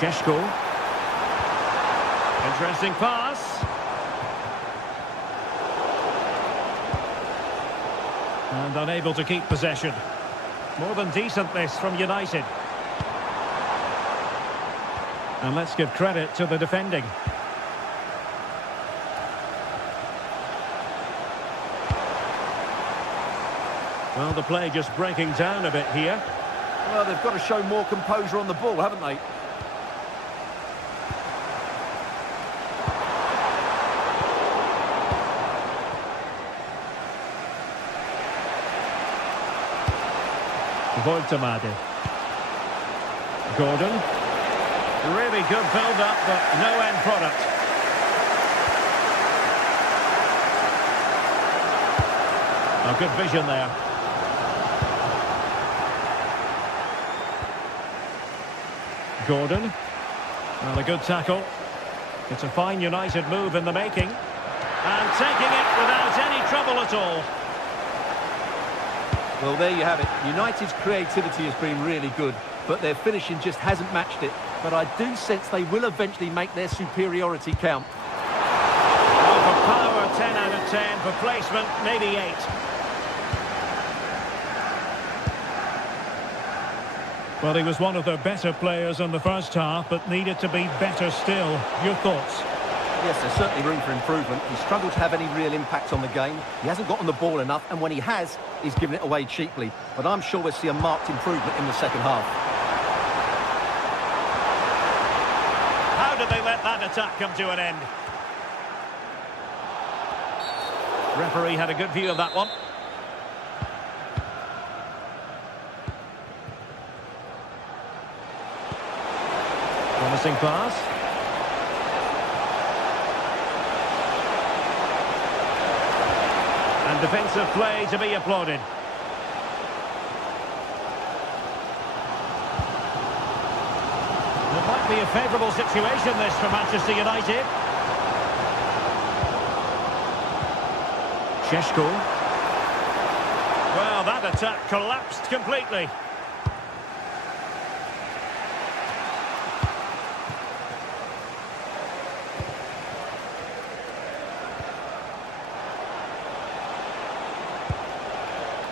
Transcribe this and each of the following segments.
Šeško. Interesting pass. And unable to keep possession. More than decent this from United. And let's give credit to the defending. Well, the play just breaking down a bit here. Well, they've got to show more composure on the ball, haven't they? Voltemade. Gordon. Really good build-up, but no end product. Oh, good vision there. Gordon. Well, a good tackle. It's a fine United move in the making. And taking it without any trouble at all. Well, there you have it. United's creativity has been really good, but their finishing just hasn't matched it. But I do sense they will eventually make their superiority count. Well, for power, 10 out of 10. For placement, maybe 8. Well, he was one of their better players in the first half, but needed to be better still. Your thoughts? Yes, there's certainly room for improvement. He struggled to have any real impact on the game. He hasn't got on the ball enough, and when he has, he's given it away cheaply. But I'm sure we'll see a marked improvement in the second half. How did they let that attack come to an end? Referee had a good view of that one. Promising pass. And defensive play to be applauded. It might be a favourable situation this for Manchester United. Šeško. Well, that attack collapsed completely.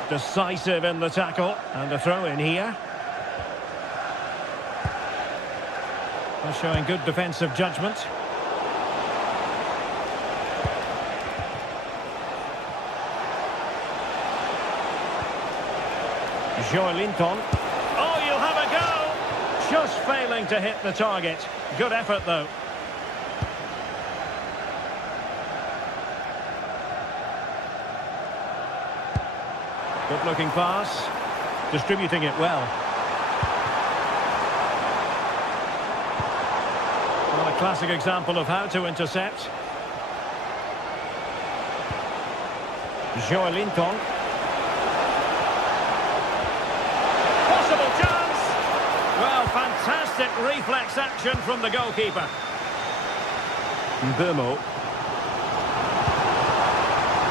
Decisive in the tackle, and a throw in here. They're showing good defensive judgment. Joelinton. Oh, you'll have a go! Just failing to hit the target. Good effort, though. Good-looking pass. Distributing it well. Well, a classic example of how to intercept. Joelinton. Possible chance! Well, fantastic reflex action from the goalkeeper. Mbeumo.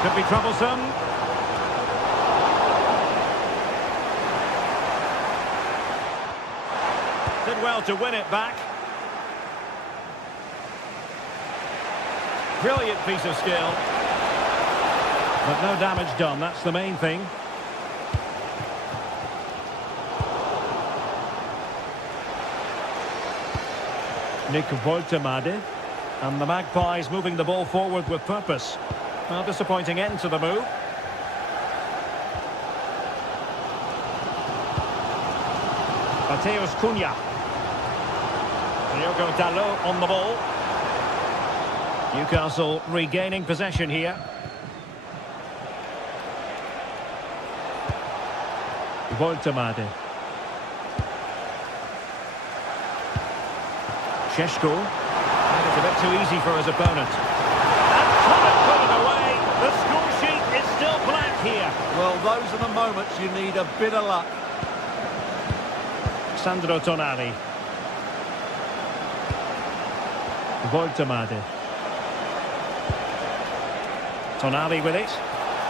Could be troublesome. Did well to win it back. Brilliant piece of skill. But no damage done, that's the main thing. Nick Voltemade. And the Magpies moving the ball forward with purpose. Well, disappointing end to the move. Mateus Cunha. Diogo Dalot on the ball. Newcastle regaining possession here. Voltemade. Šeško. And it's a bit too easy for his opponent. And couldn't put it away. The score sheet is still blank here. Well, those are the moments you need a bit of luck. Sandro Tonali. Voltemade. Tonali with it.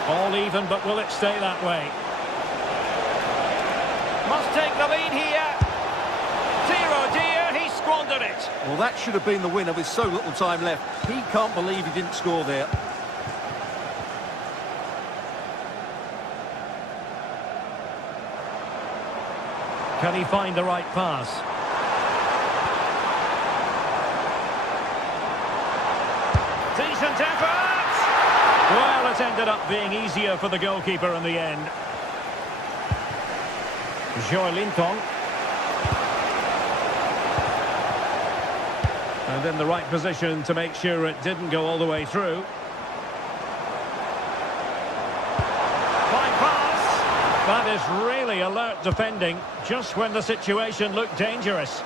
All even, but will it stay that way? Must take the lead here. Dear oh dear, he squandered it. chance. Well, that should have been the winner with so little time left. He can't believe he didn't score there. Can he find the right pass? Decent effort! Well, it ended up being easier for the goalkeeper in the end. Joelinton. And in the right position to make sure it didn't go all the way through. Fine pass! That is really alert defending, just when the situation looked dangerous.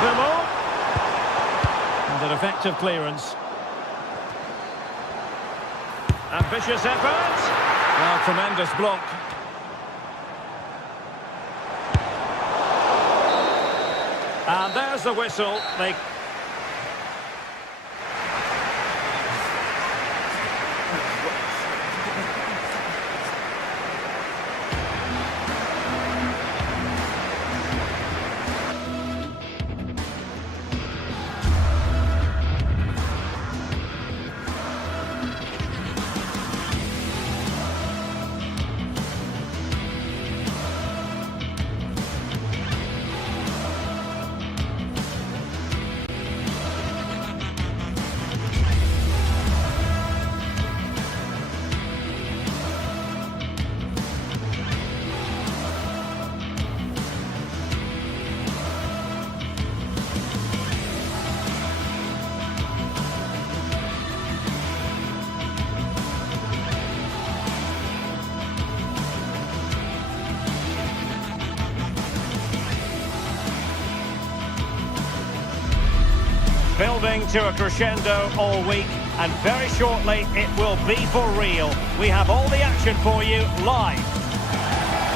Vimo. And an effective clearance. Ambitious effort! Well, tremendous block. And there's the whistle. They... Building to a crescendo all week, and very shortly it will be for real. We have all the action for you live.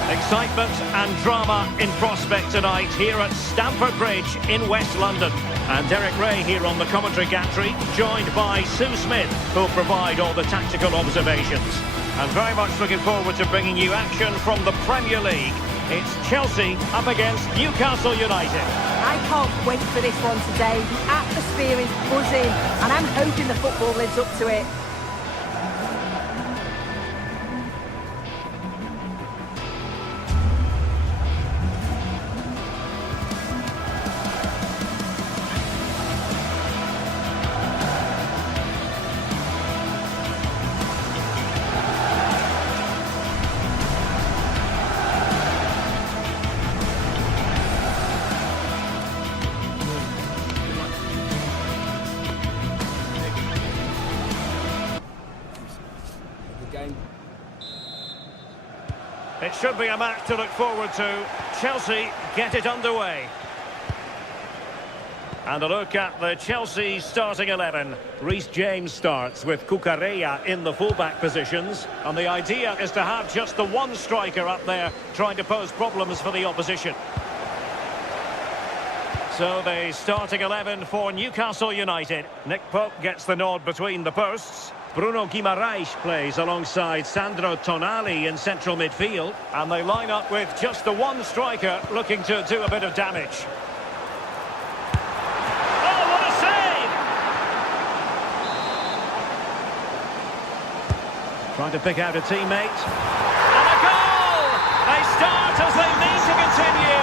Excitement and drama in prospect tonight here at Stamford Bridge in West London. And Derek Ray here on the commentary gantry, joined by Sue Smith, who'll provide all the tactical observations. And very much looking forward to bringing you action from the Premier League. It's Chelsea up against Newcastle United. I can't wait for this one today. The atmosphere is buzzing, and I'm hoping the football lives up to it. It should be a match to look forward to. Chelsea get it underway. And a look at the Chelsea starting 11. Reece James starts with Cucurella in the fullback positions. And the idea is to have just the one striker up there trying to pose problems for the opposition. So the starting 11 for Newcastle United. Nick Pope gets the nod between the posts. Bruno Guimaraes plays alongside Sandro Tonali in central midfield. And they line up with just the one striker looking to do a bit of damage. Oh, what a save! Trying to pick out a teammate. And a goal! They start as they need to continue.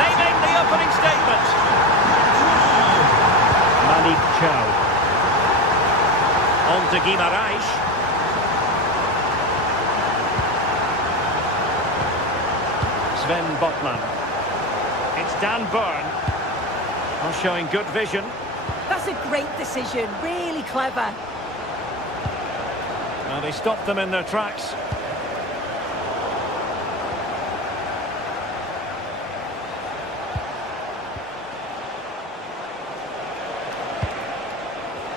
They make the opening statement. Malik Chow. On to Guimaraes. Sven Botman. It's Dan Burn. Well, showing good vision. That's a great decision, really clever. And they stopped them in their tracks.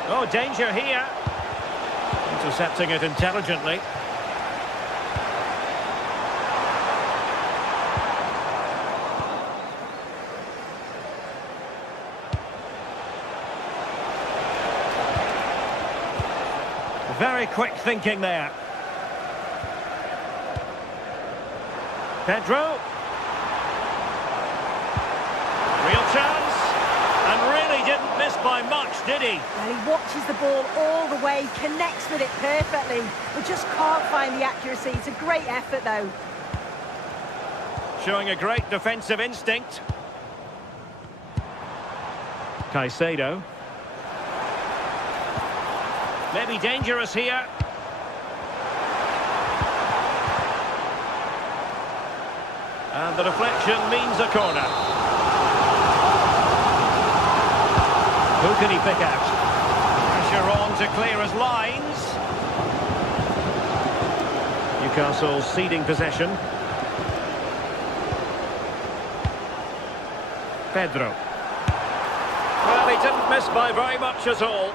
Oh, danger here. Intercepting it intelligently. Very quick thinking there. chance, and really didn't miss by much, did he? Well, he watches the ball all the way, connects with it perfectly, but just can't find the accuracy. It's a great effort, though. Showing a great defensive instinct. Caicedo. Maybe dangerous here. And the deflection means a corner. Who can he pick out? Pressure on to clear his lines. Newcastle ceding possession. Pedro. Well, he didn't miss by very much at all.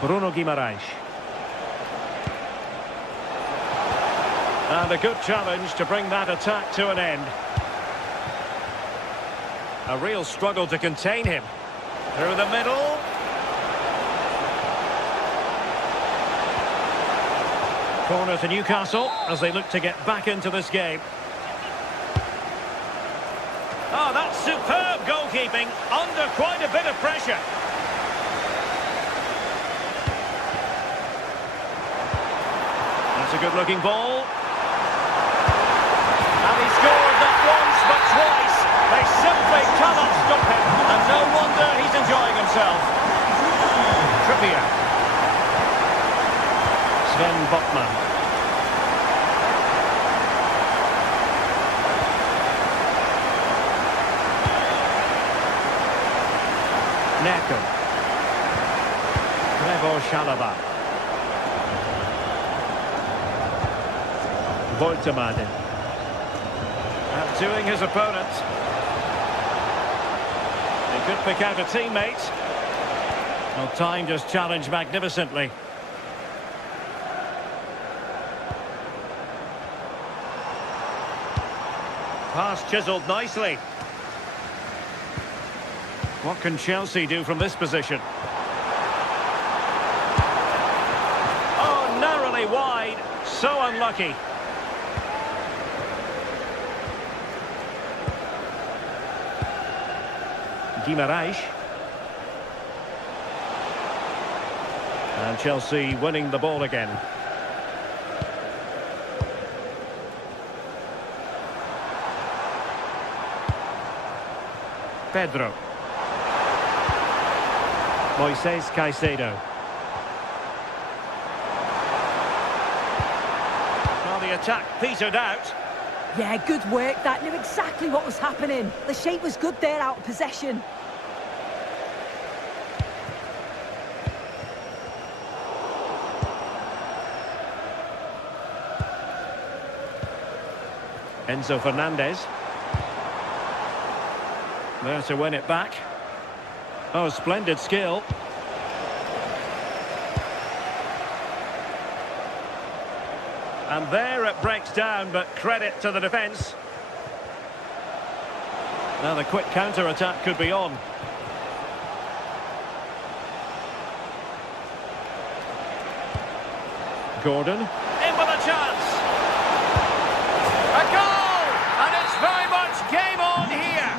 Bruno Guimaraes. And a good challenge to bring that attack to an end. A real struggle to contain him. Through the middle. Corner to Newcastle as they look to get back into this game. Oh, that's superb goalkeeping under quite a bit of pressure. That's a good-looking ball. And he scored not once but twice. They simply cannot stop him, and no wonder he's enjoying himself. Trippier. Sven Botman. Neto. Trevoh Chalobah. Voltemade. Outdoing his opponent. He could pick out a teammate. Well, time just challenged magnificently. Pass chiselled nicely. What can Chelsea do from this position? Oh, narrowly wide. So unlucky. Guimaraes. And Chelsea winning the ball again. Pedro. Moises Caicedo. Well, the attack petered out. Yeah, good work. That knew exactly what was happening. The shape was good there out of possession. Enzo Fernandez. There to win it back. Oh, splendid skill. And there it breaks down, but credit to the defence. Now the quick counter-attack could be on. Gordon. In with a chance. A goal! And it's very much game on here.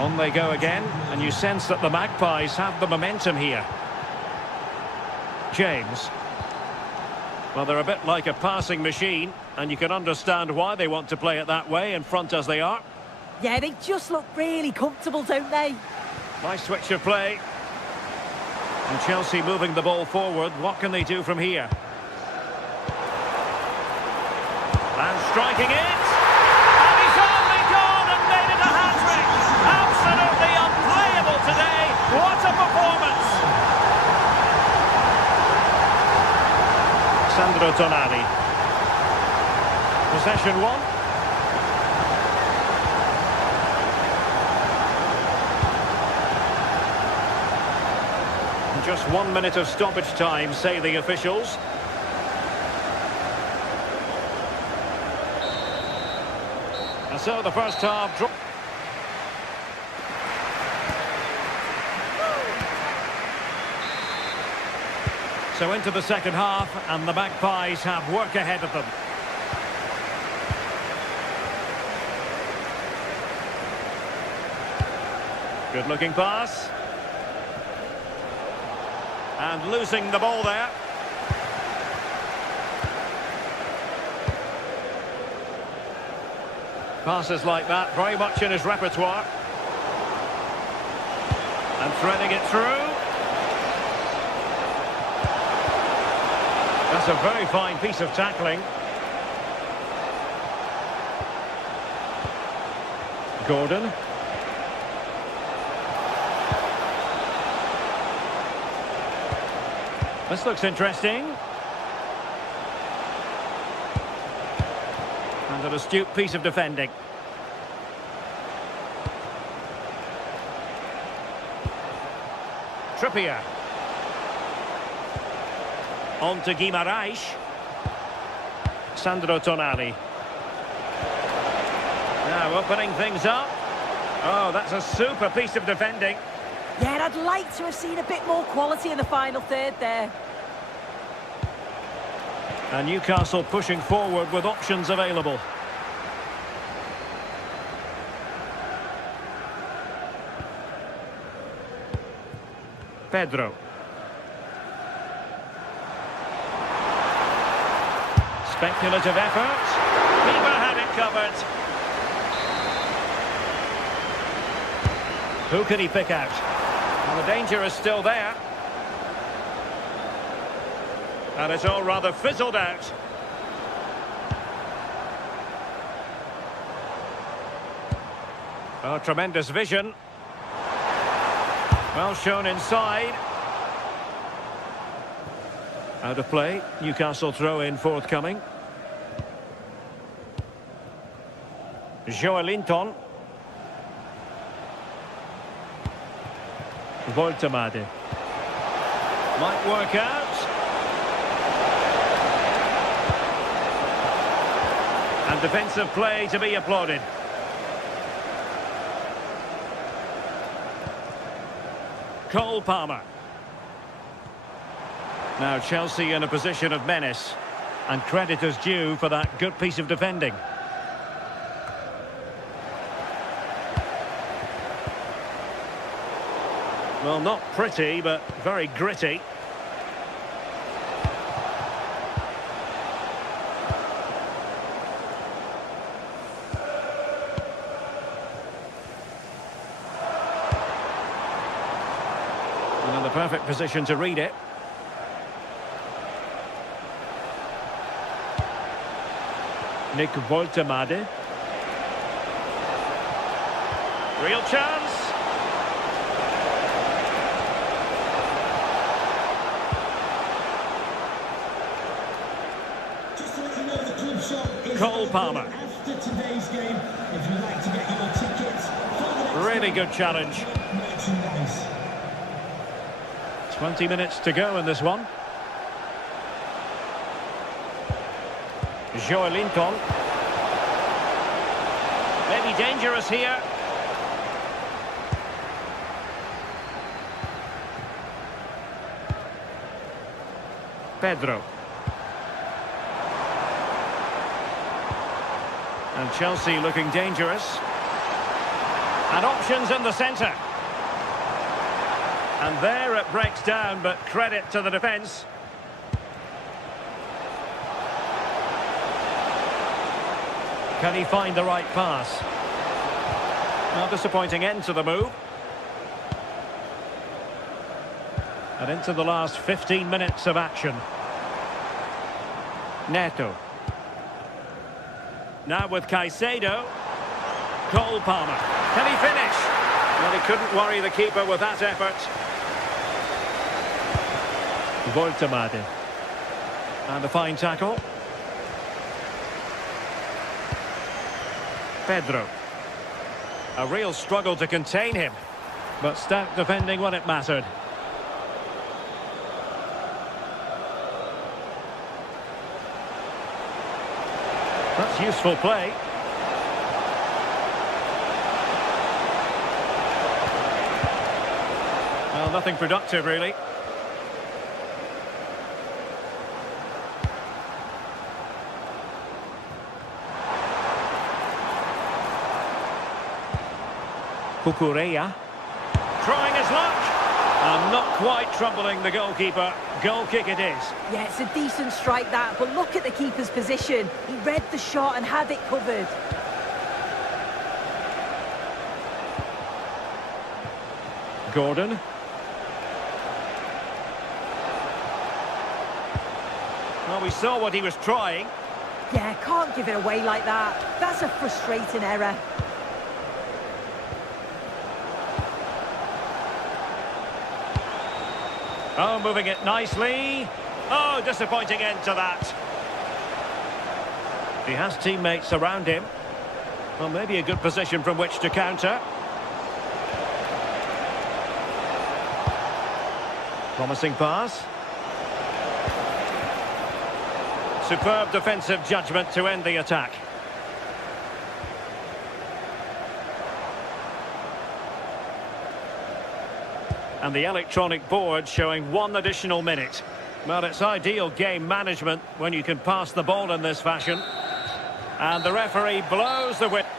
On they go again, and you sense that the Magpies have the momentum here. James. Well, they're a bit like a passing machine, and you can understand why they want to play it that way, in front as they are. Yeah, they just look really comfortable, don't they? Nice switch of play. And Chelsea moving the ball forward. What can they do from here? And striking it. And he's only gone and made it a hat-trick. Absolutely unplayable today. What a performance. Sandro Tonali. Possession one. Just 1 minute of stoppage time, say the officials. And so the first half draw. So into the second half, and the Magpies have work ahead of them. Good looking pass. And losing the ball there. Passes like that, very much in his repertoire. And threading it through. That's a very fine piece of tackling. Gordon. This looks interesting. And an astute piece of defending. Trippier. On to Guimaraes. Sandro Tonali. Now opening things up. Oh, that's a super piece of defending. Yeah, I'd like to have seen a bit more quality in the final third there. And Newcastle pushing forward with options available. Pedro. Speculative effort. Keeper had it covered. Who can he pick out? Well, the danger is still there. And it's all rather fizzled out. Oh, tremendous vision. Well shown inside. Out of play. Newcastle throw in forthcoming. Joelinton. Voltemade. Might work out. And defensive play to be applauded. Cole Palmer. Now Chelsea in a position of menace. And credit is due for that good piece of defending. Well, not pretty, but very gritty. And in the perfect position to read it. Nick Voltemade. Real chance. Cole Palmer. After today's game, if you'd like to get your tickets, really good challenge. Merchandise. 20 minutes to go in this one. Joelinton. Maybe dangerous here. Pedro. And Chelsea looking dangerous. And options in the centre. And there it breaks down, but credit to the defence. Can he find the right pass? Not disappointing end to the move. And into the last 15 minutes of action. Neto. Now with Caicedo. Cole Palmer. Can he finish? Well, he couldn't worry the keeper with that effort. Voltemade. And a fine tackle. Pedro. A real struggle to contain him. But stout defending when it mattered. That's useful play. Well, nothing productive, really. Kukureya. Trying his luck. And not quite troubling the goalkeeper. Goal kick it is. Yeah, it's a decent strike that, but look at the keeper's position. He read the shot and had it covered. Gordon. Well, we saw what he was trying. Yeah, can't give it away like that. That's a frustrating error. Oh, moving it nicely. Oh, disappointing end to that. He has teammates around him. Well, maybe a good position from which to counter. Promising pass. Superb defensive judgment to end the attack. And the electronic board showing 1 additional minute. Well, it's ideal game management when you can pass the ball in this fashion. And the referee blows the whistle.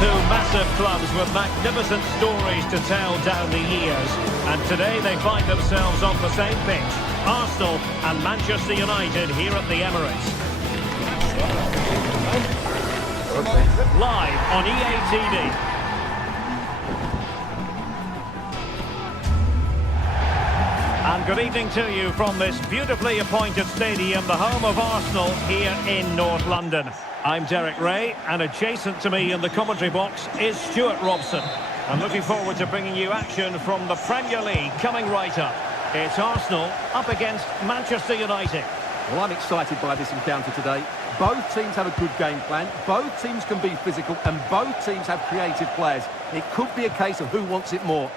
Two massive clubs with magnificent stories to tell down the years. And today they find themselves on the same pitch. Arsenal and Manchester United here at the Emirates. Live on EA TV. And good evening to you from this beautifully appointed stadium, the home of Arsenal here in North London. I'm Derek Ray, and adjacent to me in the commentary box is Stuart Robson. I'm looking forward to bringing you action from the Premier League coming right up. It's Arsenal up against Manchester United. Well, I'm excited by this encounter today. Both teams have a good game plan, both teams can be physical, and both teams have creative players. It could be a case of who wants it more.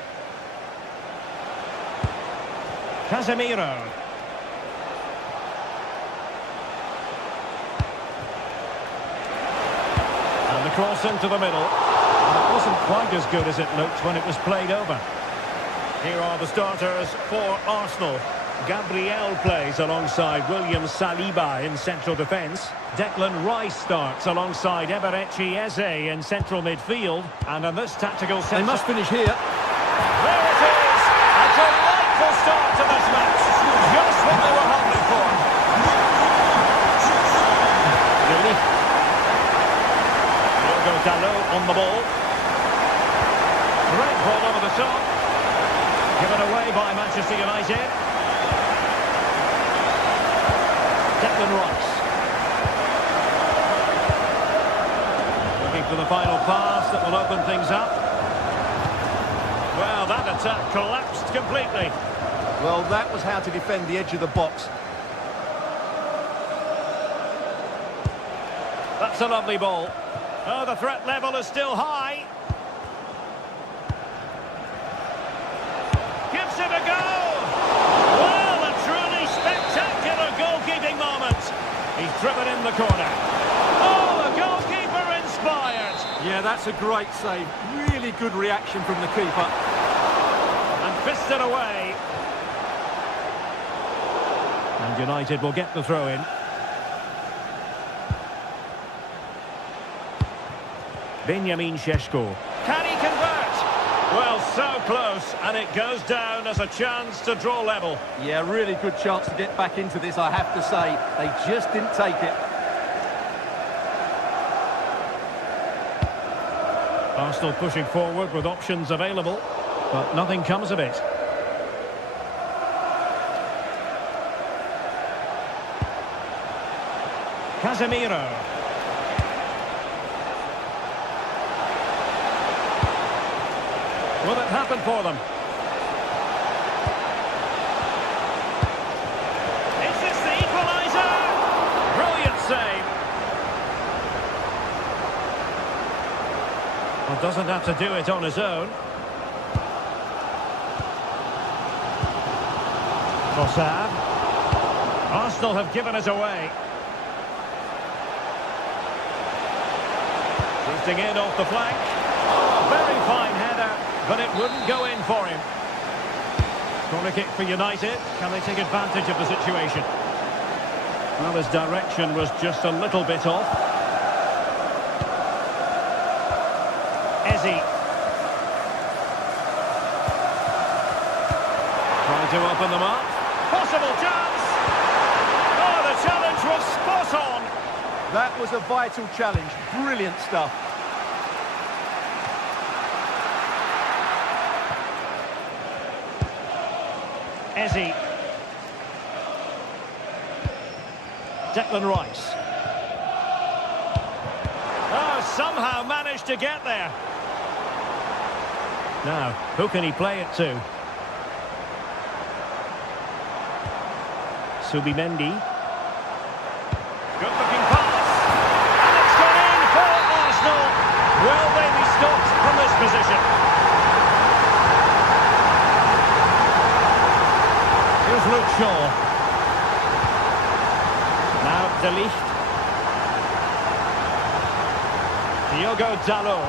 Casemiro. And the cross into the middle. And it wasn't quite as good as it looked when it was played over. Here are the starters for Arsenal. Gabriel plays alongside William Saliba in central defence. Declan Rice starts alongside Eberechi Eze in central midfield. And in this tactical sense... They must finish here. There it is! A delightful start to this match. Just what they were hoping for. Really? Diogo Dalot on the ball. Great ball over the top. Given away by Manchester United. Declan Rice. Looking for the final pass that will open things up. Well, that attack collapsed completely. Well, that was how to defend the edge of the box. That's a lovely ball. Oh, the threat level is still high. Gives it a go. Well, a truly spectacular goalkeeping moment. He's driven in the corner. Oh, the goalkeeper inspired. Yeah, that's a great save. Really good reaction from the keeper. And fisted away. And United will get the throw-in. Benjamin Šeško. Can he convert? Well, so close, and it goes down as a chance to draw level. Yeah, really good chance to get back into this, I have to say. They just didn't take it. Arsenal pushing forward with options available, but nothing comes of it. Casemiro. Will it happen for them? Is this the equaliser? Brilliant save. Well, doesn't have to do it on his own. Trossard. Arsenal have given it away. Drifting in off the flank. Oh, very fine header, but it wouldn't go in for him. Corner kick for United. Can they take advantage of the situation? Well, his direction was just a little bit off. Eze. Trying to open them up. Possible chance! Oh, the challenge was spot on! That was a vital challenge. Brilliant stuff. Eze. Declan Rice. Oh, somehow managed to get there. Now, who can he play it to? Subimendi. Good looking pass. And it's gone in for Arsenal. Will they be stopped from this position? Here's Luke Shaw. Now De Ligt. Diogo Dalot.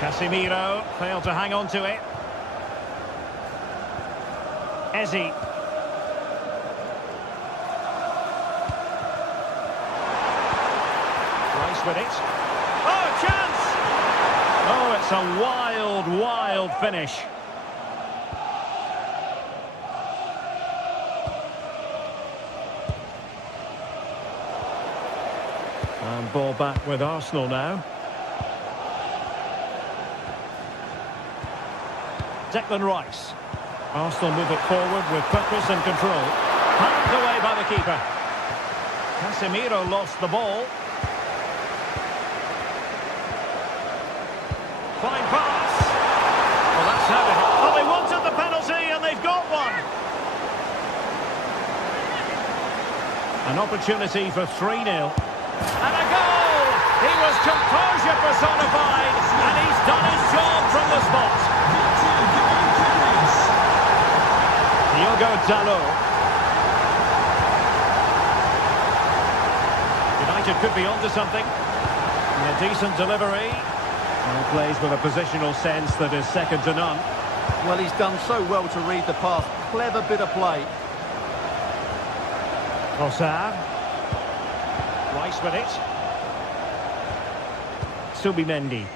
Casemiro failed to hang on to it. Eze. Rice with it. Oh, chance! Oh, it's a wild, wild finish. And ball back with Arsenal now. Declan Rice. Arsenal move it forward with purpose and control. Handed away by the keeper. Casemiro lost the ball. Fine pass. Well, that's how it... Oh, they wanted the penalty and they've got one. An opportunity for 3-0. And a goal! He was composure personified, and he's done his job from the spot. Diogo Dalot. United could be onto something. And a decent delivery. And he plays with a positional sense that is second to none. Well, he's done so well to read the pass. Clever bit of play. Trossard. Rice with it. Subimendi.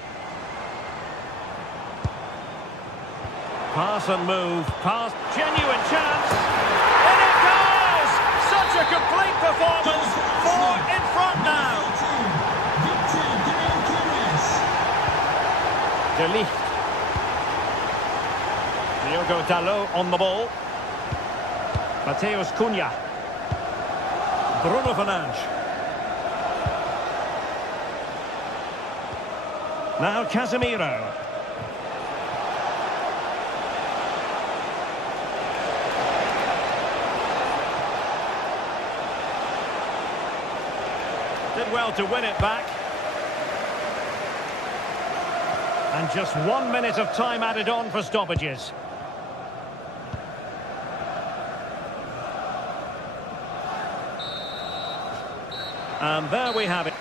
Pass and move. Pass. Genuine chance. In it goes! Such a complete performance. 4 in front now. De Ligt. Diogo Dalot on the ball. Mateus Cunha. Bruno Fernandes. Now Casemiro. Did well to win it back. And just 1 minute of time added on for stoppages. And there we have it.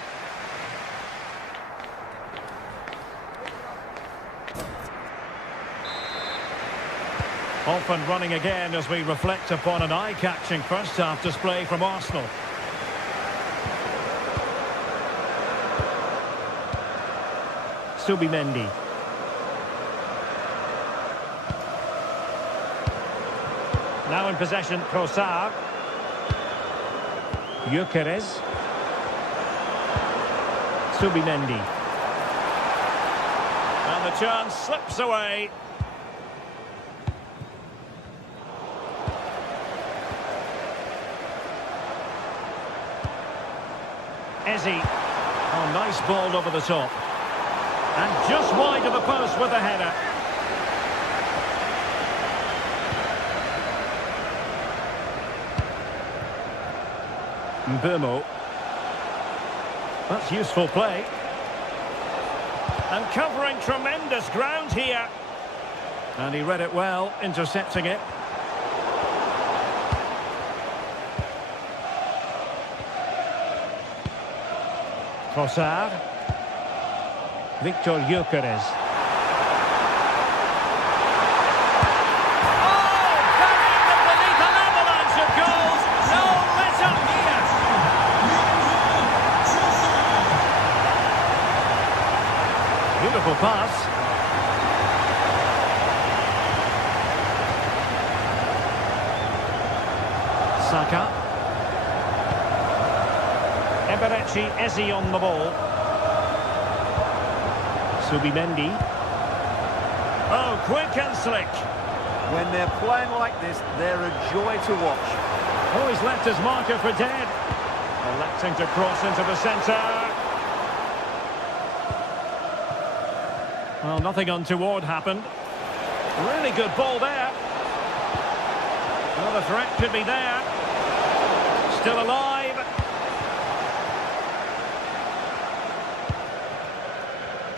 off and running again as we reflect upon an eye-catching first-half display from Arsenal. Subimendi. Now in possession, Trossard. Gyökeres. Subimendi. And the chance slips away. Eze. Oh, nice ball over the top. And just wide of the post with the header. Mbeumo. That's useful play. And covering tremendous ground here. And he read it well, intercepting it. Trossard. Victor Gyökeres. Oh, buried them beneath an avalanche of goals. No let up here. Beautiful pass. Saka. Eberechi Eze on the ball. Subimendi. Oh, quick and slick. When they're playing like this, they're a joy to watch. Oh, he's left his marker for dead. Electing to cross into the centre. Well, nothing untoward happened. Really good ball there. Well, the threat could be there. Still alive.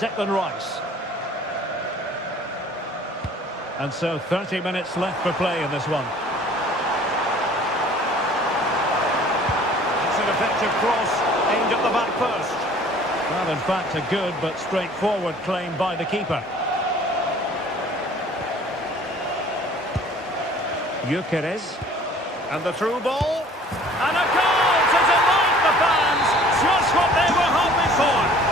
Declan Rice. And so 30 minutes left for play in this one. It's an effective cross aimed at the back post. Well, in fact, a good but straightforward claim by the keeper. Gyökeres. And the through ball. And a goal to delight the fans. Just what they were hoping for.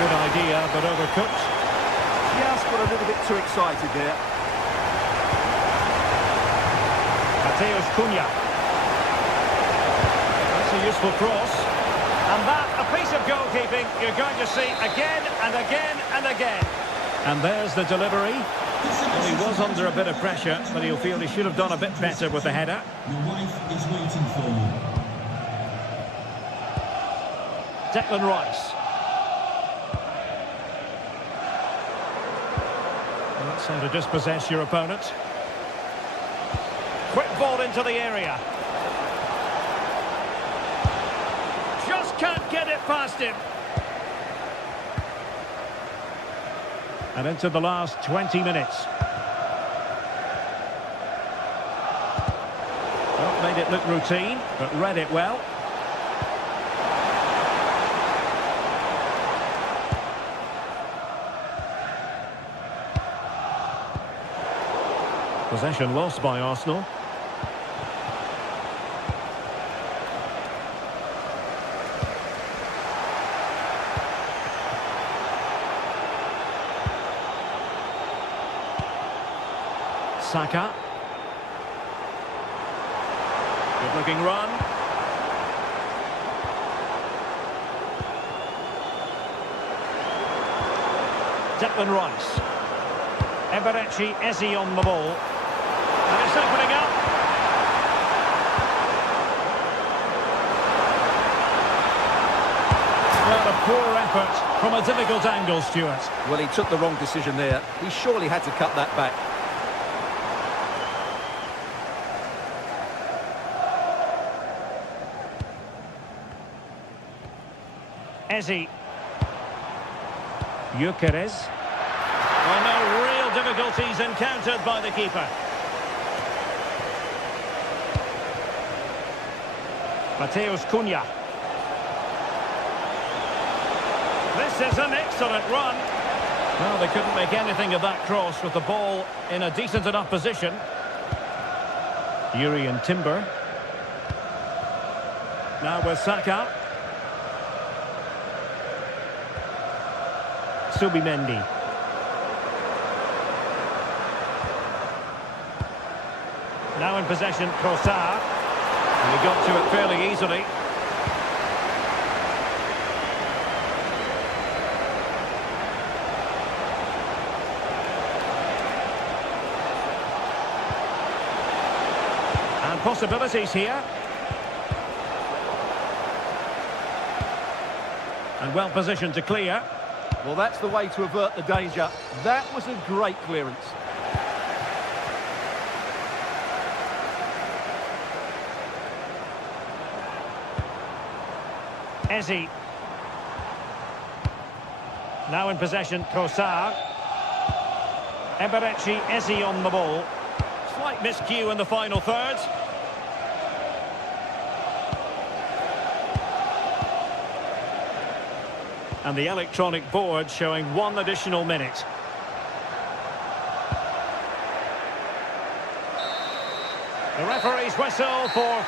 Good idea, but overcooked. Just got a little bit too excited there. Mateus Cunha. That's a useful cross. And that, a piece of goalkeeping you're going to see again and again and again. And there's the delivery. Well, he was under a bit of pressure, but he'll feel he should have done a bit better with the header. Your wife is waiting for you. Declan Rice. Well, that's how to dispossess your opponent. Quick ball into the area. Just can't get it past him. And into the last 20 minutes. Well, made it look routine, but read it well. Possession lost by Arsenal. Saka. Good looking run. Declan Rice. Eberechi Eze on the ball. And it's opening up. Well, a poor effort from a difficult angle, Stuart. Well, he took the wrong decision there. He surely had to cut that back. Eze. Gyökeres. Well, no real difficulties encountered by the keeper. Mateus Cunha. is an excellent run. Well, they couldn't make anything of that cross with the ball in a decent enough position. Yuri and Timber. Now with Saka. Subimendi. Now in possession, Trossard. And he got to it fairly easily. And possibilities here. And well positioned to clear. Well, that's the way to avert the danger. That was a great clearance. Eze. Now in possession, Trossard. Eberechi, Eze on the ball. Slight miscue in the final third. And the electronic board showing 1 additional minute. The referee's whistle for...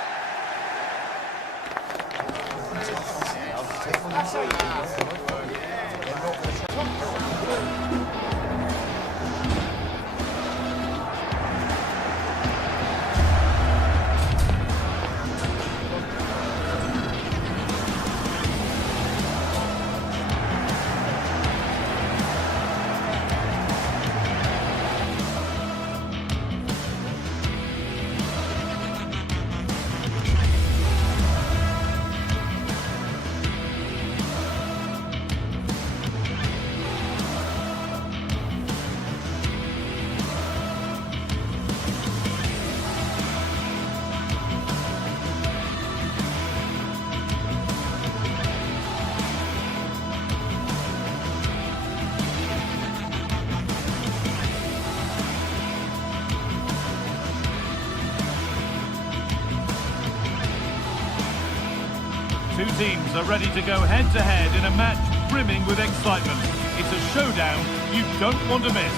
Two teams are ready to go head-to-head in a match brimming with excitement. It's a showdown you don't want to miss.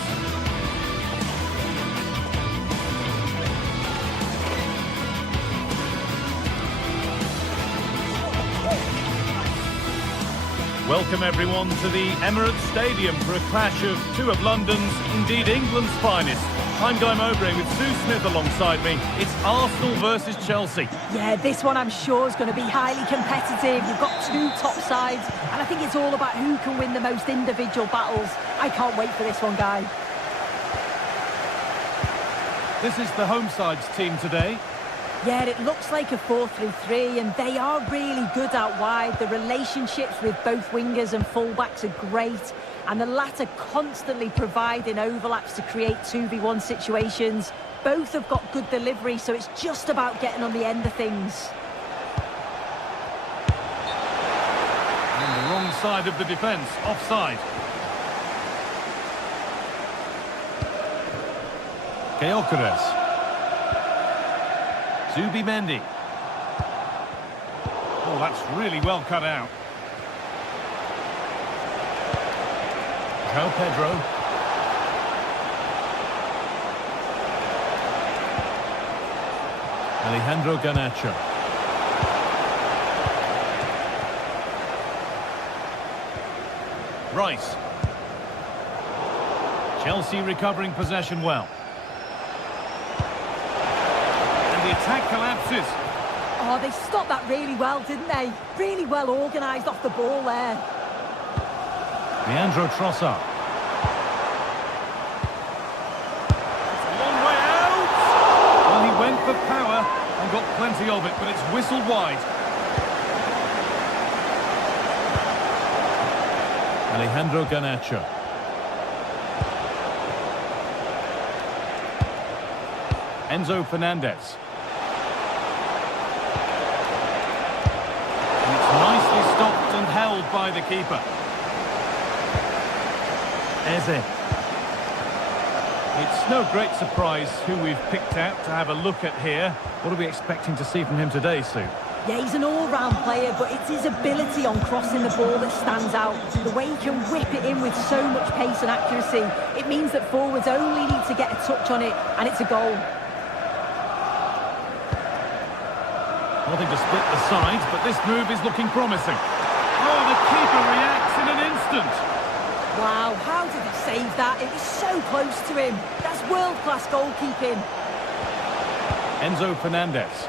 Welcome everyone to the Emirates Stadium for a clash of two of London's, indeed England's finest. I'm Guy Mowbray with Sue Smith alongside me. It's Arsenal versus Chelsea. Yeah, this one I'm sure is going to be highly competitive. You've got two top sides, and I think it's all about who can win the most individual battles. I can't wait for this one, Guy. This is the home side's team today. Yeah, it looks like a 4-3-3, and they are really good out wide. The relationships with both wingers and fullbacks are great, and the latter constantly providing overlaps to create 2v1 situations. Both have got good delivery, so it's just about getting on the end of things. On the wrong side of the defence, offside. Gyökeres. Subimendi. Oh, that's really well cut out. João Pedro. Alejandro Garnacho. Rice. Chelsea recovering possession well. The attack collapses. Oh, they stopped that really well, didn't they? Really well organised off the ball there. Leandro Trossard. It's a long way out. Well, he went for power and got plenty of it, but it's whistled wide. Alejandro Garnacho. Enzo Fernandez. Nicely stopped and held by the keeper. Eze. It's no great surprise who we've picked out to have a look at here. What are we expecting to see from him today, Sue? Yeah, he's an all-round player, but it's his ability on crossing the ball that stands out. The way he can whip it in with so much pace and accuracy, it means that forwards only need to get a touch on it, and it's a goal. Nothing to split the sides, but this move is looking promising. Oh, the keeper reacts in an instant. Wow, how did he save that? It was so close to him. That's world-class goalkeeping. Enzo Fernandez.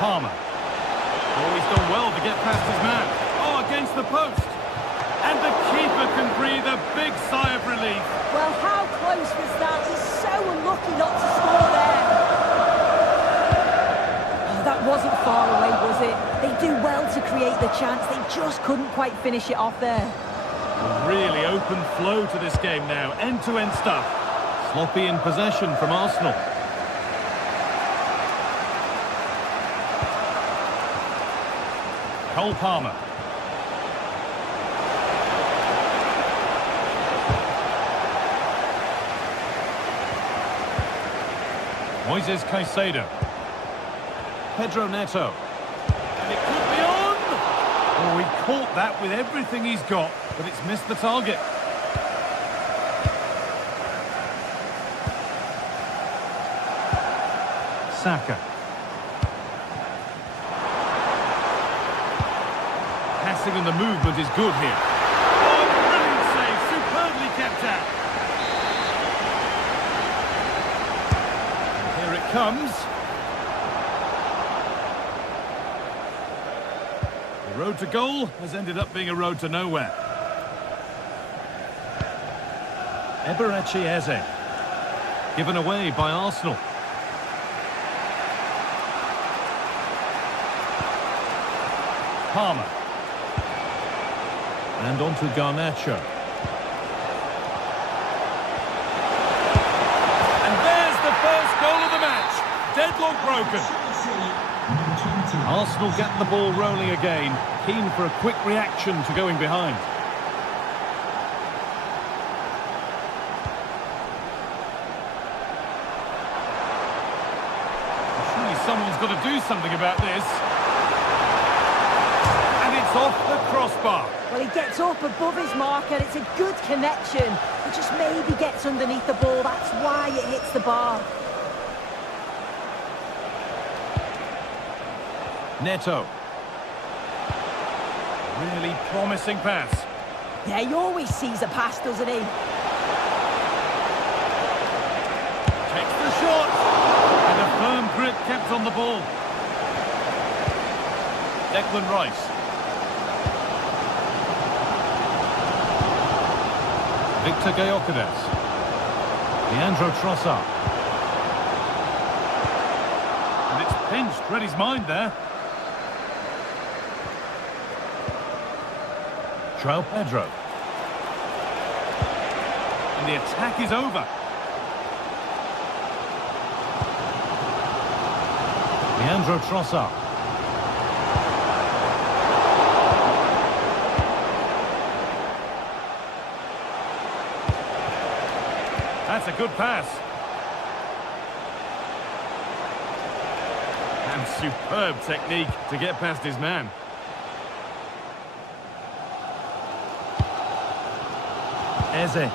Palmer. Oh, he's done well to get past his man. Oh, against the post. And the keeper can breathe a big sigh of relief. Well, how close was that? He's so unlucky not to score there. Oh, that wasn't far away, was it? They do well to create the chance. They just couldn't quite finish it off there. A really open flow to this game now. End-to-end stuff. Sloppy in possession from Arsenal. Cole Palmer. Moises Caicedo. Pedro Neto. And it could be on! Oh, he caught that with everything he's got, but it's missed the target. Saka. Passing and the movement is good here. Oh, brilliant save, superbly kept out. And here it comes. The road to goal has ended up being a road to nowhere. Eberechi Eze. Given away by Arsenal. Palmer. And on to Garnacho. And there's the first goal of the match. Deadlock broken. Arsenal get the ball rolling again. Keen for a quick reaction to going behind. Surely someone's got to do something about this. Off the crossbar. Well, he gets up above his marker. It's a good connection. He just maybe gets underneath the ball. That's why it hits the bar. Neto. Really promising pass. Yeah, he always sees a pass, doesn't he? Takes the shot. And a firm grip kept on the ball. Declan Rice. Victor Gyökeres. Leandro Trossard. And it's pinched. Read his mind there. João Pedro. And the attack is over. Leandro Trossard. That's a good pass. And superb technique to get past his man. Eze.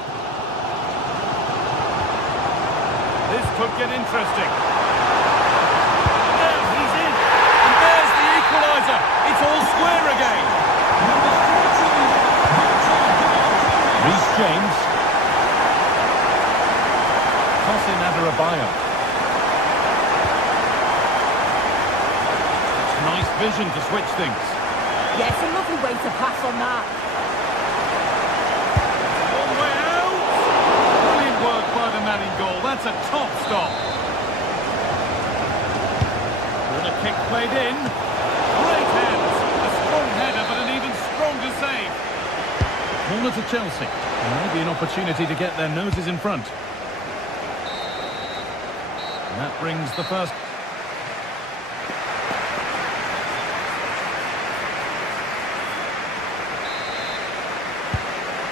This could get interesting. Now he's in. And there's the equaliser. It's all square again. Reece James. Tosin Adarabioyo. It's nice vision to switch things. Yeah, it's a lovely way to pass on that. Long way out. Brilliant work by the man in goal. That's a top stop. And a kick played in. Great hands. A strong header, but an even stronger save. Corner to Chelsea. And maybe an opportunity to get their noses in front. And that brings the first.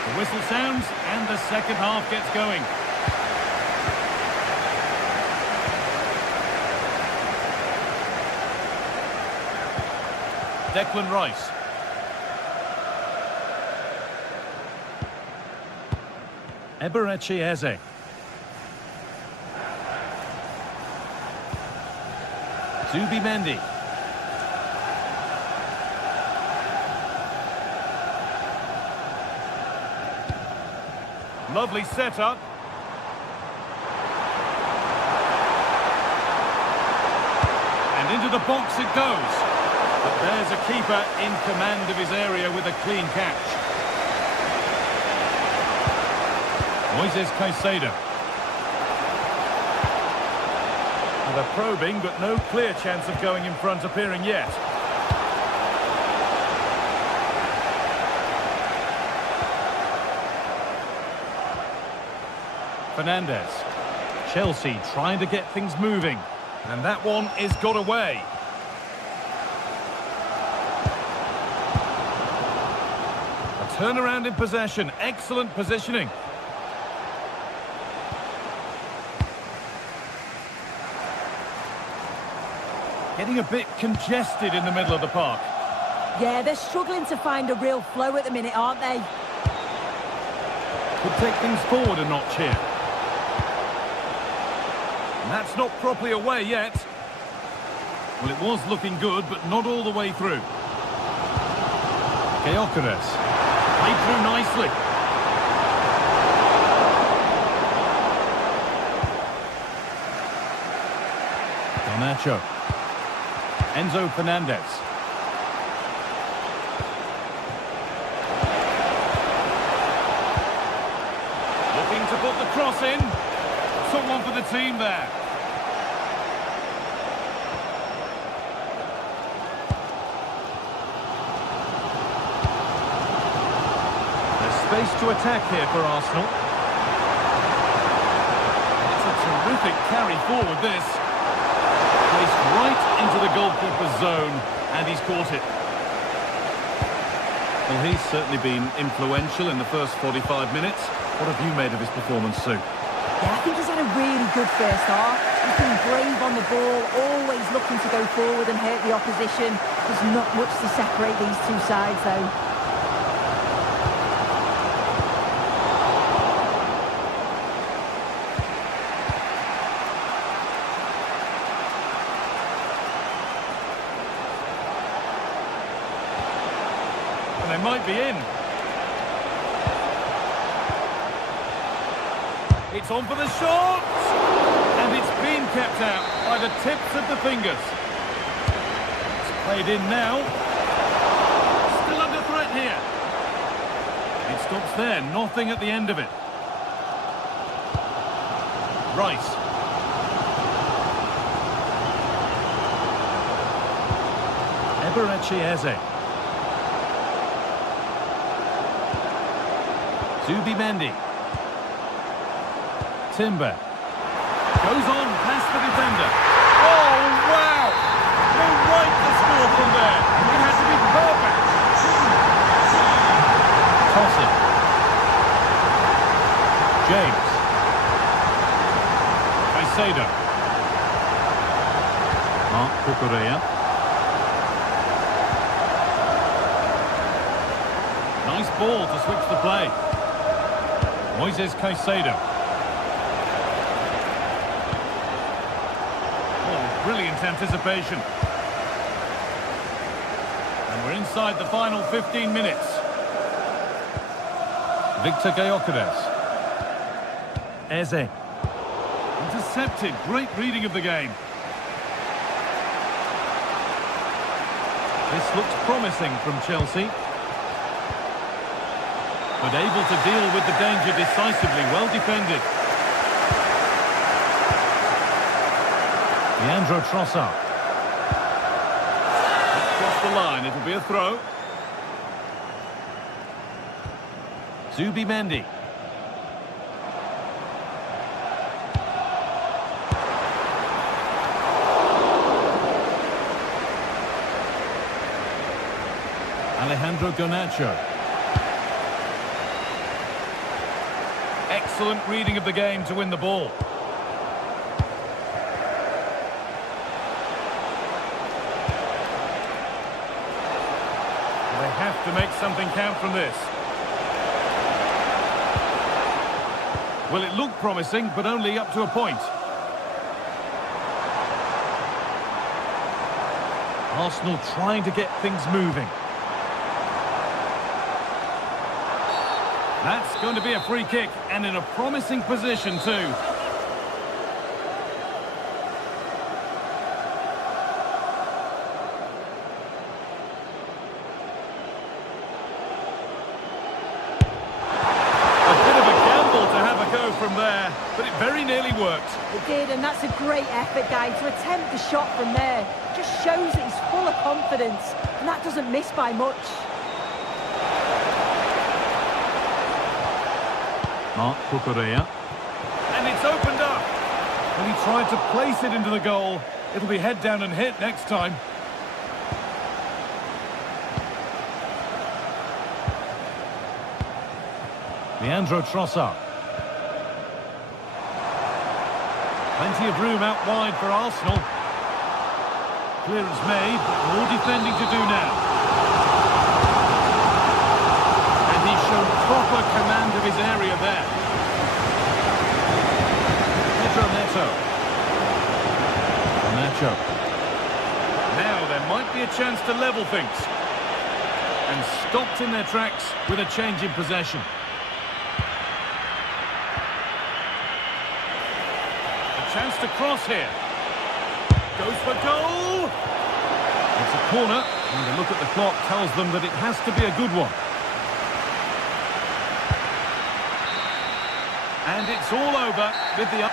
The whistle sounds and the second half gets going. Declan Rice. Eberechi Eze. Zubimendi. Lovely setup. And into the box it goes. But there's a keeper in command of his area with a clean catch. Moises Caicedo. And they're probing, but no clear chance of going in front appearing yet. Fernandez. Chelsea trying to get things moving. And that one is got away. A turnaround in possession. Excellent positioning. Getting a bit congested in the middle of the park. Yeah, they're struggling to find a real flow at the minute, aren't they? Could take things forward a notch here. And that's not properly away yet. Well, it was looking good, but not all the way through. Gyökeres. Played through nicely. Garnacho. Enzo Fernandez. Looking to put the cross in. Someone for the team there. There's space to attack here for Arsenal. It's a terrific carry forward, this. Placed right into the goalkeeper's zone, and he's caught it. Well, he's certainly been influential in the first 45 minutes. What have you made of his performance, Sue? Yeah, I think he's had a really good first half. He's been brave on the ball, always looking to go forward and hurt the opposition. There's not much to separate these two sides, though. And they might be in. It's on for the shot! And it's been kept out by the tips of the fingers. It's played in now. Still under threat here. It stops there, nothing at the end of it. Rice. Eberechi Eze. Zubimendi. Timber. Goes on past the defender. Oh, wow! No right to score from there. It has to be perfect. Toss it. James. Caicedo. Mark Cucurella. Nice ball to switch the play. Moises Caicedo. Brilliant anticipation. And we're inside the final 15 minutes. Victor Gyökeres. Eze. Intercepted. Great reading of the game. This looks promising from Chelsea. But able to deal with the danger decisively. Well defended. Leandro Trossard. Across the line, it'll be a throw. Zubimendi. Alejandro Garnacho. Excellent reading of the game to win the ball. have to make something count from this. Well, it looked promising, but only up to a point. Arsenal trying to get things moving. That's going to be a free kick, and in a promising position too. From there, but it very nearly worked. It did, and that's a great effort, guys. To attempt the shot from there just shows that he's full of confidence, and that doesn't miss by much. Mark Cucurella. And it's opened up. When he tried to place it into the goal, it'll be head down and hit next time. Leandro Trossard. Plenty of room out wide for Arsenal. Clearance made, but more defending to do now. And he's shown proper command of his area there. Pedro Nacho. Now there might be a chance to level things. And stopped in their tracks with a change in possession. Chance to cross here. Goes for goal. It's a corner, and a look at the clock tells them that it has to be a good one. And it's all over with the...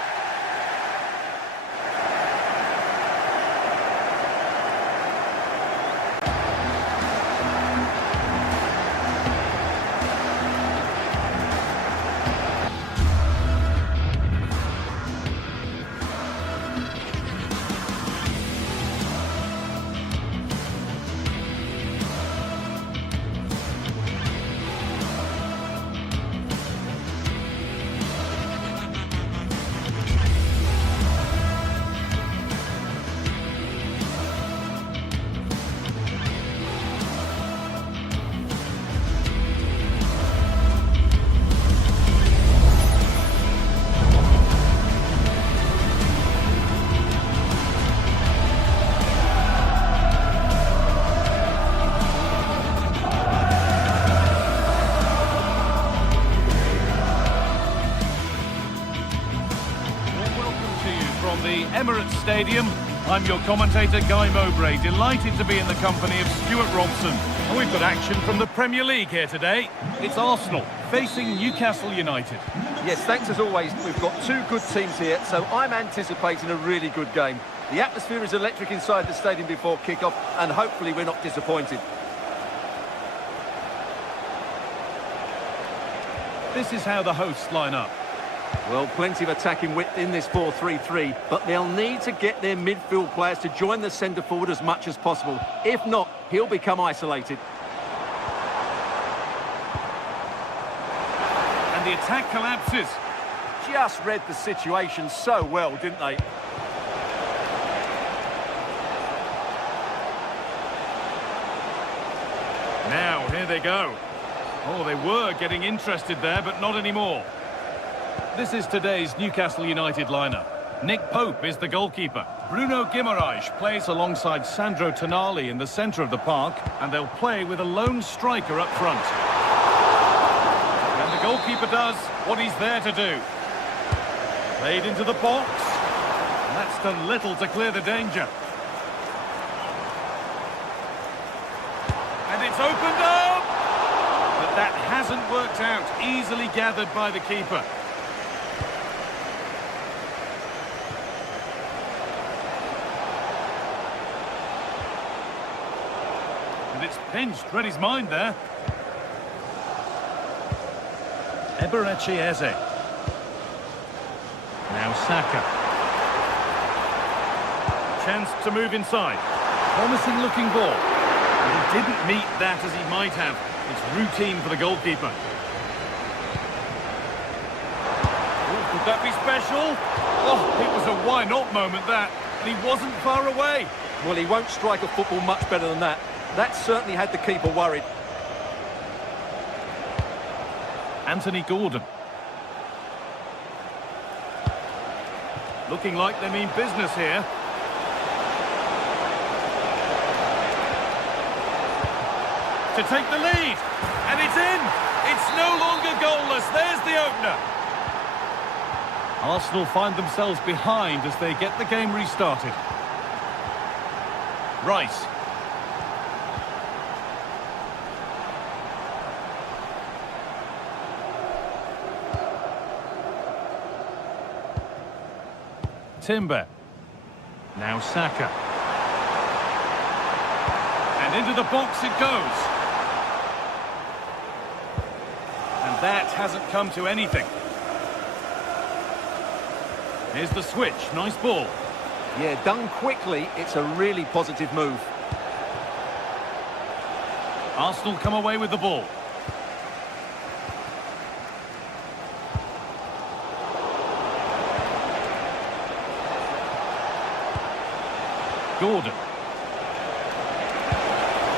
The Emirates Stadium. I'm your commentator, Guy Mowbray, delighted to be in the company of Stuart Robson. And we've got action from the Premier League here today. It's Arsenal facing Newcastle United. Yes, thanks as always. We've got two good teams here, so I'm anticipating a really good game. The atmosphere is electric inside the stadium before kick-off, and hopefully we're not disappointed. This is how the hosts line up. Well, plenty of attacking width in this 4-3-3, but they'll need to get their midfield players to join the centre forward as much as possible. If not, he'll become isolated. And the attack collapses. Just read the situation so well, didn't they? Now, here they go. Oh, they were getting interested there, but not anymore. This is today's Newcastle United lineup. Nick Pope is the goalkeeper. Bruno Guimaraes plays alongside Sandro Tonali in the centre of the park, and they'll play with a lone striker up front. And the goalkeeper does what he's there to do. Played into the box. And that's done little to clear the danger. And it's opened up! But that hasn't worked out. Easily gathered by the keeper. And it's pinched, read his mind there. Eberechi Eze. Now Saka. Chance to move inside. Promising looking ball. And he didn't meet that as he might have. It's routine for the goalkeeper. Oh, could that be special? Oh, it was a why not moment that. And he wasn't far away. Well, he won't strike a football much better than that. That certainly had the keeper worried. Anthony Gordon. Looking like they mean business here. To take the lead, and it's in! It's no longer goalless, there's the opener! Arsenal find themselves behind as they get the game restarted. Rice. Timber. Now Saka. And into the box it goes. And that hasn't come to anything. Here's the switch. Nice ball. Yeah, done quickly. It's a really positive move. Arsenal come away with the ball. Gordon.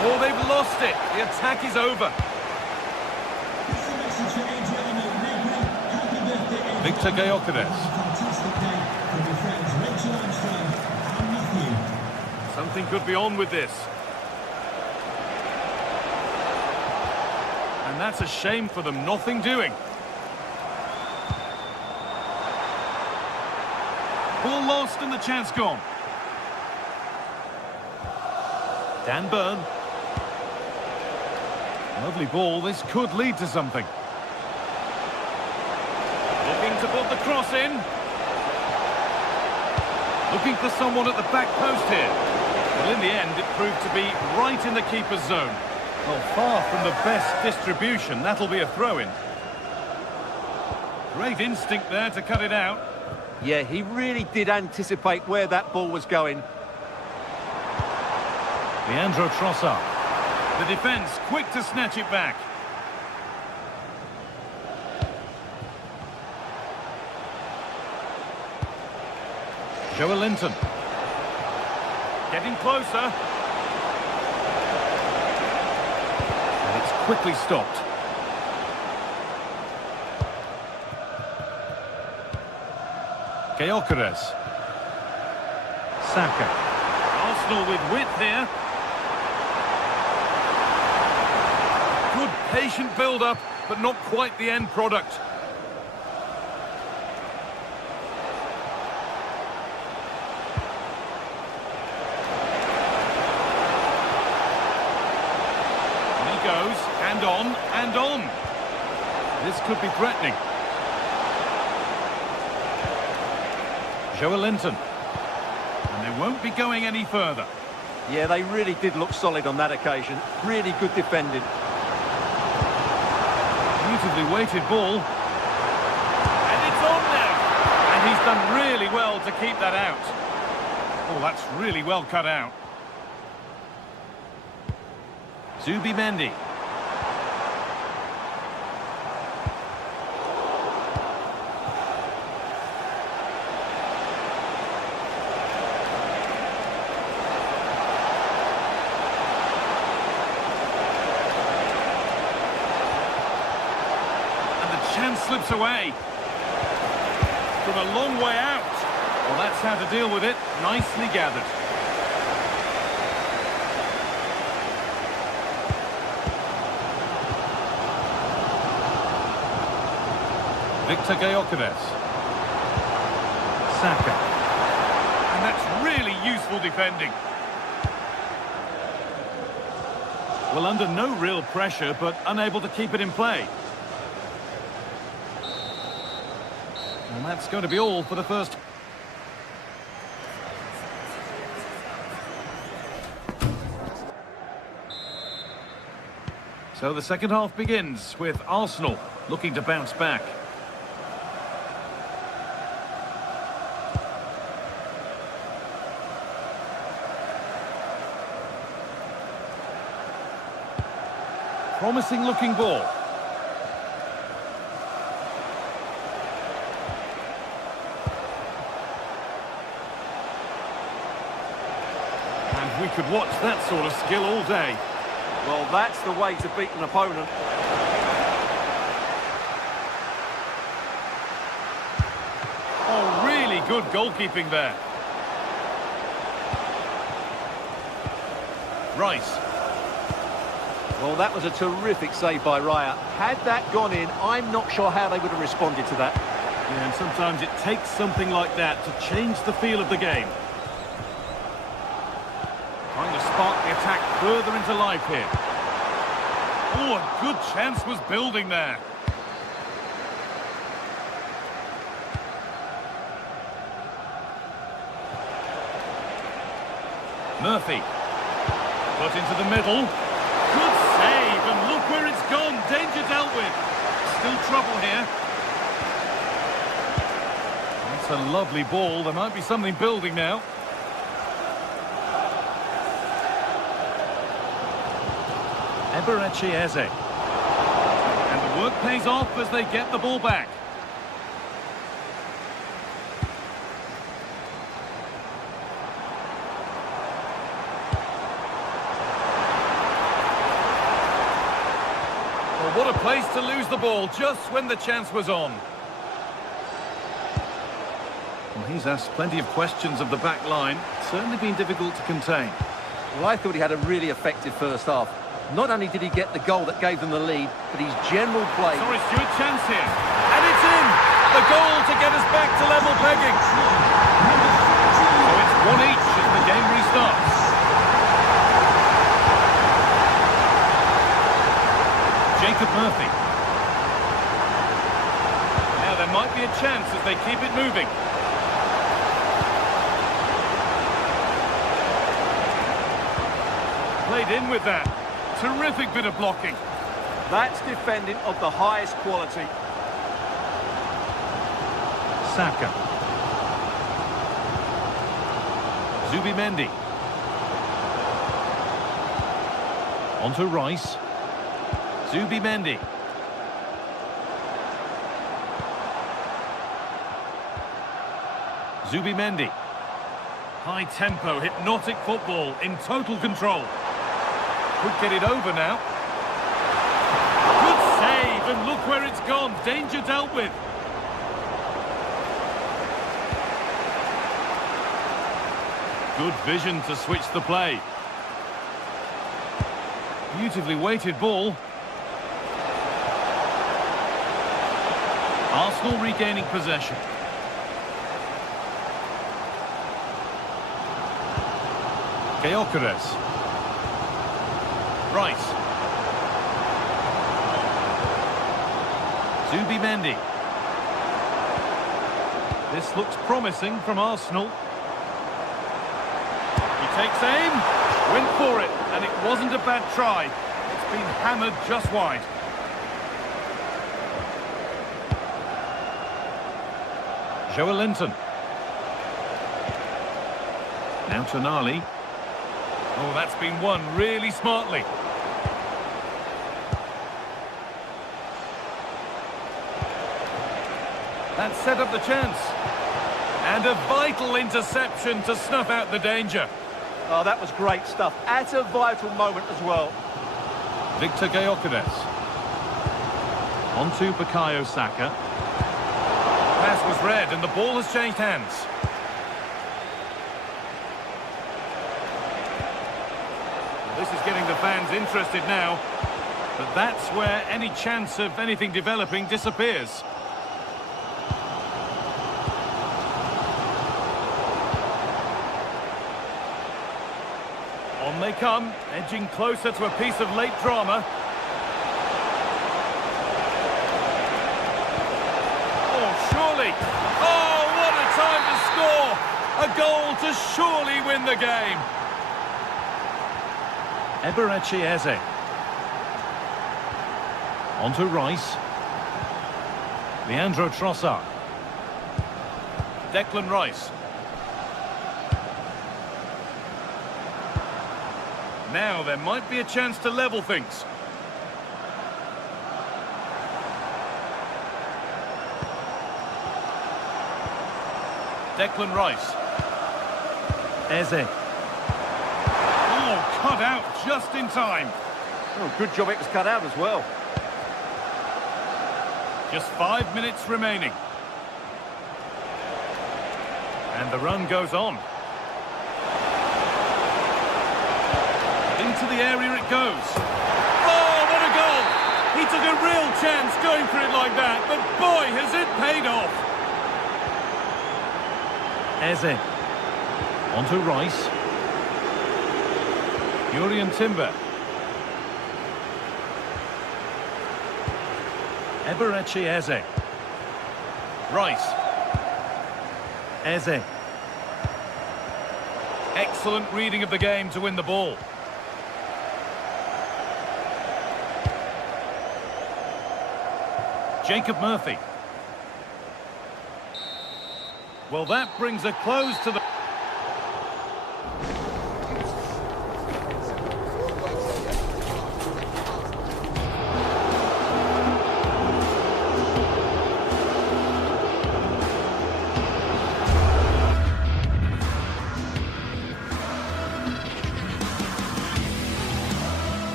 Oh, they've lost it. The attack is over. Victor Gyökeres. Something could be on with this. And that's a shame for them. Nothing doing. Ball lost and the chance gone. Dan Burn. Lovely ball. This could lead to something. Looking to put the cross in. Looking for someone at the back post here. Well, in the end, it proved to be right in the keeper's zone. Well, far from the best distribution. That'll be a throw-in. Great instinct there to cut it out. Yeah, he really did anticipate where that ball was going. Leandro Trossard. The defence quick to snatch it back. Joelinton. Getting closer. And it's quickly stopped. Gyökeres. Saka. Arsenal with width here. Good patient build-up, but not quite the end product. Goes, and on, and on. This could be threatening. Joelinton. And they won't be going any further. Yeah, they really did look solid on that occasion. Really good defending. Beautifully weighted ball. And it's on now. And he's done really well to keep that out. Oh, that's really well cut out. Zubimendi. And the chance slips away. From a long way out. Well, that's how to deal with it. Nicely gathered. Victor Gyökeres. Saka. And that's really useful defending. Well, under no real pressure, but unable to keep it in play. And that's going to be all for the first. So the second half begins with Arsenal looking to bounce back. Promising looking ball. And we could watch that sort of skill all day. Well, that's the way to beat an opponent. good goalkeeping there. Rice. Well, that was a terrific save by Raya. Had that gone in, I'm not sure how they would have responded to that. Yeah, and sometimes it takes something like that to change the feel of the game. Trying to spark the attack further into life here. Oh, a good chance was building there. Murphy. Put into the middle. Good save, and look where it's gone. Danger dealt with. Still trouble here. That's a lovely ball. There might be something building now. Eberechi Eze. And the work pays off as they get the ball back. Well, what a place to lose the ball just when the chance was on. Well, he's asked plenty of questions of the back line. Certainly been difficult to contain. Well, I thought he had a really effective first half. Not only did he get the goal that gave them the lead, but his general play... Sorry, Stuart, chance here. And it's in! The goal to get us back to level pegging. So it's 1 each as the game restarts. Jacob Murphy. Now there might be a chance as they keep it moving. Played in with that. Terrific bit of blocking. That's defending of the highest quality. Saka. Zubimendi. On to Rice. Zubimendi. Zubimendi. High tempo, hypnotic football in total control. Could get it over now. Good save, and look where it's gone. Danger dealt with. Good vision to switch the play. Beautifully weighted ball. Arsenal regaining possession. Gyökeres. Rice. Zubimendi. This looks promising from Arsenal. He takes aim, went for it, and it wasn't a bad try. It's been hammered just wide. Joelinton. Now Tonali. Oh, that's been won really smartly. That set up the chance. And a vital interception to snuff out the danger. Oh, that was great stuff. At a vital moment as well. Victor Gyökeres. On to Bukayo Saka. Pass was read and the ball has changed hands. This is getting the fans interested now. But that's where any chance of anything developing disappears. On they come, edging closer to a piece of late drama. Oh, surely! Oh, what a time to score! A goal to surely win the game! Eberechi Eze. On to Rice. Leandro Trossard. Declan Rice. Now there might be a chance to level things. Declan Rice. Eze. Oh, cut out just in time. Oh, good job it was cut out as well. Just 5 minutes remaining. And the run goes on. Into the area it goes. Oh, what a goal! He took a real chance going for it like that, but boy, has it paid off! Eze. On to Rice. Jurien Timber. Eberechi Eze. Rice. Eze. Excellent reading of the game to win the ball. Jacob Murphy. Well, that brings a close to the...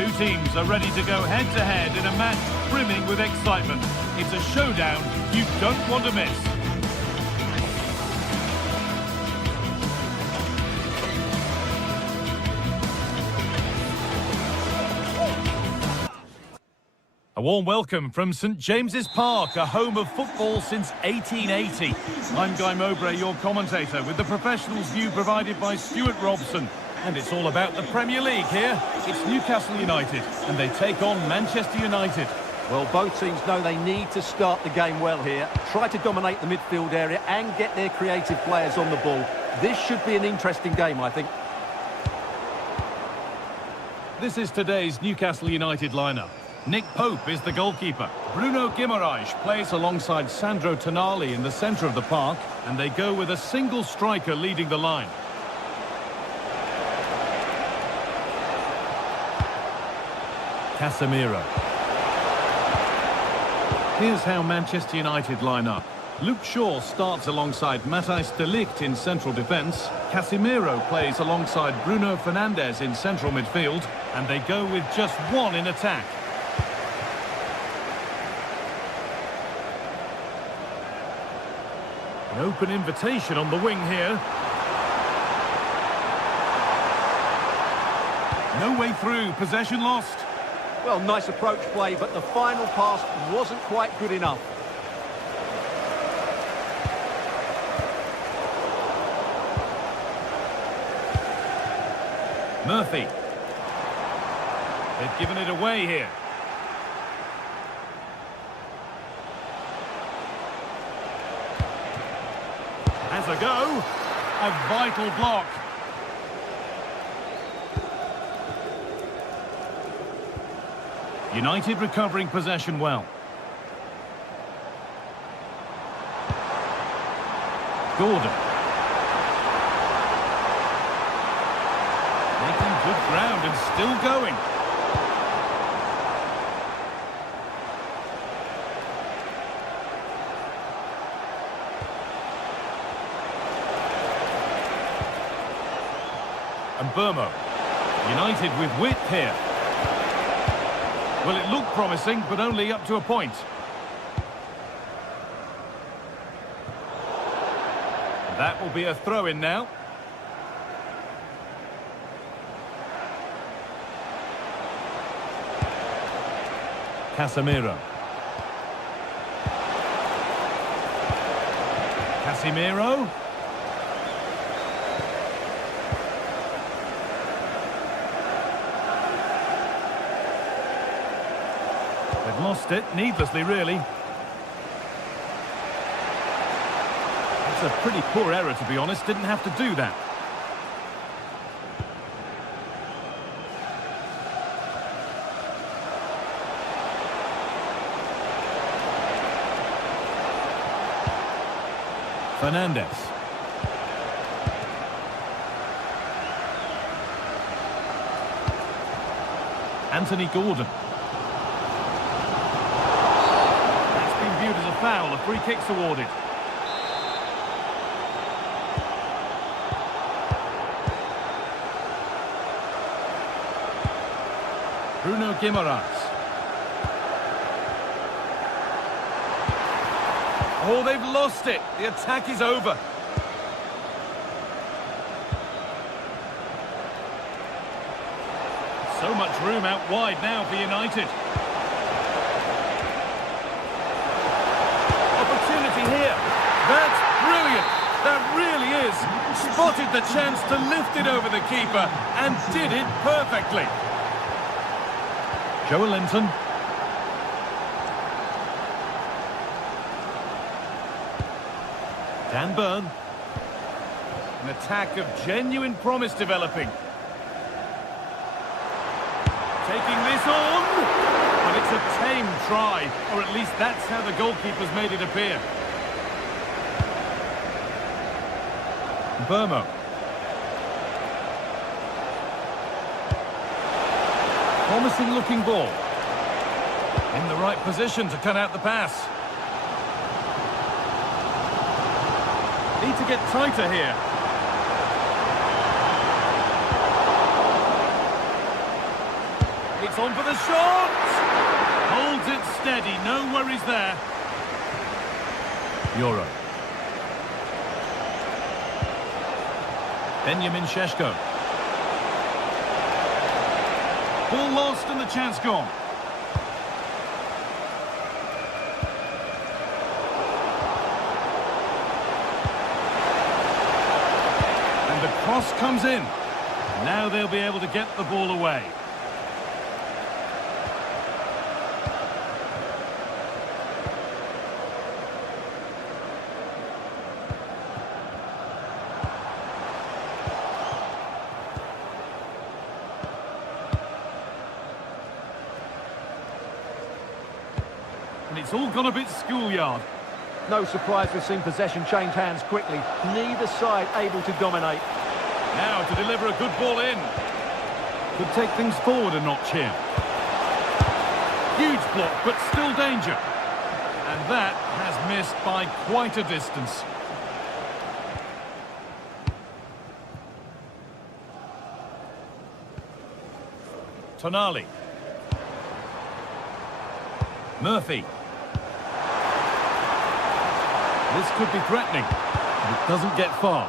Two teams are ready to go head-to-head in a match brimming with excitement. It's a showdown you don't want to miss. A warm welcome from St James's Park, a home of football since 1880. I'm Guy Mowbray, your commentator, with the professionals' view provided by Stuart Robson. And it's all about the Premier League here. It's Newcastle United, and they take on Manchester United. Well, both teams know they need to start the game well here. Try to dominate the midfield area and get their creative players on the ball. This should be an interesting game, I think. This is today's Newcastle United lineup. Nick Pope is the goalkeeper. Bruno Guimaraes plays alongside Sandro Tonali in the centre of the park, and they go with a single striker leading the line. Casemiro. Here's how Manchester United line up. Luke Shaw starts alongside Matthijs de Ligt in central defence. Casemiro plays alongside Bruno Fernandes in central midfield, and they go with just one in attack. An open invitation on the wing here. No way through, possession lost. Well, nice approach play, but the final pass wasn't quite good enough. Murphy. They've given it away here. Has a go. A vital block. United recovering possession well. Gordon. Making good ground and still going. And Burmo. United with width here. Well, it looked promising, but only up to a point. That will be a throw-in now. Casemiro. Casemiro. They've lost it, needlessly, really. It's a pretty poor error, to be honest. Didn't have to do that. Fernandez. Anthony Gordon. That's been viewed as a foul. A free kick's awarded. Bruno Guimaraes. Oh, they've lost it. The attack is over. So much room out wide now for United. Opportunity here. That's brilliant. That really is. Spotted the chance to lift it over the keeper and did it perfectly. Joe Linton. Dan Burn. An attack of genuine promise developing. Taking this on. But it's a tame try, or at least that's how the goalkeeper's made it appear. Burmo. Promising looking ball. In the right position to cut out the pass. Need to get tighter here. It's on for the shot! Holds it steady, no worries there. Euro. Benjamin Šeško. Ball lost and the chance gone. And the cross comes in. Now they'll be able to get the ball away. And it's all gone a bit schoolyard. No surprise we've seen possession change hands quickly. Neither side able to dominate. Now to deliver a good ball in. Could take things forward a notch here. Huge block, but still danger. And that has missed by quite a distance. Tonali. Murphy. This could be threatening, but it doesn't get far.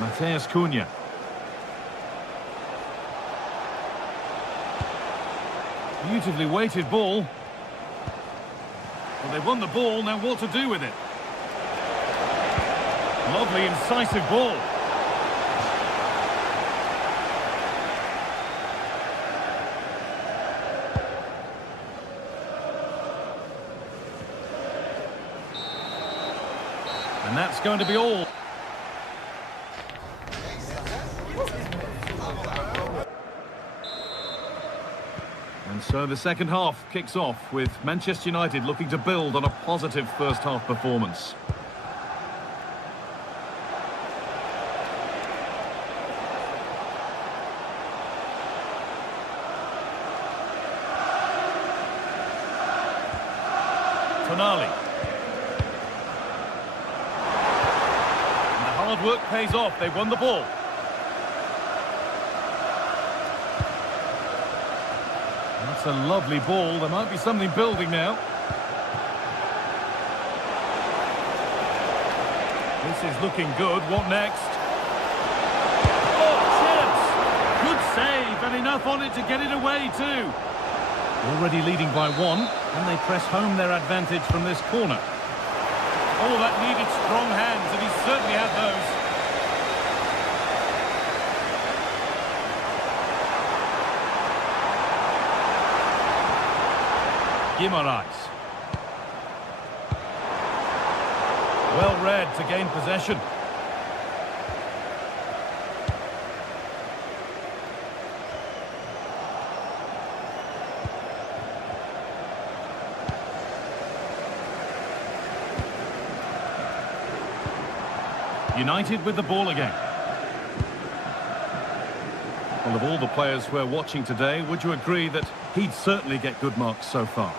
Mateus Cunha. Beautifully weighted ball. Well, they've won the ball, now what to do with it? Lovely, incisive ball. And that's going to be all. And so the second half kicks off with Manchester United looking to build on a positive first half performance. Tonali. hard work pays off. They've won the ball. That's a lovely ball. There might be something building now. This is looking good. What next? Oh, chance! Good save, and enough on it to get it away too. Already leading by one, and they press home their advantage from this corner. Oh, that needed strong hands, and he certainly had those. Guimaraes. Well read to gain possession. United with the ball again. Well, of all the players we're watching today, would you agree that he'd certainly get good marks so far?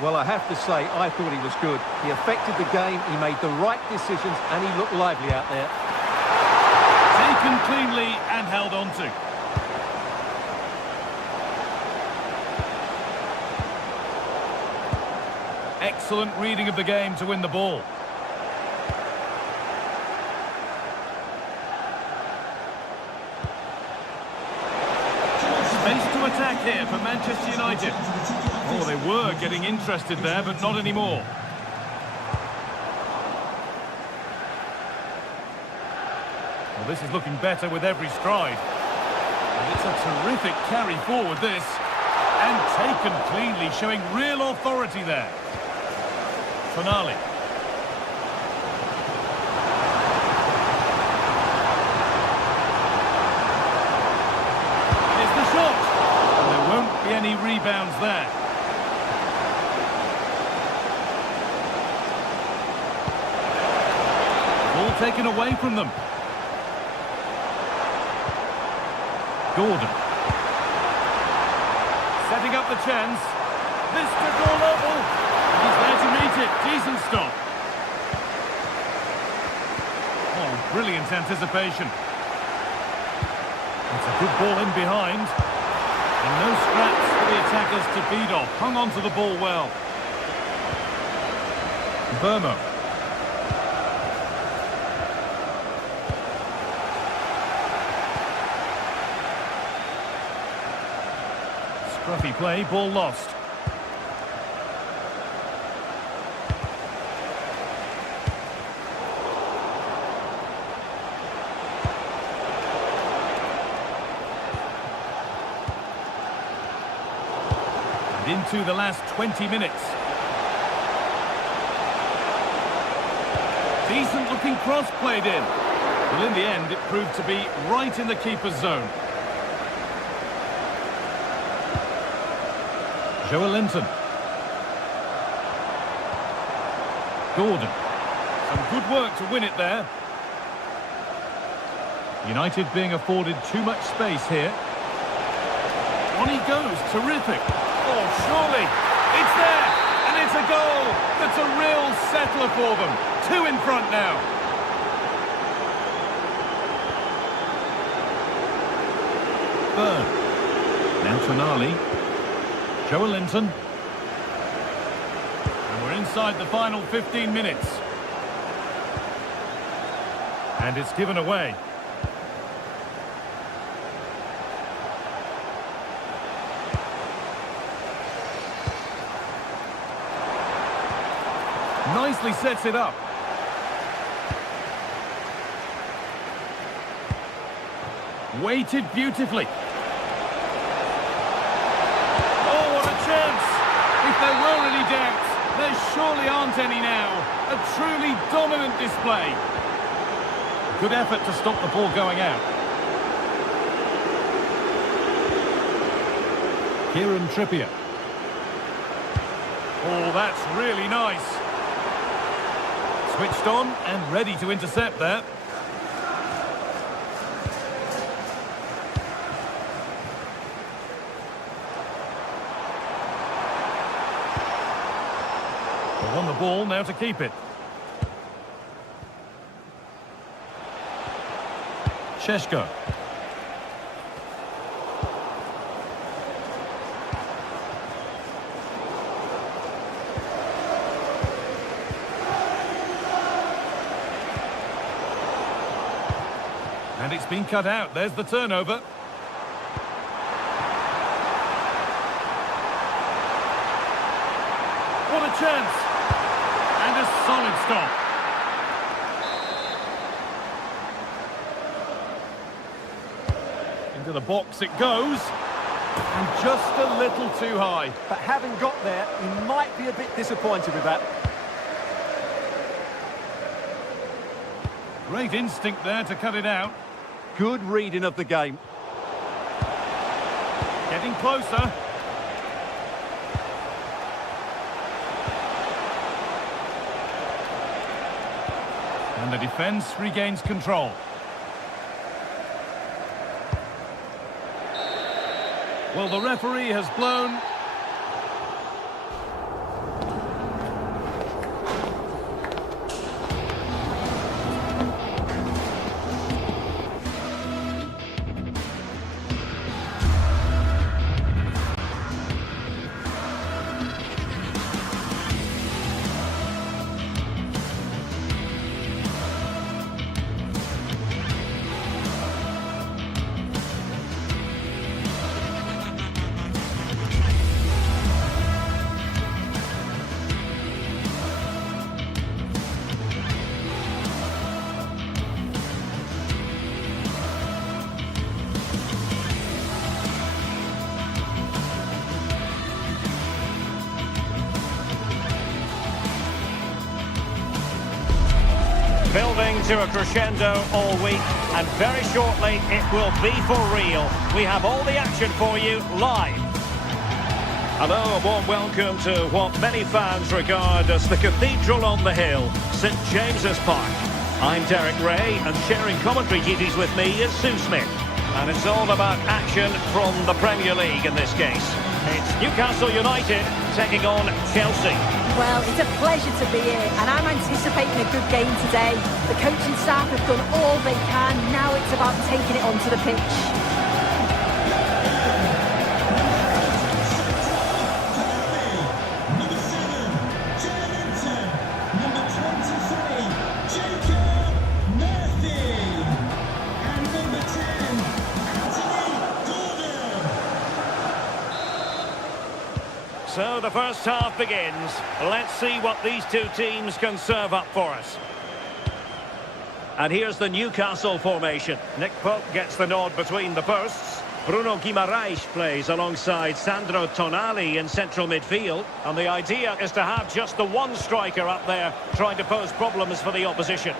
Well, I have to say, I thought he was good. He affected the game, he made the right decisions, and he looked lively out there. Taken cleanly and held on to. Excellent reading of the game to win the ball. Space to attack here for Manchester United. Oh, they were getting interested there, but not anymore. Well, this is looking better with every stride. And it's a terrific carry forward, this. And taken cleanly, showing real authority there. Finale. Here's the shot. And there won't be any rebounds there. Ball taken away from them. Gordon. Setting up the chance. This to goal level. He's there to meet it. Decent stop. Oh, brilliant anticipation. It's a good ball in behind. And no scraps for the attackers to feed off. Hung on to the ball well. Burmo. Scruffy play, ball lost. And into the last 20 minutes. Decent looking cross played in. Well, in the end, it proved to be right in the keeper's zone. Joelinton. Gordon. Some good work to win it there. United being afforded too much space here. On he goes. Terrific. Oh, surely. It's there. And it's a goal. That's a real settler for them. Two in front now. Burn. Now Tonali. Joelinton. And we're inside the final 15 minutes. And it's given away. Nicely sets it up. Weighted beautifully. If there were any doubts, there surely aren't any now. A truly dominant display. Good effort to stop the ball going out. Kieran Trippier. Oh, that's really nice. Switched on and ready to intercept there. On the ball now to keep it. Sheshko. And it's been cut out. There's the turnover. What a chance. And a solid stop. Into the box it goes. And just a little too high. But having got there, he might be a bit disappointed with that. Great instinct there to cut it out. Good reading of the game. Getting closer. And the defence regains control. Well, the referee has blown. Building to a crescendo all week, and very shortly it will be for real. We have all the action for you live. Hello, a warm welcome to what many fans regard as the cathedral on the hill, St James's Park. I'm Derek Ray, and sharing commentary duties with me is Sue Smith. And it's all about action from the Premier League in this case. It's Newcastle United taking on Chelsea. Well, it's a pleasure to be here, and I'm anticipating a good game today. The coaching staff have done all they can. Now it's about taking it onto the pitch. So the first half begins. Let's see what these two teams can serve up for us. And here's the Newcastle formation. Nick Pope gets the nod between the posts. Bruno Guimaraes plays alongside Sandro Tonali in central midfield. And the idea is to have just the one striker up there trying to pose problems for the opposition.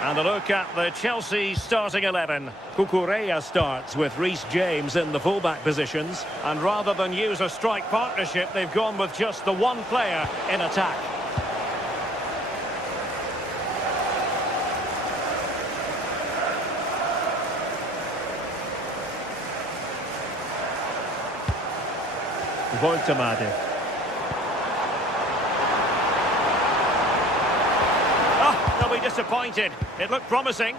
And a look at the Chelsea starting 11. Cucurella starts with Reece James in the fullback positions. And rather than use a strike partnership, they've gone with just the one player in attack. Voltemade. They'll be disappointed. It looked promising.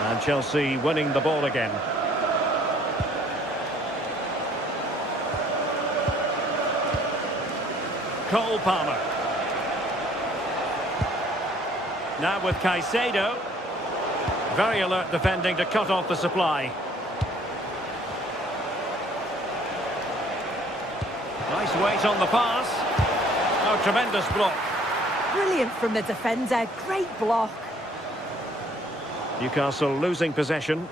And Chelsea winning the ball again. Cole Palmer. Now with Caicedo. Very alert defending to cut off the supply. Nice weight on the pass. Oh, tremendous block. Brilliant from the defender. Great block. Newcastle losing possession.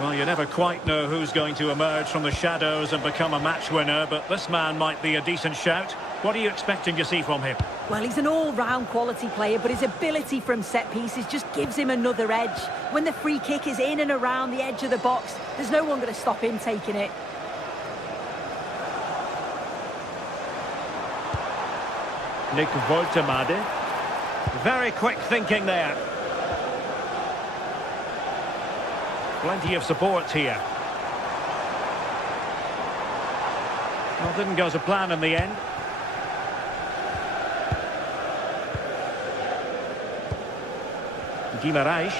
Well, you never quite know who's going to emerge from the shadows and become a match winner, but this man might be a decent shout. What are you expecting to see from him? Well, he's an all-round quality player, but his ability from set pieces just gives him another edge. When the free kick is in and around the edge of the box, there's no one going to stop him taking it. Nick Voltemade. Very quick thinking there. Plenty of support here. Well, didn't go to plan in the end. Guimarães.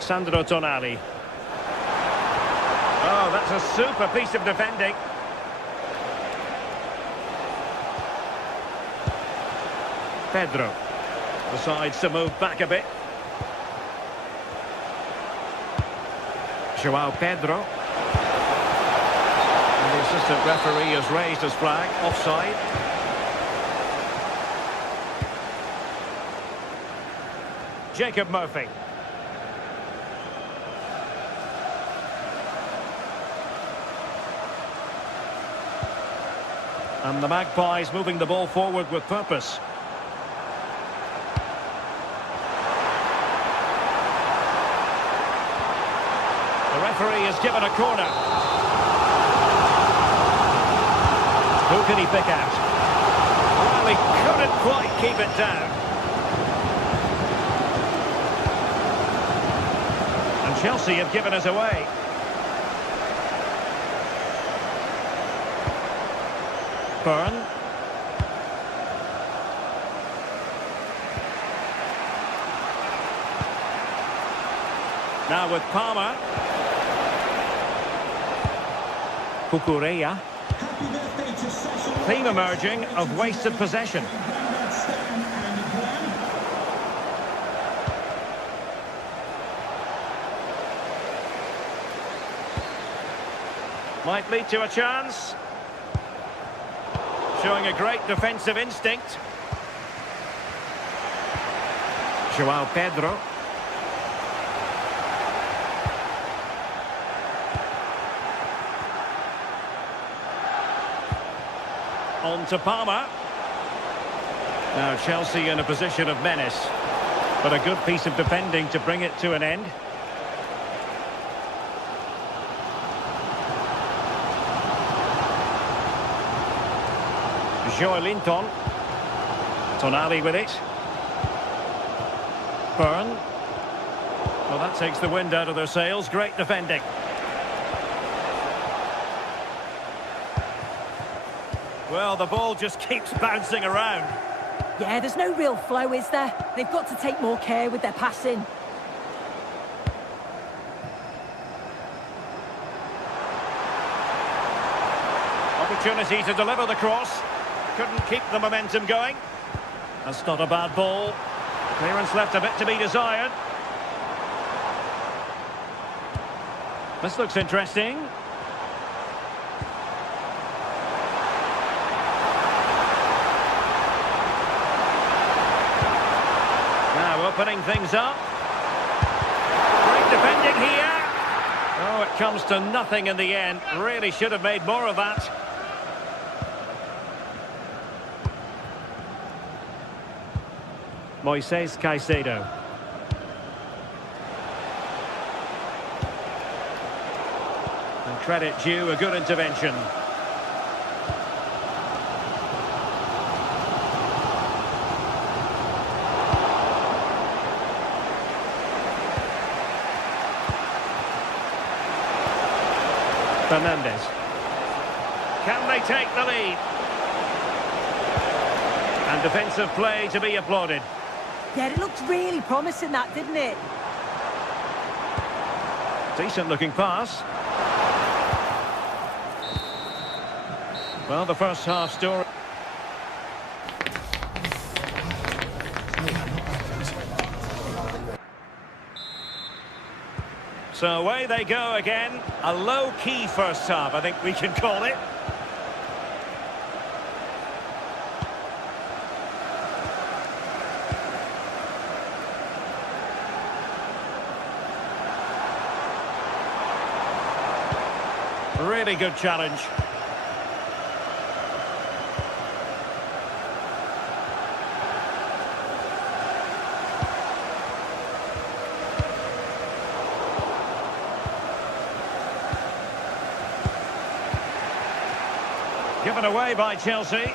Sandro Tonali. Oh, that's a super piece of defending. Pedro decides to move back a bit. João Pedro. And the assistant referee has raised his flag, offside. Jacob Murphy. And the Magpies moving the ball forward with purpose. The referee has given a corner. Who can he pick out? Well, he couldn't quite keep it down. And Chelsea have given us away. Byrne. Now with Palmer. Cucurella. Theme emerging of wasted possession. Might lead to a chance. Showing a great defensive instinct. João Pedro. On to Palmer. Now Chelsea in a position of menace. But a good piece of defending to bring it to an end. Joelinton. Tonali with it. Byrne. Well, that takes the wind out of their sails. Great defending. Well, the ball just keeps bouncing around. Yeah, there's no real flow, is there? They've got to take more care with their passing. Opportunity to deliver the cross. Couldn't keep the momentum going. That's not a bad ball. Clearance left a bit to be desired. This looks interesting. Now opening things up. Great defending here. Oh, it comes to nothing in the end. Really should have made more of that. Moises Caicedo. And credit due, a good intervention. Fernandez. Can they take the lead? And defensive play to be applauded. Yeah, it looked really promising, that, didn't it? Decent looking pass. Well, the first half story. So away they go again. A low-key first half, I think we can call it. Really good challenge. Given away by Chelsea.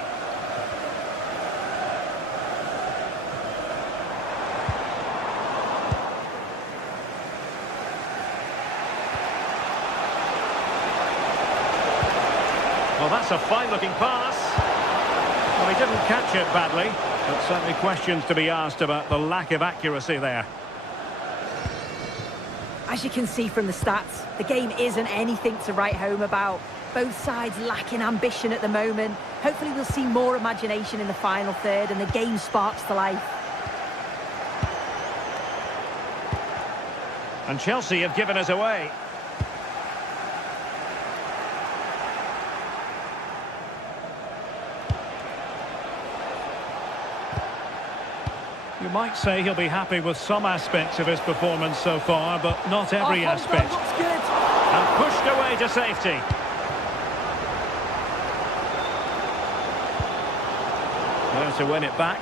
That's a fine-looking pass. Well, he didn't catch it badly, but certainly questions to be asked about the lack of accuracy there. As you can see from the stats, the game isn't anything to write home about. Both sides lacking ambition at the moment. Hopefully we'll see more imagination in the final third and the game sparks to life. And Chelsea have given us away. You might say he'll be happy with some aspects of his performance so far, but not every aspect. Looks good. And pushed away to safety. There to win it back.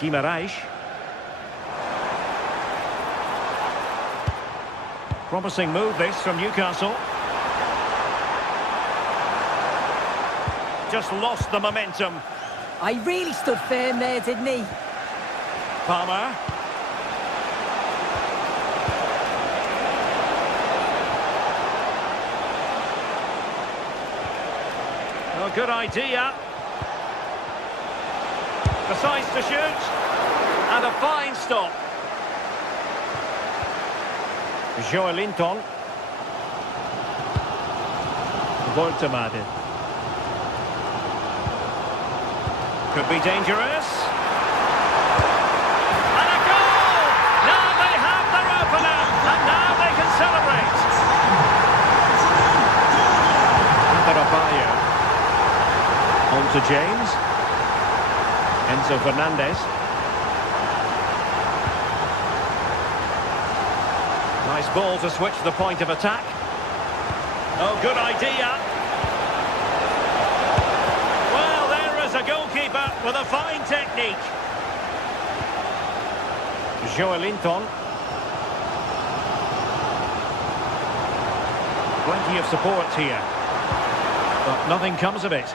Guimaraes. Promising move this from Newcastle. Just lost the momentum. I really stood firm there, didn't he? Palmer. Oh, good idea. Decides to shoot. And a fine stop. Joelinton. Voltemade. Could be dangerous. And a goal! Now they have their opener, and now they can celebrate. Adebayo. On to James. Enzo Fernandez. Nice ball to switch the point of attack. Oh, good idea. A goalkeeper with a fine technique. Joelinton. Plenty of support here, but nothing comes of it.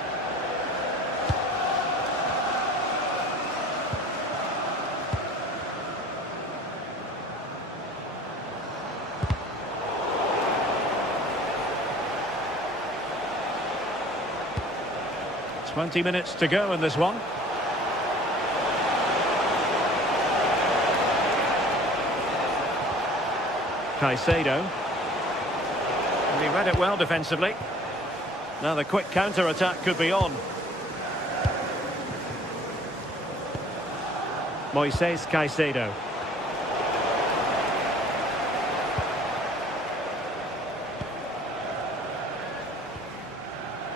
Twenty minutes to go in this one. Caicedo. And he read it well defensively. Now the quick counter-attack could be on. Moises Caicedo.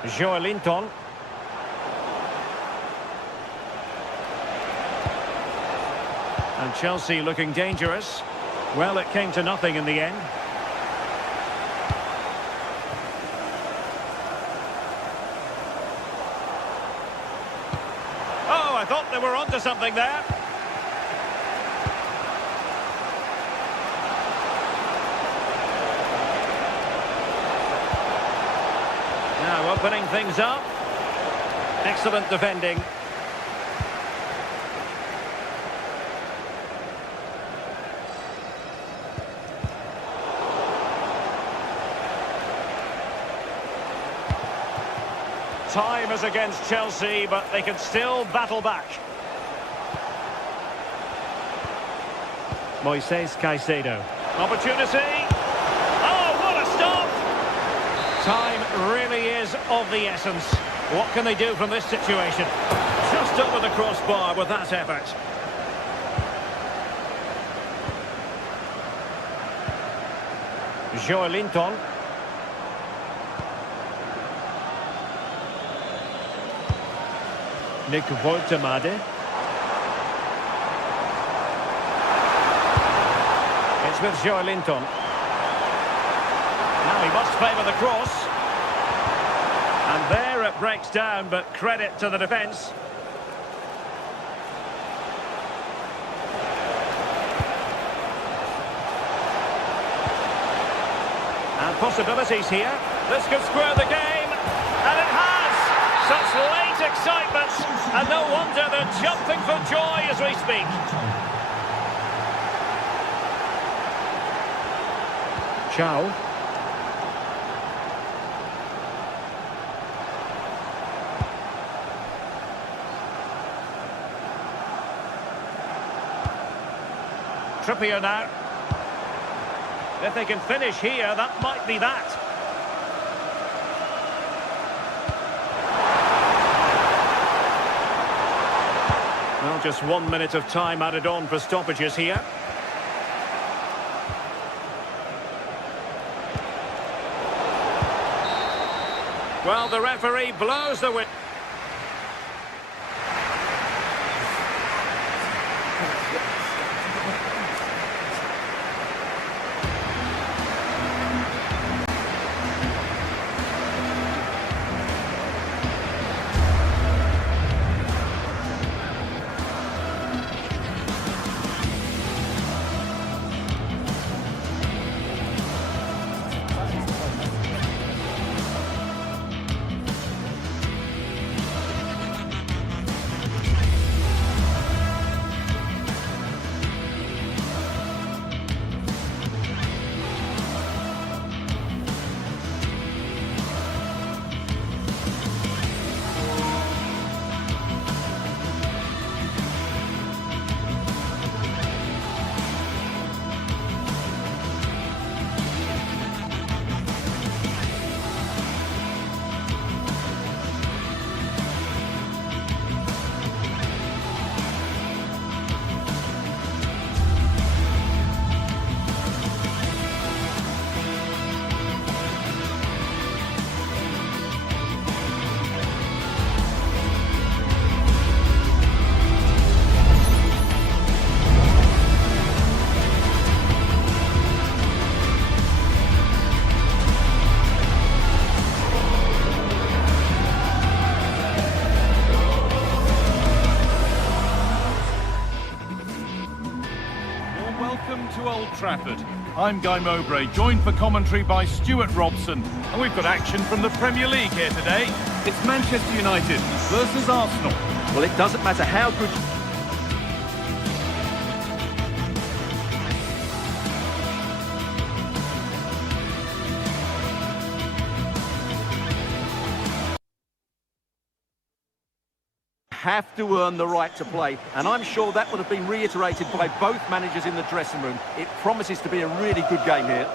Joelinton. And Chelsea looking dangerous. Well, it came to nothing in the end. Oh, I thought they were onto something there. Now opening things up. Excellent defending. Time is against Chelsea, but they can still battle back. Moises Caicedo. Opportunity. Oh, what a stop! Time really is of the essence. What can they do from this situation? Just over the crossbar with that effort. Joelinton. Nick Voltemade. It's with Joelinton. Now he must favour the cross. And there it breaks down, but credit to the defence. And possibilities here. This could square the game. And it has! Such late excitement, and no wonder they're jumping for joy as we speak. Shaw. Trippier now. If they can finish here, that might be that. Well, just 1 minute of time added on for stoppages here. Well, the referee blows the whistle. Welcome to Old Trafford. I'm Guy Mowbray, joined for commentary by Stuart Robson. And we've got action from the Premier League here today. It's Manchester United versus Arsenal. Well, it doesn't matter how good... have to earn the right to play, and I'm sure that would have been reiterated by both managers in the dressing room. It promises to be a really good game here.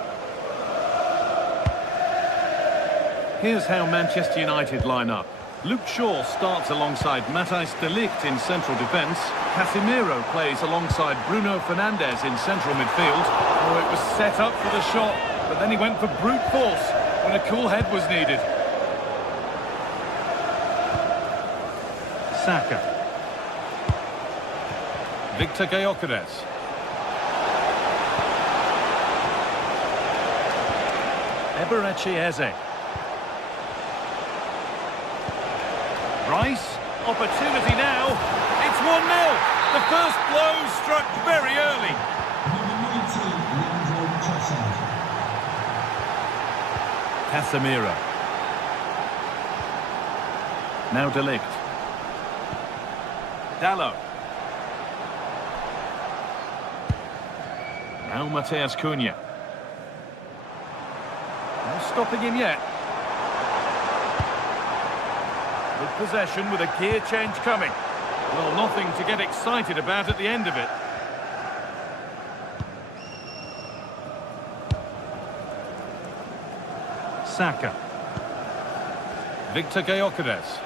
Here's how Manchester United line up. Luke Shaw starts alongside Matthijs de Ligt in central defence. Casemiro plays alongside Bruno Fernandes in central midfield. Oh, it was set up for the shot, but then he went for brute force when a cool head was needed. Saka. Victor Gyökeres. Eberechi Eze. Rice. Opportunity now. It's 1-0. The first blow struck very early. Casemiro. Now de Ligt. Dallo. Now Matheus Cunha. No stopping him yet. Good possession with a gear change coming. Well, nothing to get excited about at the end of it. Saka. Victor Gyökeres.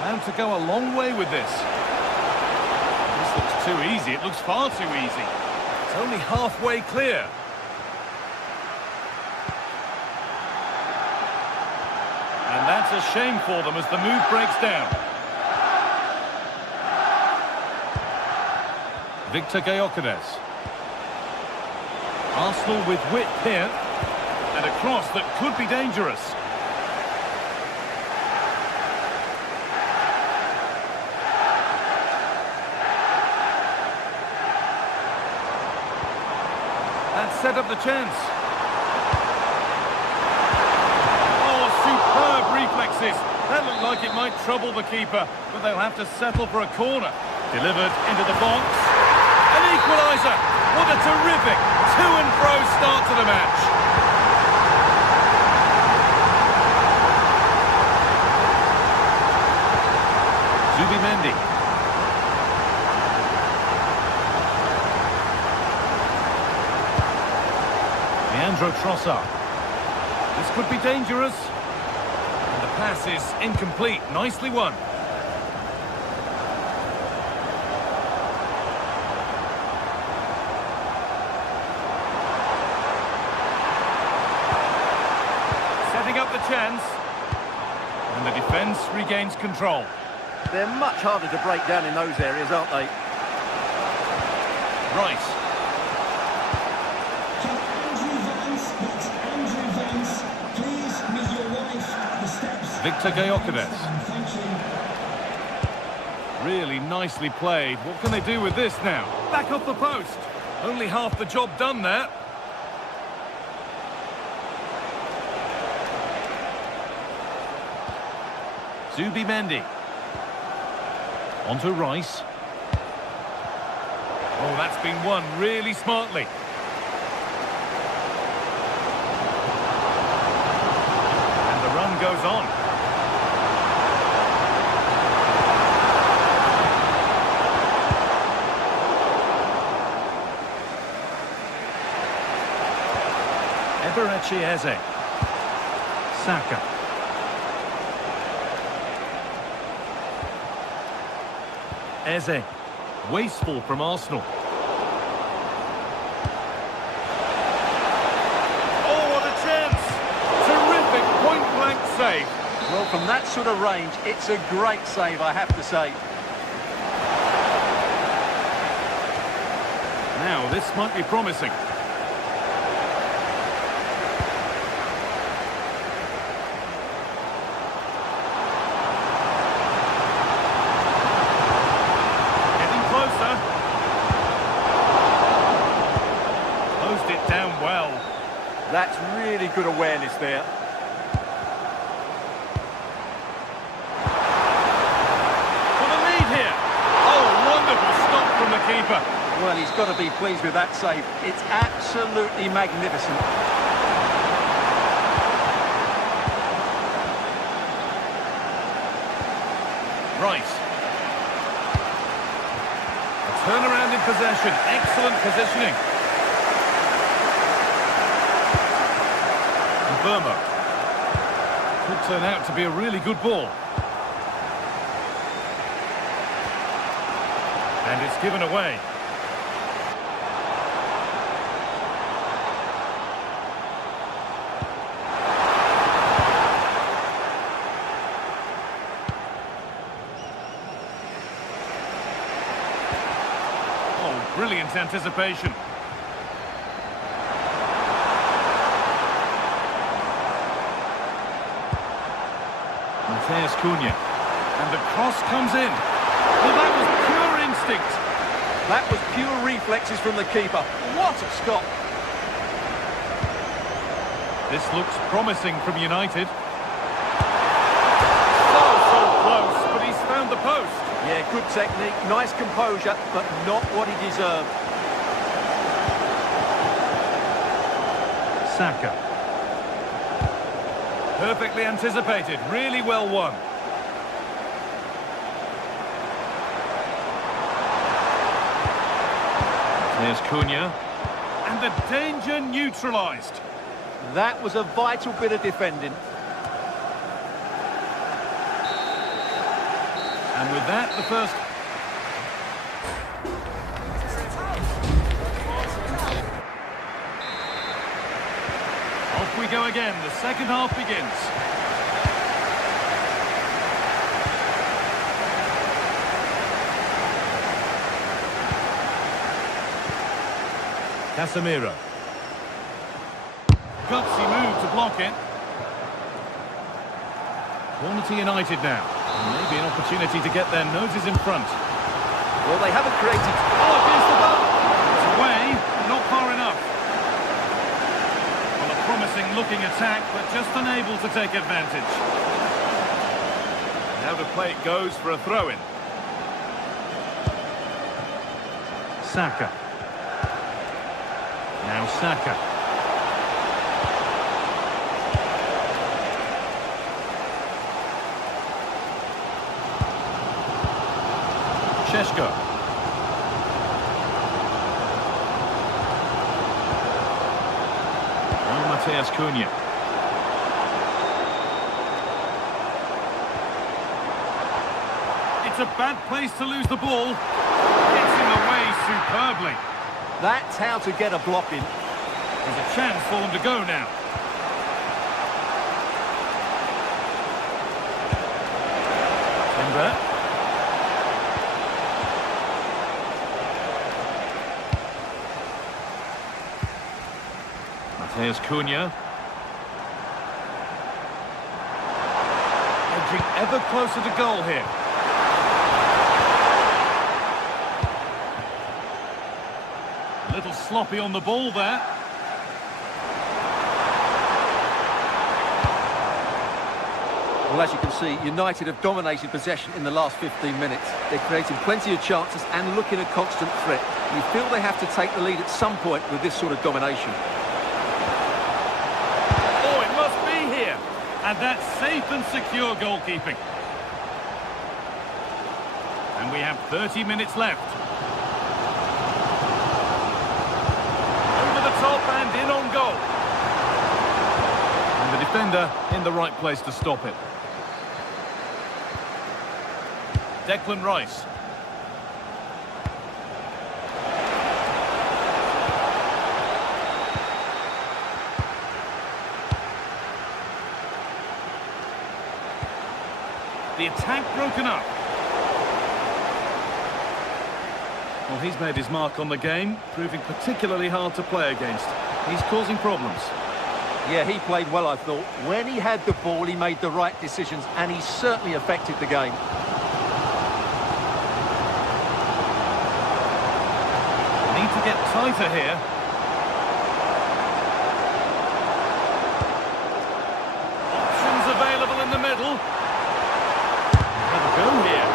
Allowed to go a long way with this. This looks too easy. It looks far too easy. It's only halfway clear. And that's a shame for them as the move breaks down. Victor Gyökeres. Arsenal with width here. And a cross that could be dangerous. Set up the chance. Oh, superb reflexes. That looked like it might trouble the keeper, but they'll have to settle for a corner. Delivered into the box. An equaliser. What a terrific and fro start to the match. Zubimendi. Leandro Trossard. This could be dangerous. And the pass is incomplete. Nicely won. Setting up the chance. And the defence regains control. They're much harder to break down in those areas, aren't they? Right. Victor Gyökeres. Really nicely played. What can they do with this now? Back off the post. Only half the job done there. Zubimendi. On to Rice. Oh, that's been won really smartly. And the run goes on. Eberechi Eze. Saka. Eze. Wasteful from Arsenal. Oh, what a chance! Terrific point-blank save. Well, from that sort of range, it's a great save, I have to say. Now, this might be promising. That's really good awareness there. For the lead here. Oh, wonderful stop from the keeper. Well, he's got to be pleased with that save. It's absolutely magnificent. Rice. A turnaround in possession. Excellent positioning. Burma. Could turn out to be a really good ball. And it's given away. Oh, brilliant anticipation. Cunha. And the cross comes in. Well, that was pure instinct. That was pure reflexes from the keeper. What a stop. This looks promising from United. So close, but he's found the post. Yeah, good technique, nice composure, but not what he deserved. Saka. Perfectly anticipated, really well won. There's Cunha. And the danger neutralised. That was a vital bit of defending. And with that, the first... Off we go again. The second half begins. Casemiro. Gutsy move to block it. Corner to United now. Maybe an opportunity to get their noses in front. Well, they haven't created... Oh, against the bar! It's away, not far enough. Well, a promising looking attack, but just unable to take advantage. Now the play it goes for a throw-in. Saka. Now Saka. Šeško. Now Mateus Cunha. It's a bad place to lose the ball. Gets in the way superbly. That's how to get a block in. There's a chance for them to go now. Timber. Mateus Cunha. Edging ever closer to goal here. A little sloppy on the ball there. Well, as you can see, United have dominated possession in the last 15 minutes. They're creating plenty of chances and looking a constant threat. You feel they have to take the lead at some point with this sort of domination. Oh, it must be here. And that's safe and secure goalkeeping. And we have 30 minutes left. Over the top and in on goal. And the defender in the right place to stop it. Declan Rice. The attack broken up. Well, he's made his mark on the game, proving particularly hard to play against. He's causing problems. Yeah, he played well, I thought. When he had the ball, he made the right decisions, and he certainly affected the game. Need to get tighter here. Options available in the middle. Have a go here.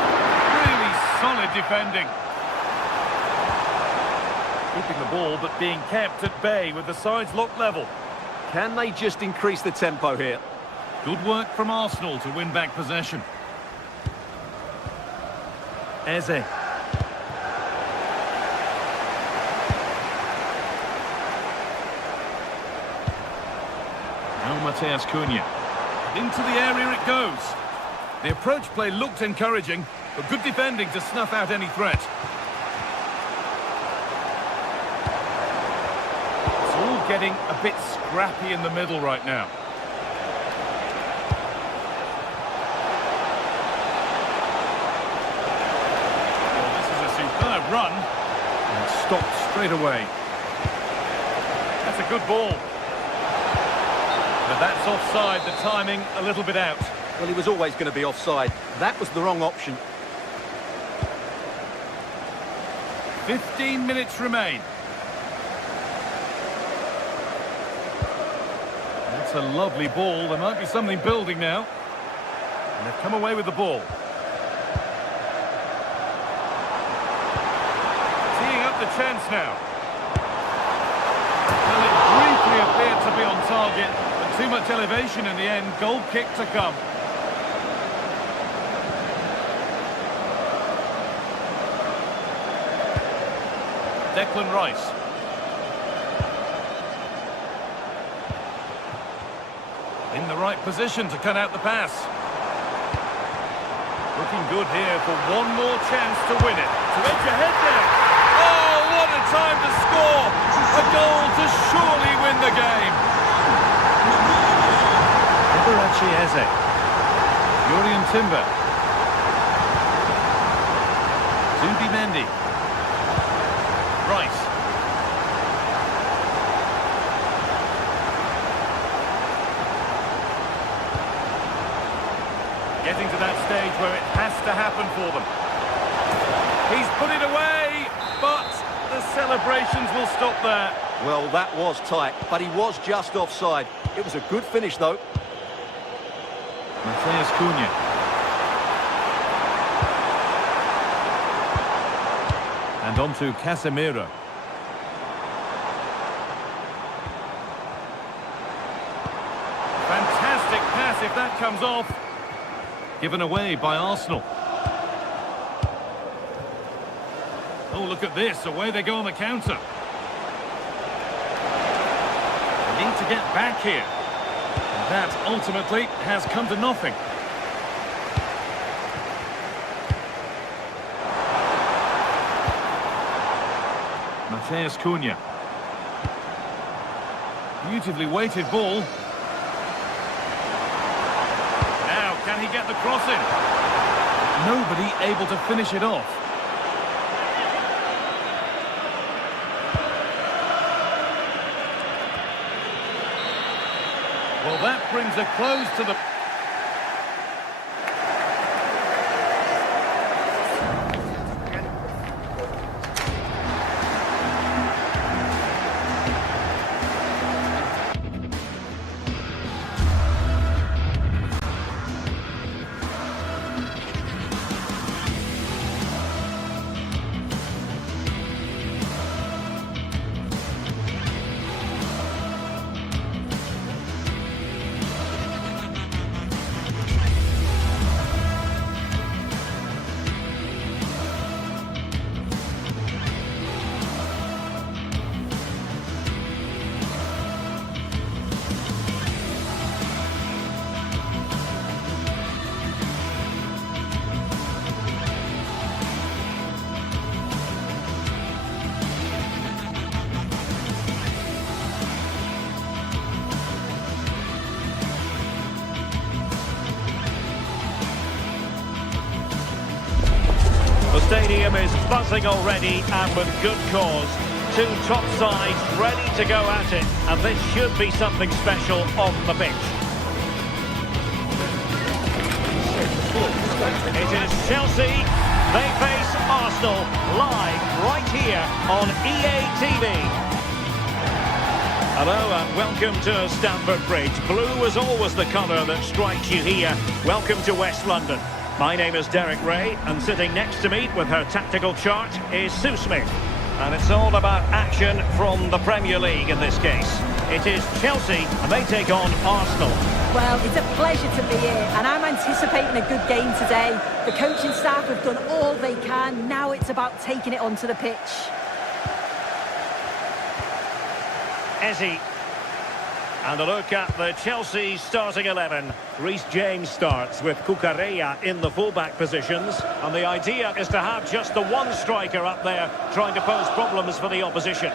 Really solid defending. Keeping the ball, but being kept at bay with the sides locked level. Can they just increase the tempo here? Good work from Arsenal to win back possession. Eze. Now Mateus Cunha. Into the area it goes. The approach play looked encouraging, but good defending to snuff out any threat. It's all getting a bit scrappy in the middle right now. Well, this is a superb run. And stopped straight away. That's a good ball. But that's offside, the timing a little bit out. Well, he was always going to be offside. That was the wrong option. 15 minutes remain. That's a lovely ball. There might be something building now. And they've come away with the ball. Teeing up the chance now. Well, it briefly appeared to be on target. Too much elevation in the end. Goal kick to come. Declan Rice. In the right position to cut out the pass. Looking good here for one more chance to win it. To edge ahead there. Oh, what a time to score! A goal to surely win the game. Eze. Yurian Timber. Zubimendi. Rice. Getting to that stage where it has to happen for them. He's put it away, but the celebrations will stop there. Well, that was tight, but he was just offside. It was a good finish, though. Mateus Cunha. And on to Casemiro. if that comes off. Given away by Arsenal. Oh, look at this. Away they go on the counter. They need to get back here. And that ultimately has come to nothing. Mateus Cunha. Beautifully weighted ball. Now, can he get the cross in? Nobody able to finish it off. Well, that brings a close to the... The stadium is buzzing already, and with good cause. Two top sides ready to go at it, and this should be something special on the pitch. It is Chelsea. They face Arsenal live right here on EA TV. Hello and welcome to Stamford Bridge. Blue is always the colour that strikes you here. Welcome to West London. My name is Derek Ray, and sitting next to me with her tactical chart is Sue Smith. And it's all about action from the Premier League in this case. It is Chelsea, and they take on Arsenal. Well, it's a pleasure to be here, and I'm anticipating a good game today. The coaching staff have done all they can. Now it's about taking it onto the pitch. Eze. And a look at the Chelsea starting 11. Reece James starts with Cucurella in the fullback positions. And the idea is to have just the one striker up there trying to pose problems for the opposition.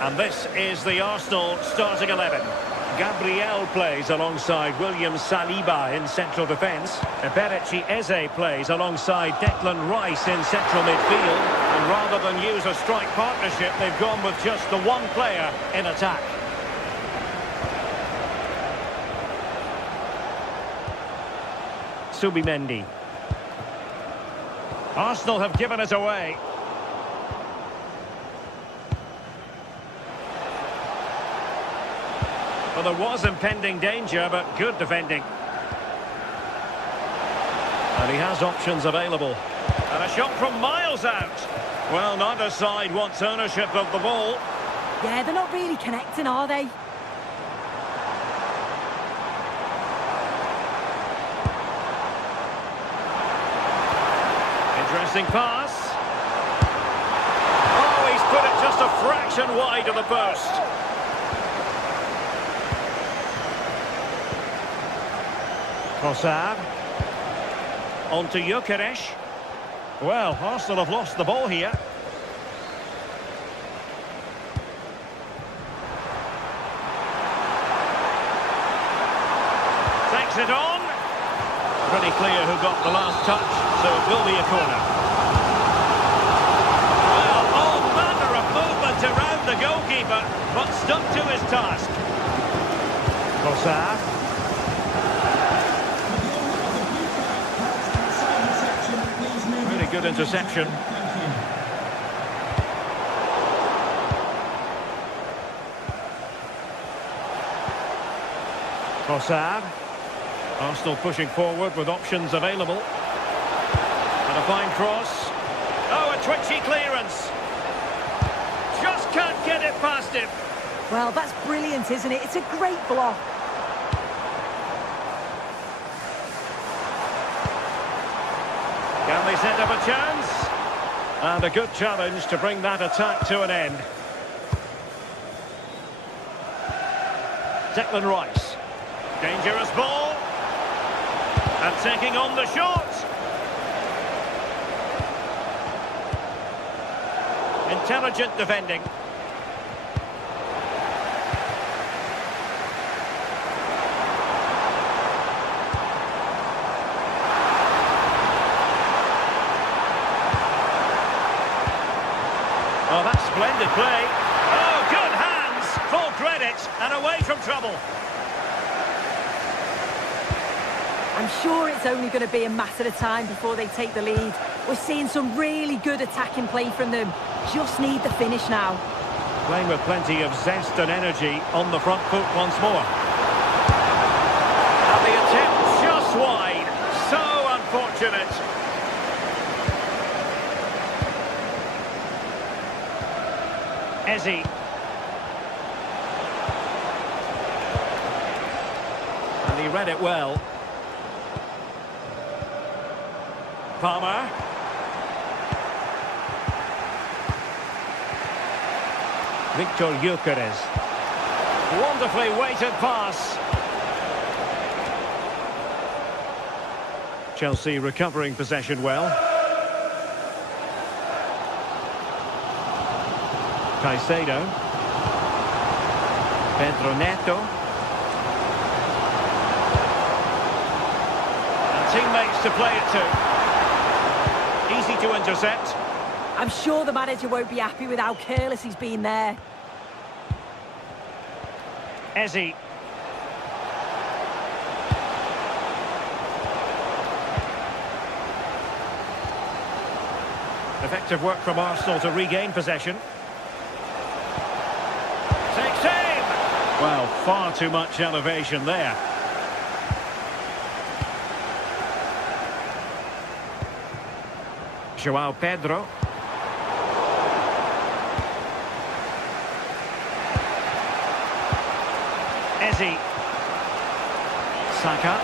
And this is the Arsenal starting 11. Gabriel plays alongside William Saliba in central defence. Eberechi Eze plays alongside Declan Rice in central midfield. And rather than use a strike partnership, they've gone with just the one player in attack. Subimendi. Arsenal have given it away. Well, there was impending danger, but good defending. And he has options available. And a shot from miles out. Well, neither side wants ownership of the ball. Yeah, they're not really connecting, are they? Interesting pass. Oh, he's put it just a fraction wide of the post. Trossard. On to Gyökeres. Well, Arsenal have lost the ball here. Takes it on. Pretty clear who got the last touch, so it will be a corner. Well, all manner of movement around the goalkeeper, but stuck to his task. Trossard. Really good interception. Trossard. Arsenal pushing forward with options available. And a fine cross. Oh, a twitchy clearance. Just can't get it past him. Well, that's brilliant, isn't it? It's a great block. Can they set up a chance? And a good challenge to bring that attack to an end. Declan Rice. Dangerous ball. And taking on the shot. Intelligent defending. Oh, that's splendid play. Oh, good hands. Full credit and away from trouble. I'm sure it's only going to be a matter of time before they take the lead. We're seeing some really good attacking play from them. Just need the finish now. Playing with plenty of zest and energy on the front foot once more. And the attempt just wide. So unfortunate. Eze. And he read it well. Palmer. Victor Gyökeres. Wonderfully weighted pass. Chelsea recovering possession well. Caicedo. Pedro Neto. And teammates to play it to. Easy to intercept. I'm sure the manager won't be happy with how careless he's been there. Eze. Effective work from Arsenal to regain possession. Takes aim! Well, far too much elevation there. João Pedro. Eze. Saka.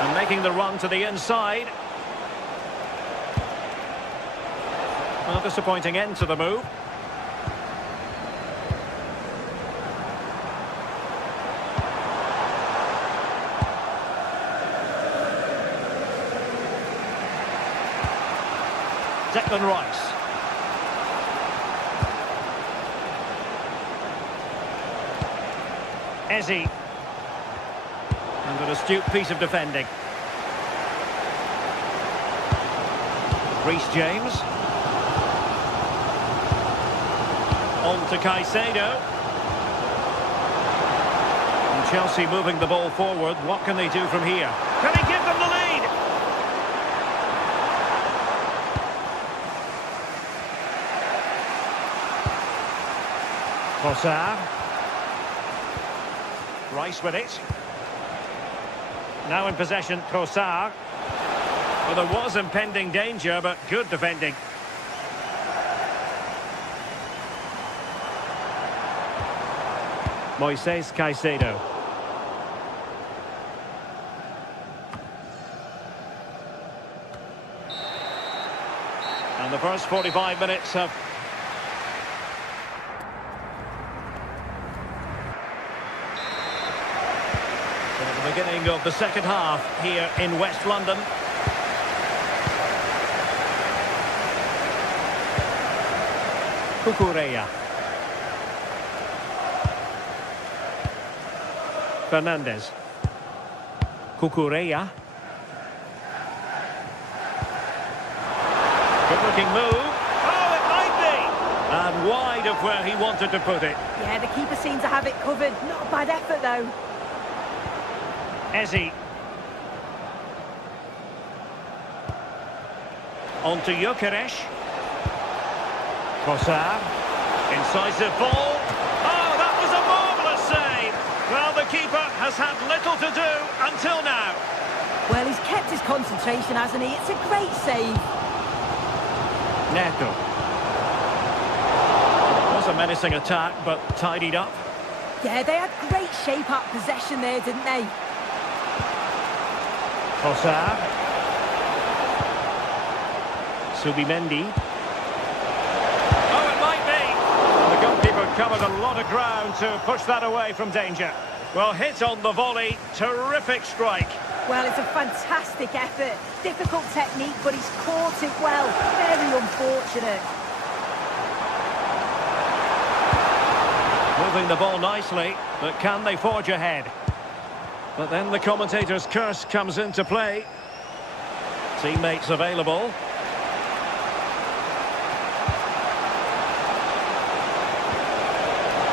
And making the run to the inside. Well, disappointing end to the move. Declan Rice. Eze. And an astute piece of defending. Reece James. On to Caicedo. And Chelsea moving the ball forward. What can they do from here? Can he give them the lead? Trossard. Rice with it. Now in possession, Trossard. Well, there was impending danger, but good defending. Moises Caicedo. And the first 45 minutes have... So the beginning of the second half here in West London. Cucurella. Fernandez. Cucurella. Good looking move. Oh, it might be! And wide of where he wanted to put it. Yeah, the keeper seemed to have it covered. Not a bad effort, though. Eze. On to Gyökeres. Trossard. Incisive ball. Oh, that was a marvellous save. Well, the keeper has had little to do until now. Well, he's kept his concentration, hasn't he? It's a great save. Neto. It was a menacing attack, but tidied up. Yeah, they had great shape-up possession there, didn't they? Trossard. Subimendi. Oh, it might be. The goalkeeper covered a lot of ground to push that away from danger. Well, hit on the volley. Terrific strike. Well, it's a fantastic effort. Difficult technique, but he's caught it well. Very unfortunate. Moving the ball nicely, but can they forge ahead? But then the commentator's curse comes into play. Teammates available.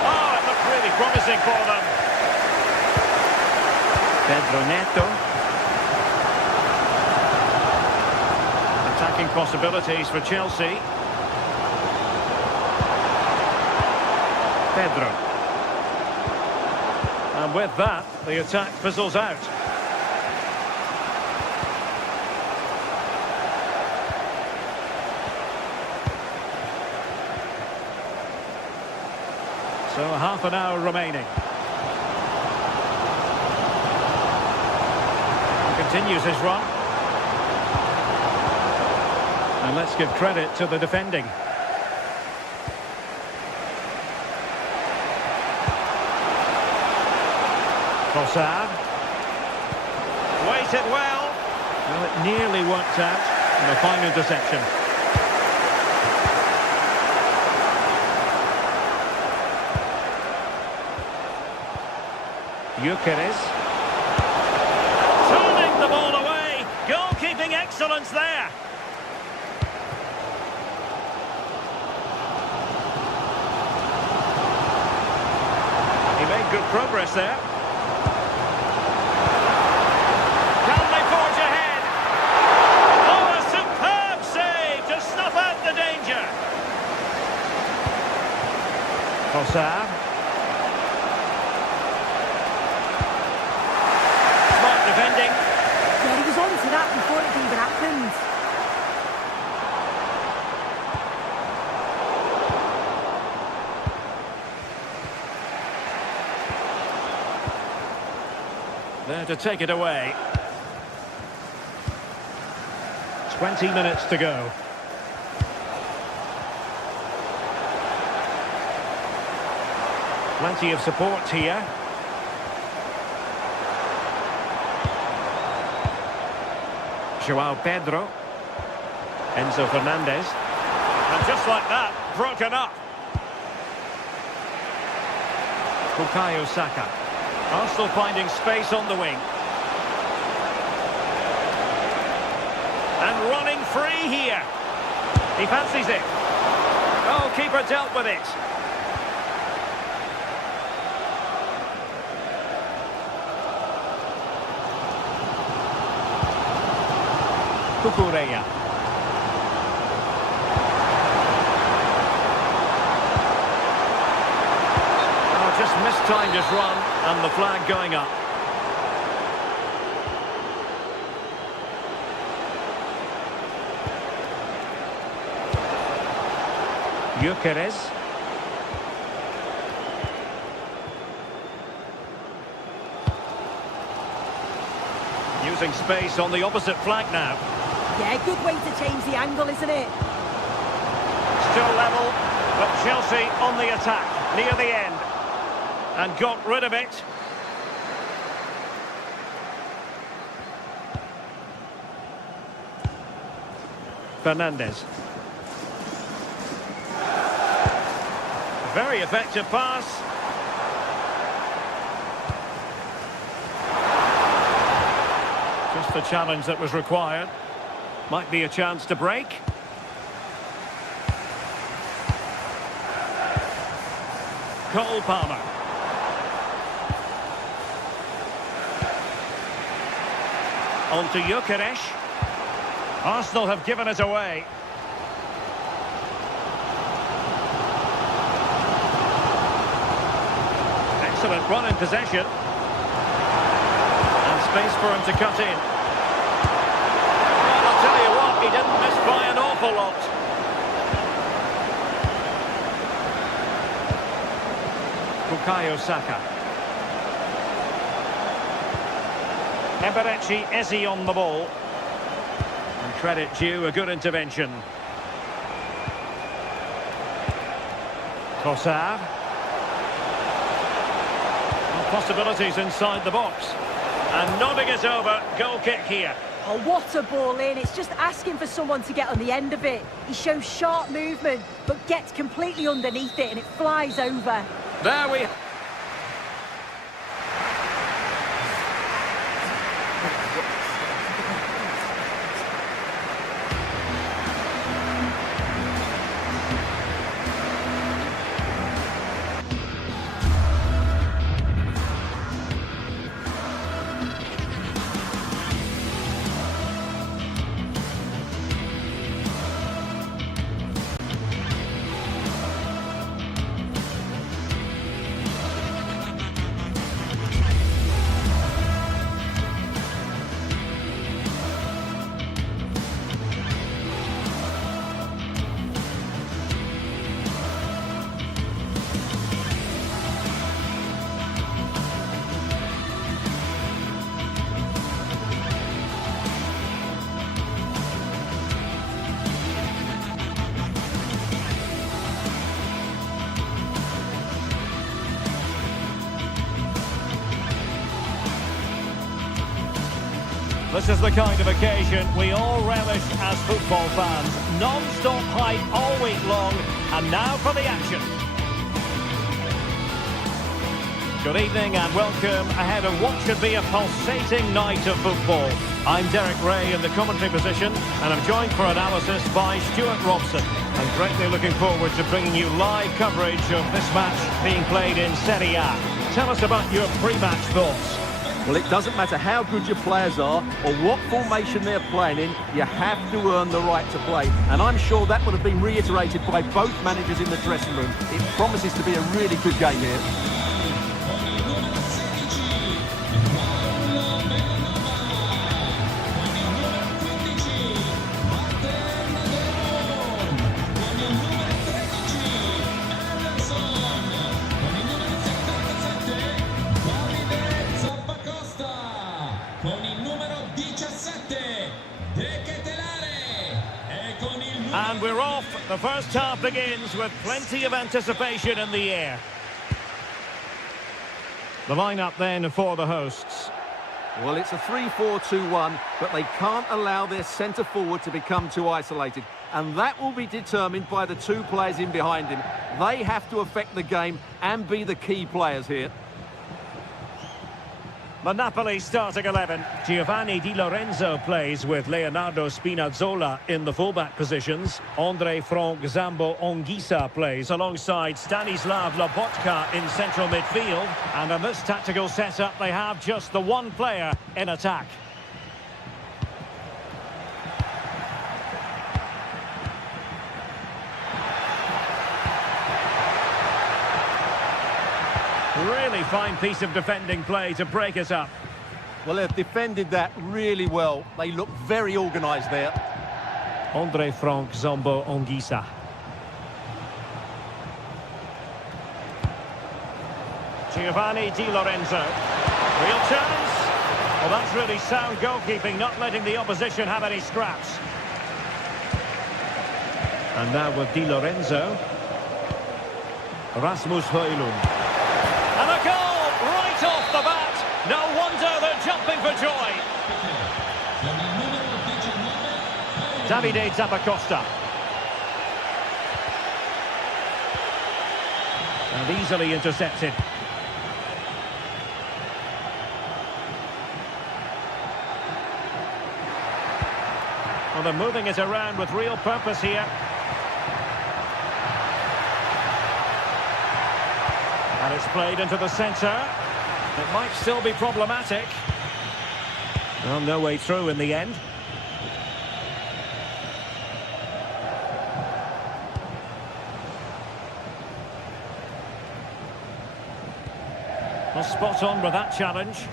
Oh, it looked really promising for them. Pedro Neto. Attacking possibilities for Chelsea. Pedro. And with that, the attack fizzles out. So half an hour remaining. He continues his run. And let's give credit to the defending. Trossard. Waited well. Well, it nearly worked out in the fine interception. Gyökeres. Turning the ball away. Goalkeeping excellence there. He made good progress there. Can they forge ahead? Oh, a superb save to snuff out the danger. Trossard. Smart defending. Yeah, he was on to that before it even happened. There to take it away. 20 minutes to go. Plenty of support here. Joao Pedro. Enzo Fernandez. And just like that, broken up. Bukayo Saka. Arsenal finding space on the wing. And running free here. He fancies it. Oh, keeper dealt with it. Kukureya. Oh, just mistimed his run, and the flag going up. Gyökeres. Using space on the opposite flank now. Yeah, good way to change the angle, isn't it? Still level, but Chelsea on the attack, near the end. And got rid of it. Fernandez. Very effective pass. Just the challenge that was required. Might be a chance to break. Cole Palmer. On to Gyökeres. Arsenal have given it away. Excellent run in possession. And space for him to cut in. Well, I'll tell you what, he didn't miss by an awful lot. Bukayo Saka. Eberechi Eze on the ball. And credit due, a good intervention. Trossard. Possibilities inside the box. And nodding it over, goal kick here. Oh, what a ball in. It's just asking for someone to get on the end of it. He shows sharp movement, but gets completely underneath it and it flies over. There we... This is the kind of occasion we all relish as football fans. Non-stop hype all week long, and now for the action. Good evening and welcome ahead of what should be a pulsating night of football. I'm Derek Ray in the commentary position, and I'm joined for analysis by Stuart Robson. I'm greatly looking forward to bringing you live coverage of this match being played in Serie A. Tell us about your pre-match thoughts. Well, it doesn't matter how good your players are or what formation they're playing in, you have to earn the right to play. And I'm sure that would have been reiterated by both managers in the dressing room. It promises to be a really good game here. And we're off. The first half begins with plenty of anticipation in the air. The lineup then for the hosts. Well, it's a 3-4-2-1, but they can't allow their centre forward to become too isolated. And that will be determined by the two players in behind him. They have to affect the game and be the key players here. The Napoli starting 11. Giovanni Di Lorenzo plays with Leonardo Spinazzola in the fullback positions. Andre Frank Zambo Anguissa plays alongside Stanislav Lobotka in central midfield. And in this tactical setup, they have just the one player in attack. Really fine piece of defending play to break us up. Well, they've defended that really well. They look very organised there. Andre Frank Zambo Anguissa. Giovanni Di Lorenzo. Real chance. Well, that's really sound goalkeeping, not letting the opposition have any scraps. And now with Di Lorenzo. Rasmus Højlund. And a goal right off the bat. No wonder they're jumping for joy. Davide Zappacosta. And easily intercepted. Well, they're moving it around with real purpose here. And it's played into the centre. It might still be problematic. Well, no way through in the end. Well, spot on with that challenge.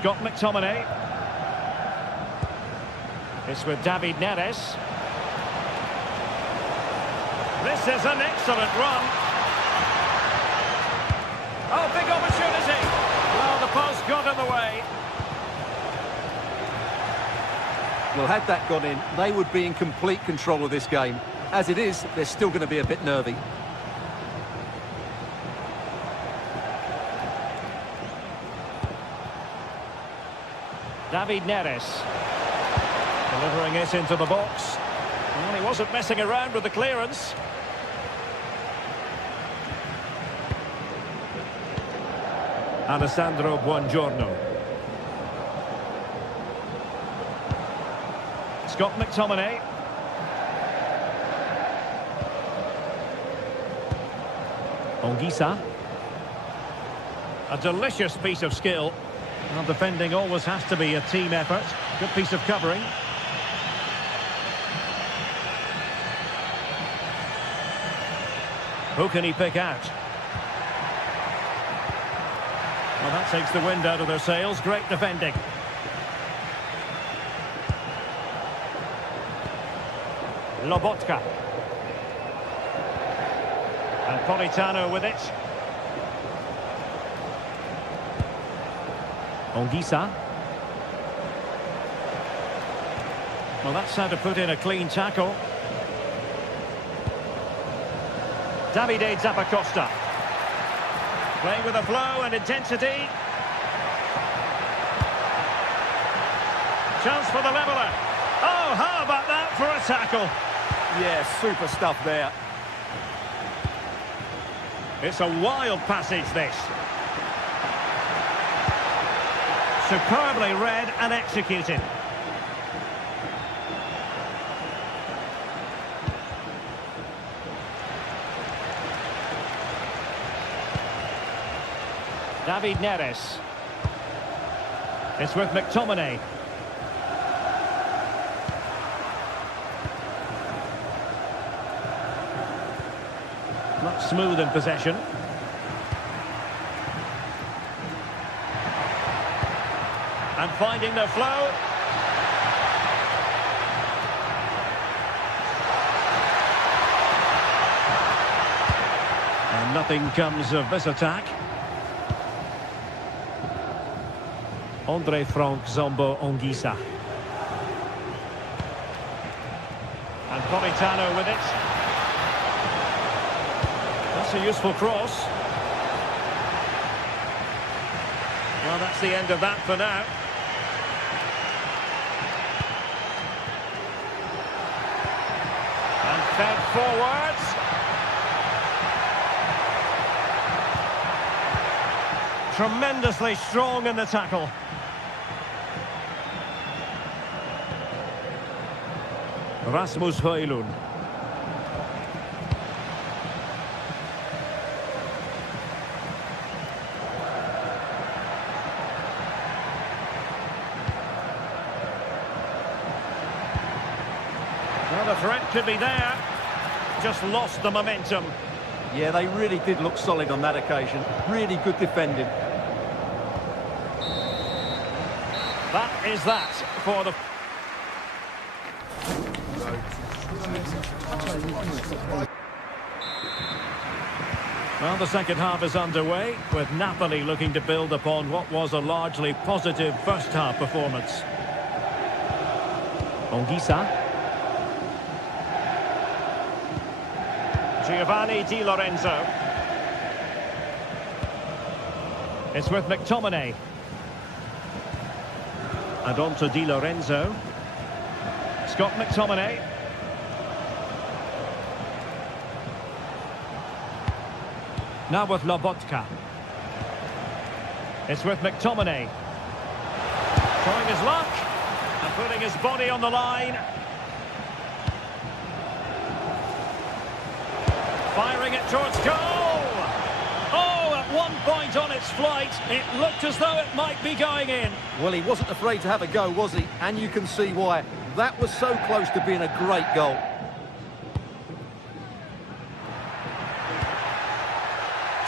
Scott McTominay. It's with David Neres. This is an excellent run. Oh, big opportunity. got in the way. Well, had that gone in, they would be in complete control of this game. As it is, they're still going to be a bit nervy. David Neres. Delivering it into the box. Well, he wasn't messing around with the clearance. Alessandro Buongiorno. Scott McTominay. Ongisa. A delicious piece of skill. Well, defending always has to be a team effort. Good piece of covering. Who can he pick out? Well, that takes the wind out of their sails. Great defending. Lobotka. And Politano with it. Ongisa. Well, that's how to put in a clean tackle. Davide Zappacosta. Playing with a flow and intensity. Chance for the leveller. Oh, how about that for a tackle? Yeah, super stuff there. It's a wild passage, this. Superbly read and executed. David Neres. It's with McTominay. Not smooth in possession. And finding the flow. And nothing comes of this attack. Andre Frank Zombo Ongisa. And Politano with it. That's a useful cross. Well, that's the end of that for now. And fed forwards. Tremendously strong in the tackle. Rasmus Højlund. Well, the threat could be there. Just lost the momentum. Yeah, they really did look solid on that occasion. Really good defending. That is that for the... Well, the second half is underway, with Napoli looking to build upon what was a largely positive first-half performance. Ongisa. Giovanni Di Lorenzo. It's with McTominay. And on to Di Lorenzo. Scott McTominay. Now with Lobotka. It's with McTominay. Trying his luck. And putting his body on the line. Firing it towards goal. Oh, at one point on its flight, it looked as though it might be going in. Well, he wasn't afraid to have a go, was he? And you can see why. That was so close to being a great goal.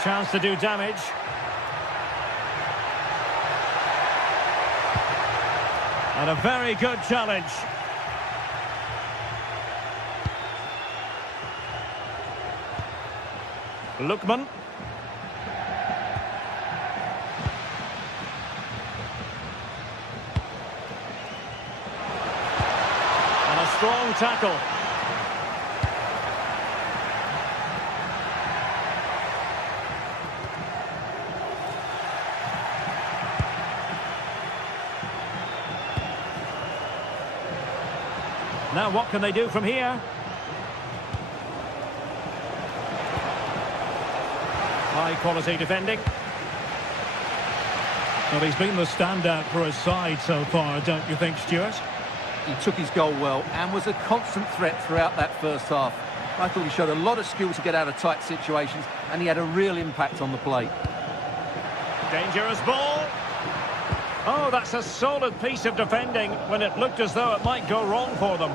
Chance to do damage. And a very good challenge. Lookman. strong tackle. Now what can they do from here? High quality defending. Well, he's been the standout for his side so far, don't you think, Stuart? He took his goal well and was a constant threat throughout that first half. I thought he showed a lot of skill to get out of tight situations, and he had a real impact on the play. Dangerous ball. Oh, that's a solid piece of defending when it looked as though it might go wrong for them.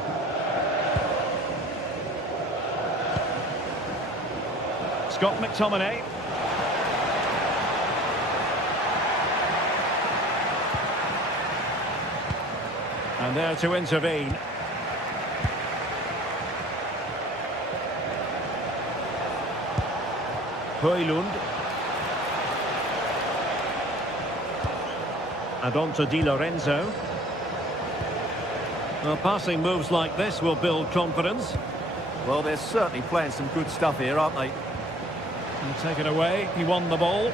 Scott McTominay. And there to intervene. Højlund. And on to Di Lorenzo. Well, passing moves like this will build confidence. Well, they're certainly playing some good stuff here, aren't they? And take it away. He won the ball.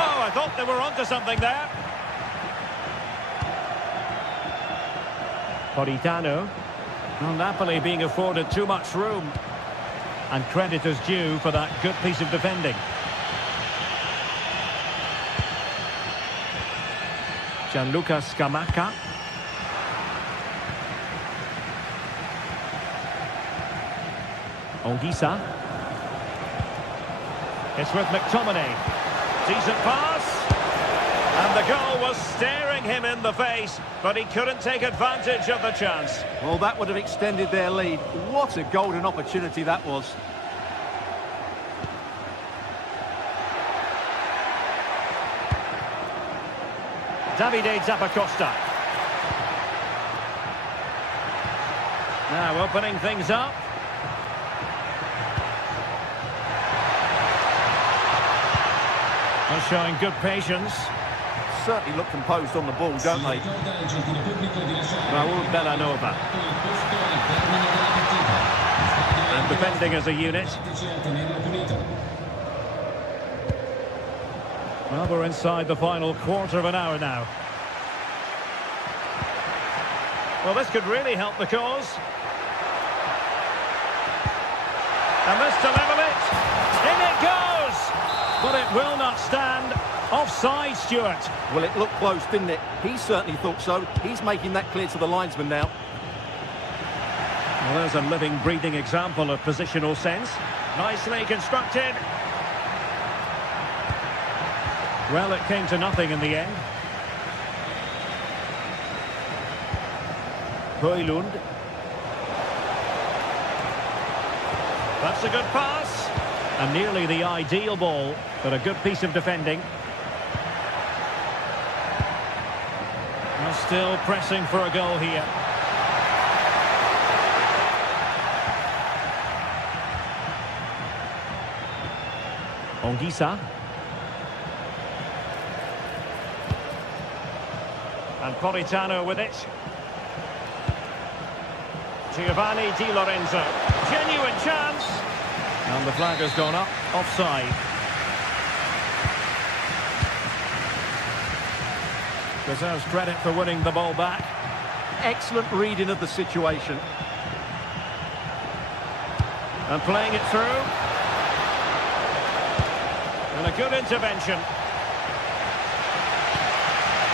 Oh, I thought they were onto something there. Politano. Well, Napoli being afforded too much room. And credit is due for that good piece of defending. Gianluca Scamacca. Ongisa. It's with McTominay. Decent pass. And the goal was staring him in the face, but he couldn't take advantage of the chance. Well, that would have extended their lead. What a golden opportunity that was. Davide Zappacosta. Now opening things up. They're showing good patience. Certainly look composed on the ball, don't they? Raul Bellanova. And defending as a unit. Well, we're inside the final quarter of an hour now. Well, this could really help the cause. And this to level it. In it goes! But it will not stand. Offside, Stuart. Well, it looked close, didn't it? He certainly thought so. He's making that clear to the linesman now. Well, there's a living, breathing example of positional sense. Nicely constructed. Well, it came to nothing in the end. Højlund. That's a good pass. And nearly the ideal ball, but a good piece of defending. Well, still pressing for a goal here. Ongisa. And Politano with it. Giovanni Di Lorenzo. Genuine chance. And the flag has gone up. Offside. Deserves credit for winning the ball back. Excellent reading of the situation. And playing it through. And a good intervention.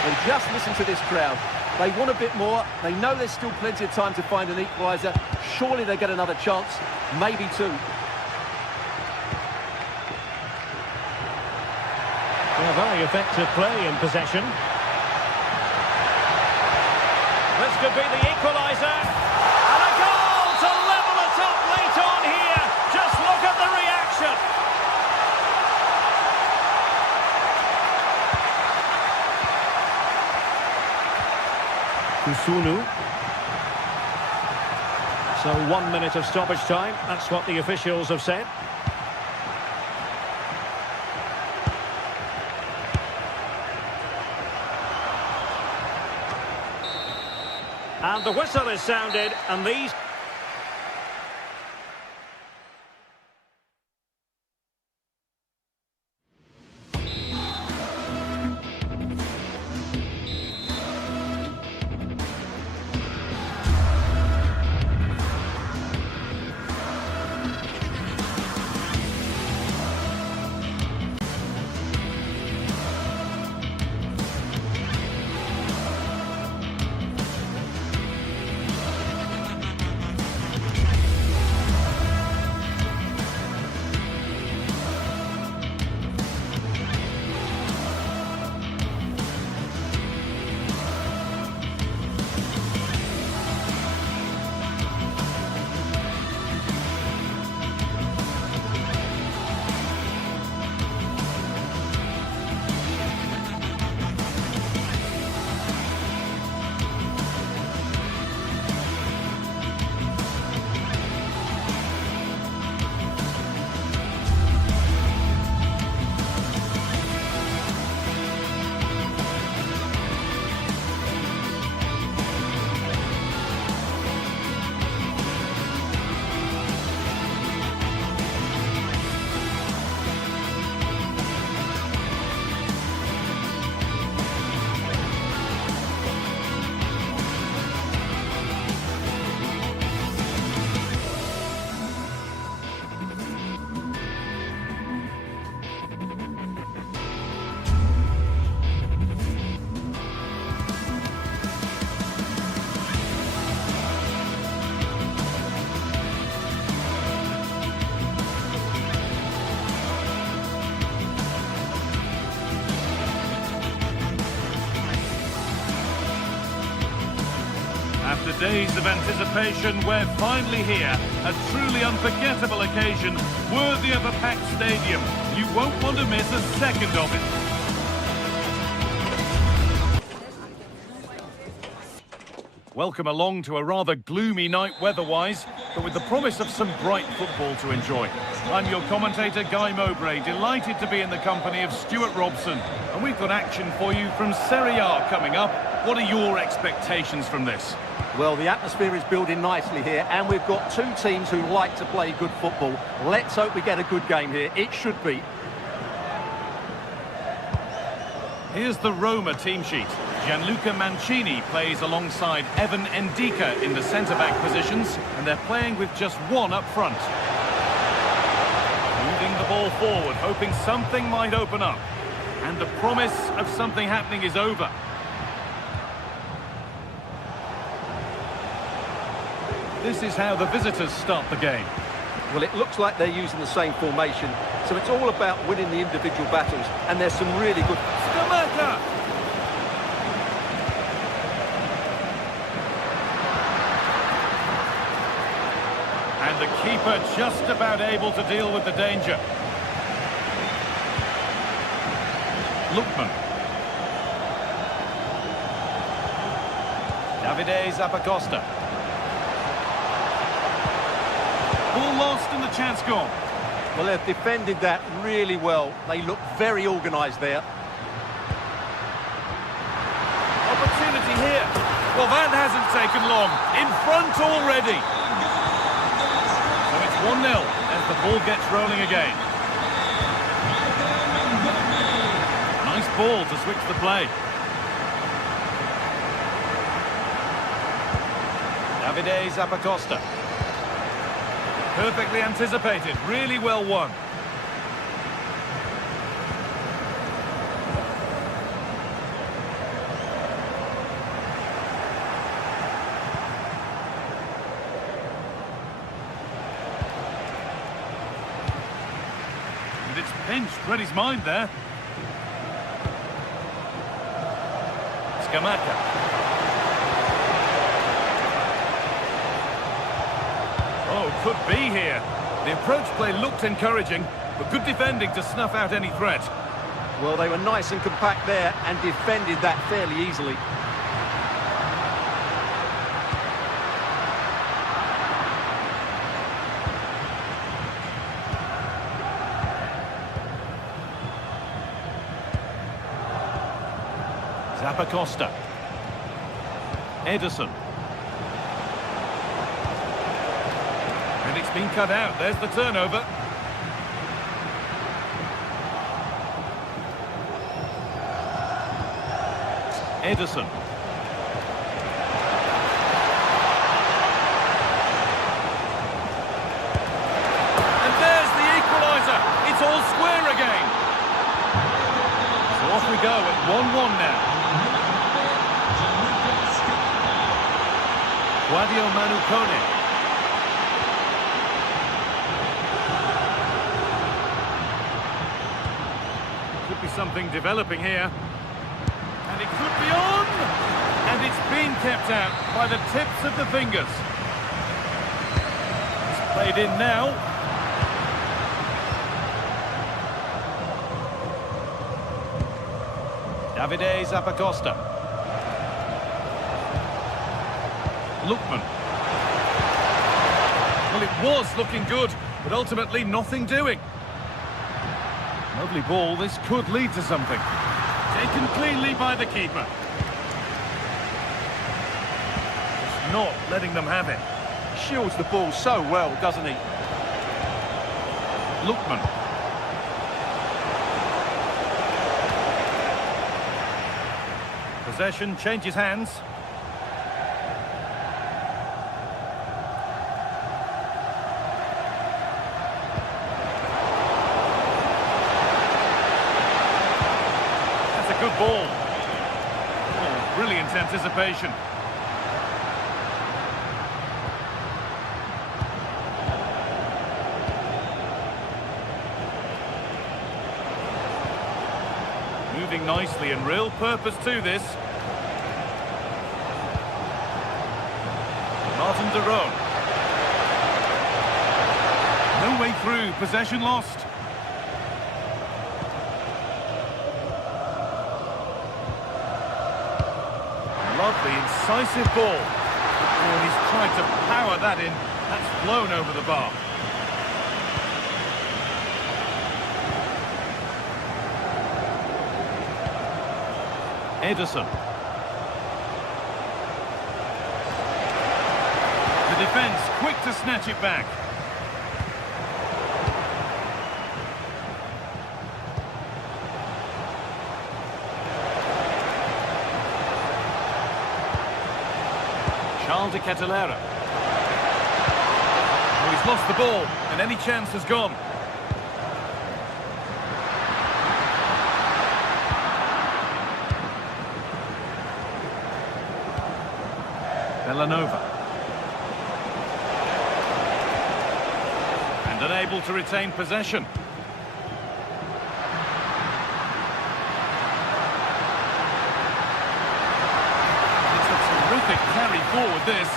And just listen to this crowd. They want a bit more. They know there's still plenty of time to find an equaliser. Surely they get another chance. Maybe two. Well, very effective play in possession. This could be the equaliser. And a goal to level it up late on here. Just look at the reaction. Kusunu. So 1 minute of stoppage time. That's what the officials have said. And the whistle is sounded, and these... After days of anticipation, we're finally here. A truly unforgettable occasion, worthy of a packed stadium. You won't want to miss a second of it. Welcome along to a rather gloomy night weather-wise, but with the promise of some bright football to enjoy. I'm your commentator, Guy Mowbray, delighted to be in the company of Stuart Robson. And we've got action for you from Serie A coming up. What are your expectations from this? Well, the atmosphere is building nicely here, and we've got two teams who like to play good football. Let's hope we get a good game here. It should be. Here's the Roma team sheet. Gianluca Mancini plays alongside Evan Ndika in the centre-back positions, and they're playing with just one up front. Moving the ball forward, hoping something might open up. And the promise of something happening is over. This is how the visitors start the game. Well, it looks like they're using the same formation, so it's all about winning the individual battles, and there's some really good... Scamacca! And the keeper just about able to deal with the danger. Lookman. Davide Zappacosta. Ball lost and the chance gone. Well, they've defended that really well. They look very organised there. Opportunity here. Well, that hasn't taken long. In front already. So it's 1-0 as the ball gets rolling again. Nice ball to switch the play. Davide Zappacosta. Perfectly anticipated, really well won. And it's pinched, read his mind there. Scamacca. Oh, could be here. The approach play looked encouraging, but good defending to snuff out any threat. Well, they were nice and compact there and defended that fairly easily. Zappacosta. Ederson. been cut out. There's the turnover. Edison. And there's the equaliser. It's all square again. So off we go at 1-1 now. Guadio Manukone. Could be something developing here. And it could be on! And it's been kept out by the tips of the fingers. It's played in now. Davide Zappacosta. Lookman. Well, it was looking good, but ultimately nothing doing. Lovely ball. This could lead to something. Taken cleanly by the keeper. Just not letting them have it. Shields the ball so well, doesn't he? Lookman. Possession changes hands. Good ball. Oh, brilliant anticipation. Moving nicely and real purpose to this. Martin de Roon. No way through, possession lost. Lovely, incisive ball. Oh, and he's tried to power that in. That's flown over the bar. Edison. The defence quick to snatch it back. Charles de Ketelera. Oh, he's lost the ball, and any chance has gone. Villanova. And unable to retain possession. Carry forward this,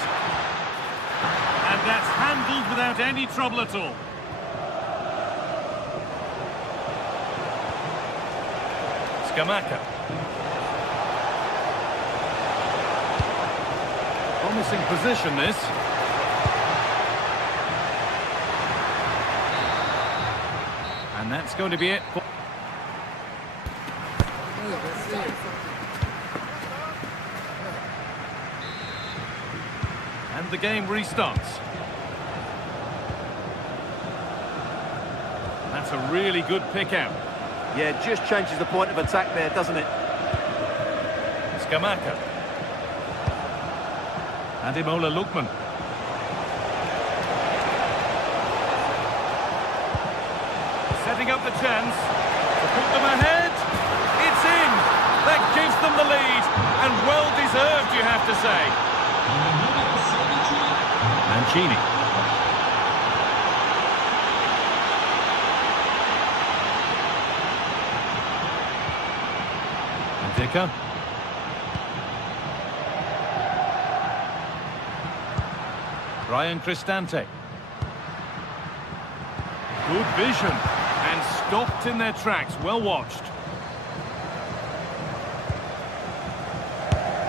and that's handled without any trouble at all. Scamacca. Promising position this. And that's going to be it. And the game restarts. That's a really good pick out. Yeah, just changes the point of attack there, doesn't it? Scamacca. Ademola Lookman. Setting up the chance to put them ahead. It's in. That gives them the lead, and well deserved, you have to say. Mancini. Dicker. Brian Cristante. Good vision. And stopped in their tracks. Well watched.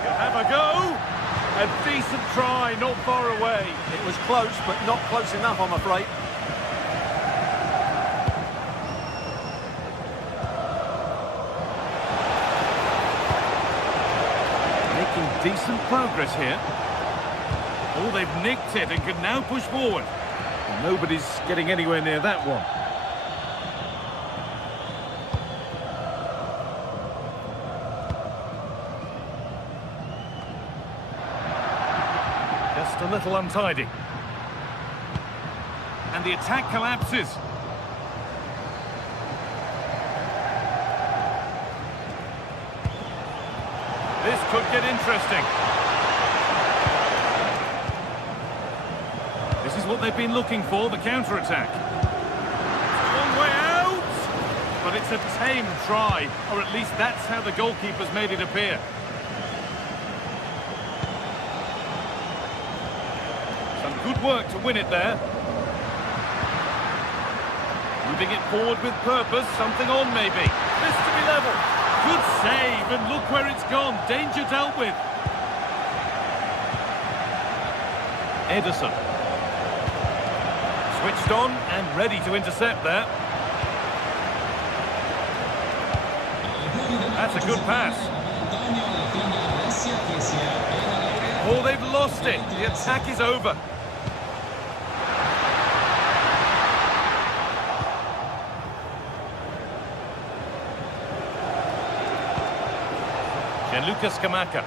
You'll have a go. A decent try, not far away. It was close, but not close enough, I'm afraid. Making decent progress here. Oh, they've nicked it and can now push forward. Nobody's getting anywhere near that one. Just a little untidy. And the attack collapses. This could get interesting. This is what they've been looking for, the counter-attack. Long way out! But it's a tame try, or at least that's how the goalkeeper's made it appear. Some good work to win it there. Moving it forward with purpose, something on maybe. This to be level. Good save, and look where it's gone. Danger dealt with. Ederson. Switched on and ready to intercept there. That's a good pass. Oh, they've lost it. The attack is over. Lucas Scamacca.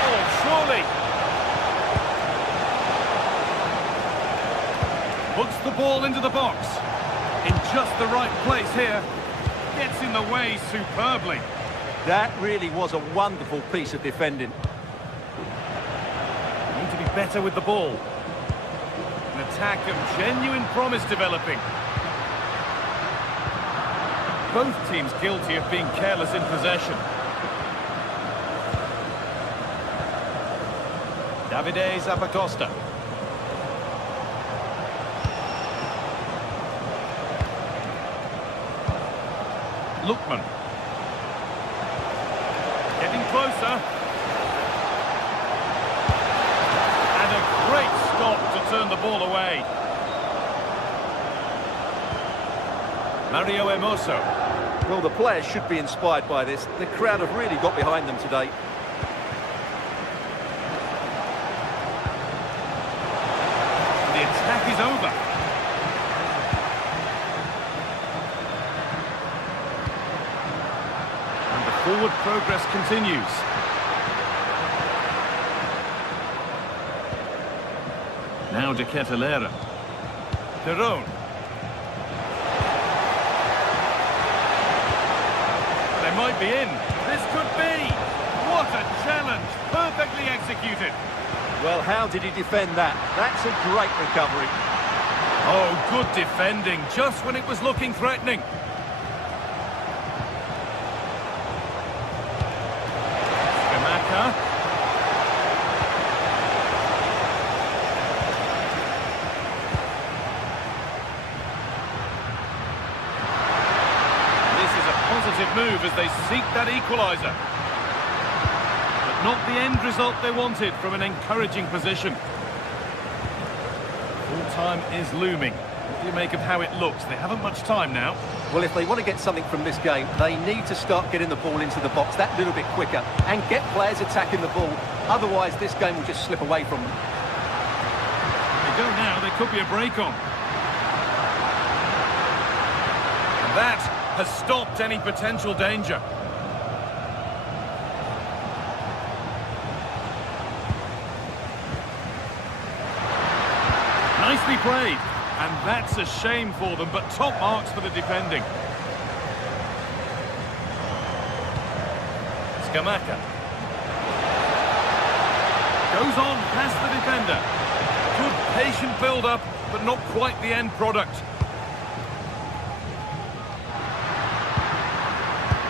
Oh, surely. Puts the ball into the box. In just the right place here. Gets in the way superbly. That really was a wonderful piece of defending. To be better with the ball. An attack of genuine promise developing. Both teams guilty of being careless in possession. Davide Zappacosta. Lookman. Getting closer. Great stop to turn the ball away. Mario Hermoso. Well, the players should be inspired by this. The crowd have really got behind them today. The attack is over. And the forward progress continues. Now De Ketelera. Perón. They might be in. This could be. What a challenge. Perfectly executed. Well, how did he defend that? That's a great recovery. Oh, good defending, just when it was looking threatening. Scamacca. Positive move as they seek that equaliser. But not the end result they wanted from an encouraging position. Full time is looming. What do you make of how it looks? They haven't much time now. Well, if they want to get something from this game, they need to start getting the ball into the box that little bit quicker and get players attacking the ball. Otherwise, this game will just slip away from them. They go now, there could be a break on. And that has stopped any potential danger. Nicely played, and that's a shame for them, but top marks for the defending. Scamacca. Goes on past the defender. Good patient build-up, but not quite the end product.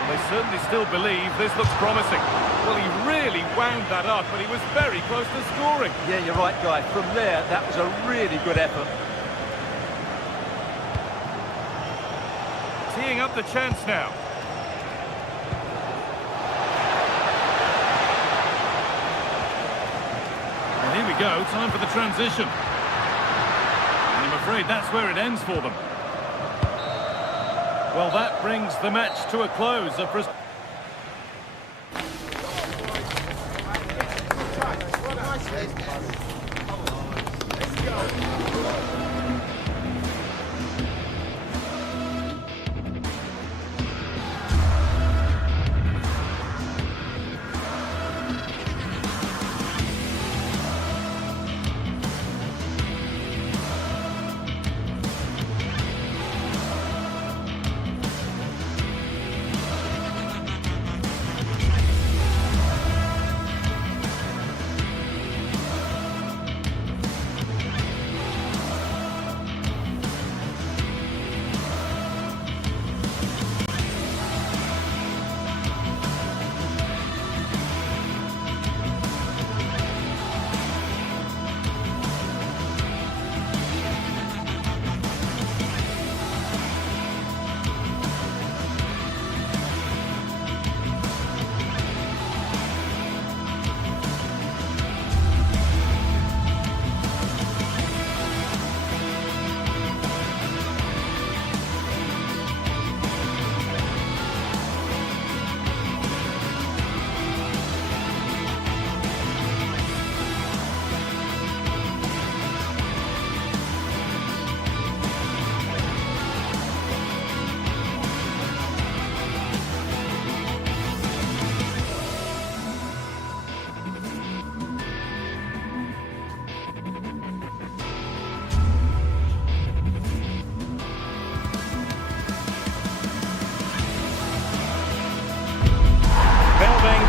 They certainly still believe this looks promising. Well, he really wound that up, but he was very close to scoring. Yeah, you're right, Guy. From there, that was a really good effort. Teeing up the chance now. And here we go, time for the transition. And I'm afraid that's where it ends for them. Well, that brings the match to a close.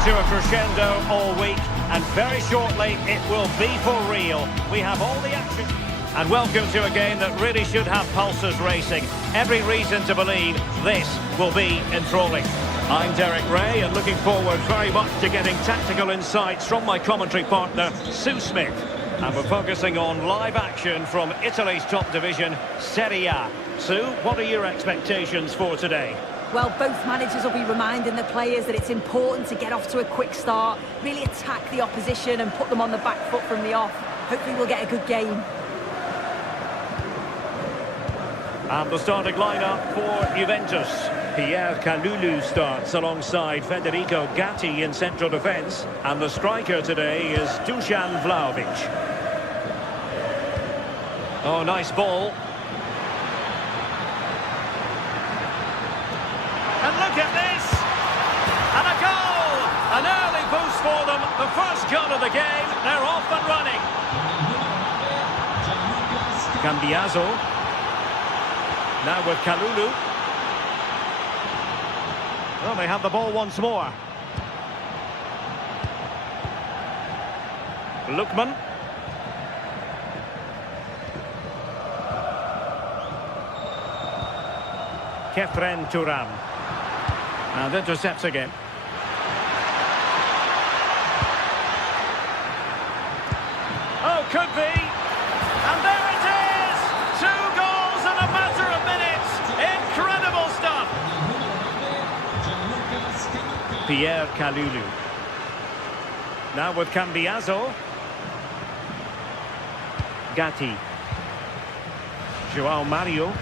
To a crescendo all week, and very shortly it will be for real. We have all the action. And welcome to a game that really should have pulses racing. Every reason to believe this will be enthralling. I'm Derek Ray, and looking forward very much to getting tactical insights from my commentary partner, Sue Smith. And we're focusing on live action from Italy's top division, Serie A. Sue, what are your expectations for today? Well, both managers will be reminding the players that it's important to get off to a quick start, really attack the opposition and put them on the back foot from the off. Hopefully we'll get a good game. And the starting lineup for Juventus. Pierre Kalulu starts alongside Federico Gatti in central defence. And the striker today is Dusan Vlahovic. Oh, nice ball. And look at this! And a goal! An early boost for them. The first goal of the game. They're off and running. Cambiaso. Now with Kalulu. Well, they have the ball once more. Lookman. Kefren Turan. And intercepts again. Oh, could be. And there it is! 2 goals in a matter of minutes. Incredible stuff. Pierre Kalulu. Now with Cambiaso. Gatti. João Mario.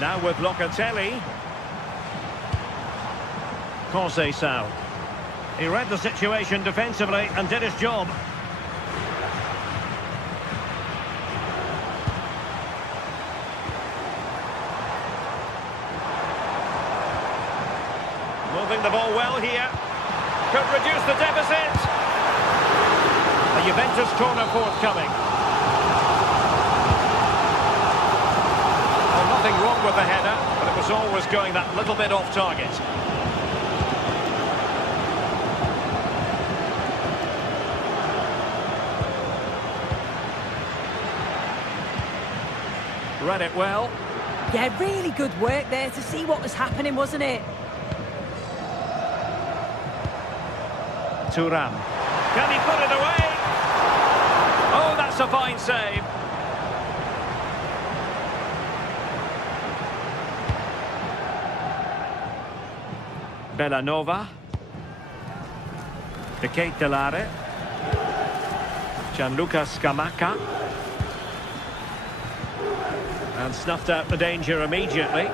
Now with Locatelli. Conceição. He read the situation defensively and did his job. Moving the ball well here. Could reduce the deficit. A Juventus corner forthcoming. Oh, nothing wrong with the header, but it was always going that little bit off target. Read it well. Yeah, really good work there to see what was happening, wasn't it? Turan. Can he put it away? Oh, that's a fine save. Bellanova. De Ketelare. Gianluca Scamacca. And snuffed out the danger immediately.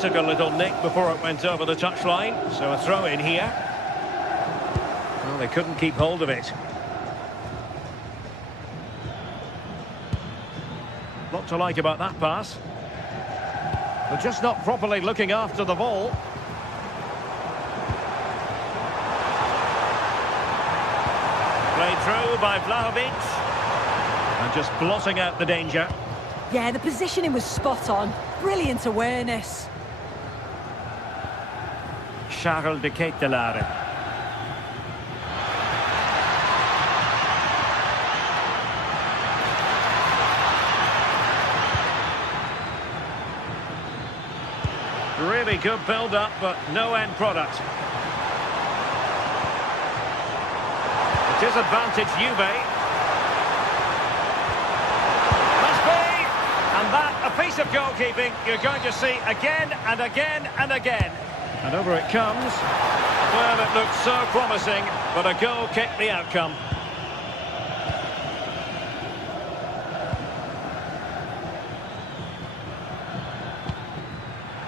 took a little nick before it went over the touchline, so a throw in here. Well, they couldn't keep hold of it. Lot to like about that pass. They're just not properly looking after the ball. Played through by Vlahovic. And just blotting out the danger. Yeah, the positioning was spot on. Brilliant awareness. Charles de Ketelare. Really good build-up, but no end product. Disadvantage Juve. Must be! And that, a piece of goalkeeping you're going to see again and again and again. And over it comes. Well, it looked so promising, but a goal kicked the outcome.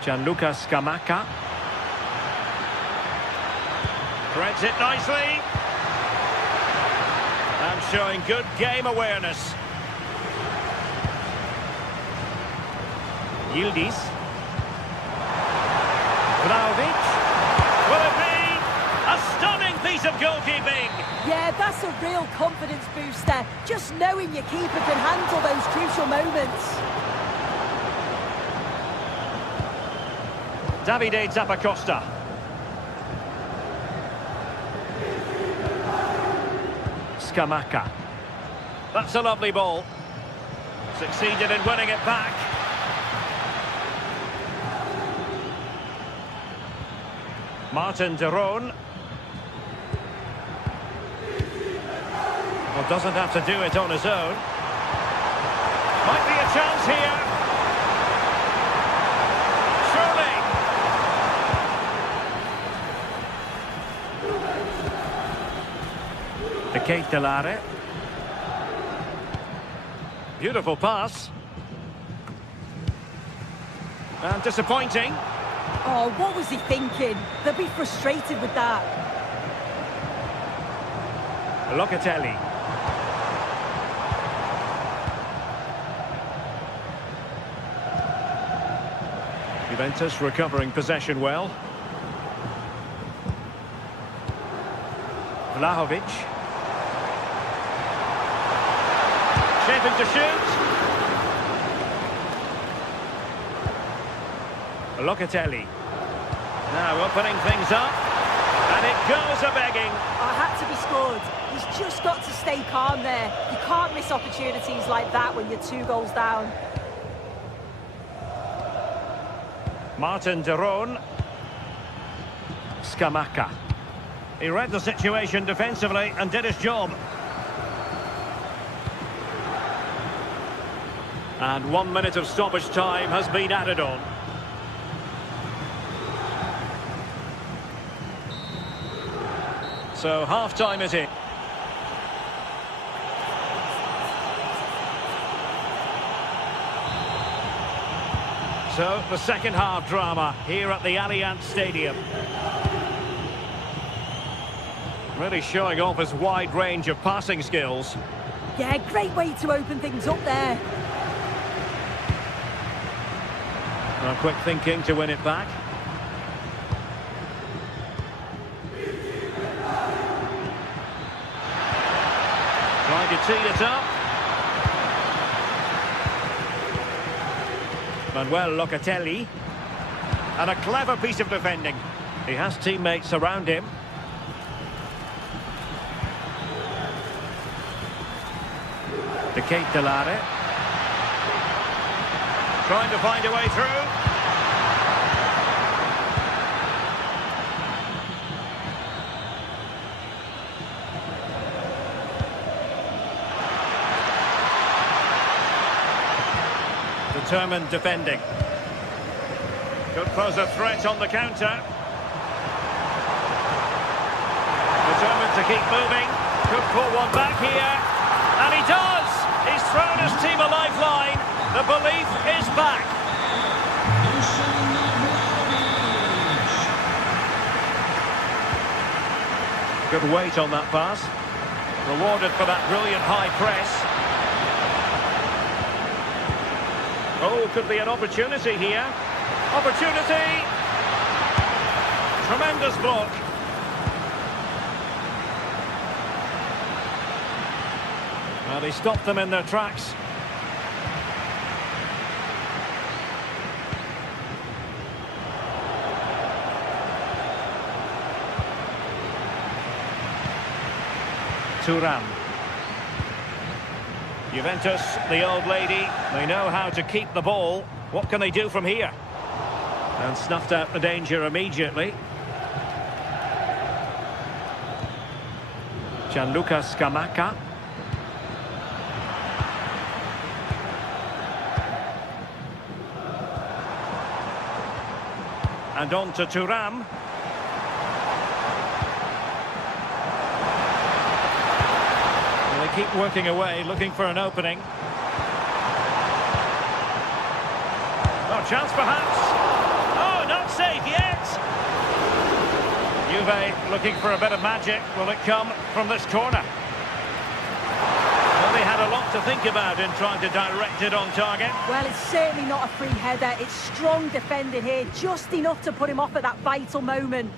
Gianluca Scamacca. Threads it nicely. And showing good game awareness. Yildiz. Vlahovic. Will it be a stunning piece of goalkeeping? Yeah, that's a real confidence booster. Just knowing your keeper can handle those crucial moments. Davide Zappacosta. Scamacca. That's a lovely ball. Succeeded in winning it back. Martin de Roon. Well, doesn't have to do it on his own. Might be a chance here. Surely. De Ketelare. Beautiful pass. And disappointing. Oh, what was he thinking? They'll be frustrated with that. Locatelli. Juventus recovering possession well. Vlahovic. Shaping to shoot. Locatelli. Now opening things up. And it goes a-begging. Oh, had to be scored. He's just got to stay calm there. You can't miss opportunities like that when you're 2 goals down. Martin de Roon. Scamacca. He read the situation defensively and did his job. And 1 minute of stoppage time has been added on. So half-time is in. So the second half drama here at the Allianz Stadium. Really showing off his wide range of passing skills. Yeah, great way to open things up there. Well, quick thinking to win it back. Trying to tee it up. Manuel Locatelli. And a clever piece of defending. He has teammates around him. De Ketelare. Trying to find a way through. Determined defending. Could pose a threat on the counter. Determined to keep moving. Could pull one back here. And he does! He's thrown his team a lifeline. The belief is back. Good weight on that pass. Rewarded for that brilliant high press. Oh, could be an opportunity here. Opportunity! Tremendous block. Well, they stopped them in their tracks. Thuram. Juventus, the old lady, they know how to keep the ball. What can they do from here? And snuffed out the danger immediately. Gianluca Scamacca. And on to Thuram. Well, they keep working away, looking for an opening. Oh, chance perhaps. Oh, not safe yet. Juve looking for a bit of magic. Will it come from this corner? Well, they had a lot to think about in trying to direct it on target. Well, it's certainly not a free header. It's strong defending here, just enough to put him off at that vital moment.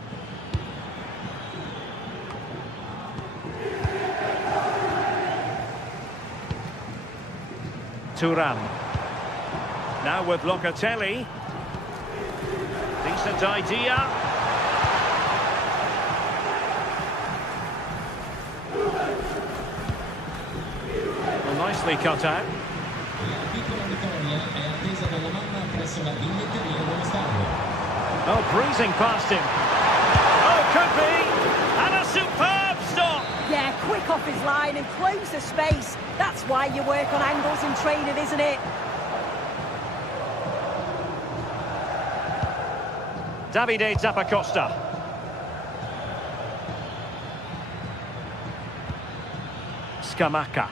Thuram. Now with Locatelli. Decent idea. Well, nicely cut out. Oh, breezing past him. Oh, could be. And a superb stop. Yeah, quick off his line and close the space. That's why you work on angles in training, isn't it? Davide Zappacosta. Scamacca.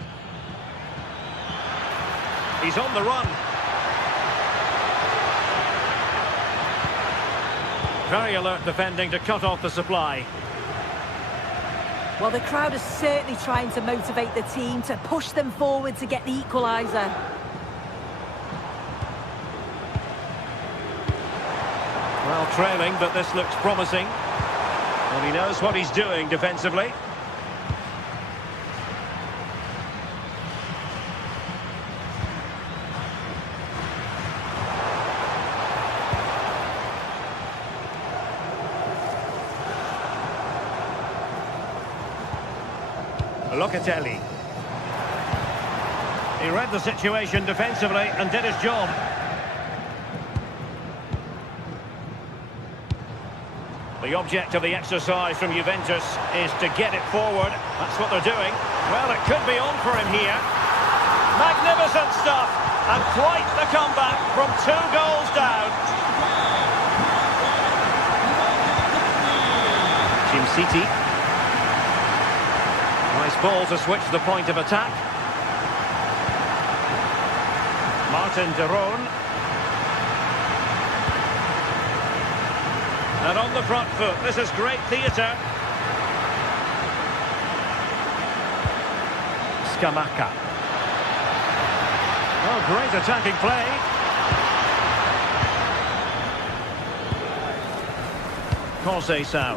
He's on the run. Very alert defending to cut off the supply. Well, the crowd is certainly trying to motivate the team to push them forward to get the equaliser. Well, trailing, but this looks promising. And he knows what he's doing defensively. Locatelli. He read the situation defensively and did his job. The object of the exercise from Juventus is to get it forward. That's what they're doing. Well, it could be on for him here. Magnificent stuff. And quite the comeback from 2 goals down. Team City. Nice ball to switch the point of attack. Martin de Roon. And on the front foot, this is great theatre. Scamacca. Oh, great attacking play. Conceição.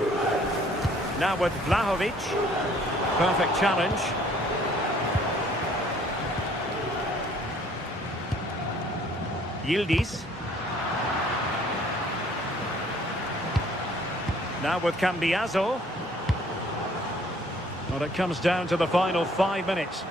Now with Vlahovic. Perfect challenge. Yildiz. Now with Cambiaso. Well, it comes down to the final 5 minutes.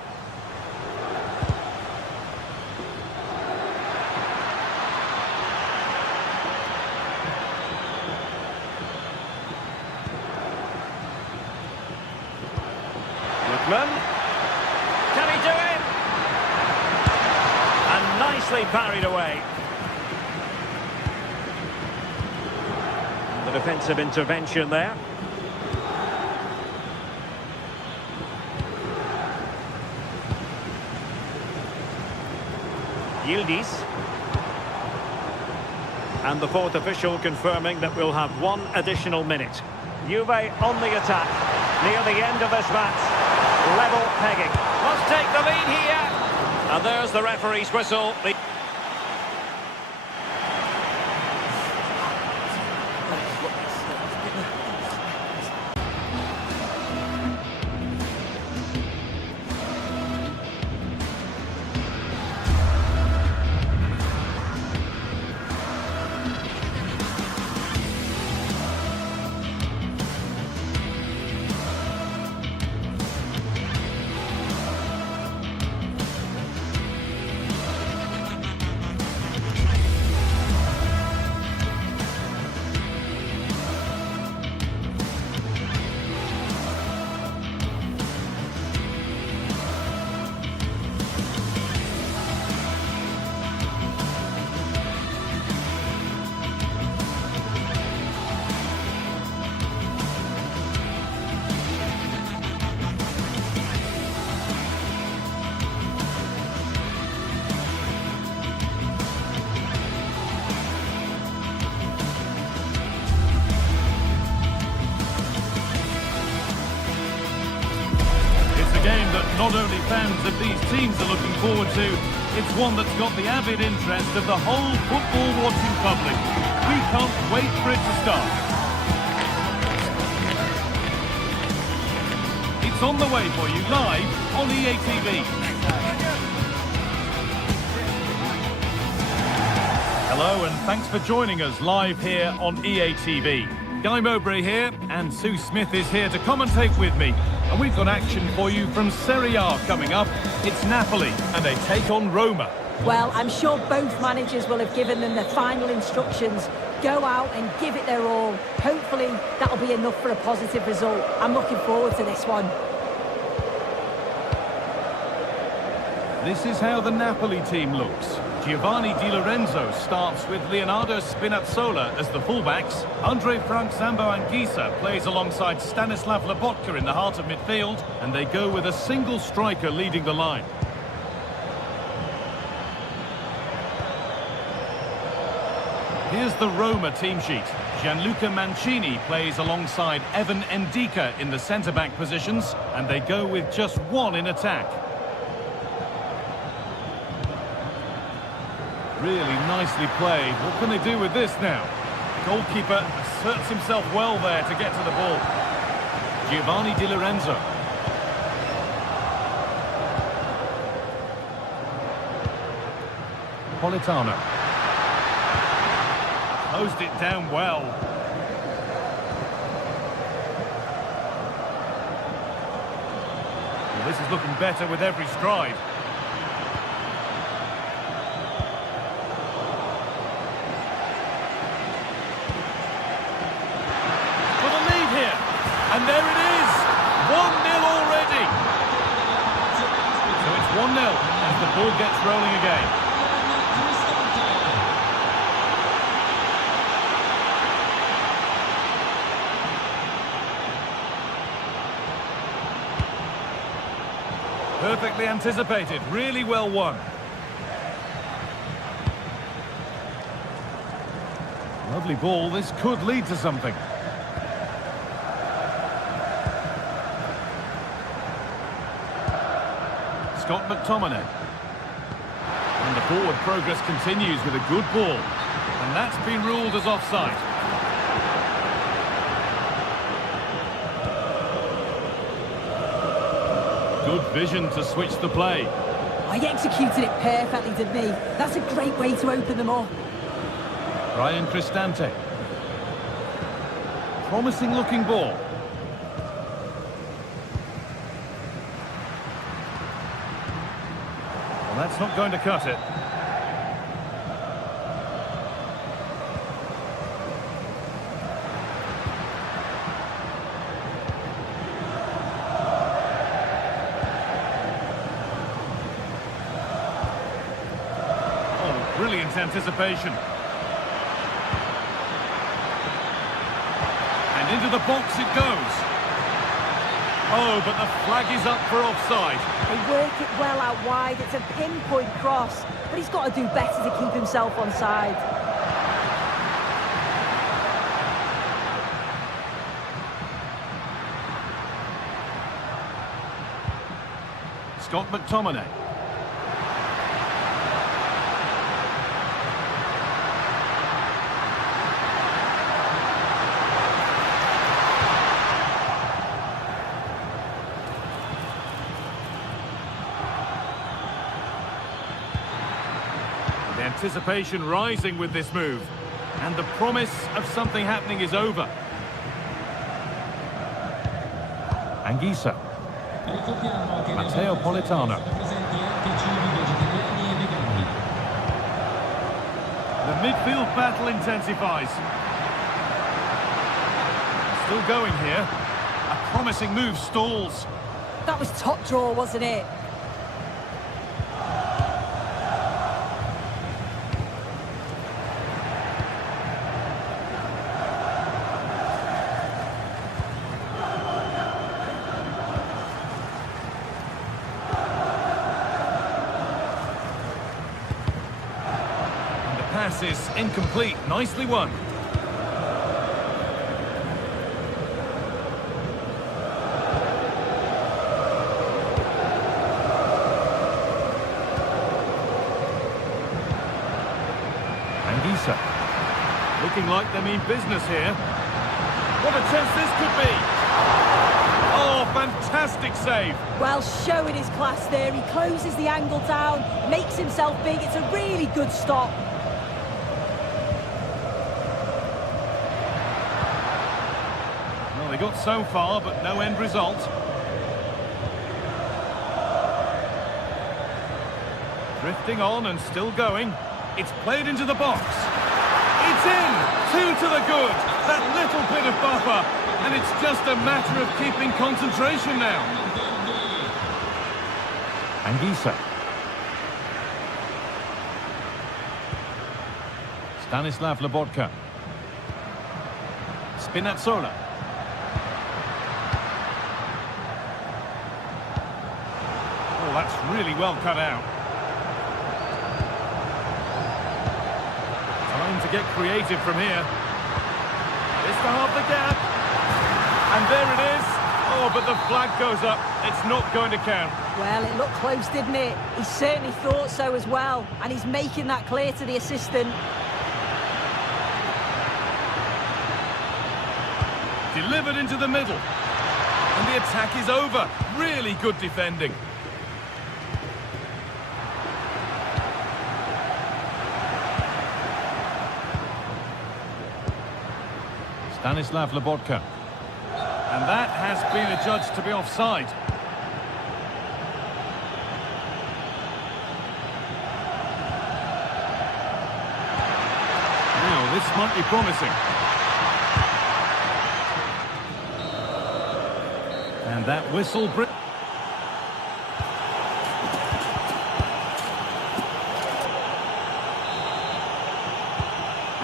Lookman. Can he do it? And nicely parried away. The defensive intervention there. Yildiz. And the fourth official confirming that we'll have 1 additional minute. Juve on the attack. near the end of this match. Level pegging. Must take the lead here. And there's the referee's whistle. Game that not only fans of these teams are looking forward to, it's one that's got the avid interest of the whole football-watching public. We can't wait for it to start. It's on the way for you live on EA TV. Hello and thanks for joining us live here on EA TV. Guy Mowbray here, and Sue Smith is here to commentate with me. And we've got action for you from Serie A coming up. It's Napoli, and they take on Roma. Well, I'm sure both managers will have given them the final instructions. Go out and give it their all. Hopefully, that'll be enough for a positive result. I'm looking forward to this one. This is how the Napoli team looks. Giovanni Di Lorenzo starts with Leonardo Spinazzola as the fullbacks. Andre Frank Zambo Anguissa plays alongside Stanislav Lobotka in the heart of midfield, and they go with a single striker leading the line. Here's the Roma team sheet. Gianluca Mancini plays alongside Evan Ndika in the centre-back positions, and they go with just one in attack. Really nicely played. What can they do with this now? Goalkeeper asserts himself well there to get to the ball. Giovanni Di Lorenzo. Politano. Closed it down well. Well, this is looking better with every stride. And there it is, 1-0 already. So it's 1-0 as the ball gets rolling again. Perfectly anticipated, really well won. Lovely ball, this could lead to something. Scott McTominay. And the forward progress continues with a good ball. And that's been ruled as offside. Good vision to switch the play. I executed it perfectly, didn't he? That's a great way to open them up. Brian Cristante. Promising looking ball. Well, that's not going to cut it. Oh, brilliant anticipation. And into the box it goes. Oh, but the flag is up for offside. They work it well out wide. It's a pinpoint cross, but he's got to do better to keep himself onside. Scott McTominay. The anticipation rising with this move. And the promise of something happening is over. Anguissa. Matteo Politano. The midfield battle intensifies. Still going here. A promising move stalls. That was top draw, wasn't it? Pass is incomplete. Nicely won. Anguissa. Looking like they mean business here. What a chance this could be. Oh, fantastic save. Well, showing his class there. He closes the angle down, makes himself big. It's a really good stop. They got so far, but no end result. Drifting on and still going. It's played into the box. It's in! 2 to the good. That little bit of buffer. And it's just a matter of keeping concentration now. Anguissa. Stanislav Lobotka. Spinazzola. That's really well cut out. Time to get creative from here. It's to half the gap. And there it is. Oh, but the flag goes up. It's not going to count. Well, it looked close, didn't it? He certainly thought so as well. And he's making that clear to the assistant. Delivered into the middle. And the attack is over. Really good defending. Stanislav Lobotka. And that has been adjudged to be offside. Now, this might be promising. And that whistle...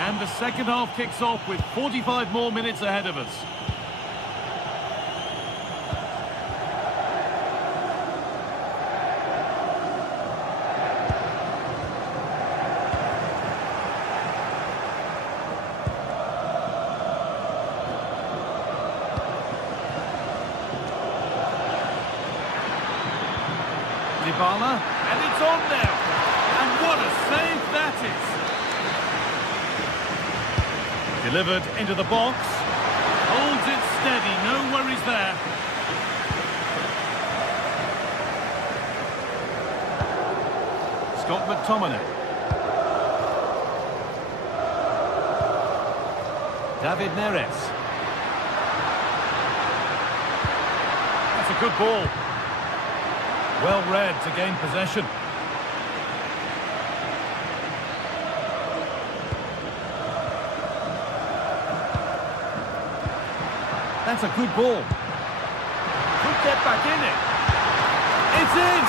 And the second half kicks off with 45 more minutes ahead of us. Dybala, and it's on now. And what a save that is. Delivered into the box. Holds it steady, no worries there. Scott McTominay. David Neres. That's a good ball. Well read to gain possession. That's a good ball. Could get back in it. It's in!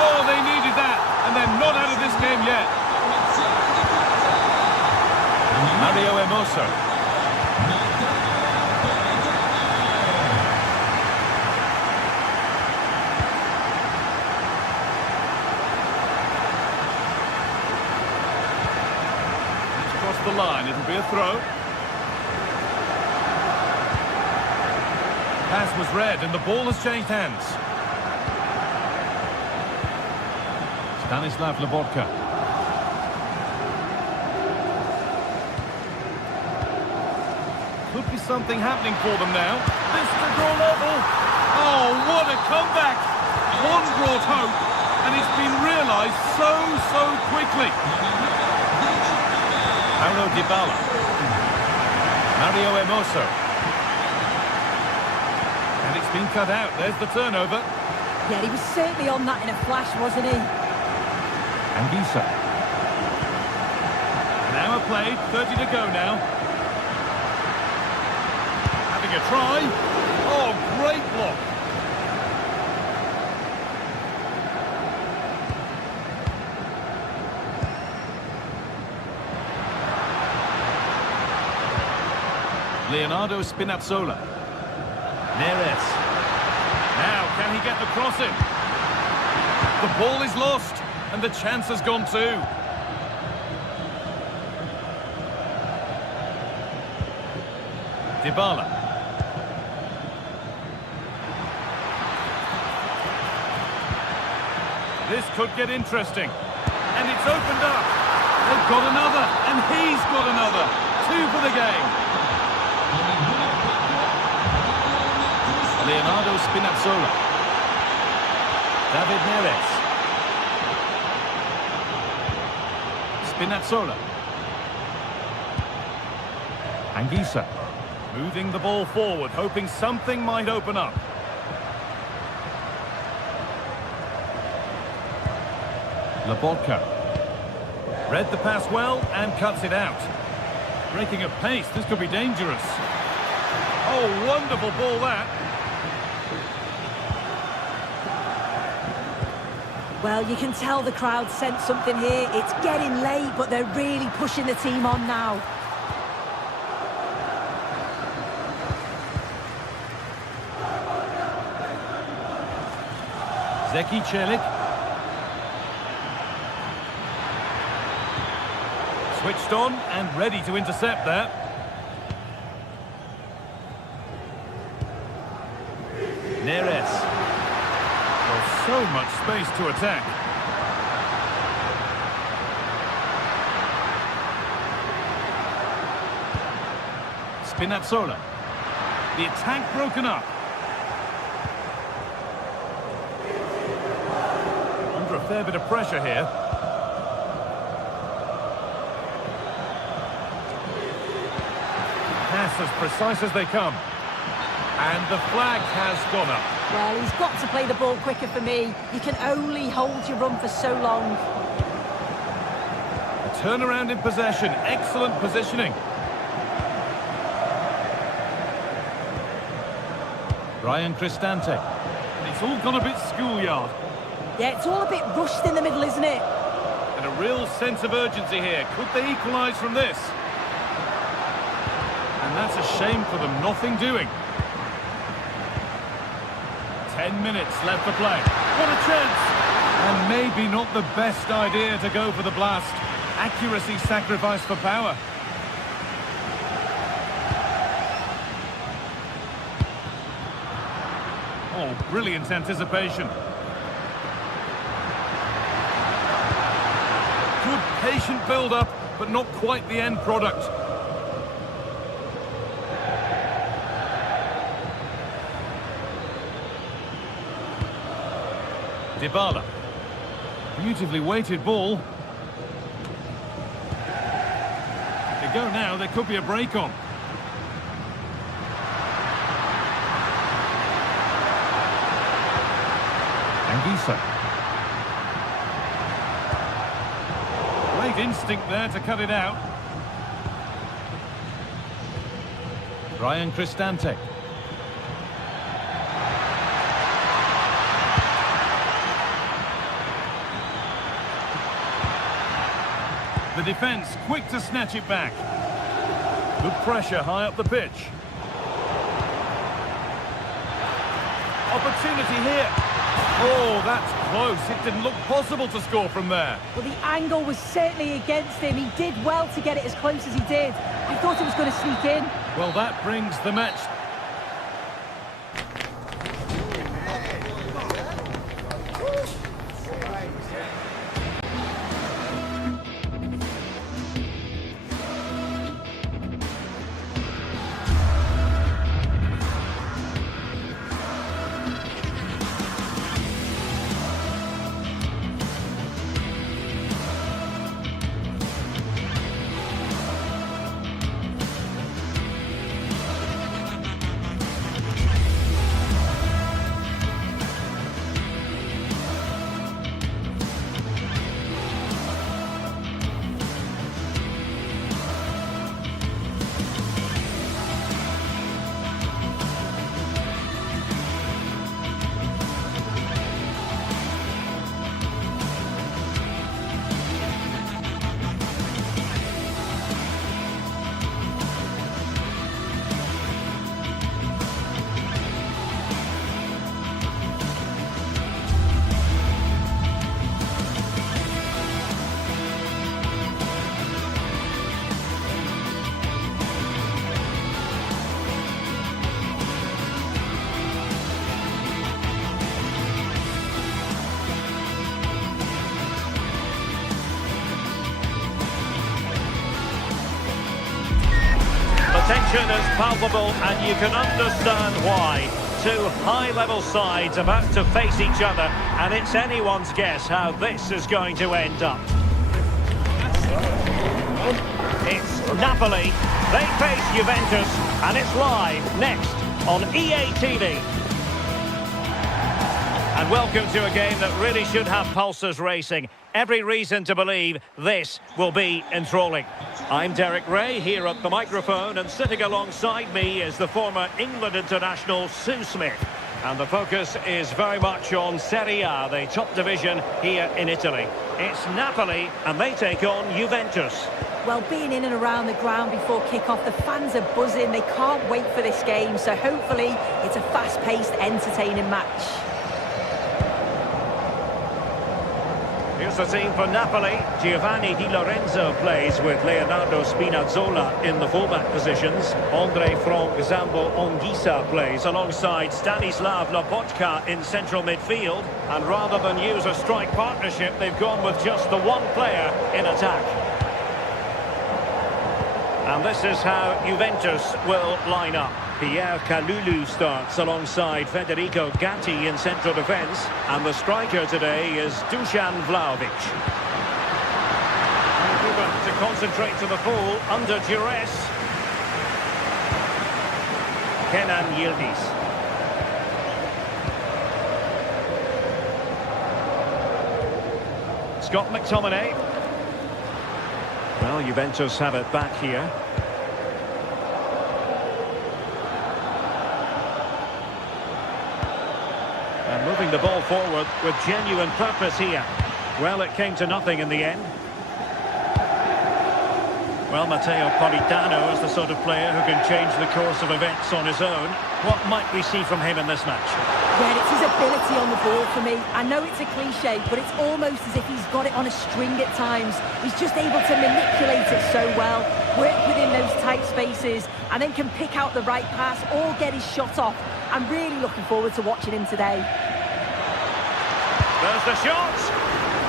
Oh, they needed that. And they're not out of this game yet. Mario Hermoso. It's across the line. It'll be a throw. Pass was read and the ball has changed hands. Lobotka. Could be something happening for them now. This to draw level. Oh, what a comeback! One brought hope, and it's been realised so quickly. Paulo Dybala. Mario Hermoso. And it's been cut out. There's the turnover. Yeah, he was certainly on that in a flash, wasn't he? Anguissa. Now played, 30 to go now. Having a try. Oh, great block. Leonardo Spinazzola. Neres. Now, can he get the crossing? The ball is lost, and the chance has gone too. Dybala. This could get interesting. And it's opened up. They've got another, and he's got another. 2 for the game. Leonardo Spinazzola. David Neres. Spinazzola. Anguissa. Moving the ball forward, hoping something might open up. Lobotka. Read the pass well and cuts it out. Breaking at pace, this could be dangerous. Oh, wonderful ball that. Well, you can tell the crowd sensed something here. It's getting late, but they're really pushing the team on now. Zeki Celik. Switched on and ready to intercept that. Neres. Well, so much space to attack. Spinazzola. The attack broken up. Under a fair bit of pressure here. Pass as precise as they come. And the flag has gone up. Well, he's got to play the ball quicker for me. You can only hold your run for so long. A turnaround in possession. Excellent positioning. Ryan Cristante. It's all gone a bit schoolyard. Yeah, it's all a bit rushed in the middle, isn't it? And a real sense of urgency here. Could they equalise from this? And that's a shame for them. Nothing doing. 10 minutes left to play. What a chance! And maybe not the best idea to go for the blast. Accuracy sacrificed for power. Oh, brilliant anticipation. Good patient build-up, but not quite the end product. Dybala. Beautifully weighted ball. They go now, there could be a break on. Anguissa. Great instinct there to cut it out. Ryan Cristante. The defence quick to snatch it back. Good pressure high up the pitch. Opportunity here. Oh, that's close. It didn't look possible to score from there. Well, the angle was certainly against him. He did well to get it as close as he did. I thought it was going to sneak in. Well, that brings the match. tension is palpable, and you can understand why. Two high-level sides about to face each other, and it's anyone's guess how this is going to end up. It's Napoli. They face Juventus, and it's live next on EA TV. And welcome to a game that really should have pulses racing. Every reason to believe this will be enthralling. I'm Derek Ray here at the microphone, and sitting alongside me is the former England international Sue Smith. And the focus is very much on Serie A, the top division here in Italy. It's Napoli, and they take on Juventus. Well, being in and around the ground before kick-off, the fans are buzzing. They can't wait for this game, so hopefully it's a fast-paced, entertaining match. Here's the team for Napoli. Giovanni Di Lorenzo plays with Leonardo Spinazzola in the fullback positions. Andre Frank Zambo Anguissa plays alongside Stanislav Lobotka in central midfield. And rather than use a strike partnership, they've gone with just the one player in attack. And this is how Juventus will line up. Pierre Kalulu starts alongside Federico Gatti in central defence. And the striker today is Dusan Vlahovic. To concentrate to the full under duress. Kenan Yildiz. Scott McTominay. Well, Juventus have it back here. And moving the ball forward with genuine purpose here. Well, it came to nothing in the end. Well, Matteo Politano is the sort of player who can change the course of events on his own. What might we see from him in this match? Yeah, it's his ability on the ball for me. I know it's a cliche, but it's almost as if he's got it on a string at times. He's just able to manipulate it so well, work within those tight spaces, and then can pick out the right pass or get his shot off. I'm really looking forward to watching him today. There's the shot.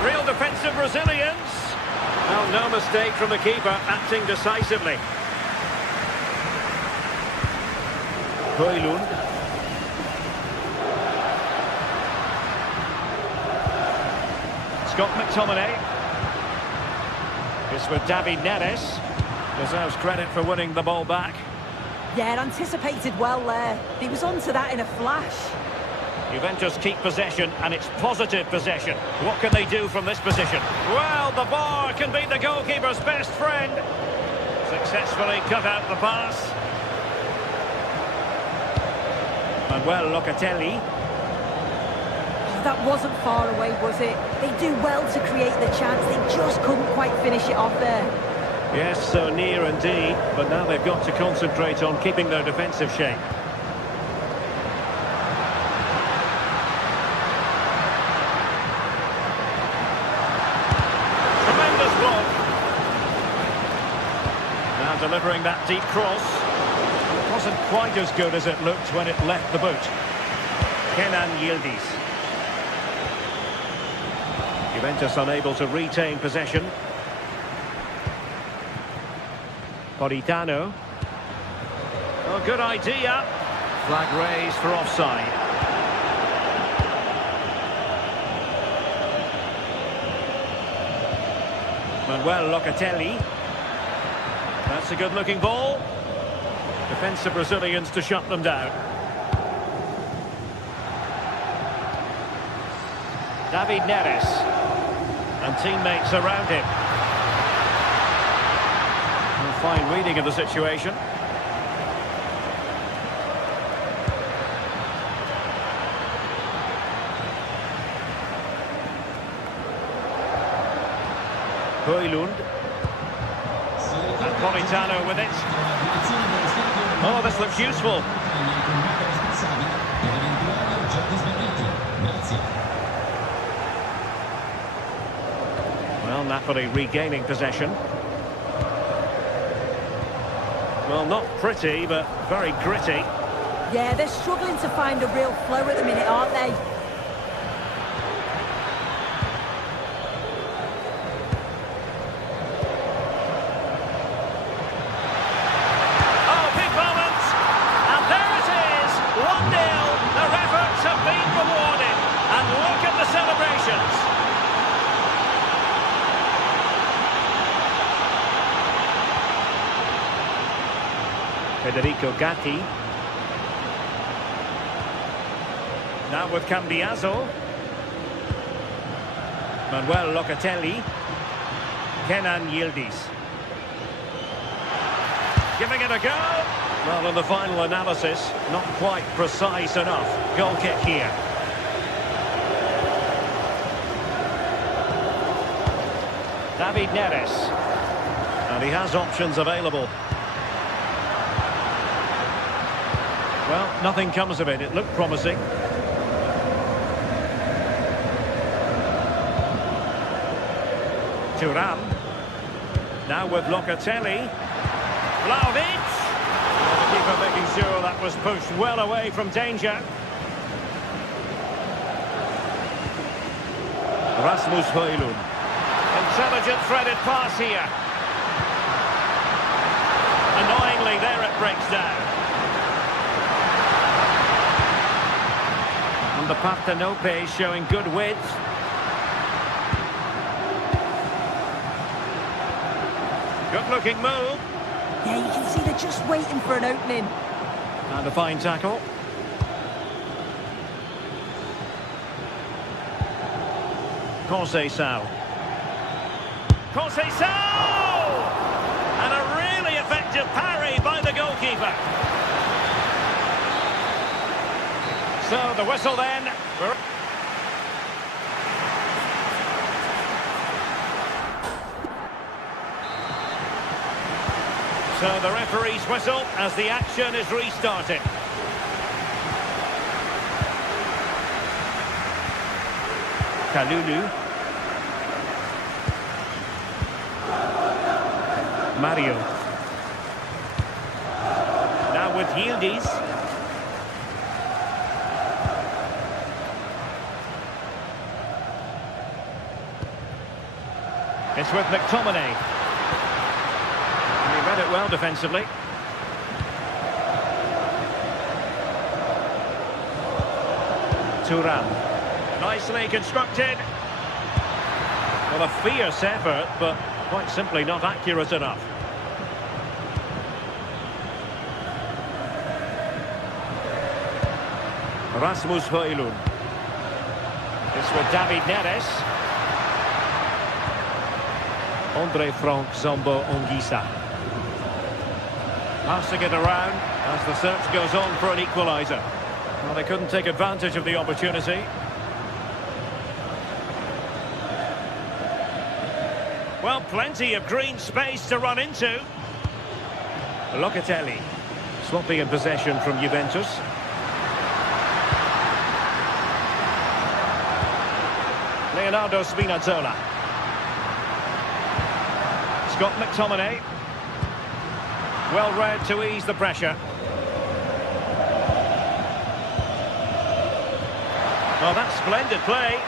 Real defensive resilience. Well, no mistake from the keeper, acting decisively. Højlund. Scott McTominay. It's with David Neres. Deserves credit for winning the ball back. Yeah, anticipated well there. He was onto that in a flash. Juventus keep possession, and it's positive possession. What can they do from this position? Well, the bar can be the goalkeeper's best friend. Successfully cut out the pass. Manuel Locatelli. That wasn't far away, was it? They do well to create the chance. They just couldn't quite finish it off there. Yes, so near indeed, but now they've got to concentrate on keeping their defensive shape. Tremendous block. Now delivering that deep cross. It wasn't quite as good as it looked when it left the boot. Kenan Yildiz. Juventus unable to retain possession. Politano. Oh, good idea. Flag raised for offside. Manuel Locatelli. That's a good-looking ball. Defensive Brazilians to shut them down. David Neres. And teammates around him. Fine reading of the situation. Højlund. And Politano with it. Oh, this looks useful. Well, Napoli regaining possession. Well, not pretty, but very gritty. Yeah, they're struggling to find a real flow at the minute, aren't they? Oh, big Federico Gatti. Now with Cambiaso. Manuel Locatelli. Kenan Yildiz. Giving it a go. Well, in the final analysis, not quite precise enough. Goal kick here. David Neres. And he has options available. Well, nothing comes of it. It looked promising. Thuram. Now with Locatelli. Vlahovic. The keeper making sure that was pushed well away from danger. Rasmus Højlund. Intelligent threaded pass here. Annoyingly, there it breaks down. And the Partenope showing good width. Good-looking move. Yeah, you can see they're just waiting for an opening. And a fine tackle. Conceição. Conceição! And a really effective parry by the goalkeeper. So the whistle then. So the referee's whistle as the action is restarted. Kalulu. Mario. Now with Yildiz. It's with McTominay. He read it well defensively. Thuram. Nicely constructed. Well, a fierce effort, but quite simply not accurate enough. Rasmus Højlund. It's with David Neres. Andre Frank Zombo Ongisa. Passing it around as the search goes on for an equaliser. Well, they couldn't take advantage of the opportunity. Well, plenty of green space to run into. Locatelli. Swapping in possession from Juventus. Leonardo Spinazzola. Scott McTominay. Well read to ease the pressure. Well, that's splendid play.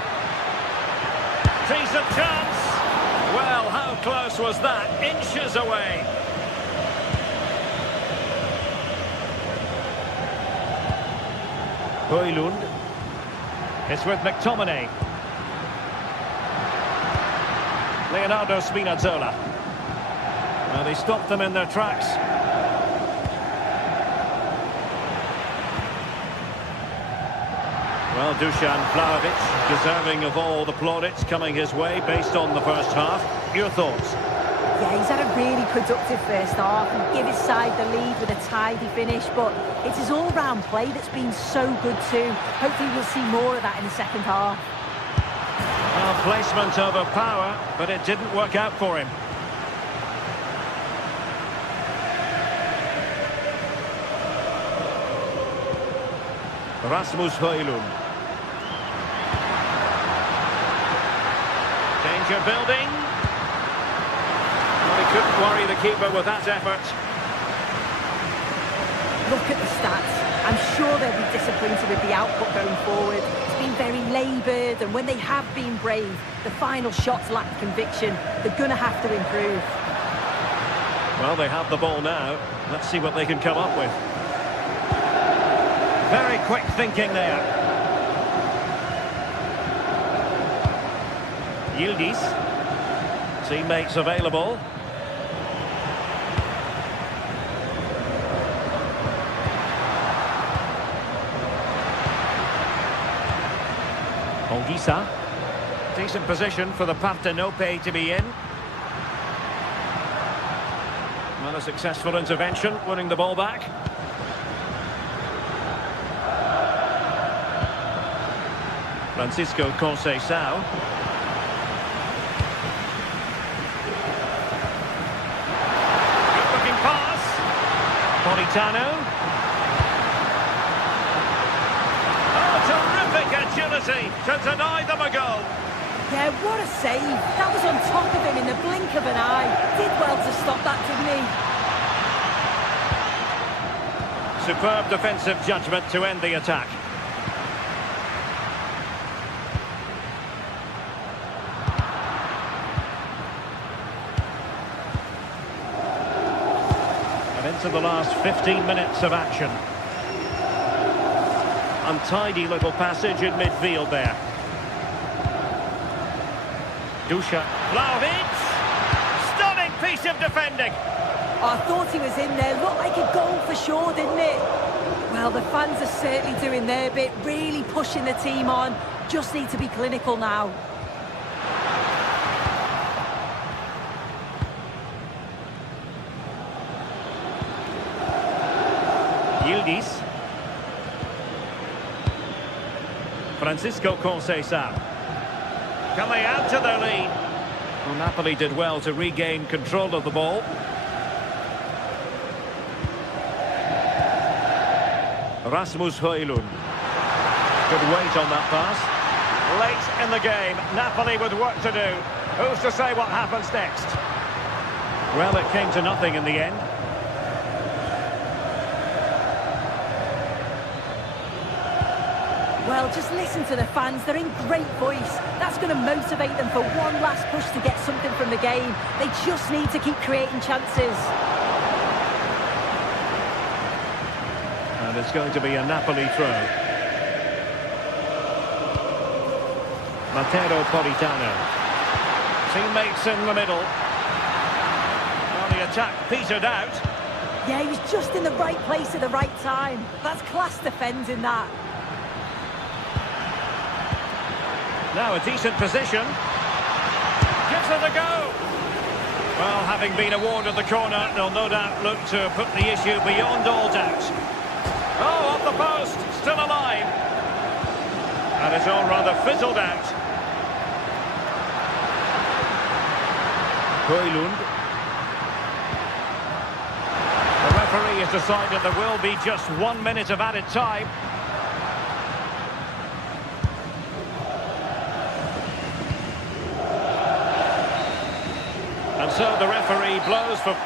Decent chance. Well, how close was that? Inches away. Højlund. It's with McTominay. Leonardo Spinazzola. Well, they stopped them in their tracks. Well, Dusan Vlahovic, deserving of all the plaudits coming his way based on the first half. Your thoughts? Yeah, he's had a really productive first half and give his side the lead with a tidy finish, but it's his all-round play that's been so good too. Hopefully we'll see more of that in the second half. Well, placement over power, but it didn't work out for him. Rasmus Højlund. Danger building. Well, he couldn't worry the keeper with that effort. Look at the stats. I'm sure they'll be disappointed with the output going forward. It's been very laboured, and when they have been brave, the final shots lack conviction. They're going to have to improve. Well, they have the ball now. Let's see what they can come up with. Very quick thinking there. Yildiz. Teammates available. Olgisa. Decent position for the Partenope to be in. Not a successful intervention, winning the ball back. Francisco Conceição. Good looking pass. Politano. Oh, terrific agility to deny them a goal. Yeah, what a save. That was on top of him in the blink of an eye. Did well to stop that, didn't he? Superb defensive judgment to end the attack. And into the last 15 minutes of action. Untidy little passage in midfield there. Dusha. Vlahovic! Stunning piece of defending! I thought he was in there. Looked like a goal for sure, didn't it? Well, the fans are certainly doing their bit, really pushing the team on. Just need to be clinical now. Yildiz. Francisco Conceição. Can they add to their lead? Well, Napoli did well to regain control of the ball. Rasmus Højlund. Good weight on that pass. Late in the game, Napoli with work to do. Who's to say what happens next? Well, it came to nothing in the end. Well, just listen to the fans. They're in great voice. That's going to motivate them for one last push to get something from the game. They just need to keep creating chances. And it's going to be a Napoli throw. Matteo Politano. Teammates in the middle. Well, the attack petered out. Yeah, he was just in the right place at the right time. That's class defending that. Now a decent position. Gives it a go. Well, having been awarded the corner, they'll no doubt look to put the issue beyond all doubt. Oh, off the post, still alive. And it's all rather fizzled out. Højlund. The referee has decided there will be just 1 minute of added time. And so the referee blows for...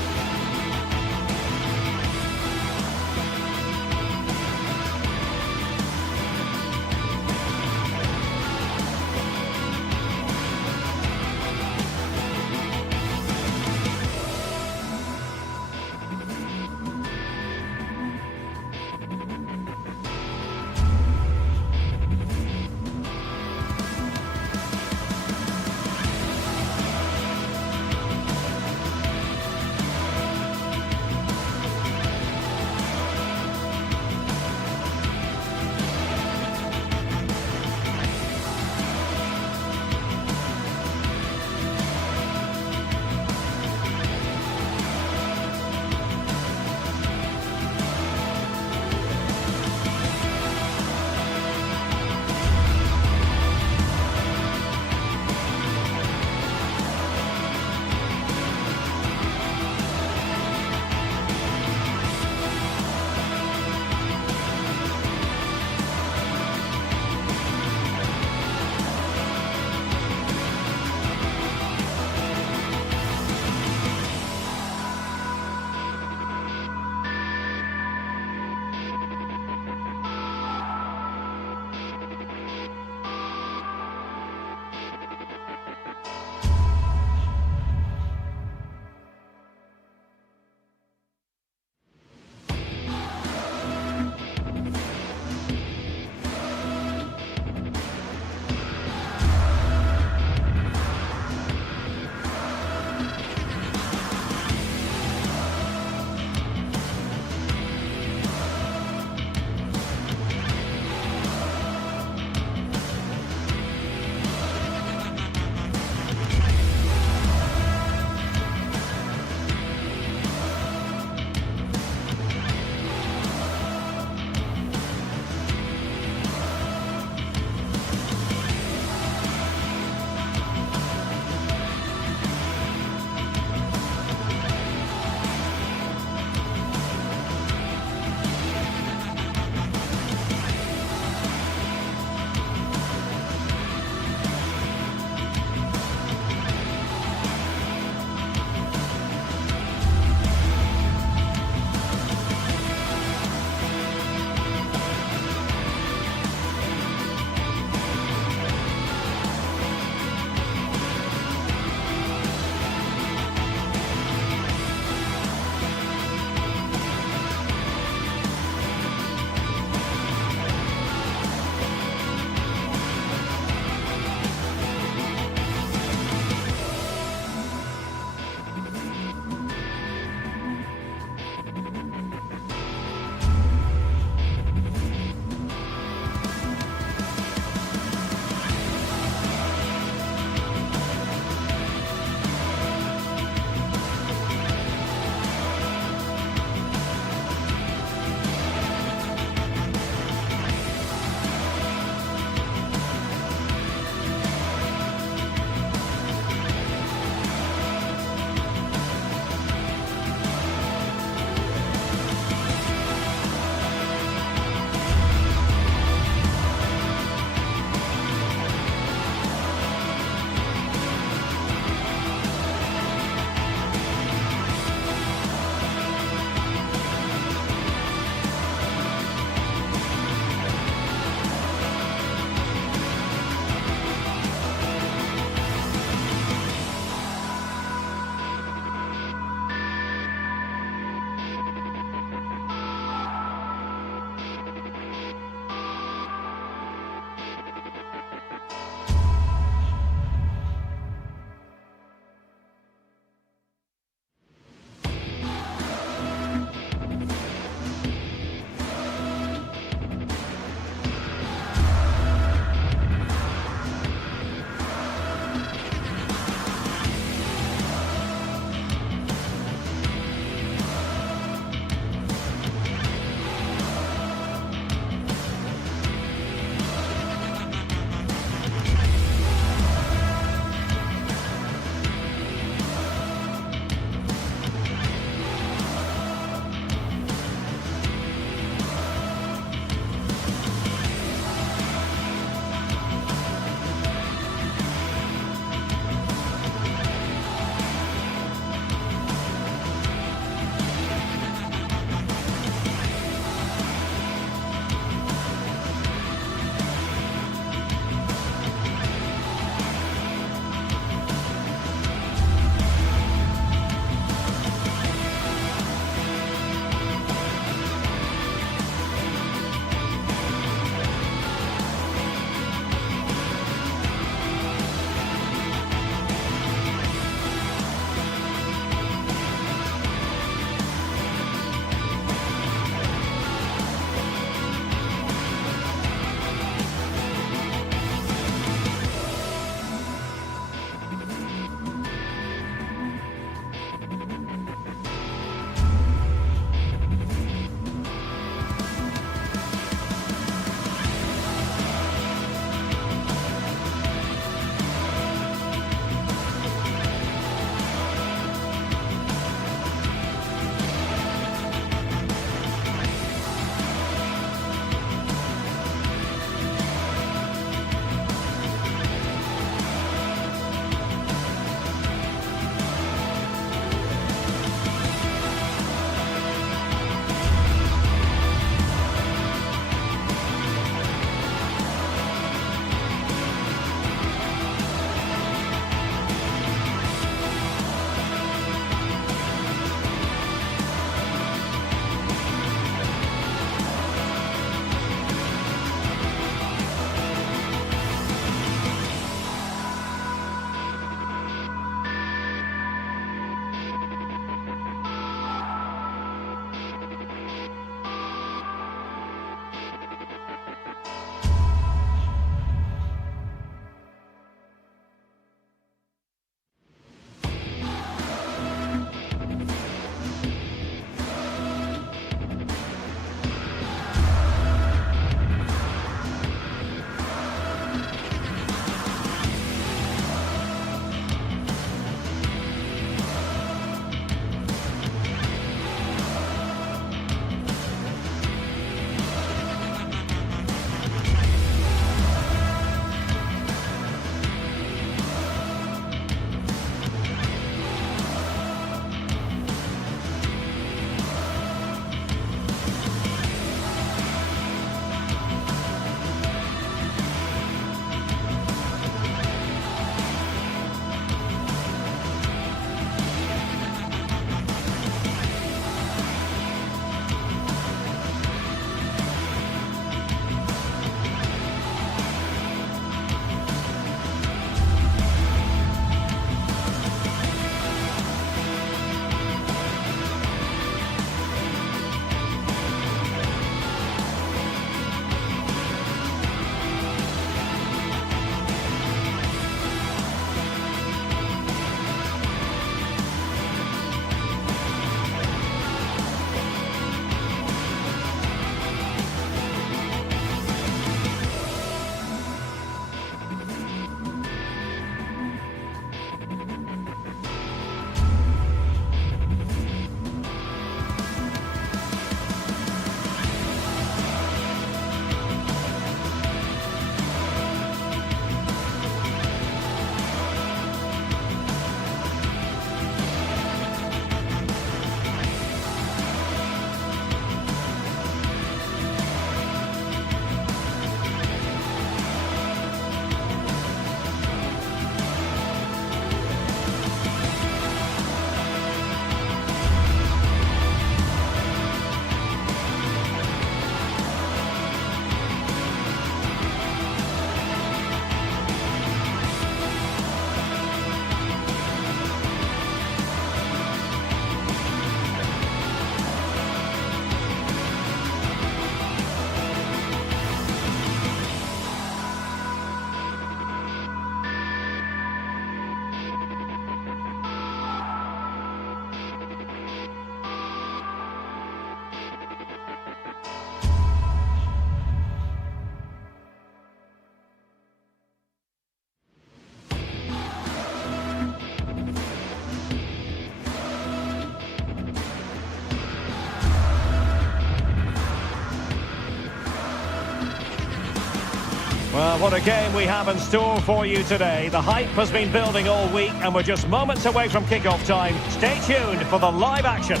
Well, what a game we have in store for you today. The hype has been building all week and we're just moments away from kickoff time. Stay tuned for the live action.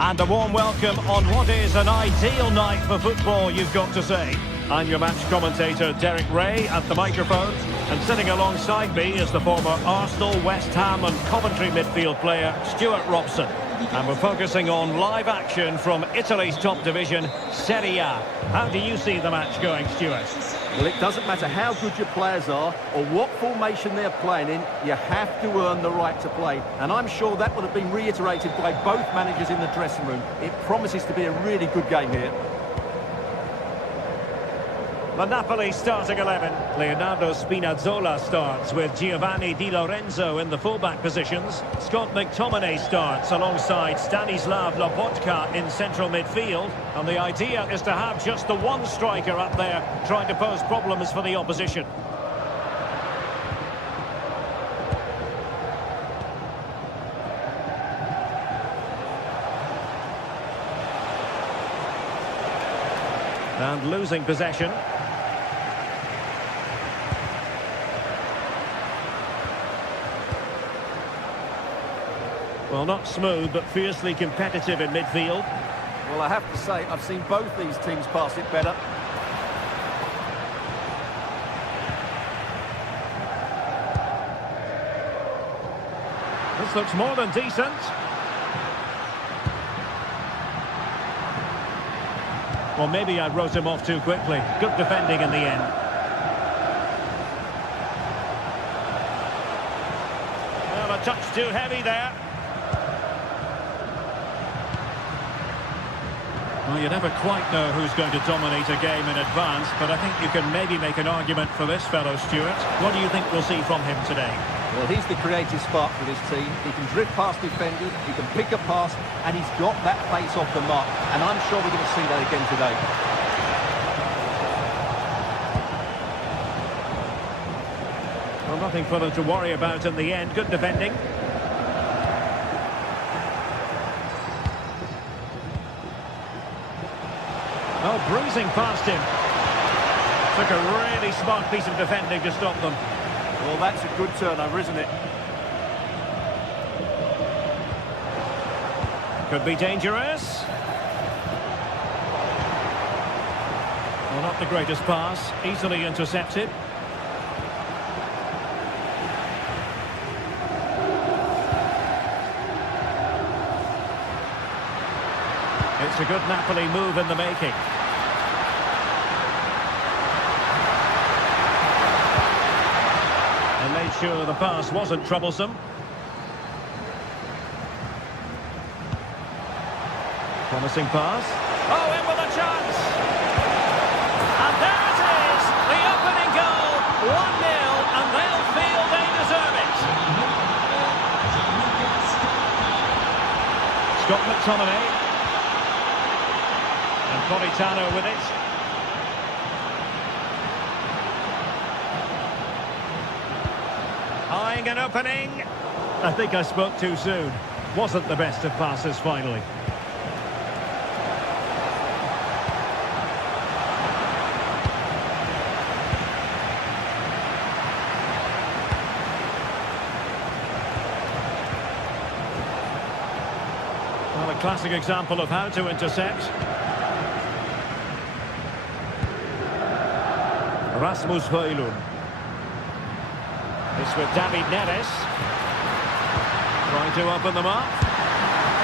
And a warm welcome on what is an ideal night for football, you've got to say. I'm your match commentator, Derek Ray, at the microphone. And sitting alongside me is the former Arsenal, West Ham and Coventry midfield player, Stuart Robson. And we're focusing on live action from Italy's top division, Serie A. How do you see the match going, Stuart? Well, it doesn't matter how good your players are or what formation they're playing in, you have to earn the right to play. And I'm sure that would have been reiterated by both managers in the dressing room. It promises to be a really good game here. The Napoli starting 11. Leonardo Spinazzola starts with Giovanni Di Lorenzo in the fullback positions. Scott McTominay starts alongside Stanislav Lobotka in central midfield. And the idea is to have just the one striker up there trying to pose problems for the opposition. And losing possession. Well, not smooth, but fiercely competitive in midfield. Well, I have to say, I've seen both these teams pass it better. This looks more than decent. Well, maybe I wrote him off too quickly. Good defending in the end. Well, a touch too heavy there. Well, you never quite know who's going to dominate a game in advance, but I think you can maybe make an argument for this fellow, Stuart. What do you think we'll see from him today? Well, he's the creative spark for this team. He can drift past defenders, he can pick a pass, and he's got that pace off the mark. And I'm sure we're going to see that again today. Well, nothing for them to worry about in the end. Good defending. Oh, bruising past him. Took a really smart piece of defending to stop them. Well, that's a good turnover, isn't it? Could be dangerous. Well, not the greatest pass. Easily intercepted. It's a good Napoli move in the making. And made sure the pass wasn't troublesome. Promising pass. Oh, in with a chance! And there it is! The opening goal! 1-0, and they'll feel they deserve it! Scott McTominay. And Politano with it. Eyeing an opening. I think I spoke too soon. Wasn't the best of passes finally. Well, a classic example of how to intercept. Rasmus Højlund. It's with David Neres. Trying to open them up.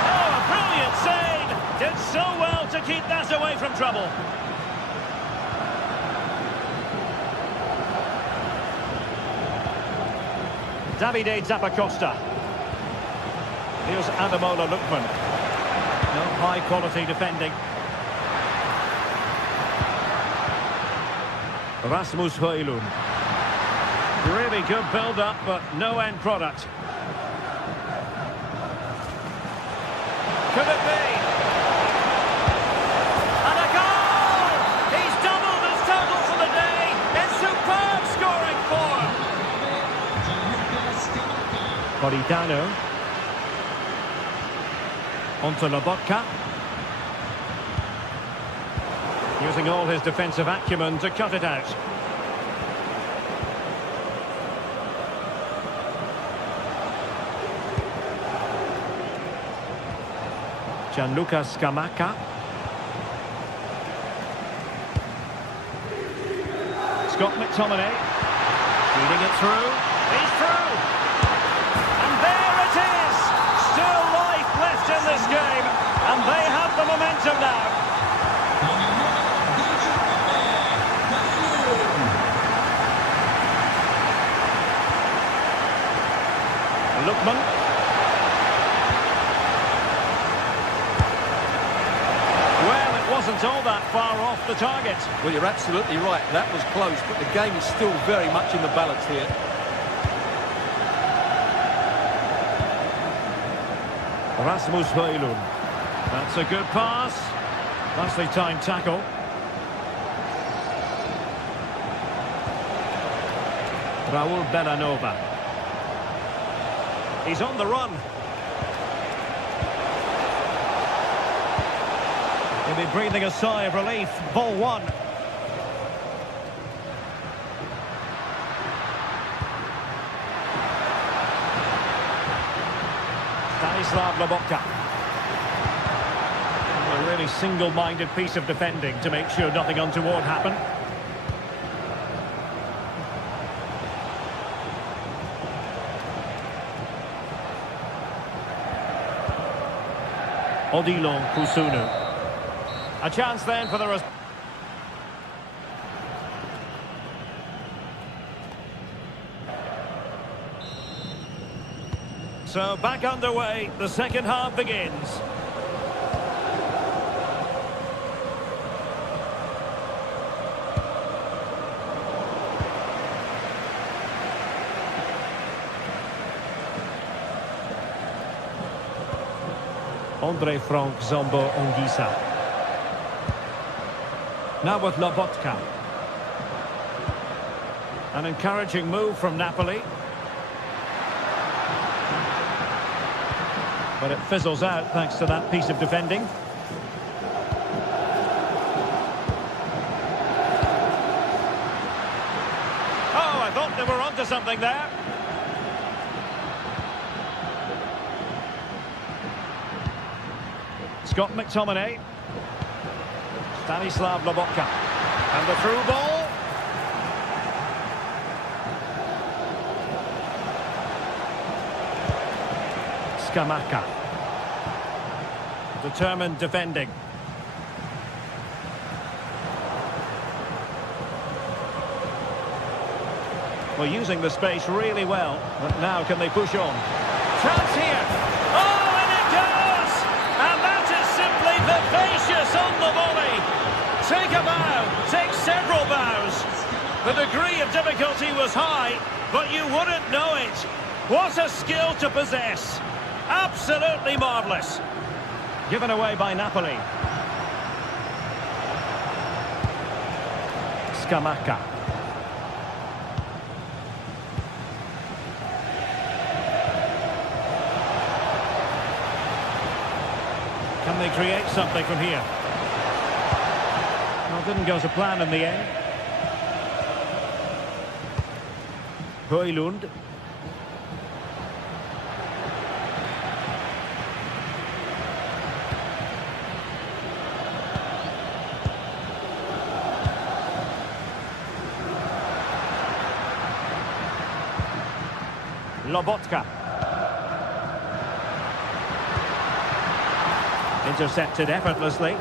Oh, a brilliant save! Did so well to keep that away from trouble. Davide Zappacosta. Here's Ademola Lookman. No, high-quality defending. Rasmus Højlund. Really good build-up, but no end product. Could it be? And a goal! He's doubled his total for the day in superb scoring form. Politano. Onto Lobotka. Using all his defensive acumen to cut it out. Gianluca Scamacca. Scott McTominay. Feeding it through. He's through! And there it is! Still life left in this game. And they have the momentum now. Lookman. Well, it wasn't all that far off the target. Well, you're absolutely right. That was close, but the game is still very much in the balance here. Rasmus Højlund. That's a good pass. Nicely timed tackle. Raul Bellanova. He's on the run. He'll be breathing a sigh of relief. Ball one. Stanislav Lobotka. A really single-minded piece of defending to make sure nothing untoward happened. Odilon Kusunu. A chance then for the... So back underway, the second half begins. Andre Frank Zombo Ongisa. Now with Lobotka. An encouraging move from Napoli. But it fizzles out thanks to that piece of defending. Oh, I thought they were onto something there. Scott McTominay. Stanislav Lobotka. And the through ball. Scamacca. Determined defending. Well, using the space really well. But now can they push on? Chance here. Oh, and it goes! And that is simply vivacious on the volley. Take a bow, take several bows. The degree of difficulty was high, but you wouldn't know it. What a skill to possess. Absolutely marvellous. Given away by Napoli. Scamacca. Can they create something from here? Well, didn't go to plan in the end. Højlund. Lobotka. Intercepted effortlessly.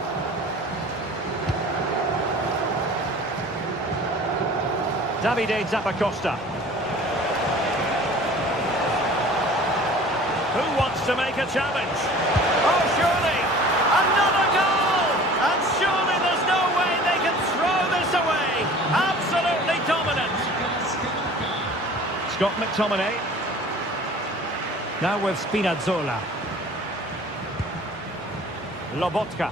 Davide Zappacosta. Who wants to make a challenge? Oh, surely! Another goal! And surely there's no way they can throw this away! Absolutely dominant! Scott McTominay. Now with Spinazzola. Lobotka.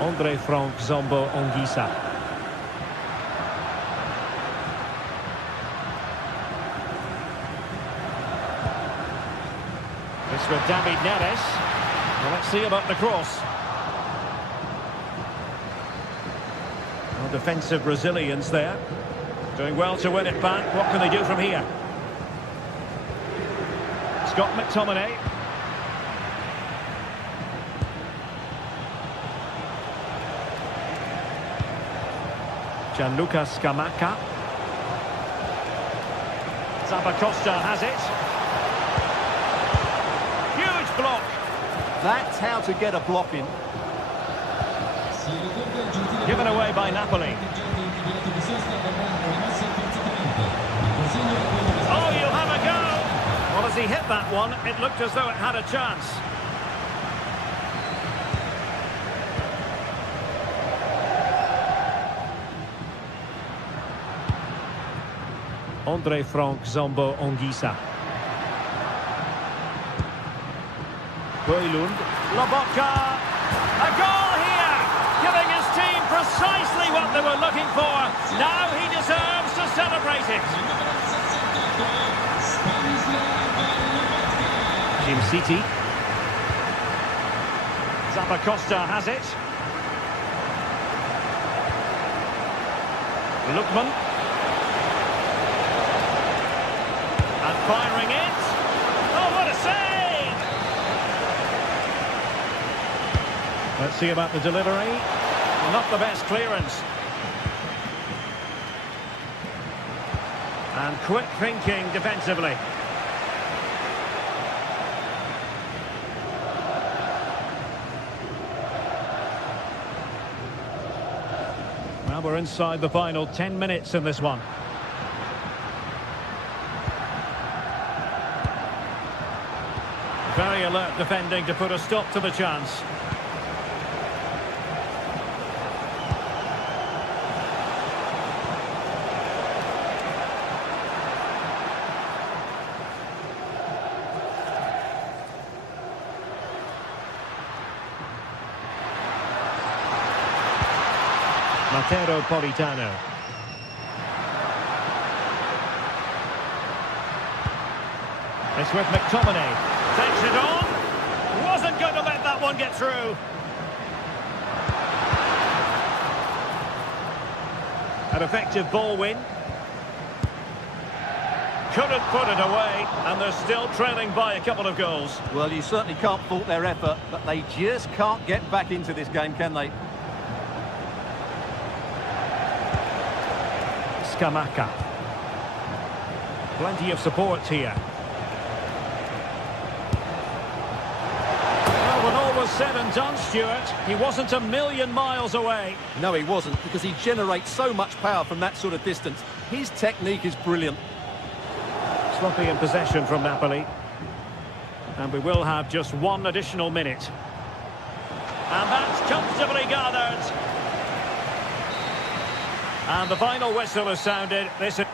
Andre Frank Zombo Ongisa. It's with David Neres. Well, let's see about the cross. Well, defensive resilience there. Doing well to win it back. What can they do from here? Scott McTominay. Gianluca Scamacca. Zappacosta has it. Huge block. That's how to get a block in. Given away by Napoli. Oh, you'll have a go. Well, as he hit that one, it looked as though it had a chance. Andre Frank Zombo Ongisa. Højlund. Lobotka. A goal here! Giving his team precisely what they were looking for. Now he deserves to celebrate it. Jim City. Zappacosta has it. Lookman. And firing it. Oh, what a save! Let's see about the delivery. Not the best clearance. And quick thinking defensively. Well, we're inside the final 10 minutes in this one. Very alert defending to put a stop to the chance. Matteo Politano. It's with McTominay. Takes it on. Wasn't going to let that one get through. An effective ball win. Couldn't put it away, and they're still trailing by a couple of goals. Well, you certainly can't fault their effort, but they just can't get back into this game, can they? Scamacca. Plenty of support here. Well, when all was said and done, Stuart, he wasn't a million miles away. No, he wasn't, because he generates so much power from that sort of distance. His technique is brilliant. Sloppy in possession from Napoli. And we will have just one additional minute. And that's comfortably gathered. And the final whistle has sounded. This is...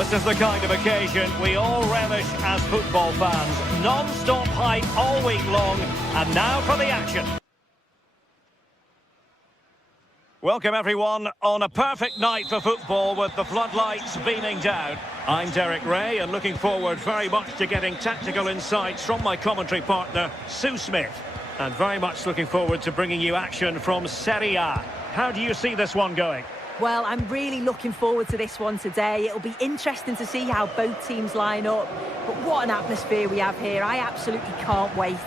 This is the kind of occasion we all relish as football fans. Non-stop hype all week long, and now for the action. Welcome everyone on a perfect night for football with the floodlights beaming down. I'm Derek Ray and looking forward very much to getting tactical insights from my commentary partner, Sue Smith. And very much looking forward to bringing you action from Serie A. How do you see this one going? Well, I'm really looking forward to this one today. It'll be interesting to see how both teams line up. But what an atmosphere we have here. I absolutely can't wait.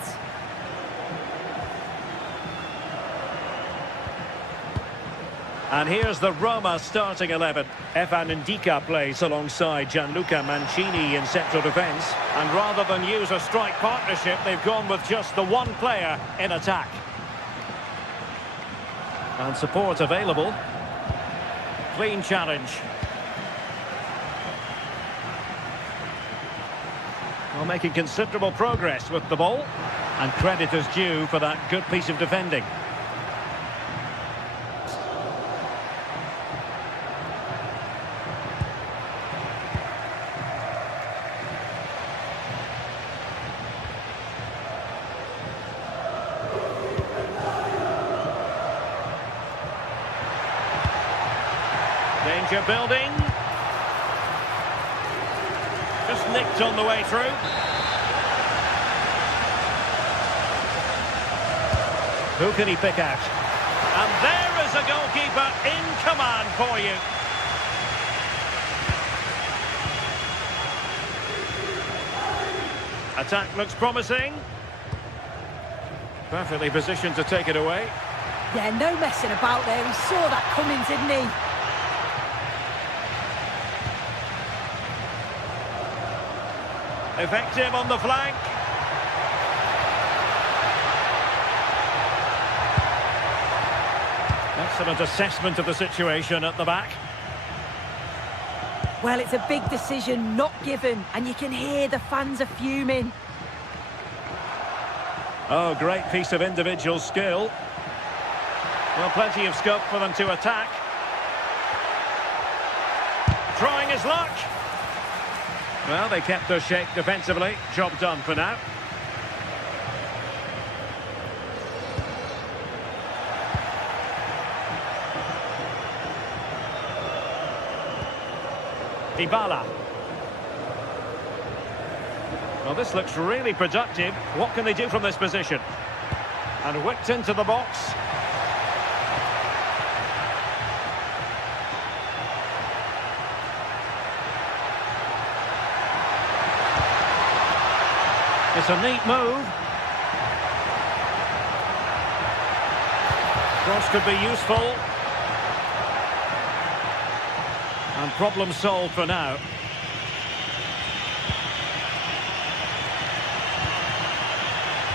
And here's the Roma starting 11. Efan Ndika plays alongside Gianluca Mancini in central defence. And rather than use a strike partnership, they've gone with just the one player in attack. And support available. Clean challenge. Well, making considerable progress with the ball. And credit is due for that good piece of defending. Danger building. Just nicked on the way through. Who can he pick out? And there is a goalkeeper in command for you. Attack looks promising. Perfectly positioned to take it away. Yeah, no messing about there. He saw that coming, didn't he? Effective on the flank. Excellent assessment of the situation at the back. Well, it's a big decision, not given, and you can hear the fans are fuming. Oh, great piece of individual skill. Well, plenty of scope for them to attack. Trying his luck. Well, they kept their shape defensively. Job done for now. Dybala. Well, this looks really productive. What can they do from this position? And whipped into the box. It's a neat move. Cross could be useful. And problem solved for now.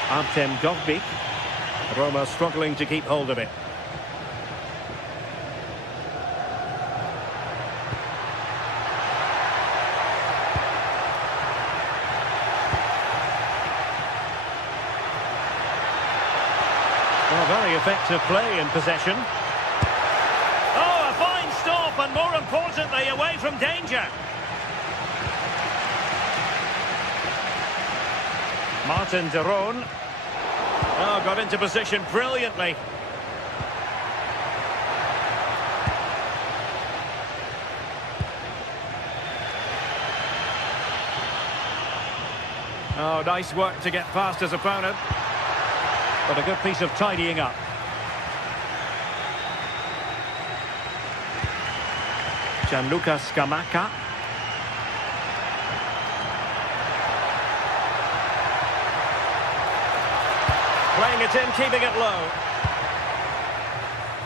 Artem Dovbyk. Roma struggling to keep hold of it. Well, very effective play in possession. Oh, a fine stop, and more importantly, away from danger. Martin de Roon. Oh, got into position brilliantly. Oh, nice work to get past his opponent. But a good piece of tidying up. Gianluca Scamacca. Playing it in, keeping it low.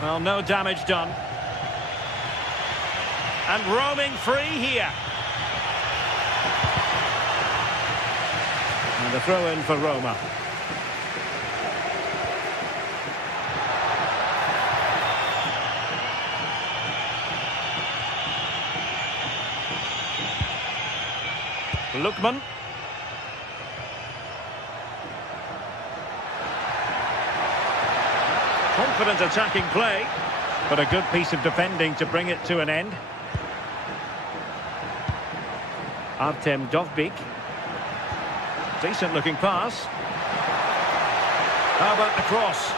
Well, no damage done. And roaming free here. And a throw in for Roma. Lookman. Confident attacking play, but a good piece of defending to bring it to an end. Artem Dovbyk. Decent looking pass. How about the cross?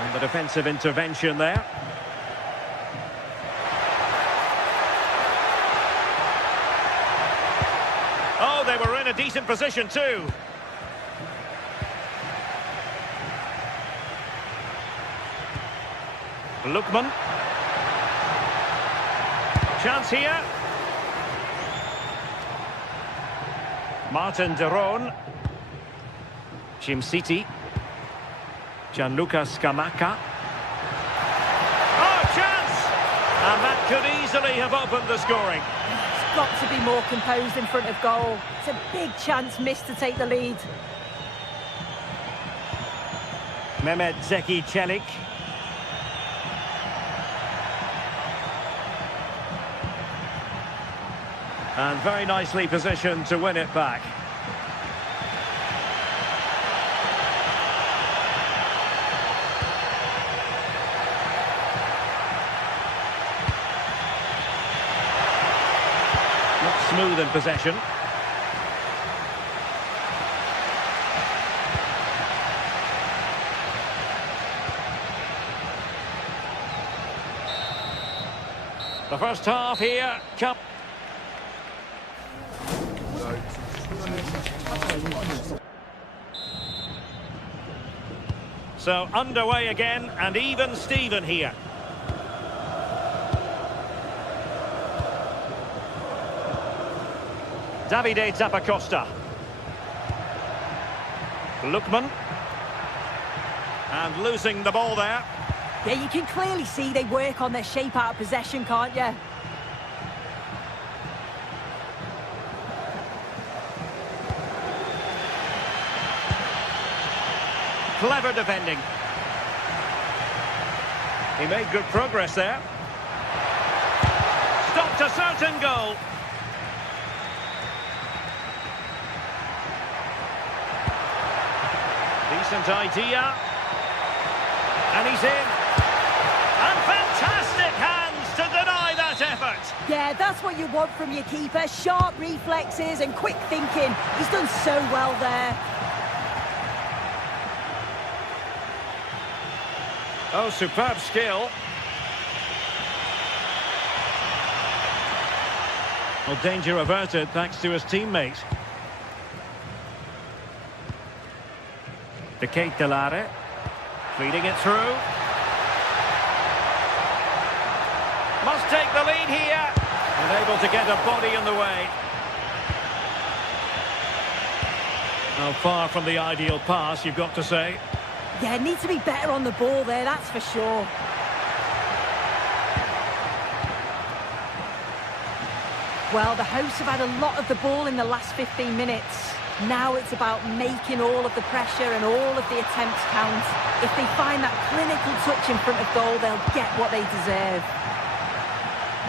And the defensive intervention there. Oh, they were in a decent position too. Lookman. Chance here. Martin de Roon. Jim City. Gianluca Scamacca. Oh, chance! And that could easily have opened the scoring. It's got to be more composed in front of goal. It's a big chance missed to take the lead. Mehmet Zeki Çelik. And very nicely positioned to win it back. Not smooth in possession. The first half here. So underway again, and even Steven here. Davide Zappacosta. Lookman. And losing the ball there. Yeah, you can clearly see they work on their shape out of possession, can't you? Clever defending. He made good progress there. Stopped a certain goal. Decent idea. And he's in. And fantastic hands to deny that effort. Yeah, that's what you want from your keeper. Sharp reflexes and quick thinking. He's done so well there. Oh, superb skill. Well, danger averted thanks to his teammate. De Ketelare. Feeding it through. Must take the lead here. And able to get a body in the way. Now, far from the ideal pass, you've got to say. Yeah, needs to be better on the ball there, that's for sure. Well, the hosts have had a lot of the ball in the last 15 minutes. Now it's about making all of the pressure and all of the attempts count. If they find that clinical touch in front of goal, they'll get what they deserve.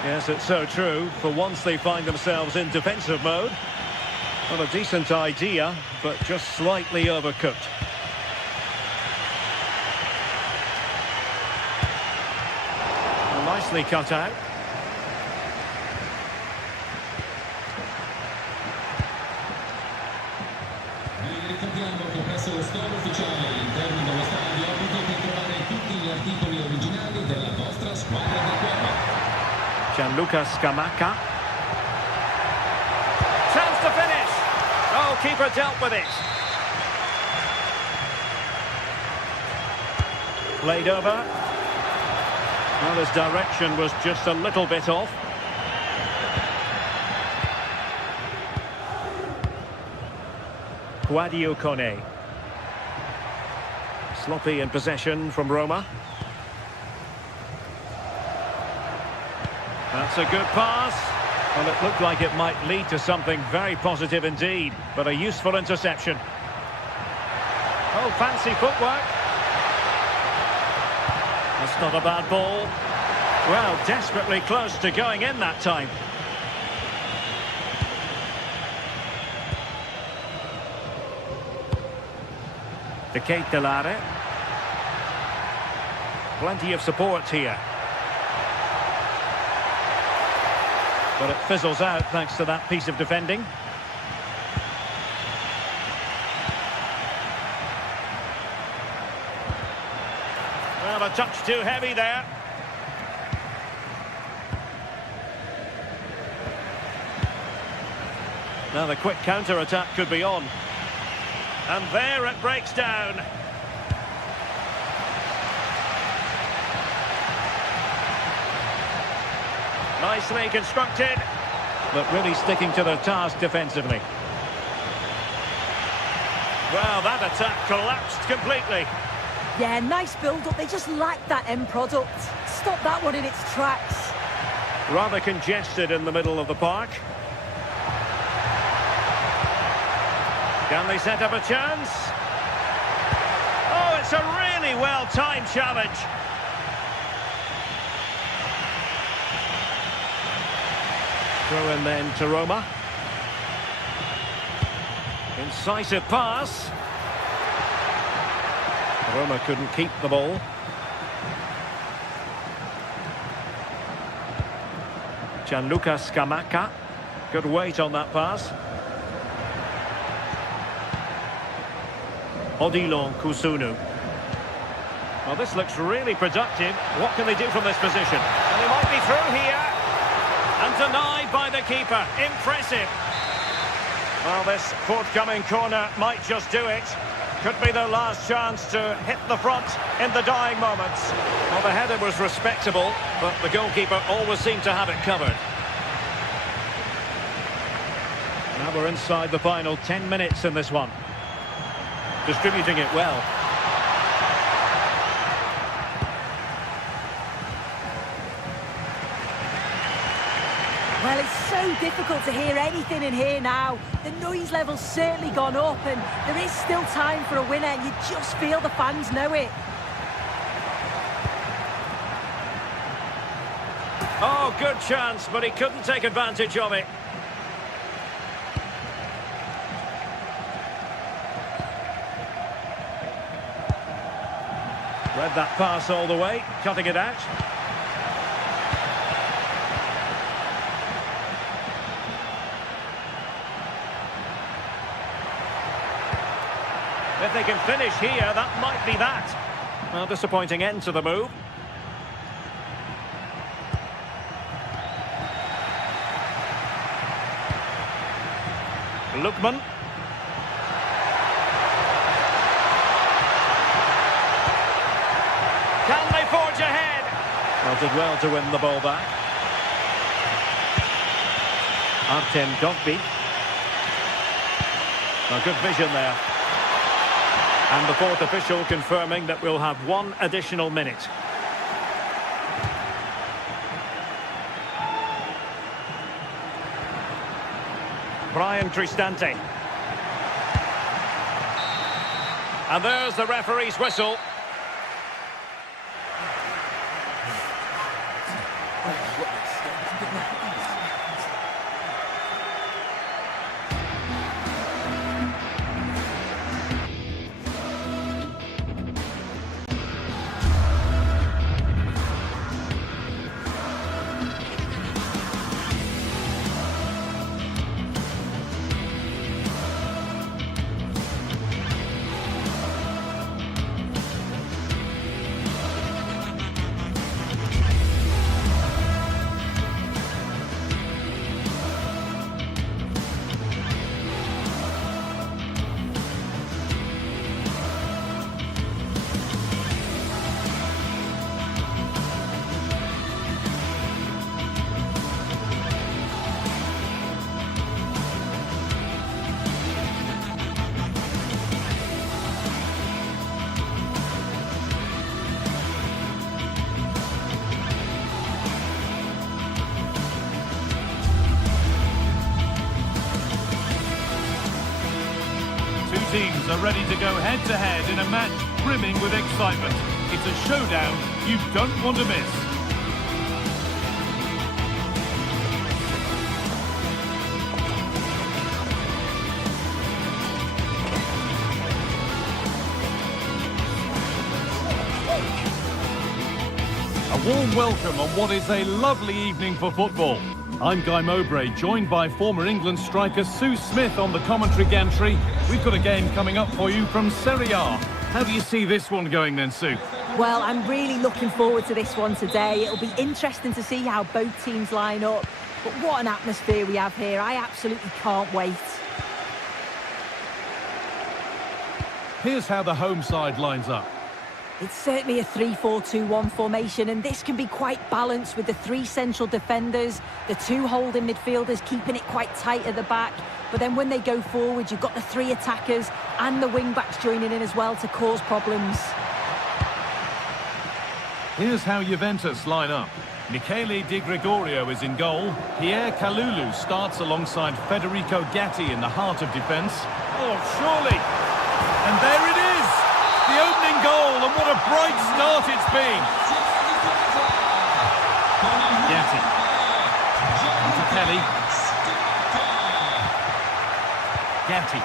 Yes, it's so true. For once they find themselves in defensive mode. Well, a decent idea, but just slightly overcooked. Nicely cut out. Ricordiamo che presso lo store ufficiale all'interno dello stadio potete trovare tutti gli articoli originali della vostra squadra del cuore. Gianluca Scamacca. Chance to finish. Oh, keeper dealt with it. Played over. Well, his direction was just a little bit off. Guadio Kone. Sloppy in possession from Roma. That's a good pass. Well, it looked like it might lead to something very positive indeed, but a useful interception. Oh, fancy footwork. That's not a bad ball. Well, desperately close to going in that time. De Ketelare. Plenty of support here. But it fizzles out thanks to that piece of defending. Well, a touch too heavy there. Now the quick counter-attack could be on. And there it breaks down. Nicely constructed, but really sticking to their task defensively. Well, that attack collapsed completely. Yeah, nice build-up. They just lack that end product. Stop that one in its tracks. Rather congested in the middle of the park. Can they set up a chance? Oh, it's a really well-timed challenge. Throw in then to Roma. Incisive pass. Roma couldn't keep the ball. Gianluca Scamacca. Good weight on that pass. Odilon Kusunu. Well, this looks really productive. What can they do from this position? And they might be through here. And denied by the keeper. Impressive. Well, this forthcoming corner might just do it. Could be their last chance to hit the front in the dying moments. Well, the header was respectable, but the goalkeeper always seemed to have it covered. Now we're inside the final 10 minutes in this one. Distributing it well. Well, it's so difficult to hear anything in here now. The noise level's certainly gone up, and there is still time for a winner. You just feel the fans know it. Oh, good chance, but he couldn't take advantage of it. Read that pass all the way, cutting it out. If they can finish here, that might be that. Well, disappointing end to the move. Lookman. Can they forge ahead? Well, did well to win the ball back. Artem Dogby. Well, good vision there. And the fourth official confirming that we'll have one additional minute. Brian Cristante. And there's the referee's whistle. Teams are ready to go head-to-head in a match brimming with excitement. It's a showdown you don't want to miss. A warm welcome on what is a lovely evening for football. I'm Guy Mowbray, joined by former England striker Sue Smith on the commentary gantry. We've got a game coming up for you from Serie A. How do you see this one going then, Sue? Well, I'm really looking forward to this one today. It'll be interesting to see how both teams line up. But what an atmosphere we have here. I absolutely can't wait. Here's how the home side lines up. It's certainly a 3-4-2-1 formation, and this can be quite balanced with the 3 central defenders, the 2 holding midfielders keeping it quite tight at the back. But then when they go forward, you've got the 3 attackers and the wing-backs joining in as well to cause problems. Here's how Juventus line up. Michele Di Gregorio is in goal. Pierre Kalulu starts alongside Federico Gatti in the heart of defence. Oh, surely! And there it is! The opening goal, and what a bright start it's been! Gatti. Into Kelly. Gatti.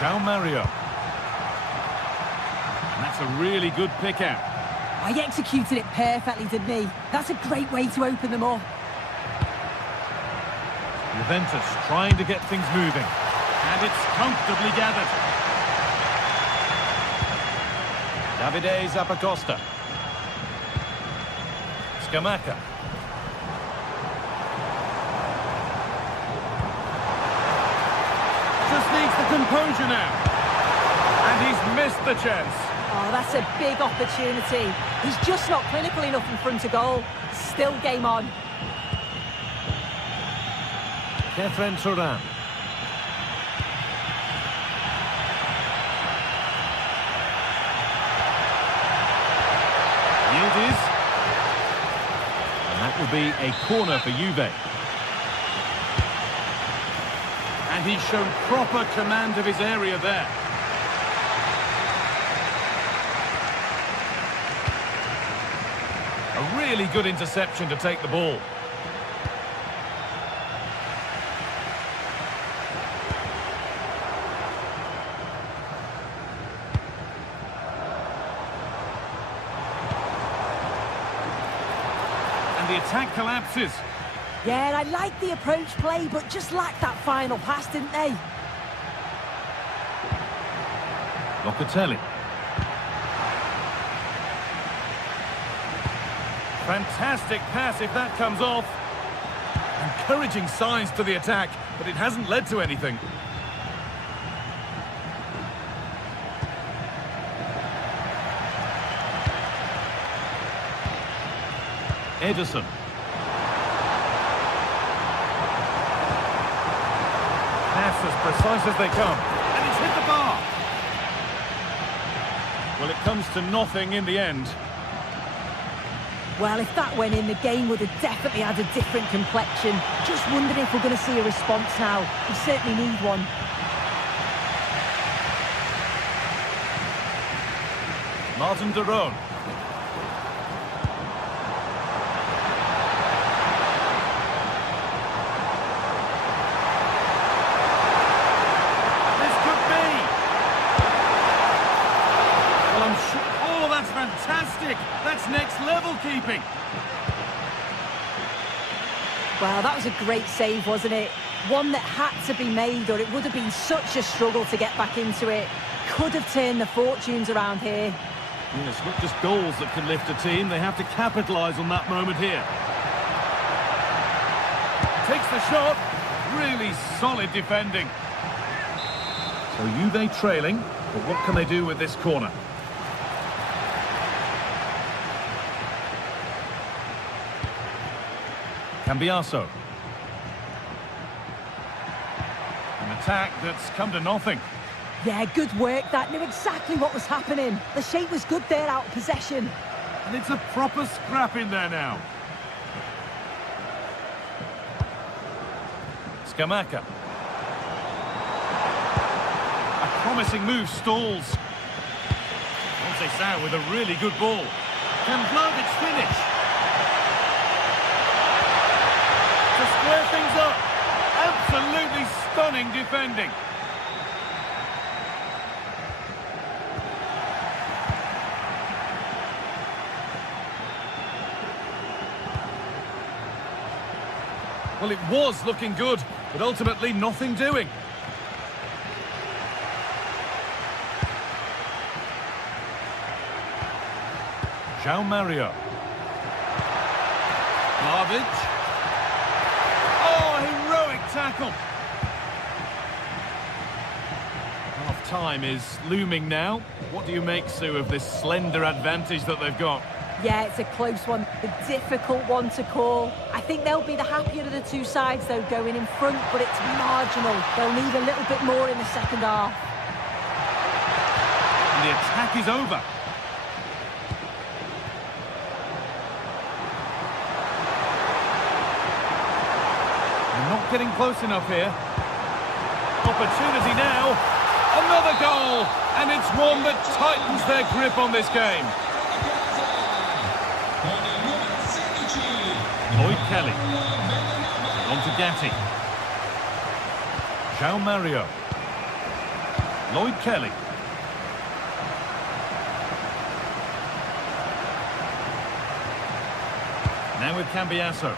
João Mario. And that's a really good pick out. I executed it perfectly, didn't he? That's a great way to open them up. Juventus trying to get things moving. And it's comfortably gathered. Davide Zappacosta. Scamacca. Just needs the composure now. And he's missed the chance. Oh, that's a big opportunity. He's just not clinical enough in front of goal. Still game on. Kefren Turan. Yildiz. And that will be a corner for Juve. And he's shown proper command of his area there. A really good interception to take the ball. And the attack collapses. Yeah, and I like the approach play, but just lacked that final pass, didn't they? Locatelli. Fantastic pass if that comes off. Encouraging signs to the attack, but it hasn't led to anything. Ederson. Pass as precise as they come. And it's hit the bar. Well, it comes to nothing in the end. Well, if that went in, the game would have definitely had a different complexion. Just wondering if we're going to see a response now. We certainly need one. Martin de Roon. This could be. Well, I'm sure. Oh, that's fantastic. That's next level keeping. Well, that was a great save, wasn't it? One that had to be made, or it would have been such a struggle to get back into it. Could have turned the fortunes around here. Yes, not just goals that can lift a team. They have to capitalise on that moment here. Takes the shot. Really solid defending. So Juve trailing, but what can they do with this corner? Cambiaso. An attack that's come to nothing. Yeah, good work. That knew exactly what was happening. The shape was good there out of possession. And it's a proper scrap in there now. Scamacca. A promising move stalls. Conceição with a really good ball. Can Vlahovic finish? To square things up. Absolutely stunning defending. Well, it was looking good, but ultimately nothing doing. João Mario. Vlahovic. Oh, heroic tackle. Half-time is looming now. What do you make, Sue, of this slender advantage that they've got? Yeah, it's a close one, a difficult one to call. I think they'll be the happier of the two sides, though, going in front, but it's marginal. They'll need a little bit more in the second half. And the attack is over. They're not getting close enough here. Opportunity now. Another goal, and it's one that tightens their grip on this game. Lloyd Kelly. On to Gatti. João Mario. Lloyd Kelly. Now with Cambiasso.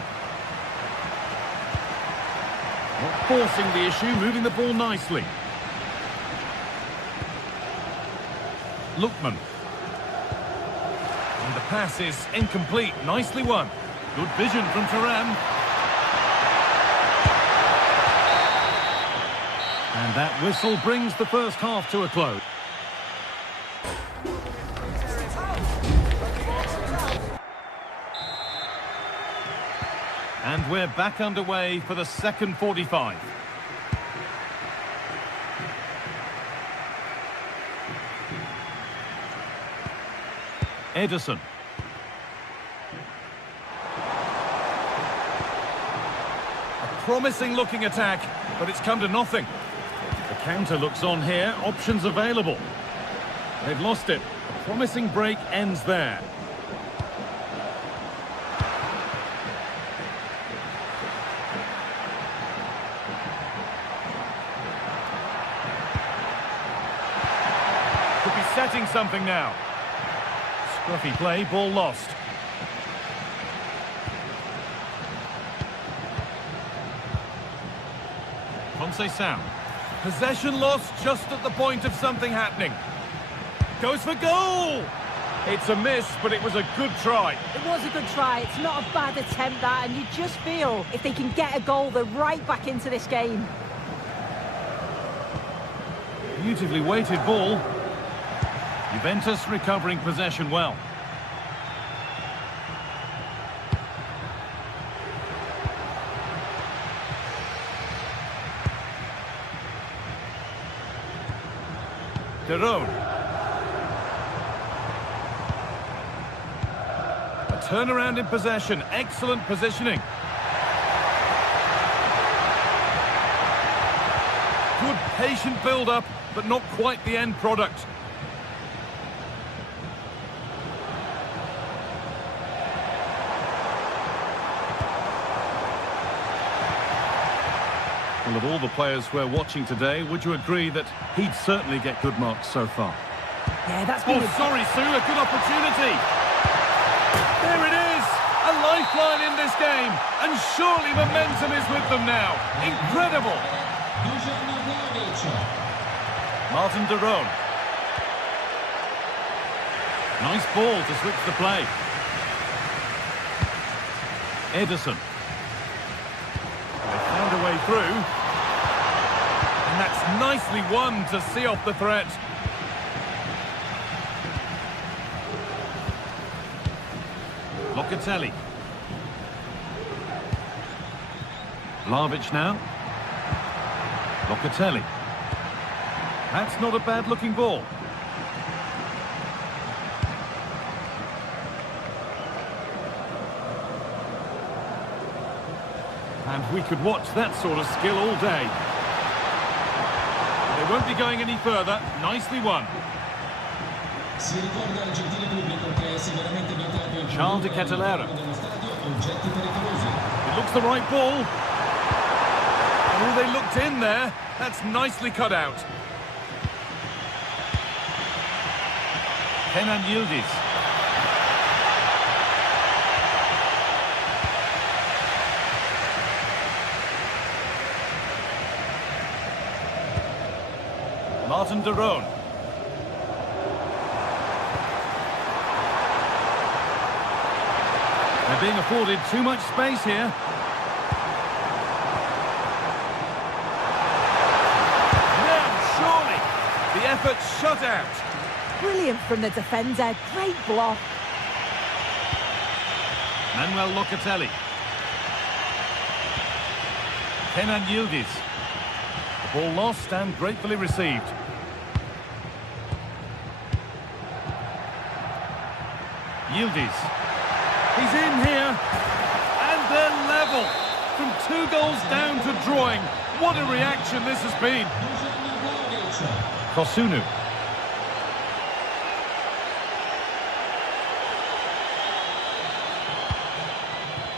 Not forcing the issue, moving the ball nicely. Lookman. And the pass is incomplete. Nicely won. Good vision from Thuram. And that whistle brings the first half to a close. And we're back underway for the second 45. Ederson. A promising looking attack, but it's come to nothing. The counter looks on here, options available. They've lost it. A promising break ends there. Could be setting something now. Scruffy play, ball lost. Conceição. Possession lost just at the point of something happening. Goes for goal! It's a miss, but it was a good try. It was a good try. It's not a bad attempt, that, and you just feel if they can get a goal, they're right back into this game. Beautifully weighted ball. Juventus recovering possession well. De Roon. A turnaround in possession. Excellent positioning. Good patient build-up, but not quite the end product. Well, of all the players we're watching today, would you agree that he'd certainly get good marks so far? Yeah, that's been sorry, Sue, a good opportunity. There it is, a lifeline in this game, and surely momentum is with them now. Incredible. Martin de Roon. Nice ball to switch the play. Ederson. They found a way through. And that's nicely won to see off the threat. Locatelli. Vlahovic now. Locatelli. That's not a bad-looking ball. And we could watch that sort of skill all day. They won't be going any further. Nicely won. Charles de Ketelera. It looks the right ball. Oh, they looked in there. That's nicely cut out. Kenan Yildiz. Martin de Roon. They're being afforded too much space here. Now, surely, the effort shut out. Brilliant from the defender. Great block. Manuel Locatelli. Kenan Yildiz. The ball lost and gratefully received. Yildiz. He's in here. And they're level. From 2 goals down to drawing. What a reaction this has been. Kosunu.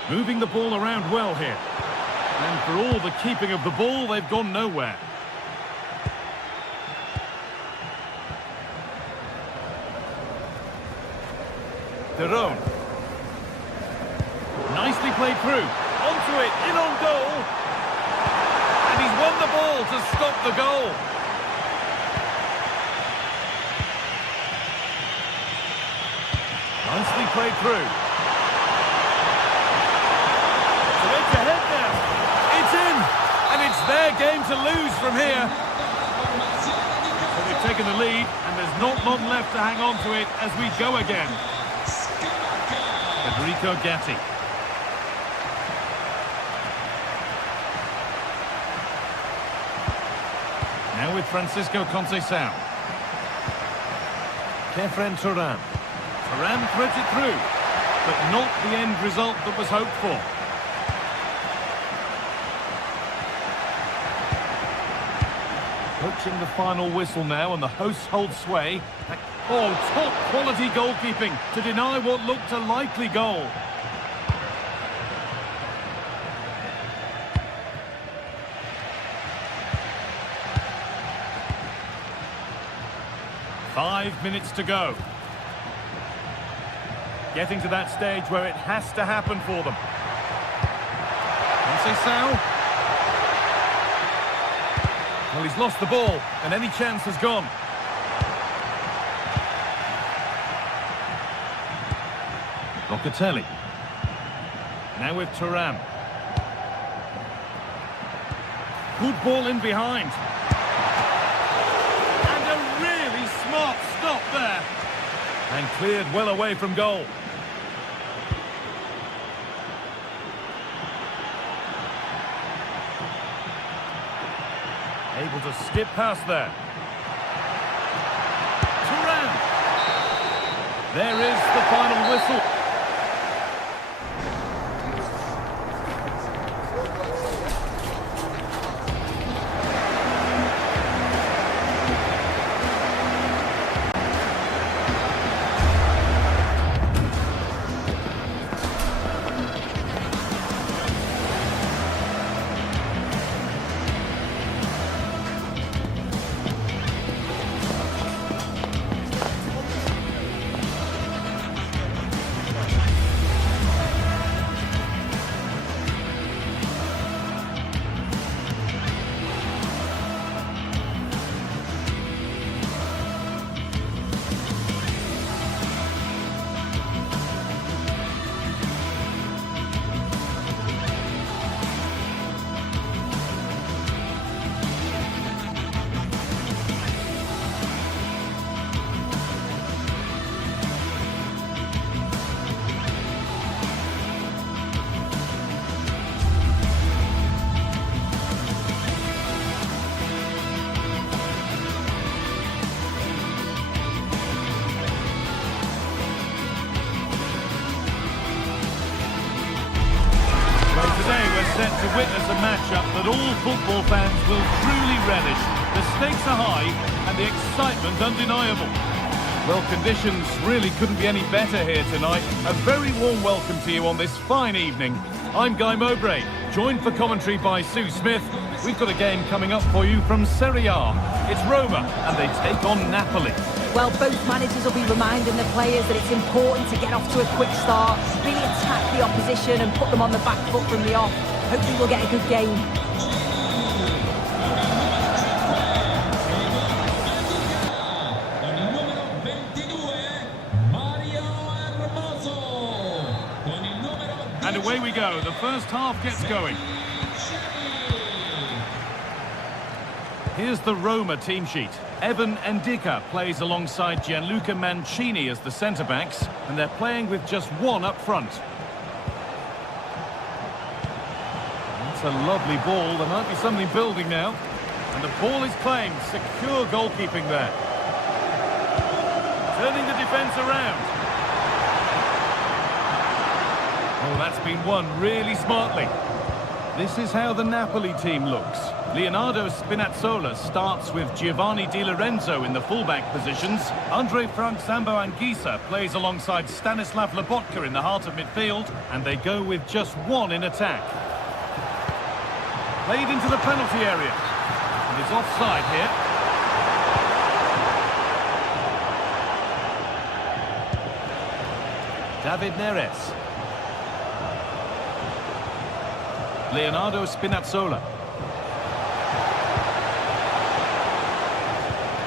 Moving the ball around well here. And for all the keeping of the ball, they've gone nowhere. De Roon. Nicely played through. Onto it, in on goal. And he's won the ball to stop the goal. Nicely played through. Ahead now. It's in, and it's their game to lose from here. So they've taken the lead, and there's not long left to hang on to it as we go again. Federico Gatti. Now with Francisco Conceição. Kefren Turan. Turan threads it through, but not the end result that was hoped for. Approaching the final whistle now, and the hosts hold sway. Oh, top quality goalkeeping to deny what looked a likely goal. Five minutes to go. Getting to that stage where it has to happen for them. Conceição. Well, he's lost the ball, and any chance has gone. Locatelli. Now with Thuram. Good ball in behind. And a really smart stop there. And cleared well away from goal. Able to skip past there. Thuram. There is the final whistle. Set to witness a matchup that all football fans will truly relish. The stakes are high and the excitement undeniable. Well, conditions really couldn't be any better here tonight. A very warm welcome to you on this fine evening. I'm Guy Mowbray, joined for commentary by Sue Smith. We've got a game coming up for you from Serie A. It's Roma and they take on Napoli. Well, both managers will be reminding the players that it's important to get off to a quick start, really attack the opposition and put them on the back foot from the off. Hopefully we'll get a good game. away we go. The first half gets going. Here's the Roma team sheet. Evan Ndika plays alongside Gianluca Mancini as the centre-backs, and they're playing with just one up front. That's a lovely ball. There might be something building now. And the ball is claimed. Secure goalkeeping there. Turning the defence around. Oh, that's been won really smartly. This is how the Napoli team looks. Leonardo Spinazzola starts with Giovanni Di Lorenzo in the fullback positions. Andre Frank Sambo Anguissa plays alongside Stanislav Lobotka in the heart of midfield, and they go with just one in attack. Played into the penalty area. And is offside here. David Neres. Leonardo Spinazzola.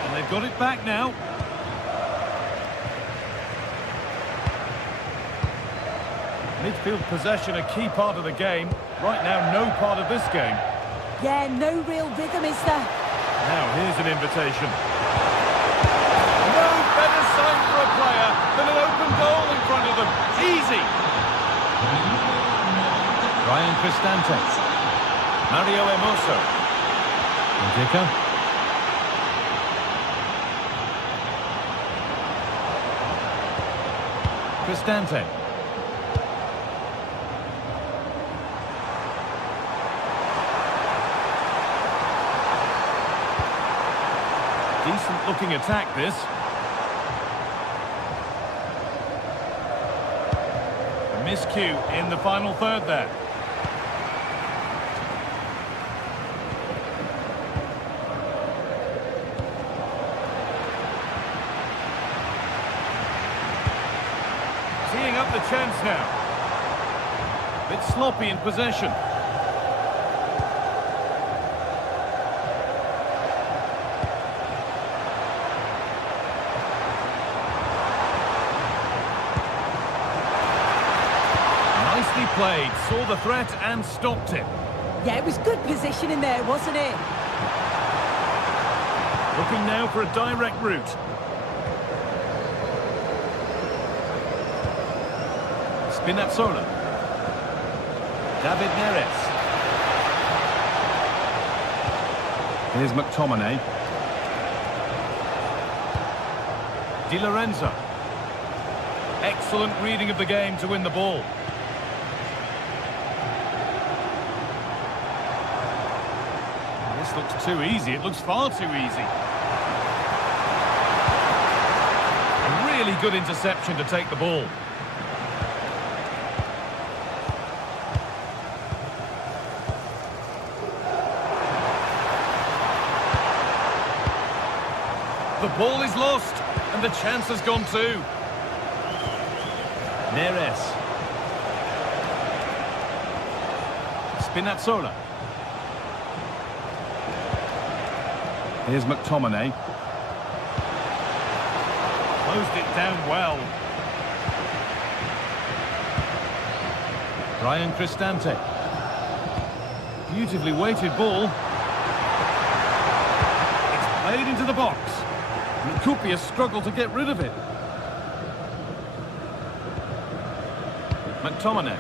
And they've got it back now. Midfield possession a key part of the game. Right now, no part of this game. Yeah, no real rhythm, is there? Now, here's an invitation. No better sign for a player than an open goal in front of them. Easy. Ryan Cristante. Mario Hermoso. Ndika. Cristante. Decent looking attack, this. A miscue in the final third there. Teeing up the chance now. Bit sloppy in possession. Played, saw the threat and stopped it. Yeah, it was good positioning there, wasn't it? Looking now for a direct route. Spinazzola. David Neres. Here's McTominay. Di Lorenzo. Excellent reading of the game to win the ball. This looks too easy. It looks far too easy. A really good interception to take the ball. The ball is lost, and the chance has gone too. Neres. Spinazzola. Here's McTominay. Closed it down well. Ryan Cristante. Beautifully weighted ball. It's played into the box. And it could be a struggle to get rid of it. McTominay.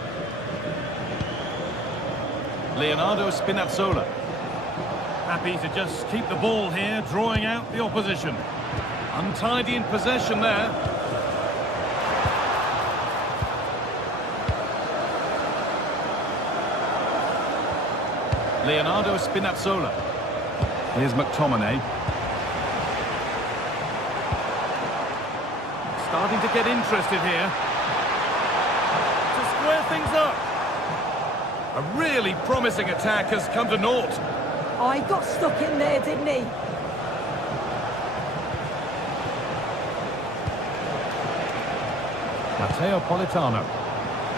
Leonardo Spinazzola. Happy to just keep the ball here, drawing out the opposition. Untidy in possession there. Leonardo Spinazzola. Here's McTominay. Starting to get interested here. To square things up. A really promising attack has come to naught. Oh, he got stuck in there, didn't he? Matteo Politano.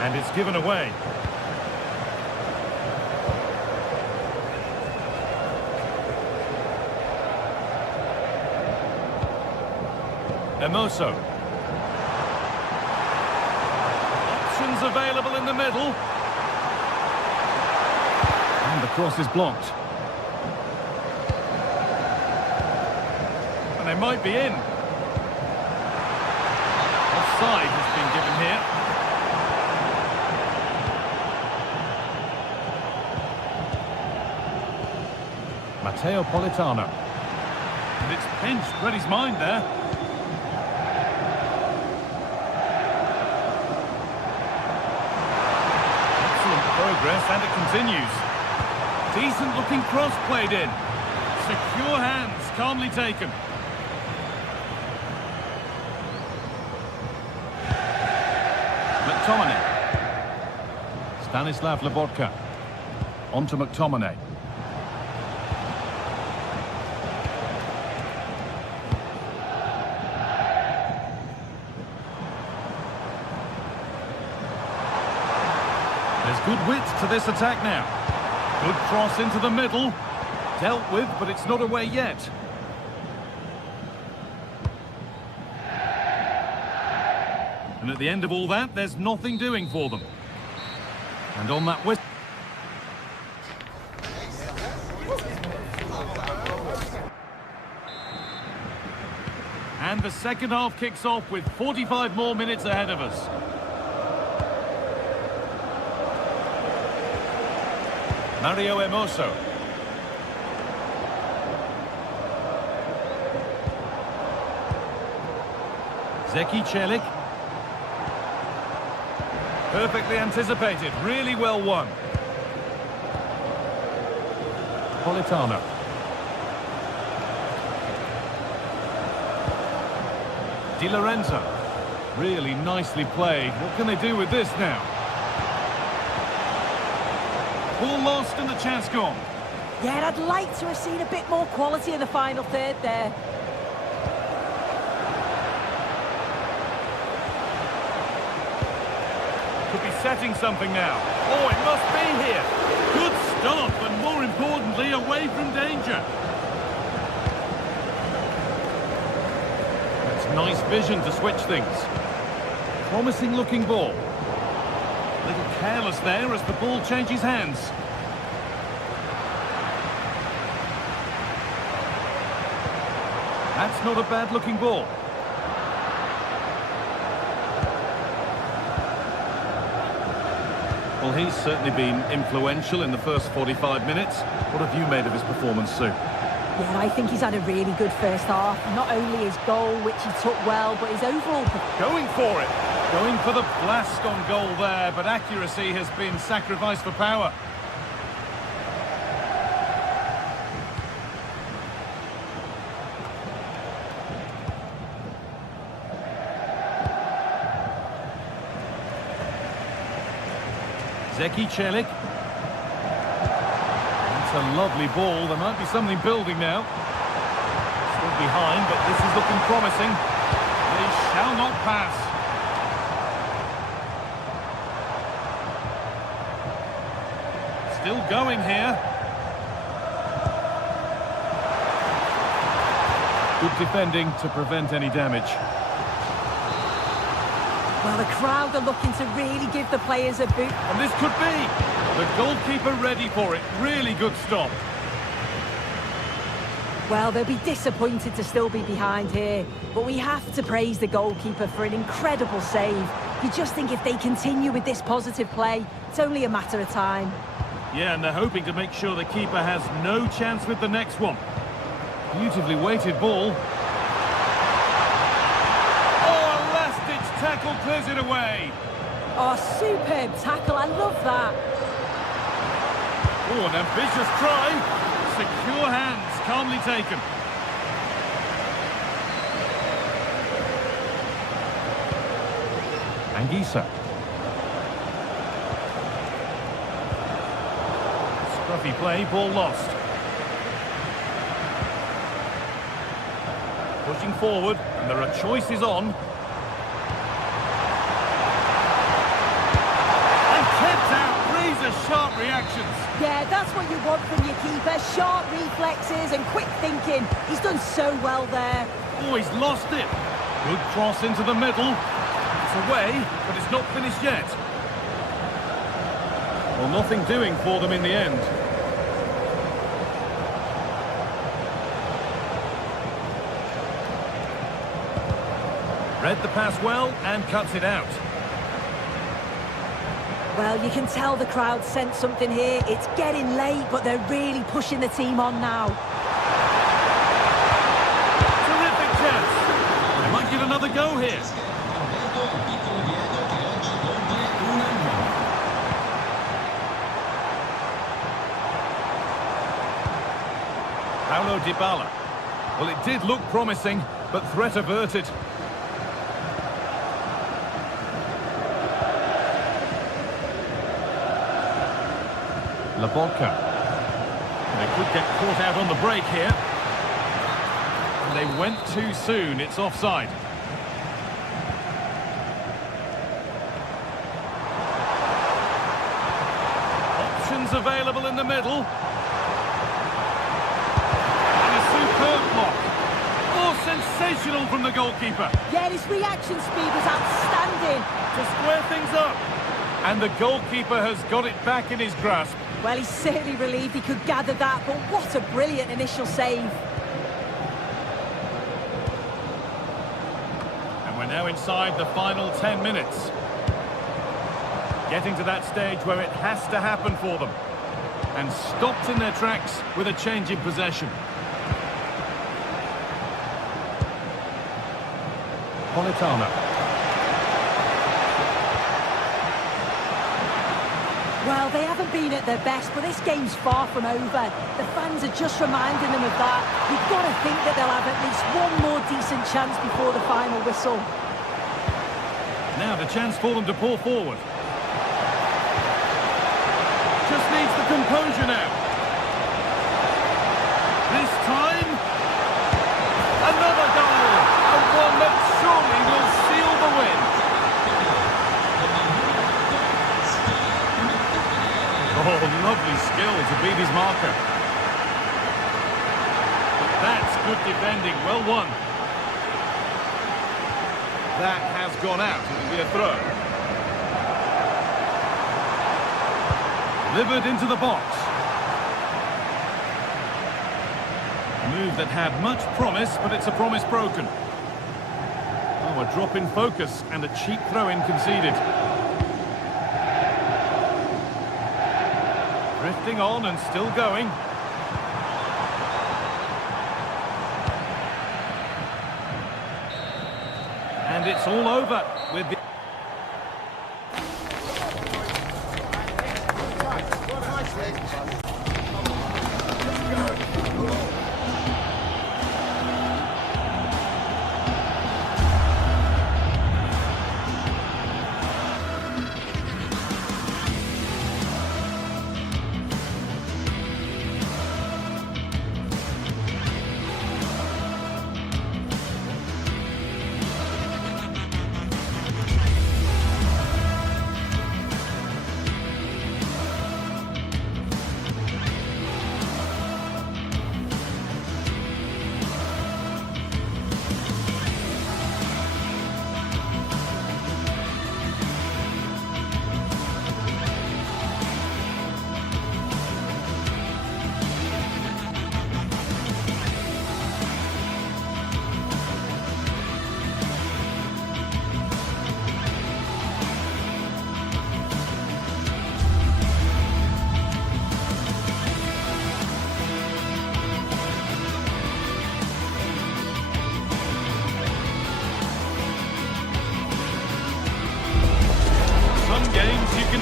And it's given away. Hermoso. Options available in the middle. cross is blocked. And they might be in. Offside has been given here. Matteo Politano. And it's pinched, read his mind there. Excellent progress, and it continues. Decent looking cross played in. Secure hands, calmly taken. McTominay. Stanislav Lobotka. On to McTominay. There's good width to this attack now. Good cross into the middle. Dealt with, but it's not away yet. And at the end of all that, there's nothing doing for them. And on that whistle... And the second half kicks off with 45 more minutes ahead of us. Mario Hermoso. Zeki Celik. Perfectly anticipated, really well won. Politano. Di Lorenzo. Really nicely played. What can they do with this now? Ball lost and the chance gone. Yeah, I'd like to have seen a bit more quality in the final third there. Could be setting something now. Oh, it must be here. Good stop, and more importantly, away from danger. That's nice vision to switch things. Promising looking ball. A little careless there as the ball changes hands. That's not a bad looking ball. Well, he's certainly been influential in the first 45 minutes. What have you made of his performance, Sue? Yeah, I think he's had a really good first half. Not only his goal, which he took well, but his overall... Going for it. Going for the blast on goal there, but accuracy has been sacrificed for power. Zeki Celik. It's a lovely ball. There might be something building now. Still behind, but this is looking promising. They shall not pass. Still going here. Good defending to prevent any damage. Well, the crowd are looking to really give the players a boot. And this could be. The goalkeeper ready for it. Really good stop. Well, they'll be disappointed to still be behind here. But we have to praise the goalkeeper for an incredible save. You just think if they continue with this positive play, it's only a matter of time. Yeah, and they're hoping to make sure the keeper has no chance with the next one. Beautifully weighted ball. Tackle clears it away. Oh, superb tackle. I love that. Oh, an ambitious try. Secure hands, calmly taken. Anguissa. Scruffy play, ball lost. Pushing forward, and there are choices on. Sharp reactions. Yeah, that's what you want from your keeper. Sharp reflexes and quick thinking. He's done so well there. Oh, he's lost it. Good cross into the middle. It's away, but it's not finished yet. Well, nothing doing for them in the end. Read the pass well and cuts it out. Well, you can tell the crowd sensed something here. It's getting late, but they're really pushing the team on now. Terrific chance. They might get another go here. Paulo Dybala. Well, it did look promising, but threat averted. Labotka. They could get caught out on the break here. And they went too soon. It's offside. Options available in the middle. And a superb block. Oh, sensational from the goalkeeper. Yeah, his reaction speed was outstanding. To square things up. And the goalkeeper has got it back in his grasp. Well, he's certainly relieved he could gather that, but what a brilliant initial save. And we're now inside the final 10 minutes. Getting to that stage where it has to happen for them. And stopped in their tracks with a change in possession. Politano. Well, they haven't been at their best, but this game's far from over. The fans are just reminding them of that. You've got to think that they'll have at least one more decent chance before the final whistle. Now the chance for them to pull forward. Just needs the composure now. This time, another goal! And one that surely will seal the win. Oh, lovely skill to beat his marker. But that's good defending, well won. That has gone out, it'll be a throw. Delivered into the box. A move that had much promise, but it's a promise broken. Oh, a drop in focus and a cheap throw-in conceded. Drifting on and still going. And it's all over with the...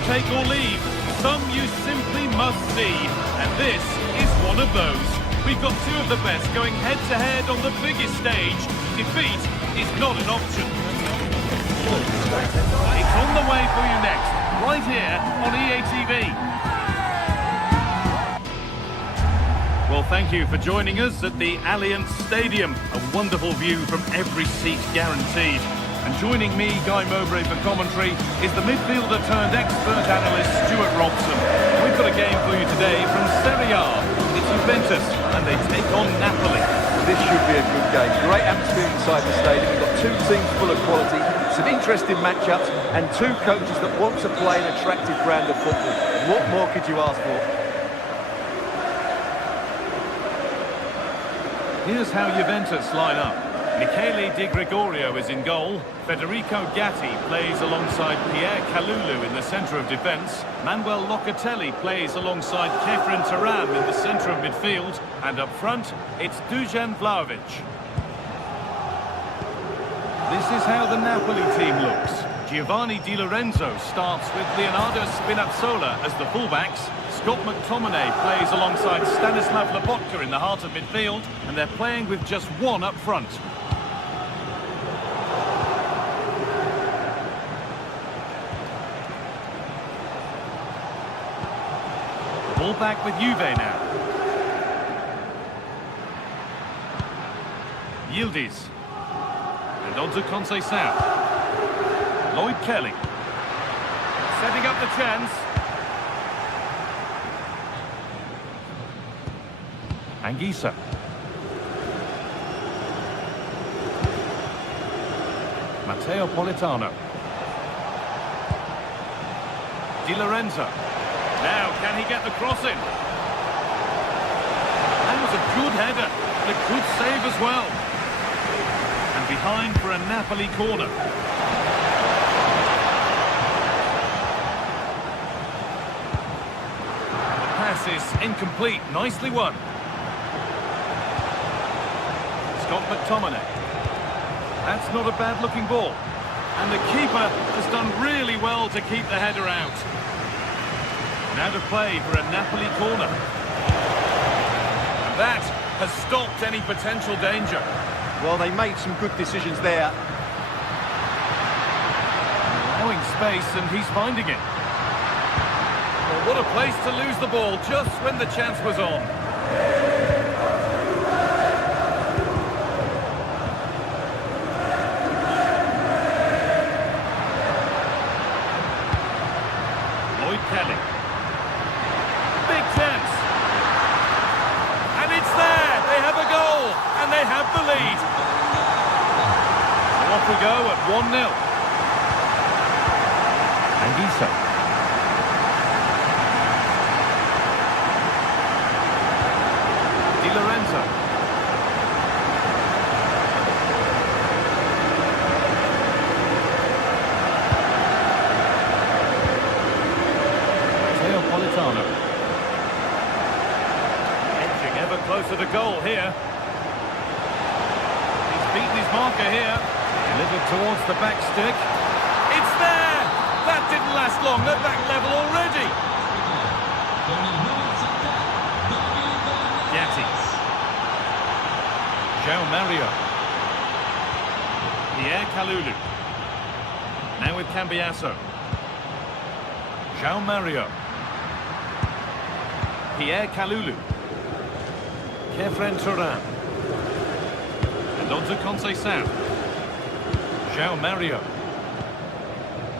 Take or leave. Some you simply must see, and this is one of those. We've got two of the best going head-to-head on the biggest stage. Defeat is not an option. It's on the way for you next, right here on EA TV. Well, thank you for joining us at the Allianz Stadium. A wonderful view from every seat guaranteed. And joining me, Guy Mowbray, for commentary is the midfielder-turned-expert analyst, Stuart Robson. We've got a game for you today from Serie A. It's Juventus, and they take on Napoli. This should be a good game. Great atmosphere inside the stadium. We've got two teams full of quality, some interesting matchups, and two coaches that want to play an attractive brand of football. What more could you ask for? Here's how Juventus line up. Michele Di Gregorio is in goal. Federico Gatti plays alongside Pierre Kalulu in the centre of defence. Manuel Locatelli plays alongside Kefren Turam in the centre of midfield. And up front, it's Dusan Vlahovic. This is how the Napoli team looks. Giovanni Di Lorenzo starts with Leonardo Spinazzola as the fullbacks. Scott McTominay plays alongside Stanislav Lobotka in the heart of midfield, and they're playing with just one up front. Ball back with Juve now. Yildiz. And on to Conceição. Lloyd Kelly. Setting up the chance. Anguissa. Matteo Politano. Di Lorenzo. Now, can he get the cross in? That was a good header. And a good save as well. And behind for a Napoli corner. The pass is incomplete. Nicely won. Scott McTominay. That's not a bad-looking ball. And the keeper has done really well to keep the header out. Now to play for a Napoli corner. And that has stopped any potential danger. Well, they made some good decisions there. Allowing space, and he's finding it. Well, what a place to lose the ball just when the chance was on. Lloyd Kelly. Big chance. And it's there. They have a goal. And they have the lead. So off we go at 1-0. Anguissa. Di Lorenzo. Matteo Politano. Edging ever closer to goal here. He's beaten his marker here. Delivered towards the back stick. It's there! That didn't last long. They're back level already. Gatti. João Mario. Pierre Kalulu. Now with Cambiasso. João Mario. Pierre Kalulu. Kefren Turam. And on to Conceição. João Mario.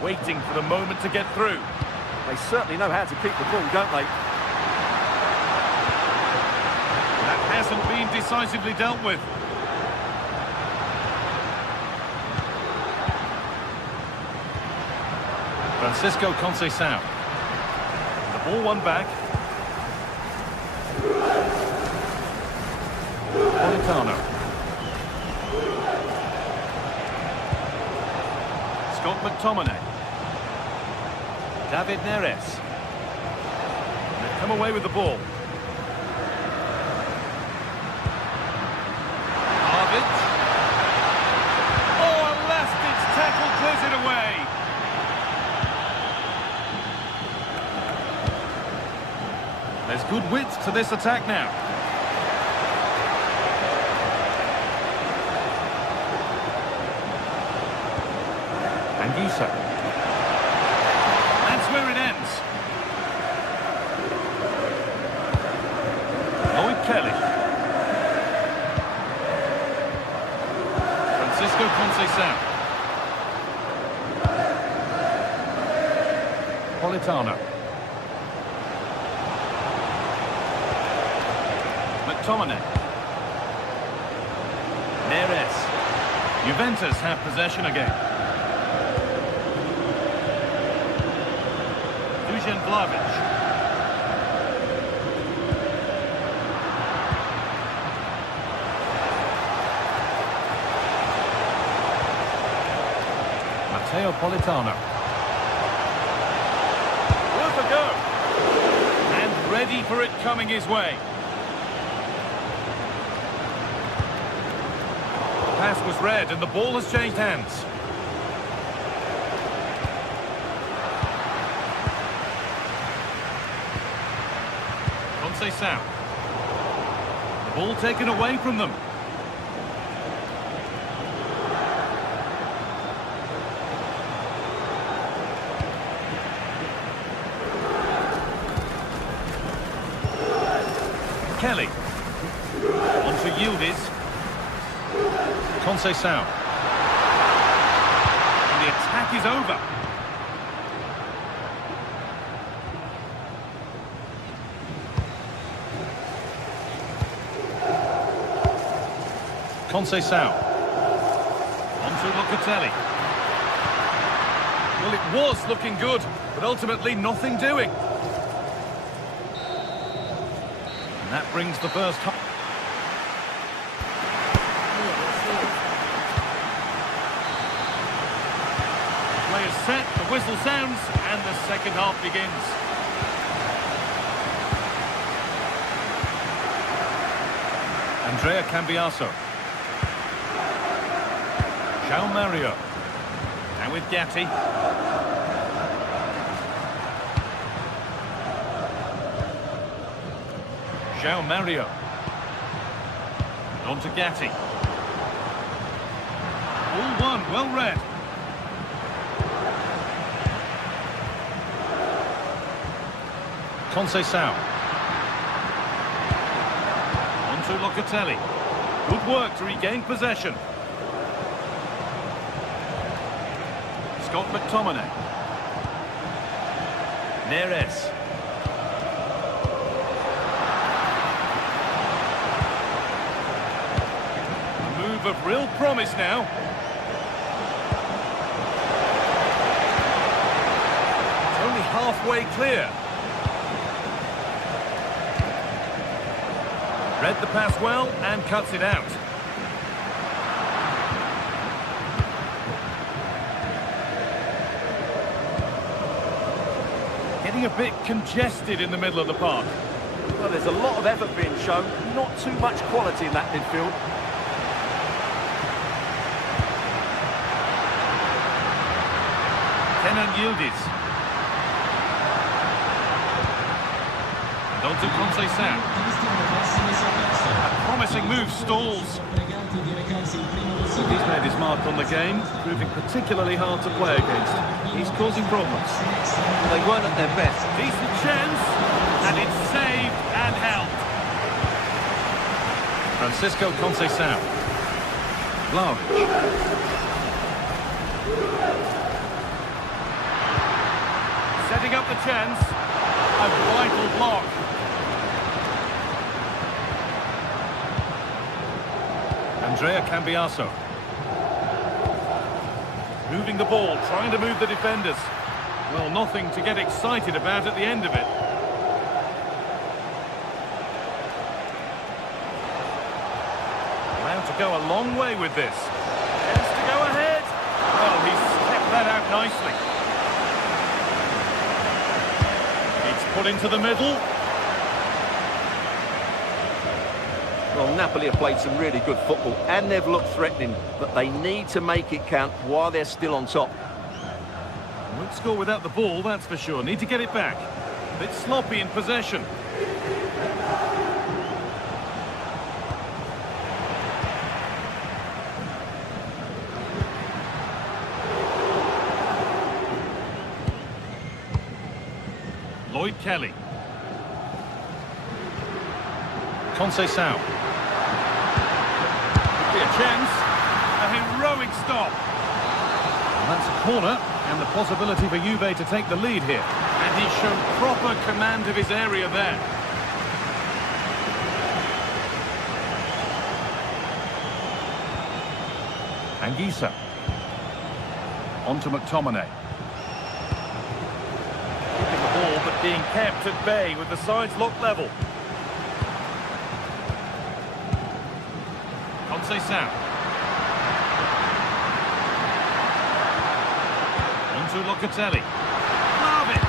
Waiting for the moment to get through. They certainly know how to keep the ball, don't they? That hasn't been decisively dealt with. Francisco Conceição. The ball won back. Politano. Scott McTominay. David Neres. They've come away with the ball. Harvard. Oh, a last-ditch tackle clears it away. There's good width to this attack now. Anguissa. That's where it ends. Lloyd Kelly. Francisco Conceição. Politano. McTominay. Neres. Juventus have possession again. Dusan Vlahovic. Politano. Worth a go. And ready for it coming his way. The pass was read and the ball has changed hands. Conceição. The ball taken away from them. Kelly. On to Yildiz. Conceição. And the attack is over. Conceição. On to Locatelli. Well, it was looking good, but ultimately nothing doing. And that brings the first half. Play is set, the whistle sounds, and the second half begins. Andrea Cambiaso. João Mario. And with Gatti. João Mario. On to Gatti. All one, well read. Conceição. On to Locatelli. Good work to regain possession. Scott McTominay. Neres. A move of real promise now. It's only halfway clear. Read the pass well and cuts it out. Getting a bit congested in the middle of the park. Well, there's a lot of effort being shown, not too much quality in that midfield. Kenan Yildiz. And on to Conceição. A promising move stalls. He's made his mark on the game, proving particularly hard to play against. He's causing problems. They weren't at their best. Decent chance, and it's saved and held. Francisco Conceição. Vlahovic. Setting up the chance. A vital block. Andrea Cambiaso. Moving the ball, trying to move the defenders. Well, nothing to get excited about at the end of it. Allowed to go a long way with this. Chance to go ahead. Well, he's kept that out nicely. It's put into the middle. Well, Napoli have played some really good football and they've looked threatening, but they need to make it count while they're still on top. Won't score without the ball, that's for sure. Need to get it back. A bit sloppy in possession. Lloyd Kelly. Conceição. Be a chance. A heroic stop. And that's a corner, and the possibility for Juve to take the lead here. And he's shown proper command of his area there. Anguissa. On to McTominay. Keeping the ball, but being kept at bay with the sides locked level. Conceição. to Locatelli. Vlahovic.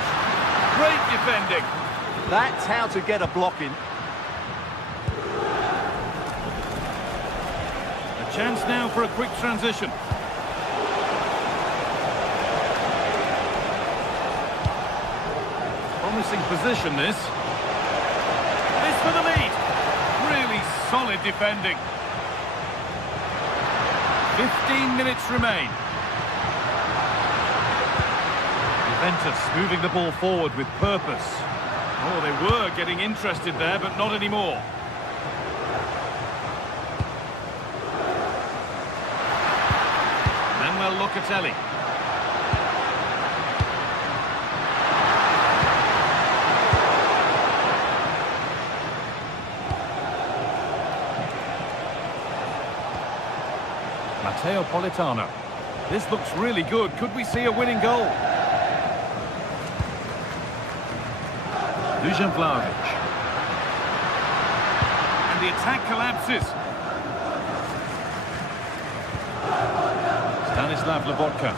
Great defending. That's how to get a block in. A chance now for a quick transition. Promising position, this. This for the lead. Really solid defending. 15 minutes remain. Juventus moving the ball forward with purpose. Oh, they were getting interested there, but not anymore. Manuel Locatelli. Matteo Politano. This looks really good. Could we see a winning goal? Dusan Vlahovic. And the attack collapses. Stanislav Lobotka.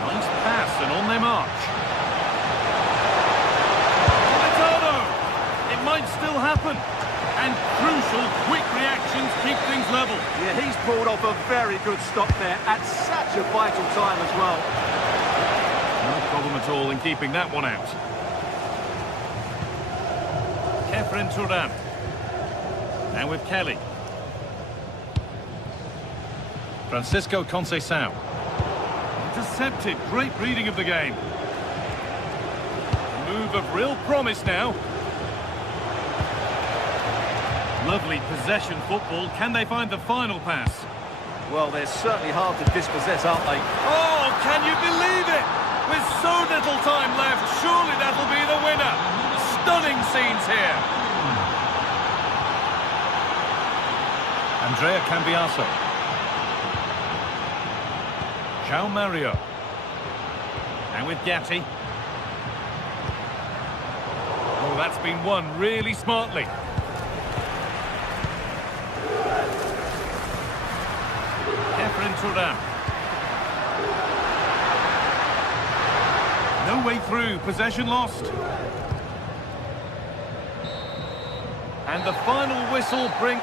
Nice pass and on they march. Politano! It might still happen. And crucial, quick reactions keep things level. Yeah, he's pulled off a very good stop there at such a vital time as well. No problem at all in keeping that one out. Kefren Turan. Now with Kelly. Francisco Conceição. Intercepted. Great reading of the game. A move of real promise now. Lovely possession football. Can they find the final pass? Well, they're certainly hard to dispossess, aren't they? Oh, can you believe it? With so little time left, surely that'll be the winner. Stunning scenes here. Andrea Cambiaso. João Mario. And with Gatti. Oh, that's been won really smartly. Kefren Turan. No way through, possession lost. And the final whistle brings...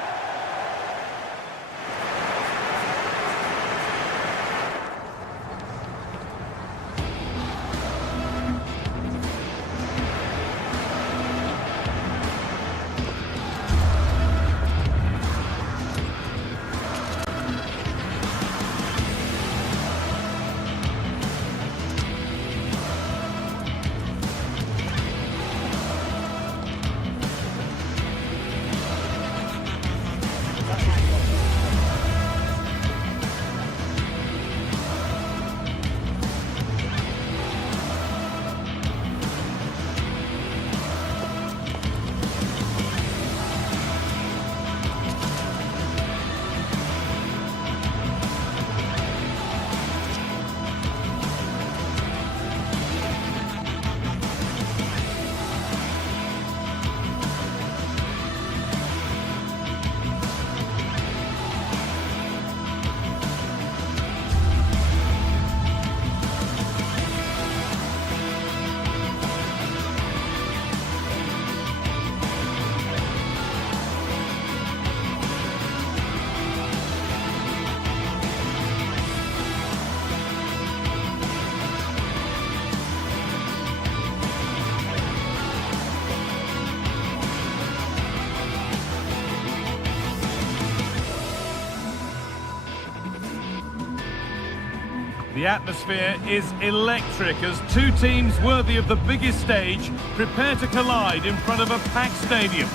The atmosphere is electric as two teams worthy of the biggest stage prepare to collide in front of a packed stadium.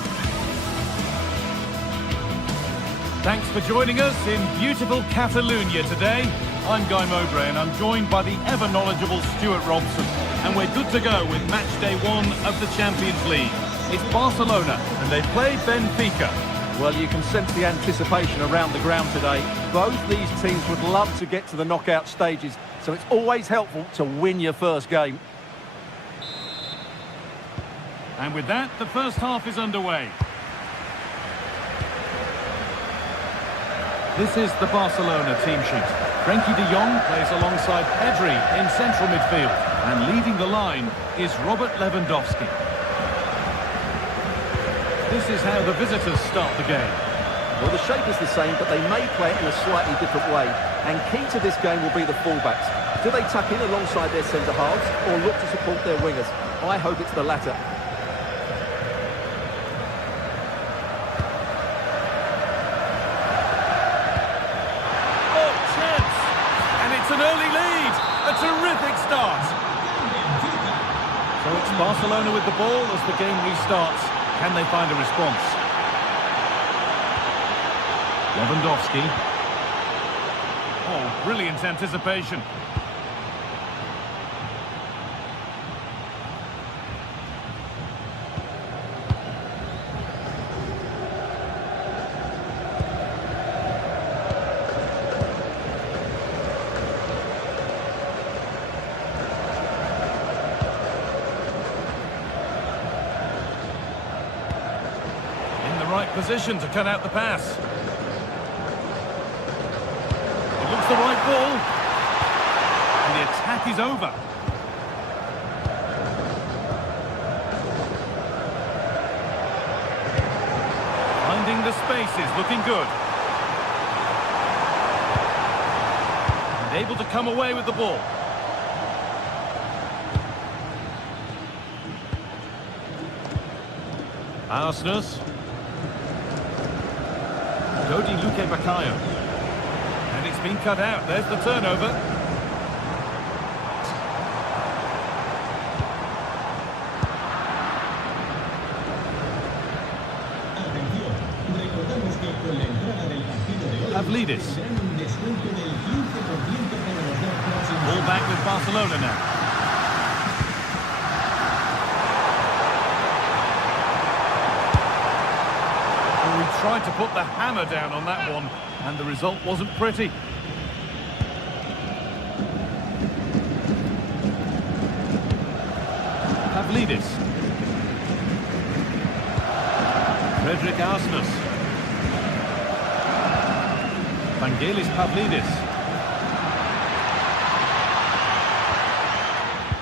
Thanks for joining us in beautiful Catalonia today. I'm Guy Mowbray and I'm joined by the ever-knowledgeable Stuart Robson. And we're good to go with match day 1 of the Champions League. It's Barcelona and they play Benfica. Well, you can sense the anticipation around the ground today. Both these teams would love to get to the knockout stages, so it's always helpful to win your first game. And with that, the first half is underway. This is the Barcelona team sheet. Frenkie de Jong plays alongside Pedri in central midfield. And leading the line is Robert Lewandowski. This is how the visitors start the game. Well, the shape is the same, but they may play it in a slightly different way. And key to this game will be the fullbacks. Do they tuck in alongside their centre-halves or look to support their wingers? I hope it's the latter. Oh, chance! And it's an early lead. A terrific start. So it's Barcelona with the ball as the game restarts. Can they find a response? Lewandowski. Oh, brilliant anticipation. Right position to cut out the pass. It looks the right ball. And the attack is over. Finding the spaces, looking good. And able to come away with the ball. Arsenal. Dodi Luque Baccaio. And it's been cut out. There's the turnover. Atención, recordamos que con la entrada del partido de hoy Pavlidis. tendrán un descuento del 15% para los dos próximos. Ball back with Barcelona now. We tried to put the hammer down on that one, and the result wasn't pretty. Pavlidis. Frederick Arsenis. Vangelis Pavlidis.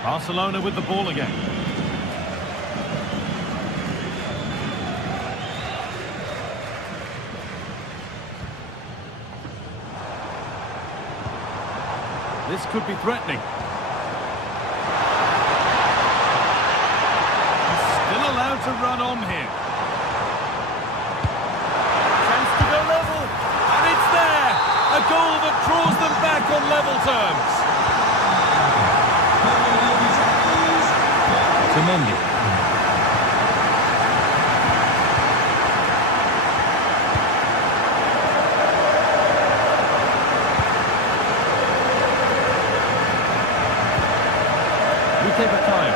Barcelona with the ball again. This could be threatening. He's still allowed to run on here. Chance to go level. And it's there. A goal that draws them back on level terms. Mendy. Baccaio.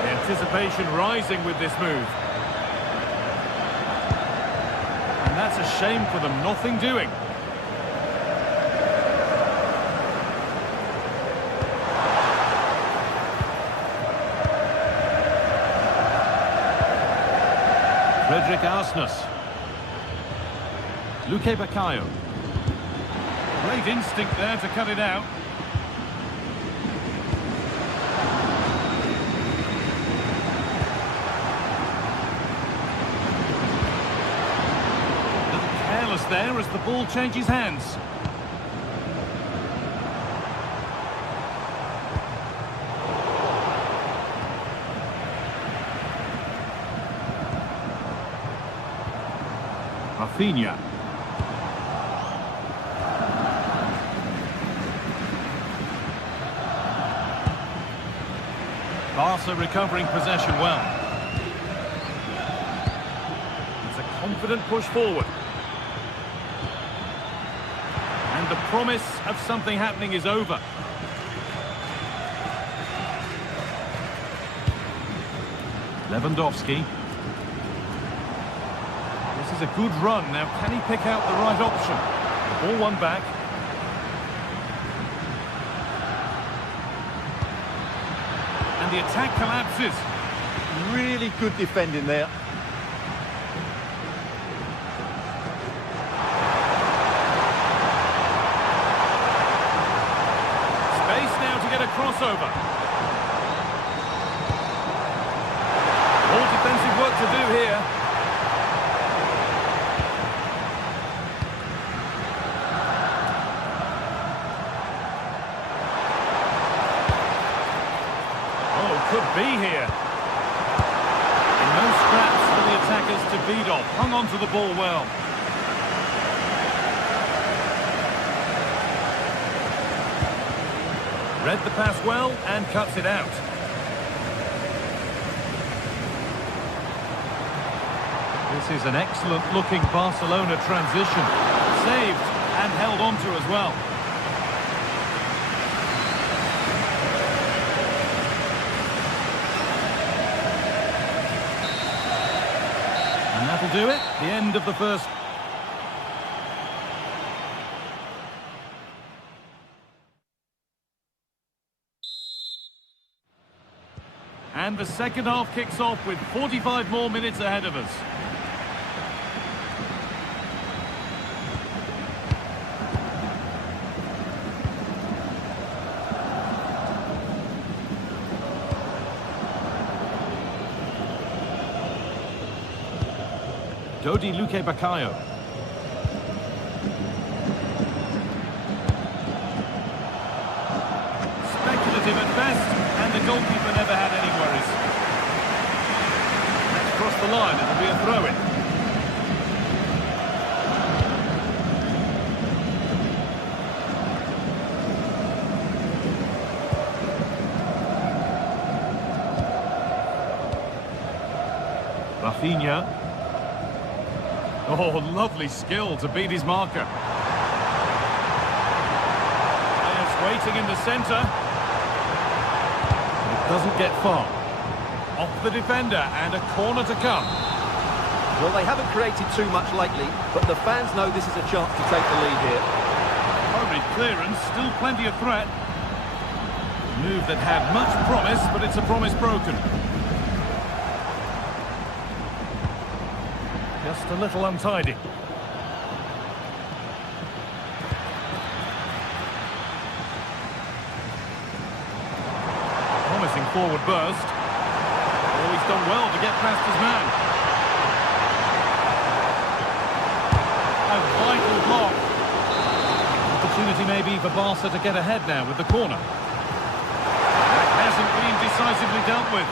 The anticipation rising with this move. And that's a shame for them, nothing doing. Frederick Arsenis. Luque Baccaio. Great instinct there to cut it out. A little careless there as the ball changes hands. Rafinha. Barca recovering possession well. It's a confident push forward. And the promise of something happening is over. Lewandowski. This is a good run. Now, can he pick out the right option? The ball won back. And the attack collapses. Really good defending there. Space now to get a crossover. All defensive work to do here. Could be here. And no scraps for the attackers to beat off. Hung on to the ball well. Read the pass well and cuts it out. This is an excellent looking Barcelona transition. Saved and held on to as well. And that'll do it. The end of the first. And the second half kicks off with 45 more minutes ahead of us. Dodi Luque Baccaio. Speculative at best, and the goalkeeper never had any worries. Let's cross the line, it'll be a throw-in. Rafinha. Oh, lovely skill to beat his marker. Players waiting in the centre. It doesn't get far. Off the defender and a corner to come. Well, they haven't created too much lately, but the fans know this is a chance to take the lead here. Hurried clearance, still plenty of threat. A move that had much promise, but it's a promise broken. Just a little untidy. Promising forward burst. Oh, he's done well to get past his man. A vital block. Opportunity maybe for Barca to get ahead now with the corner. That hasn't been decisively dealt with.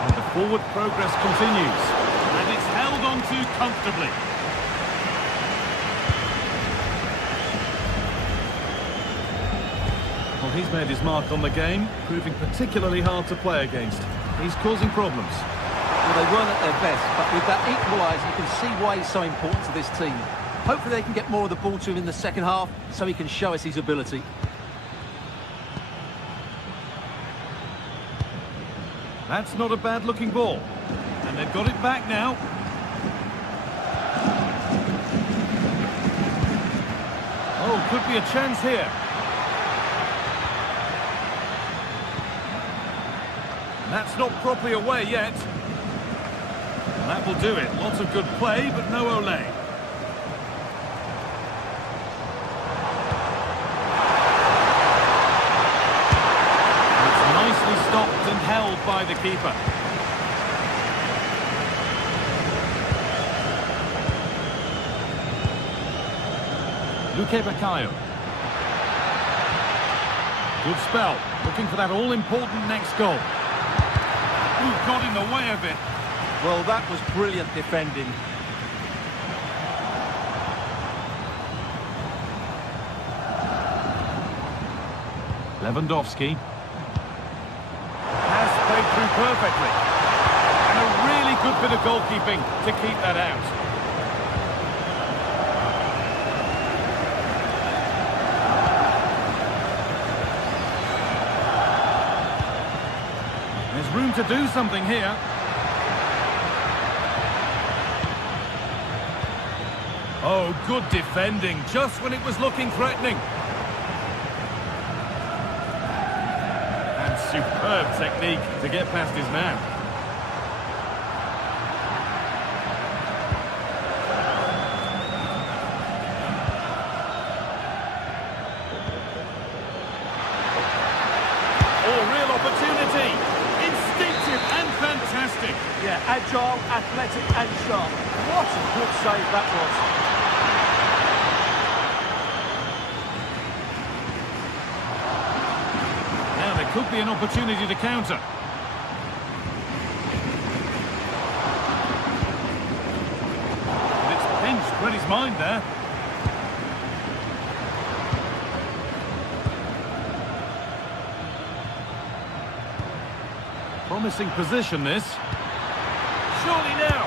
And the forward progress continues. And it's held on to comfortably. Well, he's made his mark on the game, proving particularly hard to play against. He's causing problems. Well, they weren't at their best, but with that equaliser, you can see why he's so important to this team. Hopefully they can get more of the ball to him in the second half, so he can show us his ability. That's not a bad-looking ball. And they've got it back now. Oh, could be a chance here. And that's not properly away yet. And that will do it. Lots of good play, but no Olé. It's nicely stopped and held by the keeper. Luque Baccaio. Good spell, looking for that all-important next goal. Ooh, got in the way of it. Well, that was brilliant defending. Lewandowski. Pass played through perfectly. And a really good bit of goalkeeping to keep that out. There's room to do something here. Oh, good defending, just when it was looking threatening. And Superb technique to get past his man. Oh, real opportunity. Instinctive and fantastic. Yeah, agile, athletic and sharp. What a good save that was. Now there could be an opportunity to counter. It's pinched, read his mind there. Promising position, this. Surely now.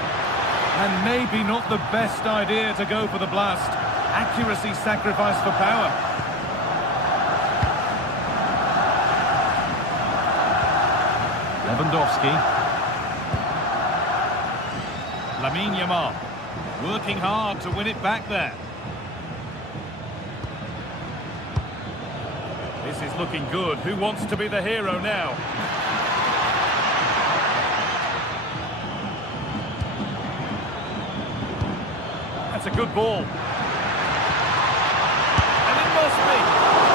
And maybe not the best idea to go for the blast. Accuracy sacrificed for power. Lewandowski. Lamine Yamal. Working hard to win it back there. This is looking good. Who wants to be the hero now? That's a good ball. And it must be.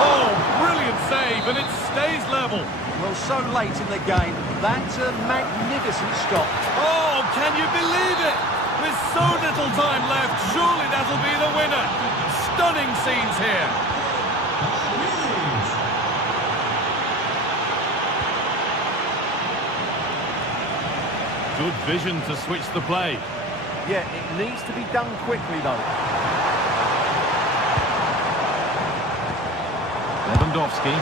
Oh, brilliant save, and it stays level. Well, so late in the game, that's a magnificent stop. Oh, can you believe it? With so little time left, surely that'll be the winner. Stunning scenes here. Good vision to switch the play. Yeah, it needs to be done quickly, though. Lewandowski.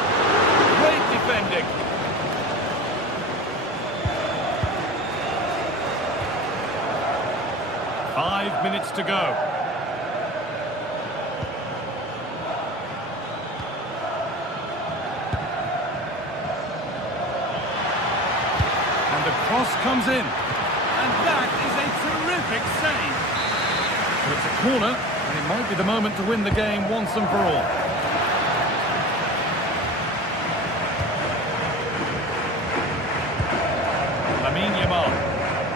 Great defending. Five minutes to go. And the cross comes in. And that is a terrific save. So it's a corner, and it might be the moment to win the game once and for all. Lamine Yamal.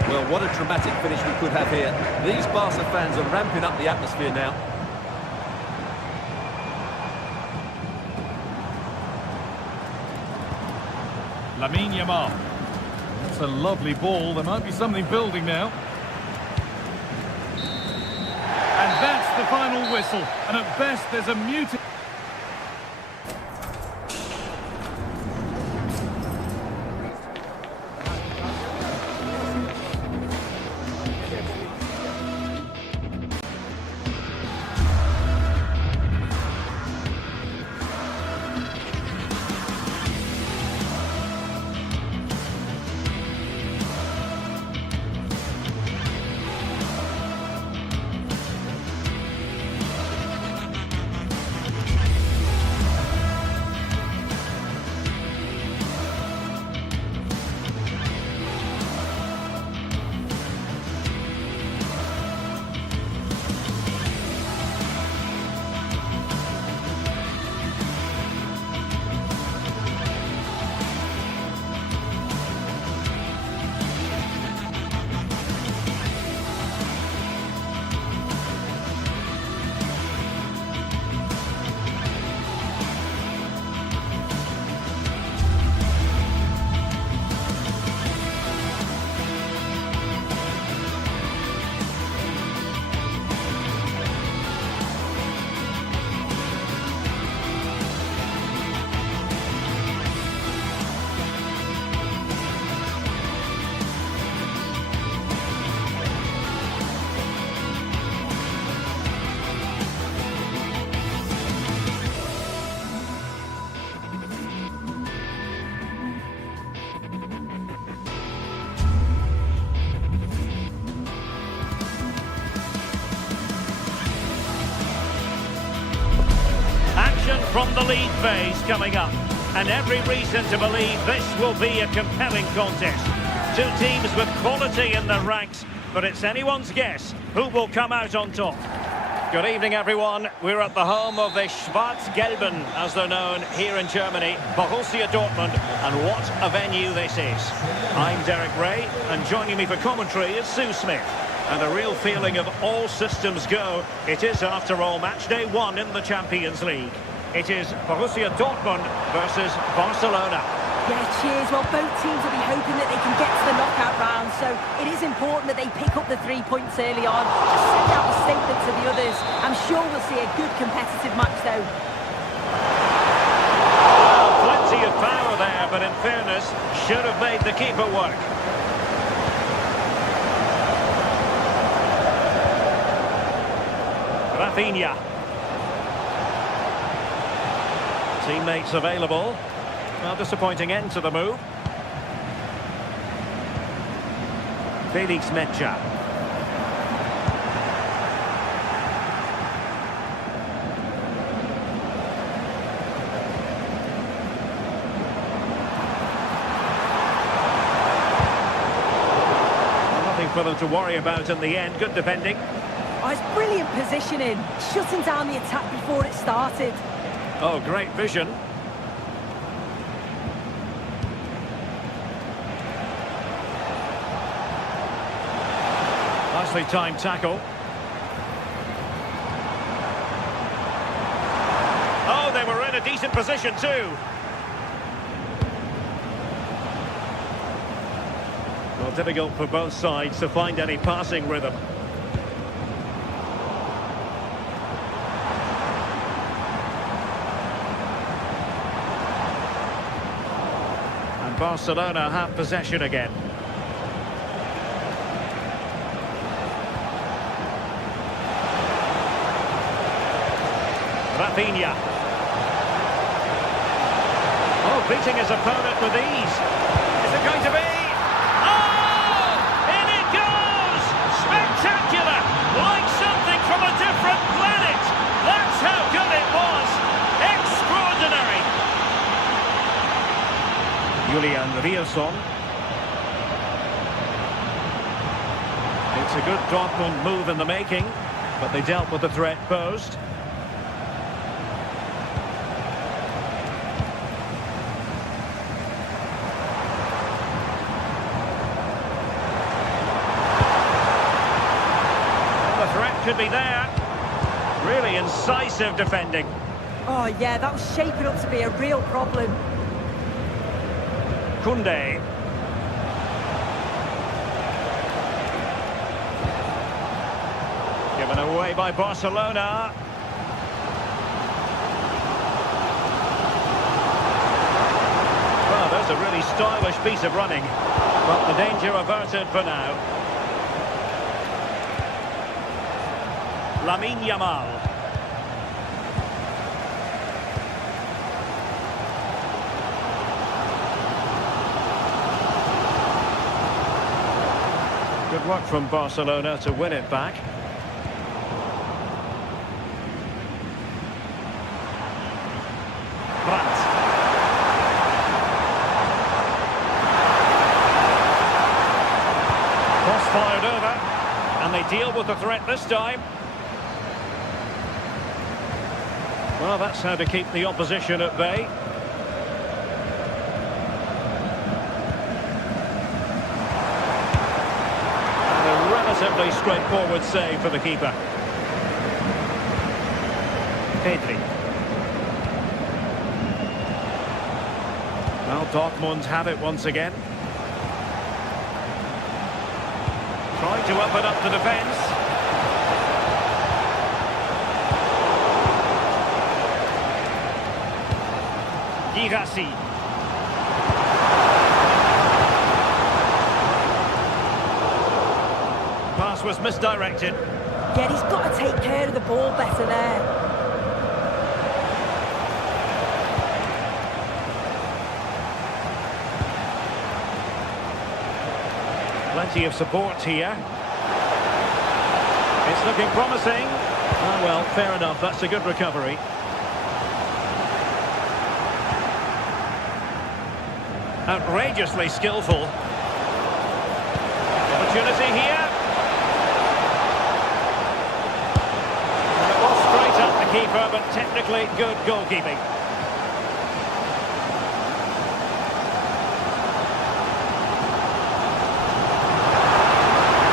Well, what a dramatic finish we could have here. These Barca fans are ramping up the atmosphere now. Lamine Yamal. That's a lovely ball. There might be something building now. And that's the final whistle. And at best, there's a muted... From the league phase coming up, and every reason to believe this will be a compelling contest. Two teams with quality in their ranks, but it's anyone's guess who will come out on top. Good evening, everyone. We're at the home of the Schwarz-Gelben, as they're known here in Germany, Borussia Dortmund, and what a venue this is. I'm Derek Ray, and joining me for commentary is Sue Smith. And a real feeling of all systems go. It is, after all, match day 1 in the Champions League. It is Borussia Dortmund versus Barcelona. Yeah, cheers. Well, both teams will be hoping that they can get to the knockout round, so it is important that they pick up the 3 points early on. Just send out a statement to the others. I'm sure we'll see a good competitive match, though. Well, plenty of power there, but in fairness, should have made the keeper work. Rafinha. Teammates available. Well, disappointing end to the move. Felix Mecha. Nothing for them to worry about in the end. Good defending. Oh, it's brilliant positioning. Shutting down the attack before it started. Oh, great vision. Nicely timed tackle. Oh, they were in a decent position too. Well, difficult for both sides to find any passing rhythm. And Barcelona have possession again. Rafinha. Oh, beating his opponent with ease. Is it going to be? Oh! In it goes! Spectacular! Like something from a different planet! That's how good it was! Extraordinary! Julian Rierson. It's a good Dortmund move in the making, but they dealt with the threat posed. Could be there. Really incisive defending. Oh, yeah, that was shaping up to be a real problem. Koundé. Given away by Barcelona. Well, that's a really stylish piece of running. But the danger averted for now. Lamine Yamal. Good work from Barcelona to win it back. Brandt. Cross fired over, and they deal with the threat this time. Well, that's how to keep the opposition at bay. And a relatively straightforward save for the keeper. Pedri. Well, Dortmund have it once again. Trying to open up the defence. Girassi. Pass was misdirected. Yeah, he's got to take care of the ball better there. Plenty of support here. It's looking promising. Oh, well, fair enough. That's a good recovery. Outrageously skillful. Opportunity here. keeper, but technically good goalkeeping.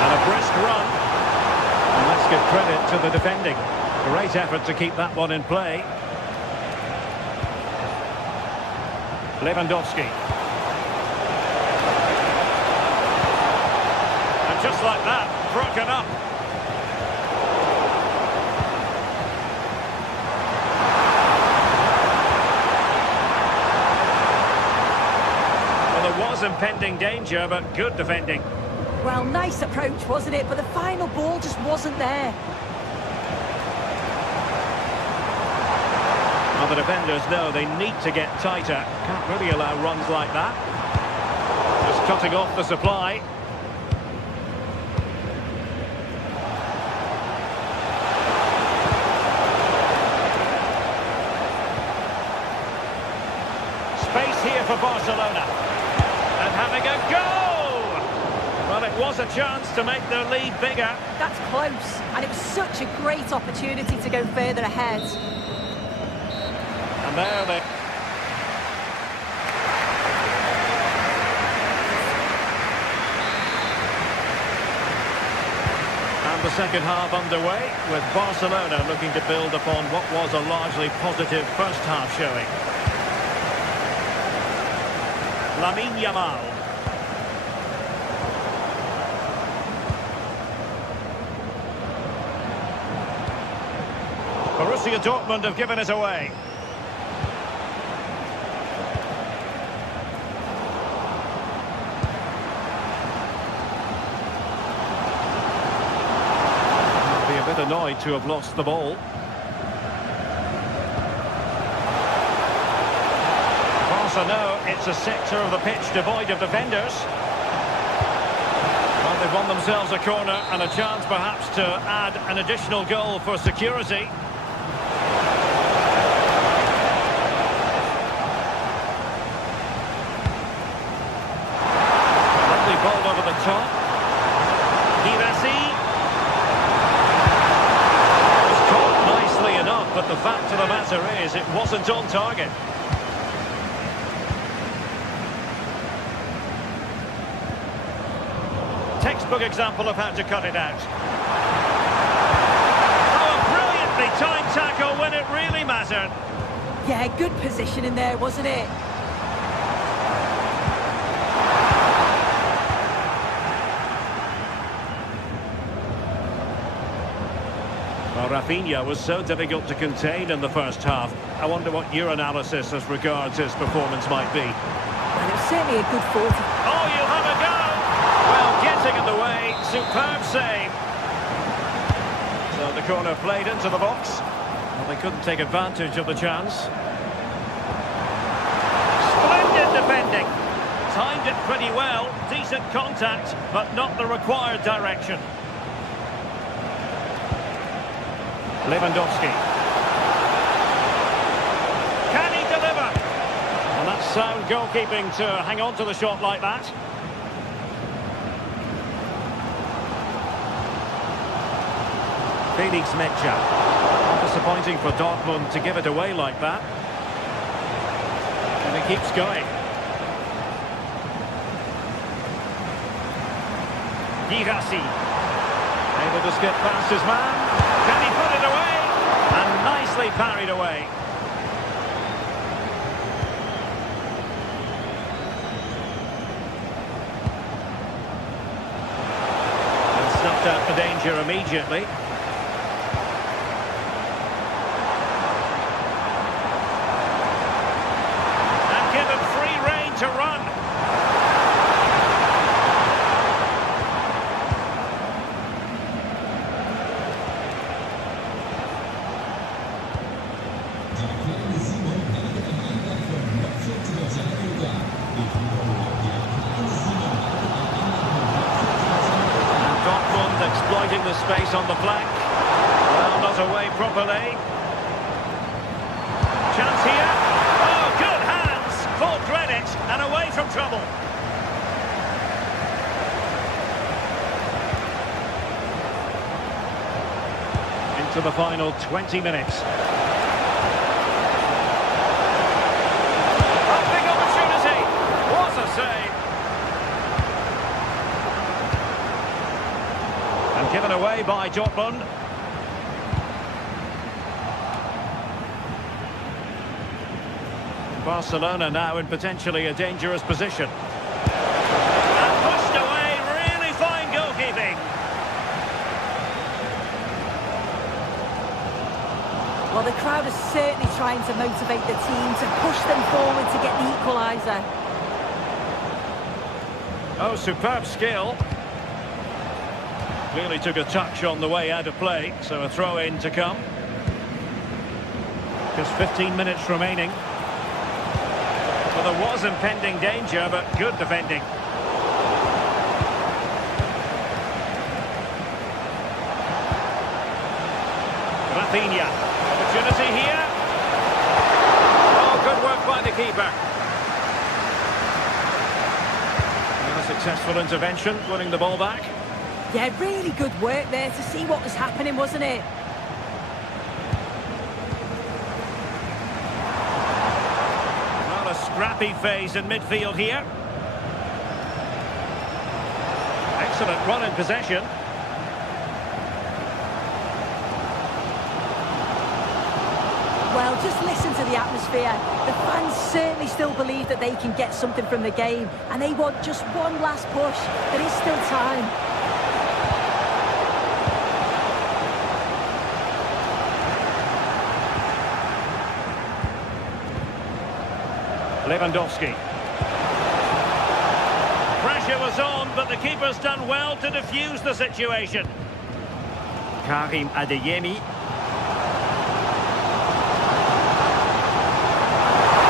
And a brisk run. And let's give credit to the defending. Great effort to keep that one in play. Lewandowski. And just like that, broken up. Well, there was impending danger, but good defending. Well, nice approach, wasn't it? But the final ball just wasn't there. Well, the defenders know they need to get tighter. Can't really allow runs like that. Just cutting off the supply. Space here for Barcelona. And having a go! Well, it was a chance to make their lead bigger. That's close. And it was such a great opportunity to go further ahead. And there they... And the second half underway, with Barcelona looking to build upon what was a largely positive first half showing. Lamine Yamal. Borussia Dortmund have given it away. I'll be a bit annoyed to have lost the ball. Barca know it's a sector of the pitch devoid of defenders. Well, they've won themselves a corner and a chance perhaps to add an additional goal for security. Ball over the top. Girassi. Was caught nicely enough, but the fact of the matter is it wasn't on target. Textbook example of how to cut it out. Oh, a brilliantly timed tackle when it really mattered. Yeah, good position in there, wasn't it? Well, Rafinha was so difficult to contain in the first half. I wonder what your analysis as regards his performance might be. Well, it was certainly a good 40. Oh, you'll have a go! Well, getting in the way, superb save. So the corner played into the box. Well, they couldn't take advantage of the chance. Splendid defending. Timed it pretty well. Decent contact, but not the required direction. Lewandowski. Can he deliver? And that's sound goalkeeping to hang on to the shot like that. Felix Mecha. Disappointing for Dortmund to give it away like that. And he keeps going. Girassi. Able to skip past his man. Can he put it away? And nicely parried away. And snuffed out the danger immediately. And given free rein to run. Exploiting the space on the flank. Well, not away properly. Chance here. Oh, good hands. Full credit and away from trouble. Into to the final 20 minutes. A big opportunity. What a save. And given away by Dortmund. Barcelona now in potentially a dangerous position. And pushed away, really fine goalkeeping. Well, the crowd is certainly trying to motivate the team to push them forward to get the equaliser. Oh, superb skill. Clearly took a touch on the way out of play, so a throw-in to come. Just 15 minutes remaining. Well, there was impending danger, but good defending. Rafinha. Opportunity here. Oh, good work by the keeper. And a successful intervention, winning the ball back. Yeah, really good work there to see what was happening, wasn't it? Well, a scrappy phase in midfield here. Excellent run in possession. Well, just listen to the atmosphere. The fans certainly still believe that they can get something from the game, and they want just one last push. There is still time. Lewandowski. Pressure was on, but the keeper's done well to defuse the situation. Karim Adeyemi.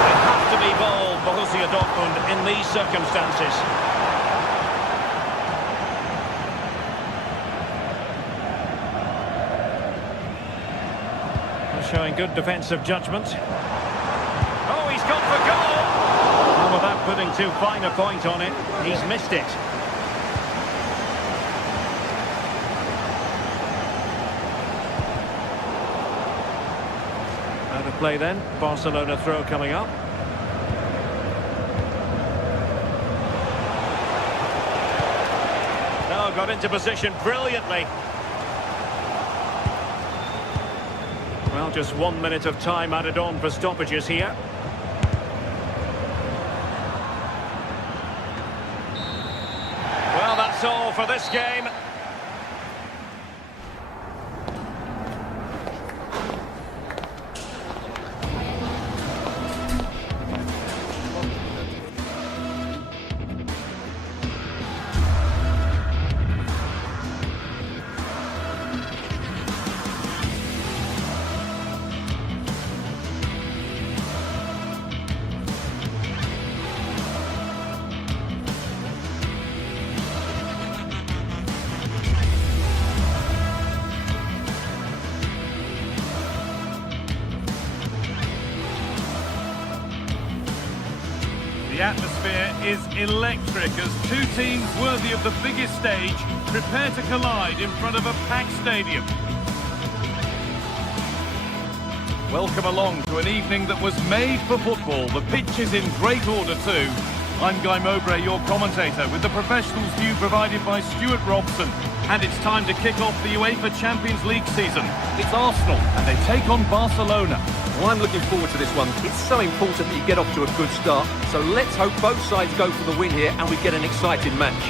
They have to be bold, Borussia Dortmund, in these circumstances. They're showing good defensive judgment. Oh, he's gone for goal! And without putting too fine a point on it, he's missed it. Out of play then, Barcelona throw coming up. No, got into position brilliantly. Well, just 1 minute of time added on for stoppages here. Well, that's all for this game. The atmosphere is electric as two teams worthy of the biggest stage prepare to collide in front of a packed stadium. Welcome along to an evening that was made for football. The pitch is in great order too. I'm Guy Mowbray, your commentator, with the professionals' view provided by Stuart Robson. And it's time to kick off the UEFA Champions League season. It's Arsenal, and they take on Barcelona. Well, I'm looking forward to this one. It's so important that you get off to a good start. So let's hope both sides go for the win here and we get an exciting match.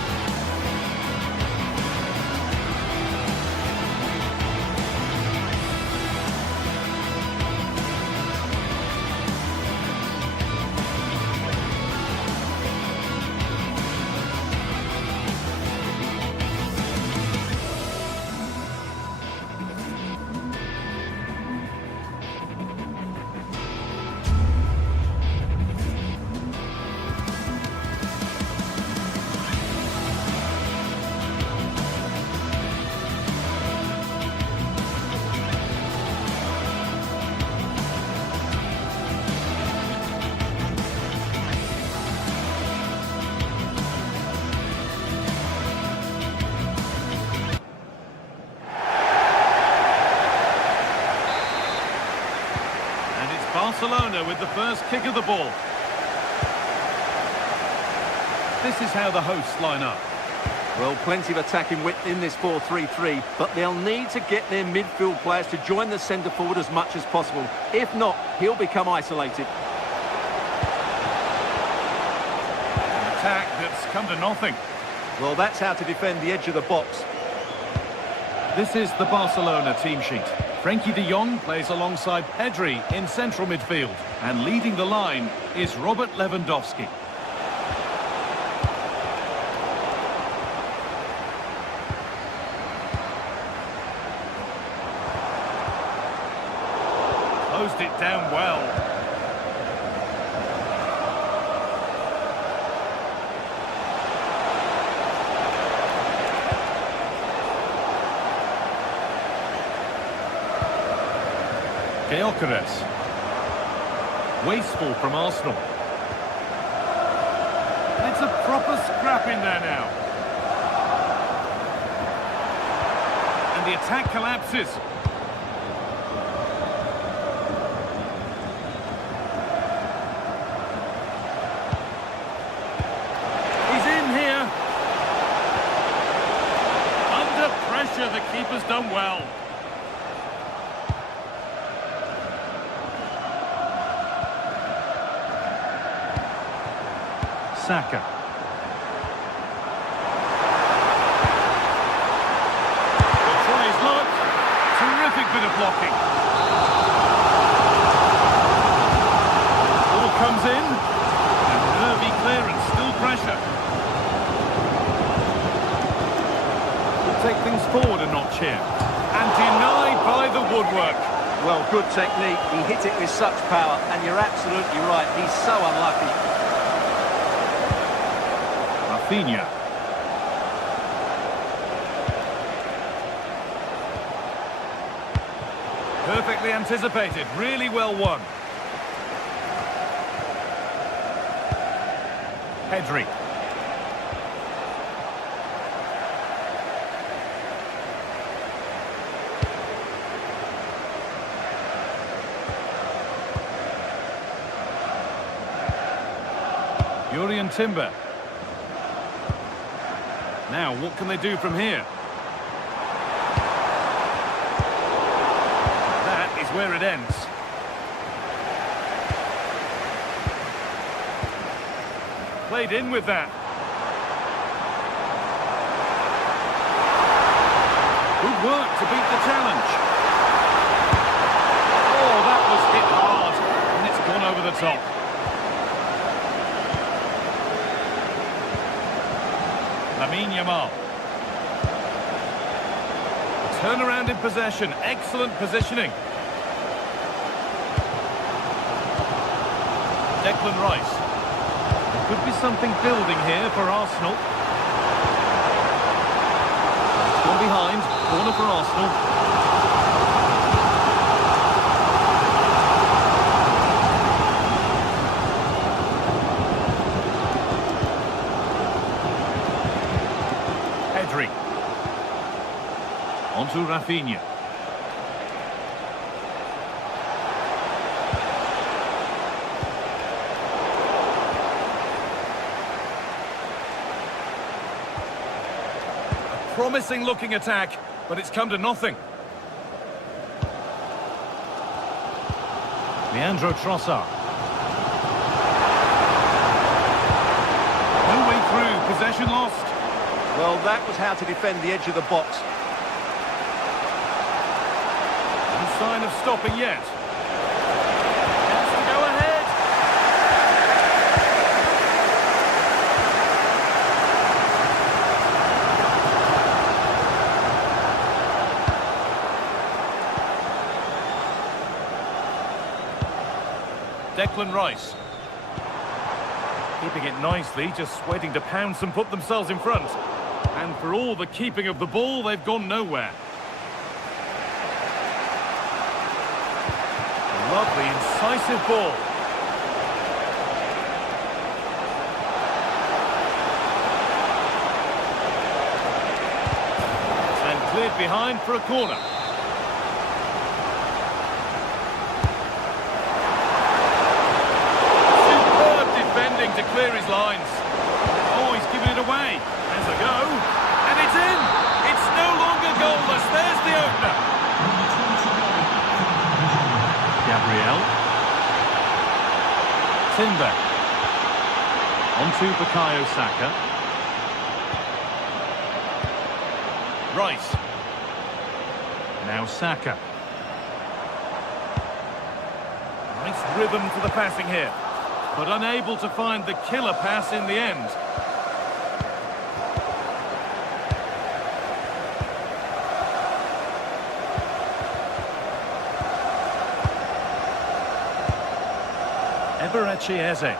Barcelona with the first kick of the ball. This is how the hosts line up. Well, plenty of attacking width in this 4-3-3, but they'll need to get their midfield players to join the centre forward as much as possible. If not, he'll become isolated. An attack that's come to nothing. Well, that's how to defend the edge of the box. This is the Barcelona team sheet. Frenkie de Jong plays alongside Pedri in central midfield. And leading the line is Robert Lewandowski. Closed it down well. Gyökeres. Wasteful from Arsenal. It's a proper scrap in there now. And the attack collapses. The keeper's done well. Saka. We'll try his luck. Terrific bit of blocking. Ball comes in. And nervy clearance, still pressure. Take things forward a notch here. And denied by the woodwork. Well, good technique. He hit it with such power, and you're absolutely right. He's so unlucky. Rafinha. Perfectly anticipated. Really well won. Pedri. Jurriën Timber. Now, what can they do from here? That is where it ends. Played in with that. Good work to beat the challenge. Oh, that was hit hard. And it's gone over the top. Lamine Yamal. Turnaround in possession. Excellent positioning. Declan Rice. There could be something building here for Arsenal. It's gone behind. Corner for Arsenal. Onto Rafinha. A promising looking attack, but it's come to nothing. Leandro Trossard. No way through, possession lost. Well, that was how to defend the edge of the box. Sign of stopping yet. Has to go ahead. Declan Rice. Keeping it nicely, just waiting to pounce and put themselves in front. And for all the keeping of the ball, they've gone nowhere. Lovely, incisive ball. And cleared behind for a corner. lines. Oh, he's giving it away. There's a go. And it's in. It's no longer goalless. There's the opener. Gabriel. Timber. Onto Bukayo Saka. Rice. Now Saka. Nice rhythm to the passing here, but unable to find the killer pass in the end. Eberechi Eze.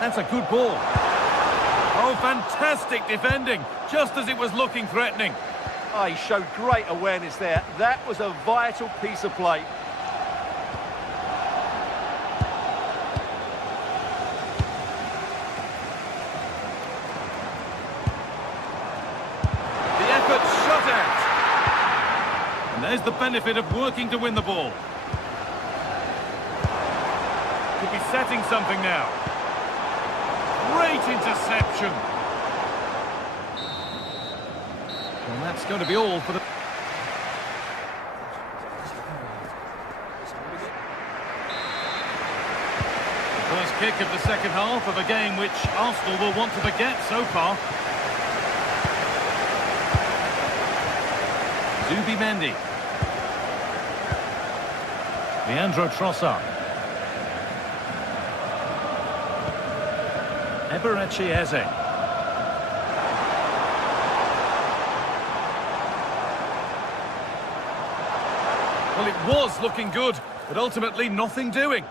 That's a good ball. Oh, fantastic defending, just as it was looking threatening. Oh, he showed great awareness there. That was a vital piece of play. The effort shot out. And there's the benefit of working to win the ball. Could be setting something now. Great interception. And that's going to be all for the... First kick of the second half of a game which Arsenal will want to forget so far. Zubimendi. Leandro Trossard. Eberechi Eze. Well, it was looking good, but ultimately nothing doing.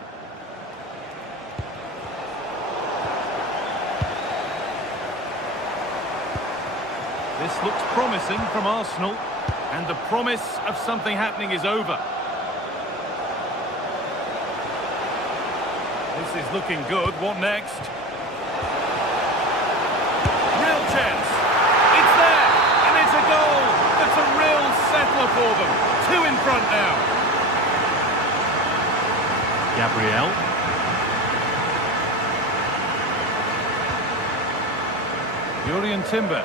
This looks promising from Arsenal, and the promise of something happening is over. This is looking good. What next? Real chance. It's there, and it's a goal. That's a real settler for them. 2 in front now. Gabriel. Jurriën Timber.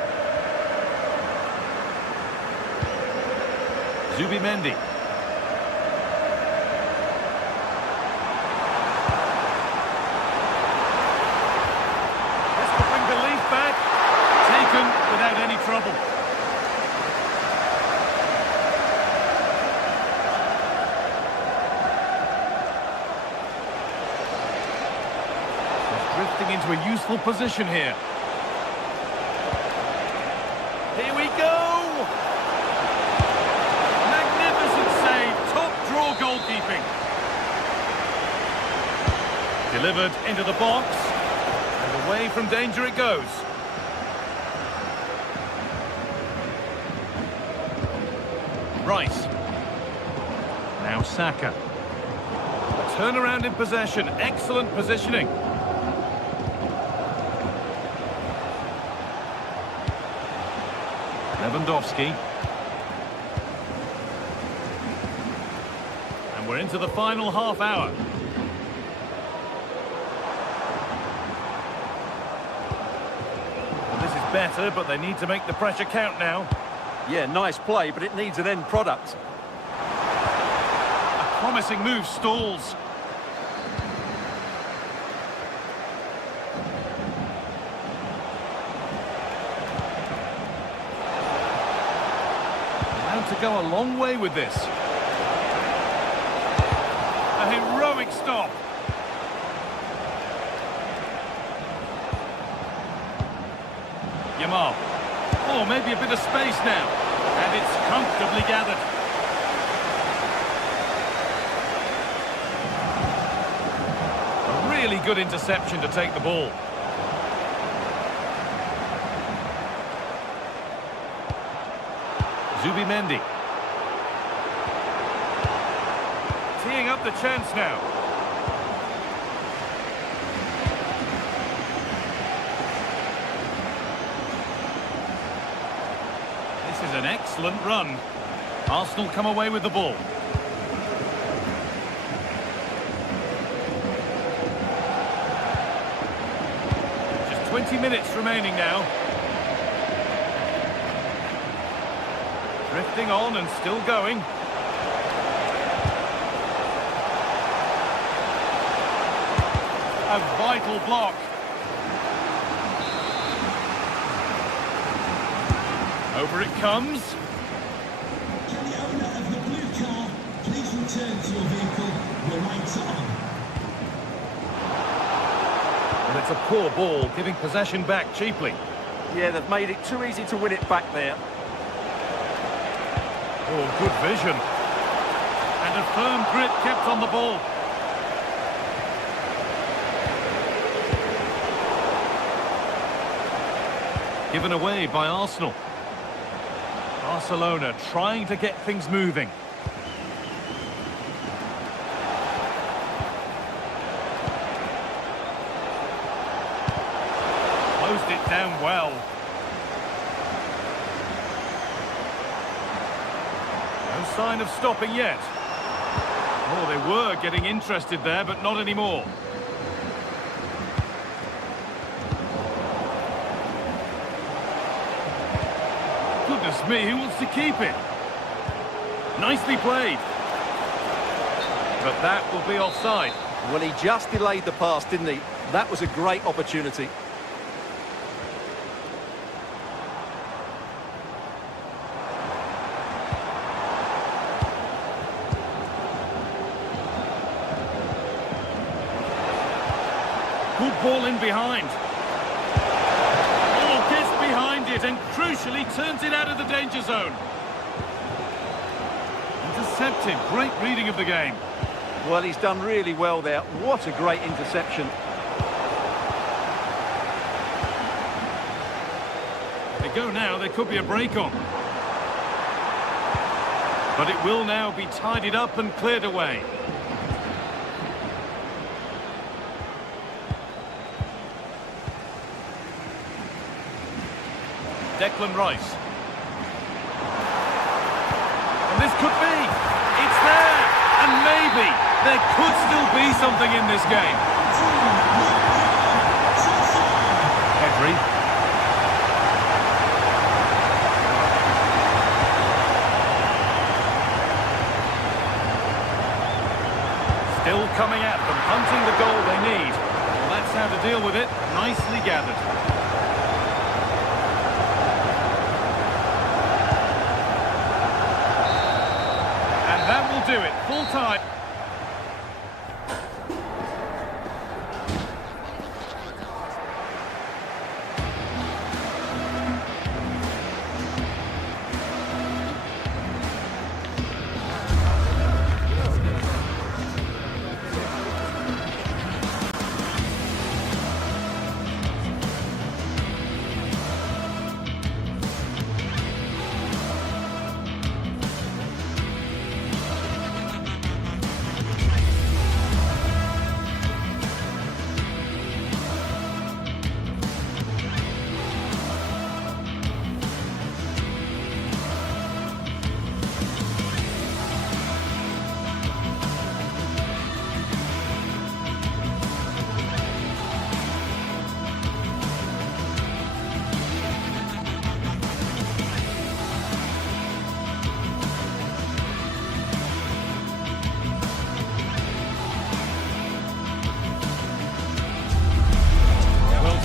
Zubimendi. Has to bring belief back. Taken without any trouble. Drifting into a useful position here. Here we go! Magnificent save, top draw goalkeeping. Delivered into the box, and away from danger it goes. Rice. Now Saka. A turnaround in possession, excellent positioning. Lewandowski. And we're into the final half hour. Well, this is better, but they need to make the pressure count now. Yeah, nice play, but it needs an end product. A promising move stalls. To go a long way with this. A heroic stop. Yamal. Oh, maybe a bit of space now. And it's comfortably gathered. A really good interception to take the ball. Zubimendi. Teeing up the chance now. This is an excellent run. Arsenal come away with the ball. 20 minutes remaining now. Drifting on and still going. A vital block. Over it comes. Can the owner of the blue car please return to your vehicle? Your lights are on. And it's a poor ball, giving possession back cheaply. Yeah, they've made it too easy to win it back there. Oh, good vision. And a firm grip kept on the ball. Given away by Arsenal. Barcelona trying to get things moving. Closed it down well. No sign of stopping yet. Oh, they were getting interested there, but not anymore. Goodness me, who wants to keep it? Nicely played. But that will be offside. Well, he just delayed the pass, didn't he? That was a great opportunity. Good ball in behind. Oh, gets behind it and crucially turns it out of the danger zone. Intercepted. Great reading of the game. Well, he's done really well there. What a great interception. They go now, there could be a break on. But it will now be tidied up and cleared away. Declan Rice. And this could be. It's there. And maybe there could still be something in this game. Pedri. Still coming at them, hunting the goal they need. Well, that's how to deal with it. Nicely gathered. That will do it, full time.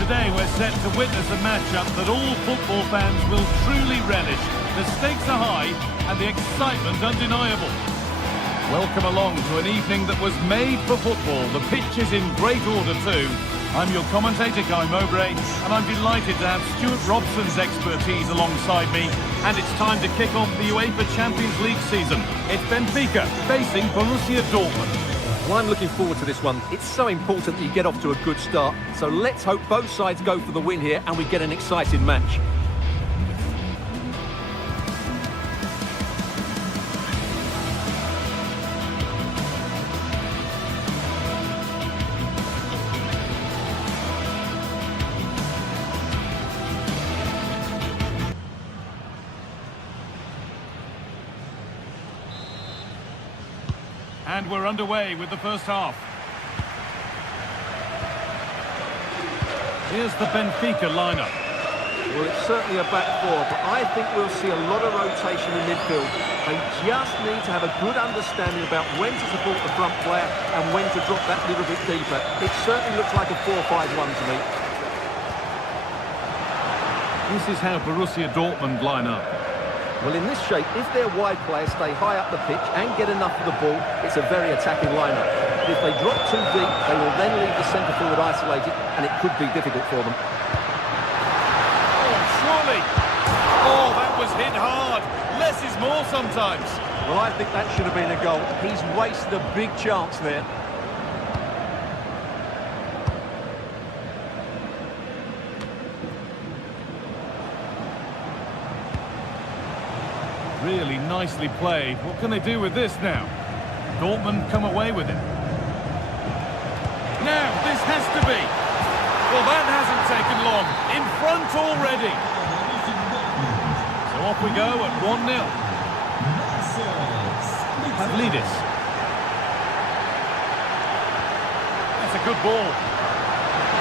Today we're set to witness a matchup that all football fans will truly relish. The stakes are high and the excitement undeniable. Welcome along to an evening that was made for football. The pitch is in great order too. I'm your commentator, Guy Mowbray, and I'm delighted to have Stuart Robson's expertise alongside me. And it's time to kick off the UEFA Champions League season. It's Benfica facing Borussia Dortmund. Well, I'm looking forward to this one. It's so important that you get off to a good start. So let's hope both sides go for the win here and we get an exciting match. And we're underway with the first half. Here's the Benfica lineup. Well, it's certainly a back four, but I think we'll see a lot of rotation in midfield. They just need to have a good understanding about when to support the front player and when to drop that little bit deeper. It certainly looks like a 4-5-1 to me. This is how Borussia Dortmund line up. Well, in this shape, if their wide players stay high up the pitch and get enough of the ball, it's a very attacking lineup. If they drop too deep, they will then leave the centre forward isolated, and it could be difficult for them. Surely! Oh, that was hit hard. Less is more sometimes. Well, I think that should have been a goal. He's wasted a big chance there. Really nicely played. What can they do with this now? Dortmund come away with it. Now, this has to be. Well, that hasn't taken long. In front already. So off we go at 1-0. Pavlidis. That's a good ball.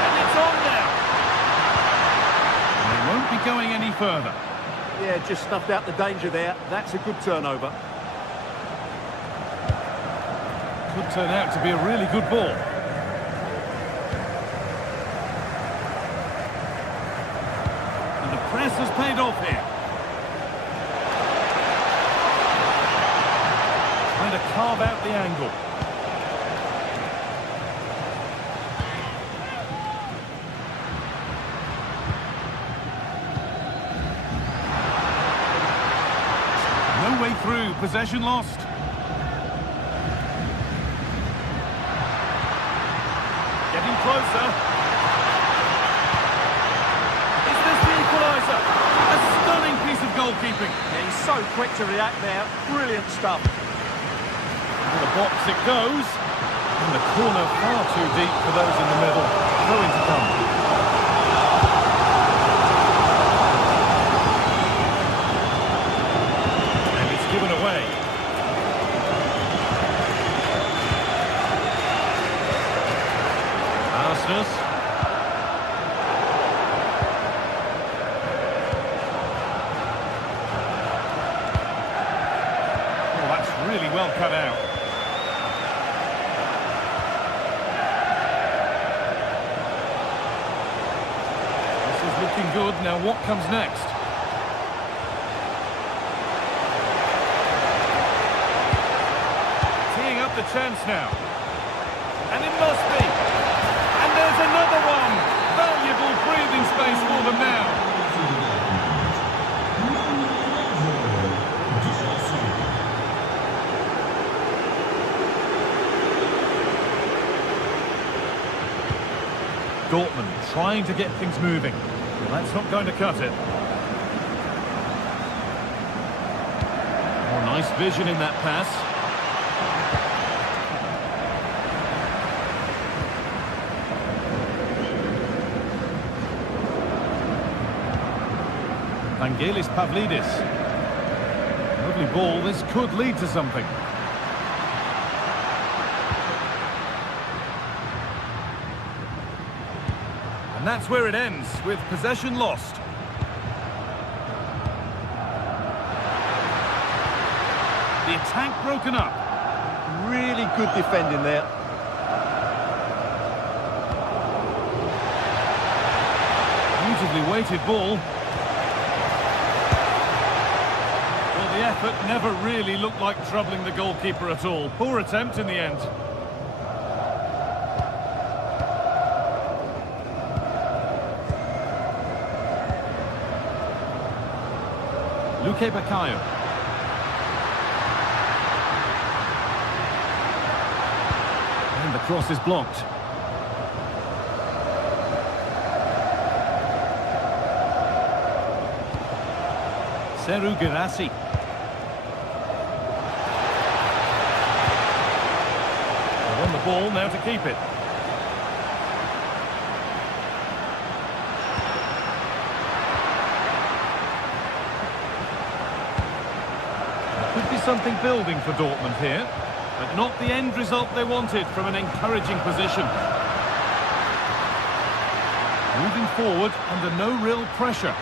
And it's on now. They won't be going any further. Yeah, just snuffed out the danger there. That's a good turnover. Could turn out to be a really good ball. And the press has paid off here. Trying to carve out the angle. No way through, possession lost. Getting closer. Is this the equaliser? A stunning piece of goalkeeping. Yeah, he's so quick to react there. Brilliant stuff. To the box it goes. And the corner far too deep for those in the middle. Throw-in to come. Given away. Arsenal. Oh, that's really well cut out. This is looking good. Now what comes next? The chance now, and it must be, and there's another one. Valuable breathing space for them now. Dortmund trying to get things moving. Well, that's not going to cut it. Oh, nice vision in that pass. Vangelis Pavlidis. Lovely ball, this could lead to something. And that's where it ends, with possession lost. The attack broken up. Really good defending there. Beautifully weighted ball. The effort never really looked like troubling the goalkeeper at all. Poor attempt in the end. Luque Baccaio. And the cross is blocked. Seru Girassi. On the ball now to keep it. There could be something building for Dortmund here, but not the end result they wanted from an encouraging position. Moving moving forward under no real pressure.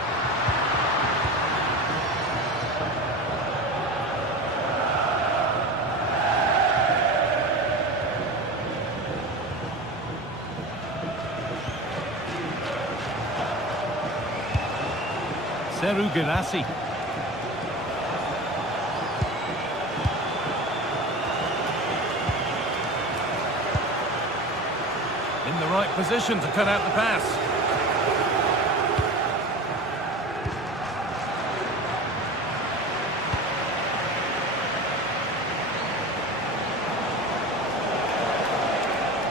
Seru Girassi. In the right position to cut out the pass.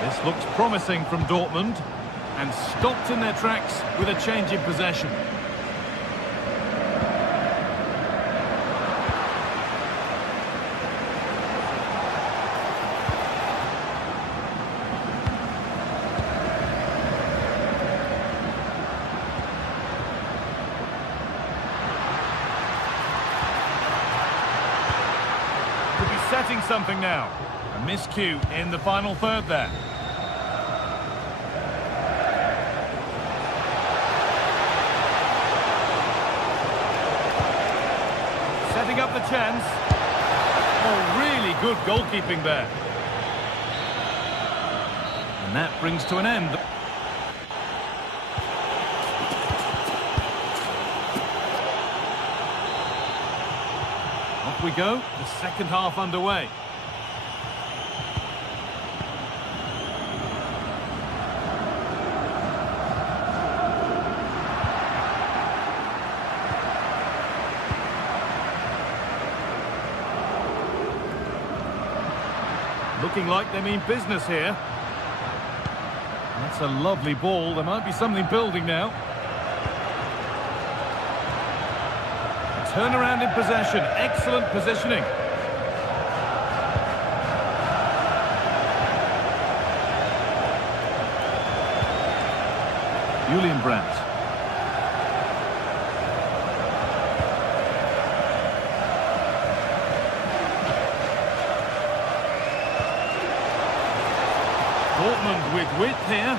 This looks promising from Dortmund, and stopped in their tracks with a change in possession. Could be setting something now. A miscue in the final third there. Setting up the chance. Oh, really good goalkeeping there. And that brings to an end. Off we go, the second half underway. Looking like they mean business here. That's a lovely ball. There might be something building now. Turnaround in possession. Excellent positioning. Julian Brandt. Dortmund with width here.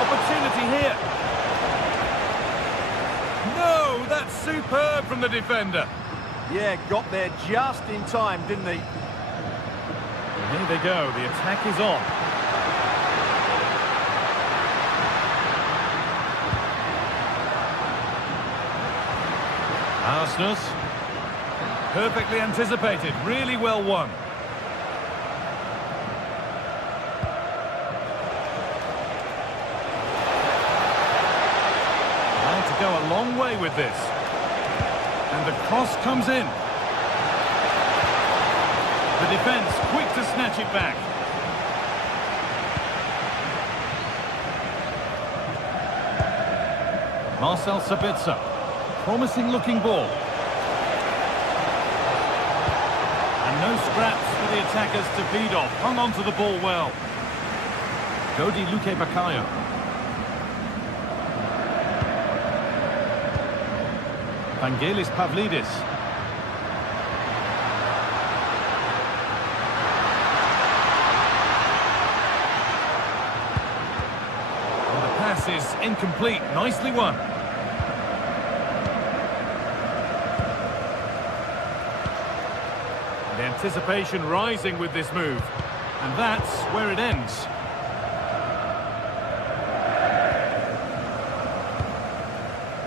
Opportunity here. No, that's superb from the defender. Yeah, got there just in time, didn't he? Here they go, the attack is on. Arsenal. Perfectly anticipated, really well won. Trying to go a long way with this. And the cross comes in. The defence quick to snatch it back. Marcel Sabitzer. Promising looking ball. No scraps for the attackers to feed off. Hung on to the ball well. Dodi Luke Bakayo. Vangelis Pavlidis. And the pass is incomplete. Nicely won. The anticipation rising with this move, and that's where it ends.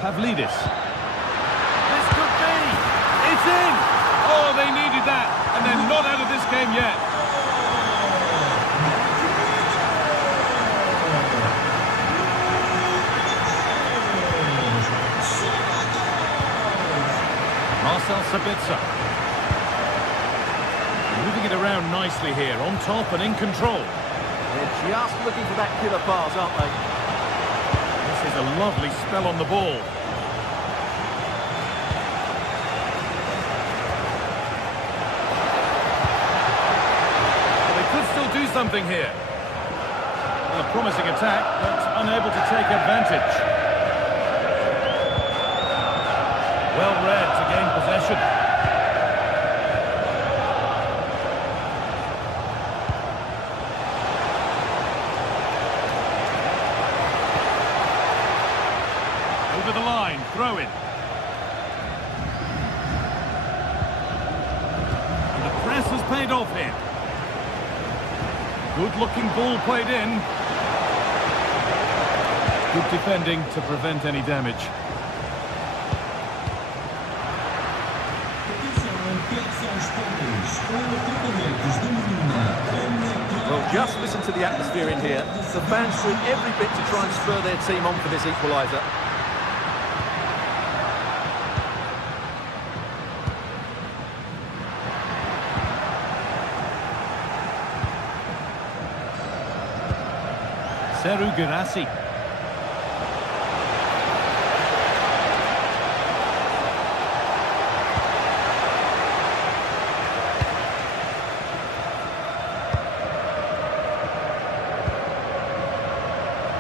Pavlidis. This could be! It's in! Oh, they needed that, and they're not out of this game yet. Marcel Sabitzer. Moving it around nicely here, on top and in control. They're just looking for that killer pass, aren't they? This is a lovely spell on the ball. Well, they could still do something here. Well, a promising attack, but unable to take advantage. Well read to gain possession. over the line. Throw in. And the press has paid off here. Good-looking ball played in. Good defending to prevent any damage. Well, just listen to the atmosphere in here. The fans doing every bit to try and spur their team on for this equaliser. Seru Girassi.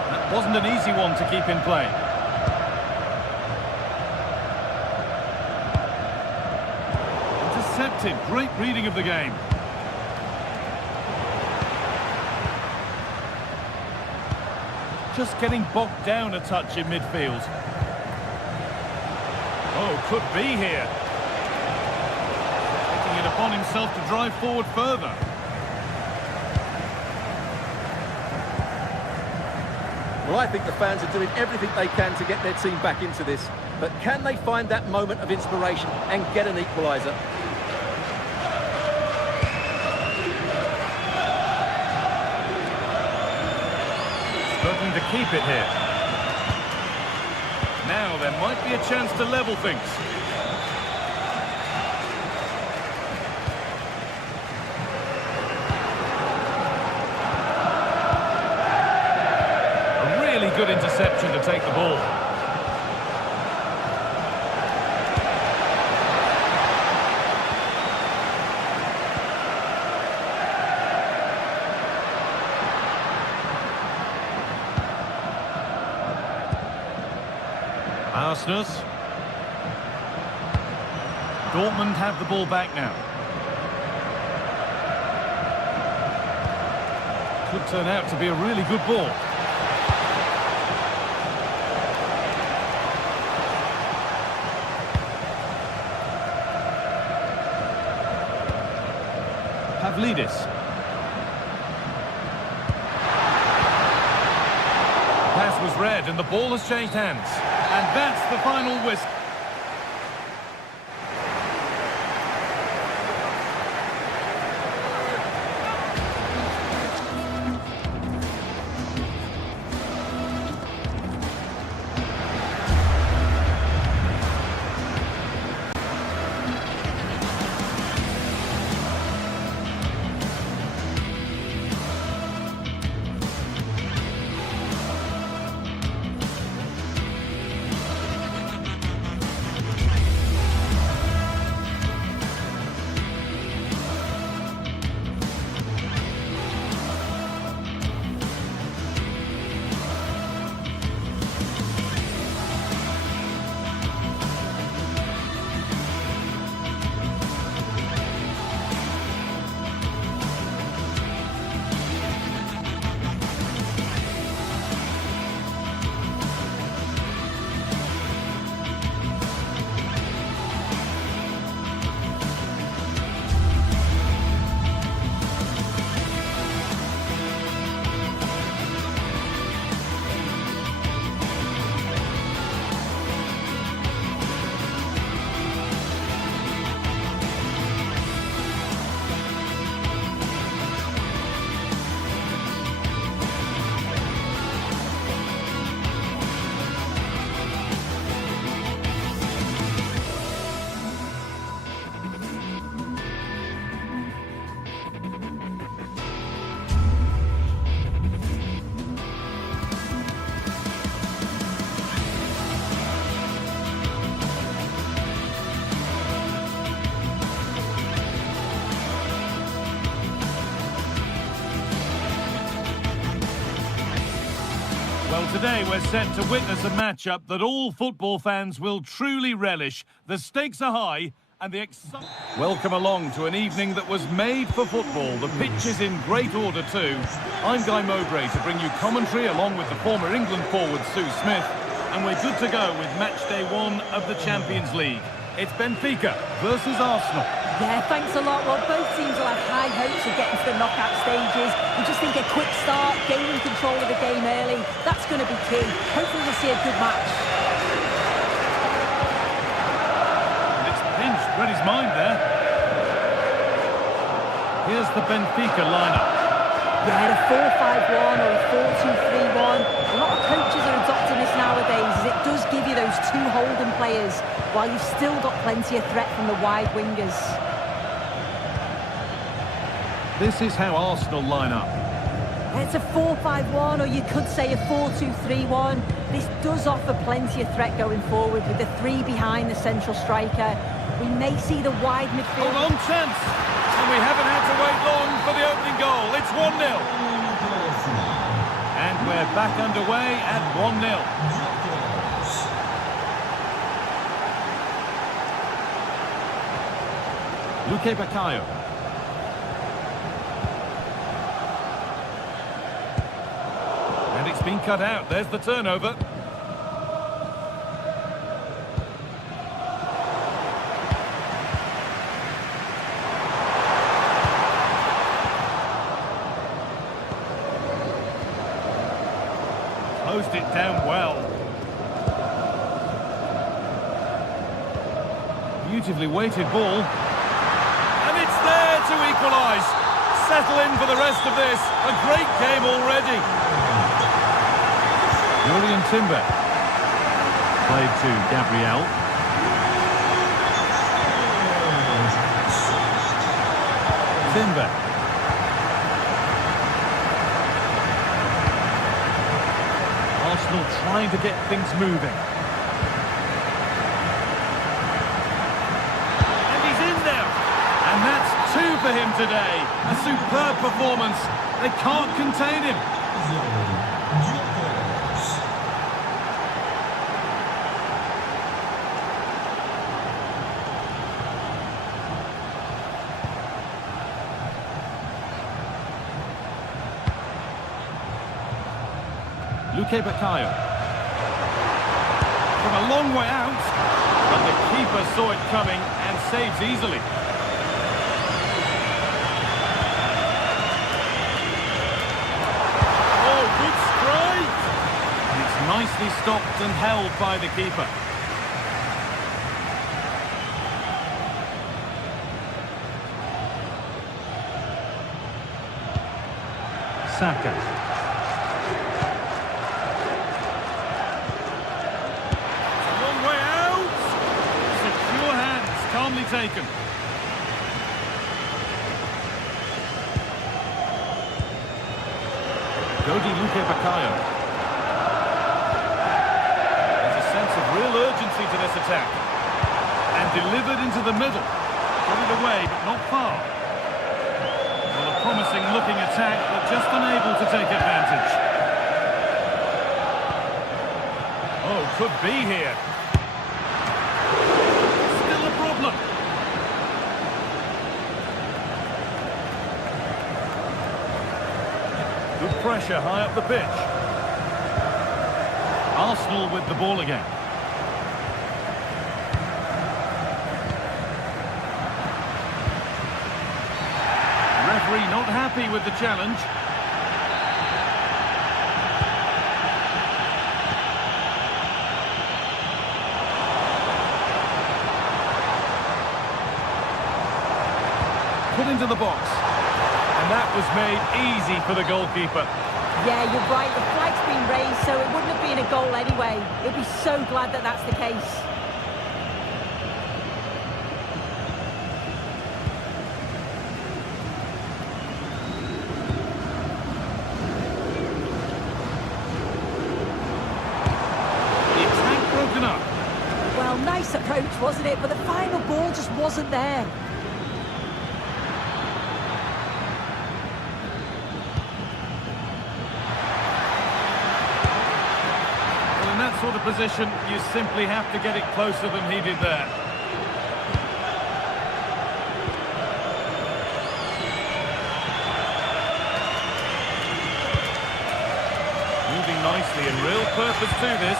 That wasn't an easy one to keep in play. Intercepted. Great reading of the game. Just getting bogged down a touch in midfield. Oh, could be here. Taking it upon himself to drive forward further. Well, I think the fans are doing everything they can to get their team back into this. But can they find that moment of inspiration and get an equaliser? Struggling to keep it here. Now there might be a chance to level things. A really good interception to take the ball. Arsenal. Dortmund have the ball back now. Could turn out to be a really good ball. Pavlidis. Pass was read and the ball has changed hands. And that's the final whistle. Well, today we're set to witness a matchup that all football fans will truly relish. The stakes are high and the excitement... Welcome along to an evening that was made for football. The pitch is in great order too. I'm Guy Mowbray to bring you commentary along with the former England forward Sue Smith. and we're good to go with match day 1 of the Champions League. It's Benfica versus Arsenal. Yeah, thanks a lot. Well, both teams will have high hopes of getting to the knockout stages. We just think a quick start, gaining control of the game early, that's going to be key. Hopefully we'll see a good match. And it's pinched Reddy's mind there. Here's the Benfica lineup. Yeah, a 4-5-1 or a 4-2-3-1. A lot of coaches are adopting this nowadays, as it does give you those two holding players, while you've still got plenty of threat from the wide wingers. This is how Arsenal line up. It's a 4-5-1, or you could say a 4-2-3-1. This does offer plenty of threat going forward, with the three behind the central striker. We may see the wide midfield. Hold on, chance! And we haven't had to wait long for the opening goal. It's 1-0. And we're back underway at 1-0. Luque Baccaio. And it's been cut out. There's the turnover. Closed it down well. Beautifully weighted ball. And it's there to equalise. Settle in for the rest of this. A great game already. Julian Timber. Played to Gabriel. Timber. Arsenal trying to get things moving. And he's in there. And that's 2 for him today. A superb performance. They can't contain him. Luque Baccaio. From a long way out, but the keeper saw it coming and saves easily. Oh, good strike! And it's nicely stopped and held by the keeper. Saka. Calmly taken. Dodi Luque Baccaio. There's a sense of real urgency to this attack. And delivered into the middle. Got it away, but not far. Well, a promising looking attack, but just unable to take advantage. Oh, could be here. Good pressure high up the pitch. Arsenal with the ball again. Referee not happy with the challenge. Put into the box. And that was made easy for the goalkeeper. Yeah, you're right. The flag's been raised, so it wouldn't have been a goal anyway. He'll be so glad that that's the case. The attack broken up. Well, nice approach, wasn't it? But the final ball just wasn't there. Sort of position, you simply have to get it closer than he did there. Moving nicely and real purpose to this.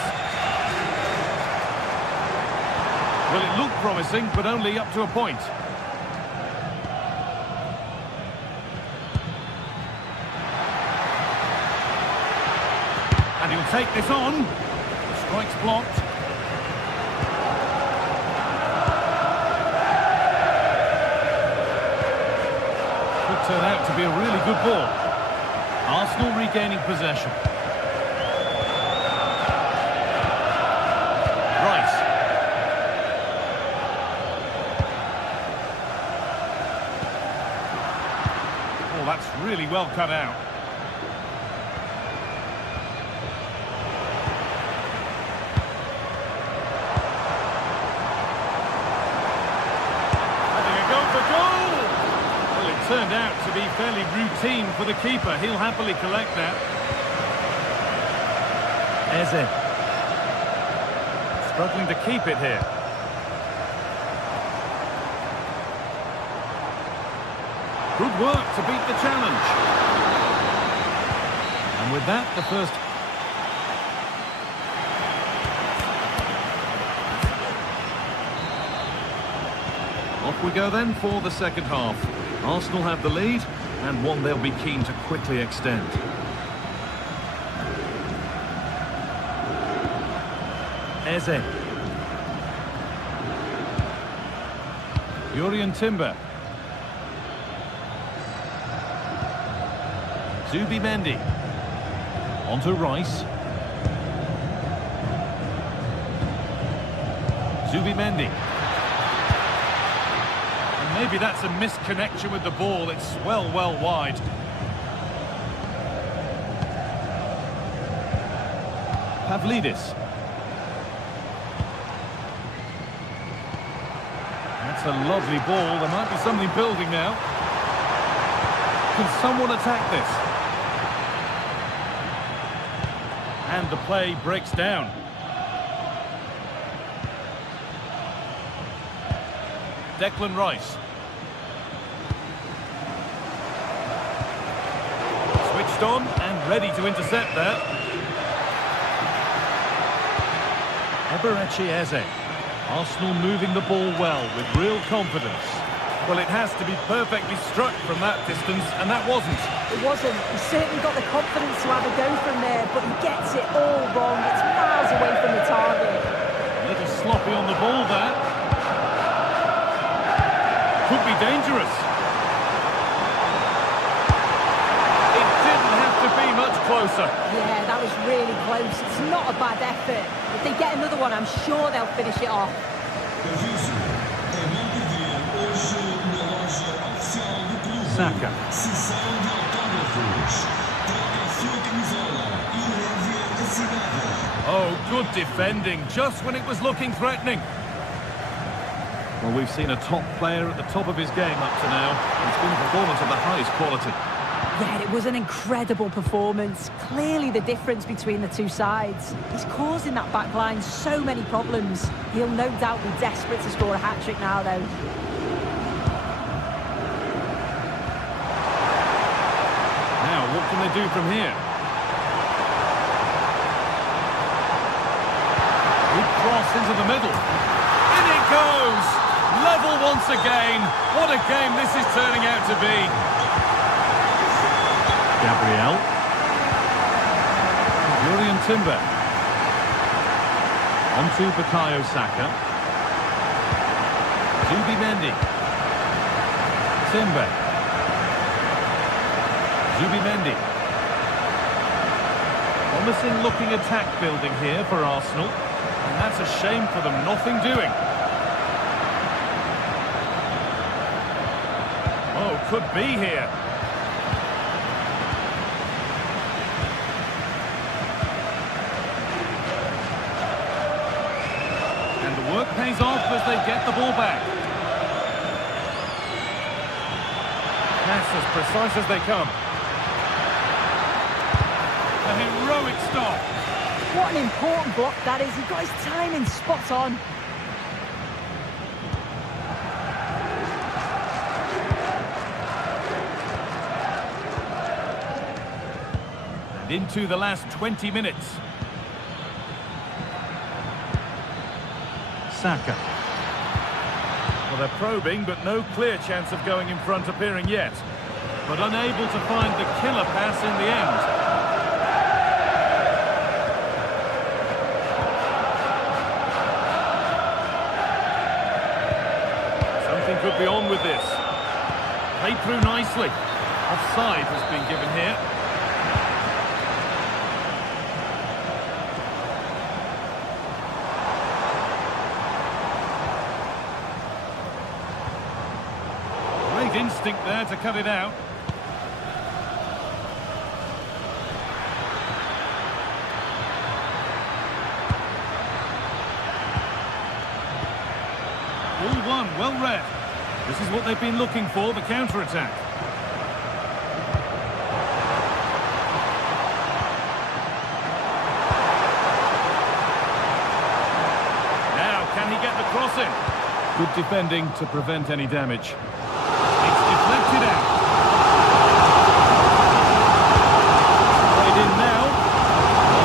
Well, it looked promising, but only up to a point. And he'll take this on. The strike's blocked. Could turn out to be a really good ball. Arsenal regaining possession. Rice. Oh, that's really well cut out. Turned out to be fairly routine for the keeper. He'll happily collect that. Eze. Struggling to keep it here. Good work to beat the challenge. And with that, the first... Off we go then for the second half. Arsenal have the lead, and one they'll be keen to quickly extend. Eze. Jurrien Timber. Zubimendi. Onto Rice. Zubimendi. Maybe that's a misconnection with the ball. It's well wide. Pavlidis. That's a lovely ball. There might be something building now. Can someone attack this? And the play breaks down. Declan Rice. Switched on and ready to intercept that. Eberechi Eze. Arsenal moving the ball well with real confidence. Well, it has to be perfectly struck from that distance, and that wasn't. It wasn't. He certainly got the confidence to have a go from there, but he gets it all wrong. It's miles away from the target. A little sloppy on the ball there. Could be dangerous. It didn't have to be much closer. Yeah, that was really close. It's not a bad effort. If they get another one, I'm sure they'll finish it off. Saka. Oh, good defending, just when it was looking threatening. Well, we've seen a top player at the top of his game up to now. It's been a performance of the highest quality. Yeah, it was an incredible performance. Clearly the difference between the two sides. He's causing that back line so many problems. He'll no doubt be desperate to score a hat-trick now, though. Now, what can they do from here? Good cross into the middle. In it goes! Level once again. What a game this is turning out to be. Gabriel. Jurrien Timber. Onto Bukayo Saka. Zubimendi. Timber. Zubimendi. Promising looking attack building here for Arsenal. And that's a shame for them, nothing doing. Oh, could be here. And the work pays off as they get the ball back. Pass as precise as they come. A heroic stop. What an important block that is. He got his timing spot on. And into the last 20 minutes. Saka. They're probing, but no clear chance of going in front appearing yet. But unable to find the killer pass in the end. Something could be on with this. Played through nicely. Offside has been given here. Great instinct there to cut it out. All one, well read. This is what they've been looking for, the counter-attack. Now, can he get the cross in? Good defending to prevent any damage. It's deflected out. Played in now.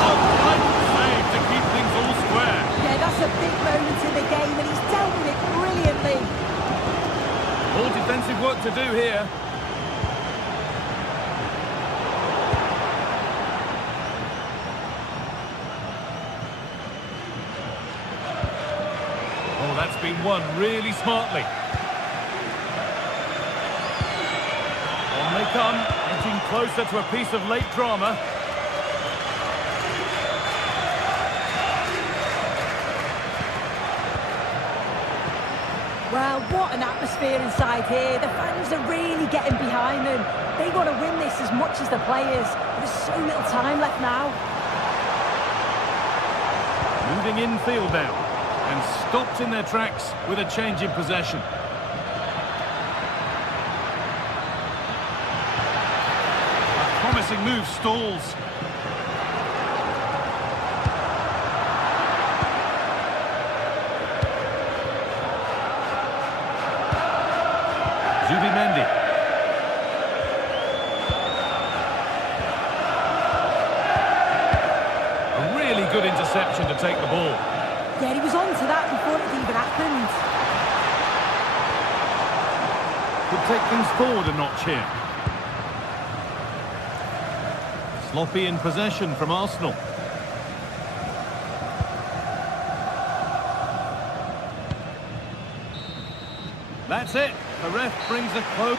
Oh, great save to keep things all square. Yeah, that's a big moment in the game, and he's dealt with it brilliantly. All defensive work to do here. Oh, that's been won really smartly. On they come, edging closer to a piece of late drama. Well, what an atmosphere inside here. The fans are really getting behind them. They want to win this as much as the players. There's so little time left now. Moving infield now, and stopped in their tracks with a change in possession. A promising move stalls. Zubimendi. A really good interception to take the ball. Yeah, he was on to that before it even happened. Could take things forward a notch here. Sloppy in possession from Arsenal. That's it. The ref brings a close.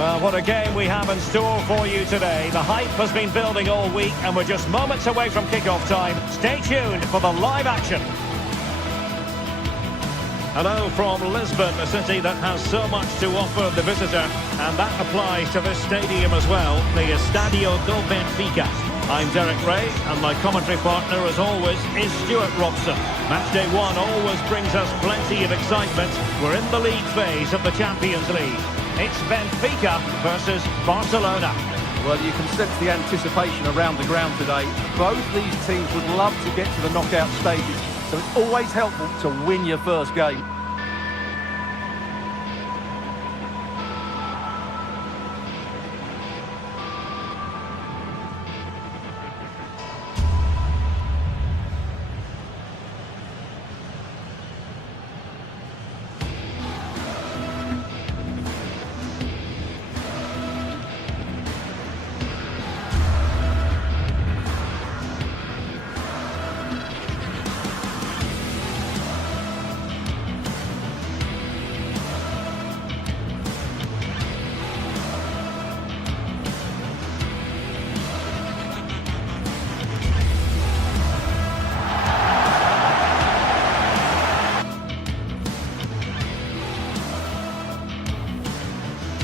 Well, what a game we have in store for you today. The hype has been building all week and we're just moments away from kick-off time. Stay tuned for the live action. Hello from Lisbon, a city that has so much to offer the visitor, and that applies to this stadium as well, the Estadio do Benfica. I'm Derek Ray, and my commentary partner, as always, is Stuart Robson. Matchday 1 always brings us plenty of excitement. We're in the league phase of the Champions League. It's Benfica versus Barcelona. Well, you can sense the anticipation around the ground today. Both these teams would love to get to the knockout stages, so it's always helpful to win your first game.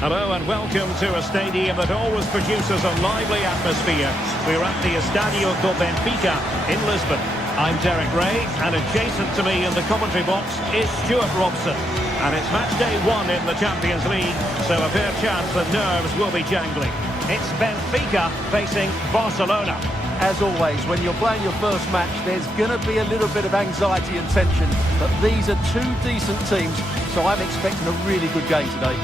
Hello and welcome to a stadium that always produces a lively atmosphere. We're at the Estadio do Benfica in Lisbon. I'm Derek Ray, and adjacent to me in the commentary box is Stuart Robson. And it's match day 1 in the Champions League, so a fair chance that nerves will be jangling. It's Benfica facing Barcelona. As always, when you're playing your first match, there's going to be a little bit of anxiety and tension, but these are two decent teams, so I'm expecting a really good game today.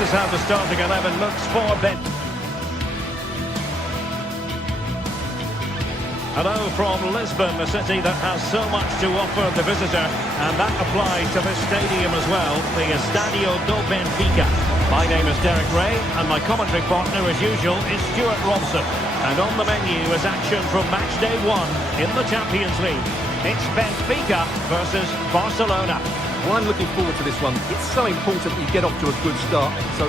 This is how the starting 11 looks for Ben. Hello from Lisbon, the city that has so much to offer the visitor, and that applies to this stadium as well, the Estadio do Benfica. My name is Derek Ray, and my commentary partner, as usual, is Stuart Robson. And on the menu is action from match day 1 in the Champions League. It's Benfica versus Barcelona. Well, I'm looking forward to this one. It's so important that you get off to a good start. So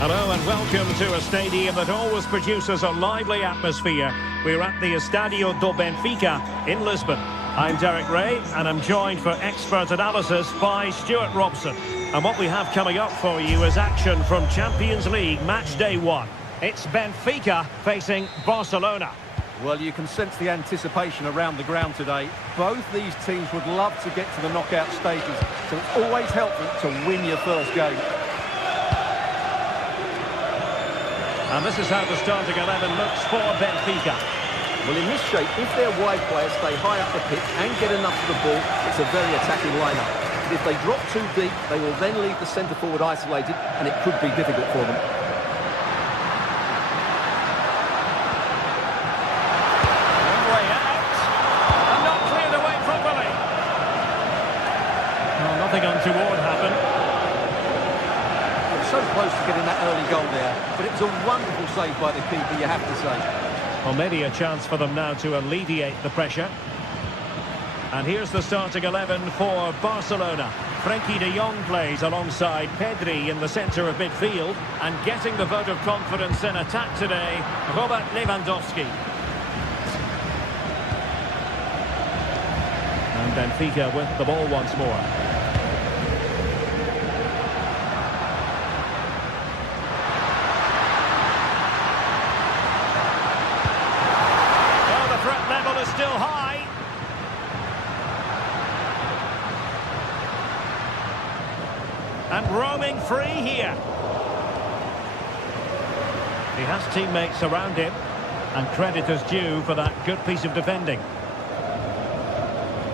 Hello and welcome to a stadium that always produces a lively atmosphere. We're at the Estadio do Benfica in Lisbon. I'm Derek Ray, and I'm joined for expert analysis by Stuart Robson. And what we have coming up for you is action from Champions League match day 1. It's Benfica facing Barcelona. Well, you can sense the anticipation around the ground today. Both these teams would love to get to the knockout stages, so it's always helpful to win your first game. And this is how the starting 11 looks for Benfica. Well, in this shape, if their wide players stay high up the pitch and get enough to the ball, it's a very attacking lineup. But if they drop too deep, they will then leave the centre-forward isolated, and it could be difficult for them. Nothing untoward happened. So close to getting that early goal there, but it was a wonderful save by the keeper, you have to say. Well, maybe a chance for them now to alleviate the pressure. And here's the starting 11 for Barcelona. Frenkie de Jong plays alongside Pedri in the centre of midfield, and getting the vote of confidence in attack today, Robert Lewandowski. And Benfica with the ball once more. Still high. And roaming free here. He has teammates around him, and credit is due for that good piece of defending.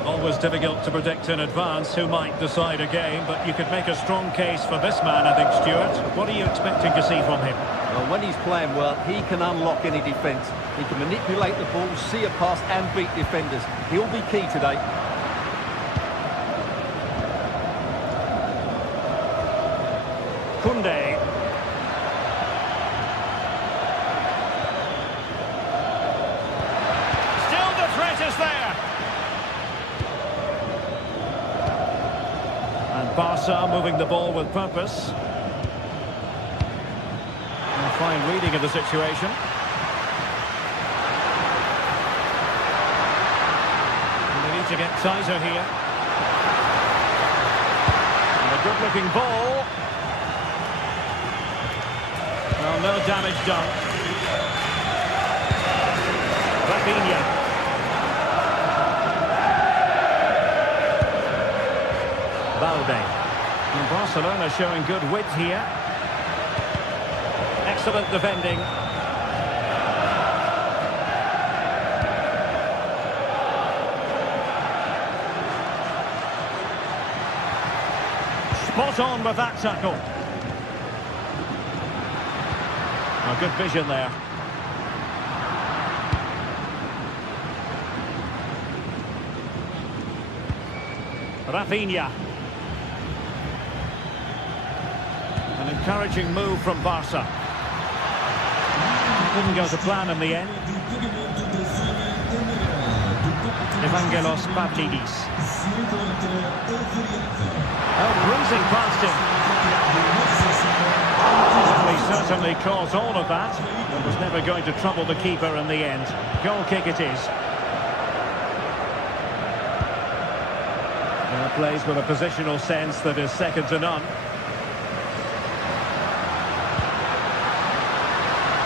Always always difficult to predict in advance who might decide a game, but you could make a strong case for this man, I think, Stuart. What are you expecting to see from him? Well, when he's playing well, he can unlock any defence. He can manipulate the ball, see a pass and beat defenders. He'll be key today. Koundé. Still the threat is there. And Barca moving the ball with purpose. And a fine reading of the situation. And they need to get tighter here. And a good-looking ball. Well, no damage done. Rafinha. Balde. And Barcelona showing good width here. Excellent defending. Spot on with that tackle. Oh, good vision there. Rafinha. An encouraging move from Barca. Didn't go to plan in the end. Evangelos Pavlidis. Oh, bruising past him. Well, he certainly caused all of that, but was never going to trouble the keeper in the end. Goal kick it is. Plays with a positional sense that is second to none.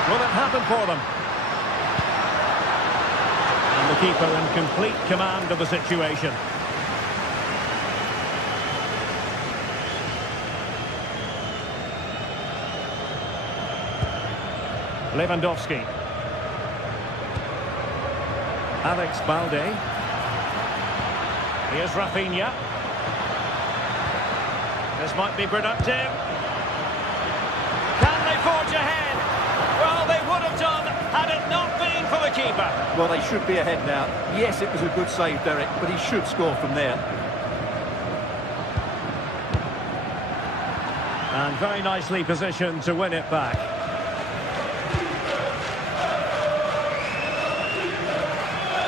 Will it happen for them? And the keeper in complete command of the situation. Lewandowski. Alex Balde. Here's Rafinha. This might be productive. Can they forge ahead? Well, they would have done had it not been for the keeper. Well, they should be ahead now. Yes, it was a good save, Derek, but he should score from there. And very nicely positioned to win it back.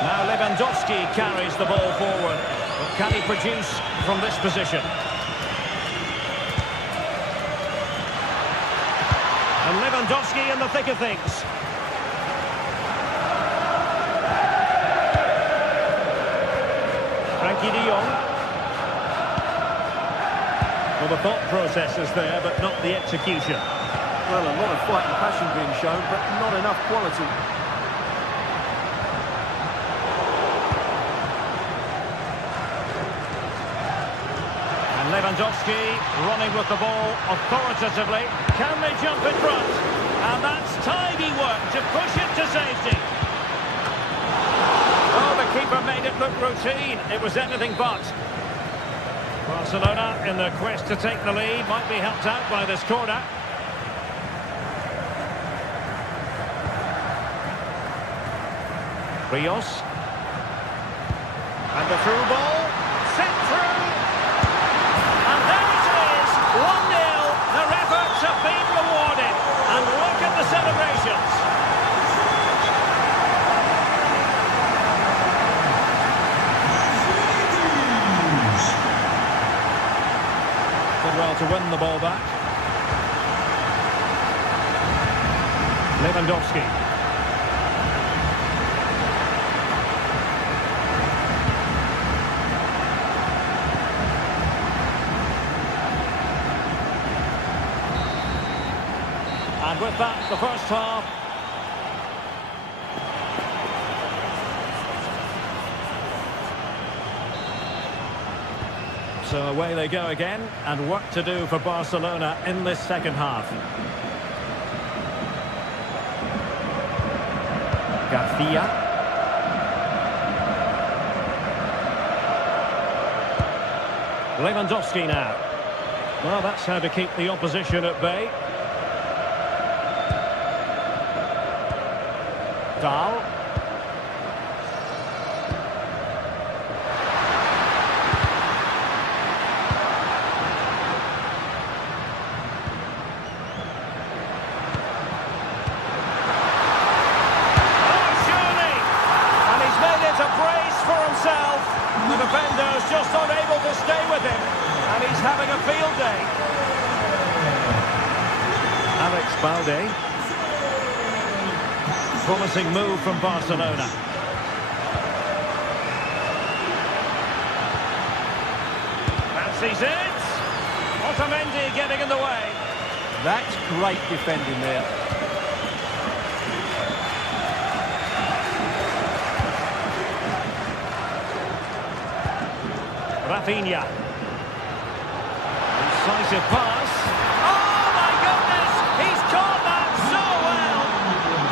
Now Lewandowski carries the ball forward. But can he produce from this position? And Lewandowski in the thick of things. Frankie de Jong. Well, the thought process is there, but not the execution. Well, a lot of fight and passion being shown, but not enough quality. Lewandowski running with the ball authoritatively. Can they jump in front? And that's tidy work to push it to safety. Oh, the keeper made it look routine. It was anything but. Barcelona in their quest to take the lead might be helped out by this corner. Rios. And the through ball. Sent through. 1-0, their efforts have been rewarded, and look at the celebrations. Did well to win the ball back. Lewandowski. And with that, the first half. So away they go again, and work to do for Barcelona in this second half. Garcia. Lewandowski now. Well, that's how to keep the opposition at bay. Dahl. The defender's just unable to stay with him, and he's having a field day. Alex Balde. Promising move from Barcelona. Fancies it. Otamendi getting in the way. That's great defending there. Rafinha. Incisive pass. Oh my goodness! He's caught that so well!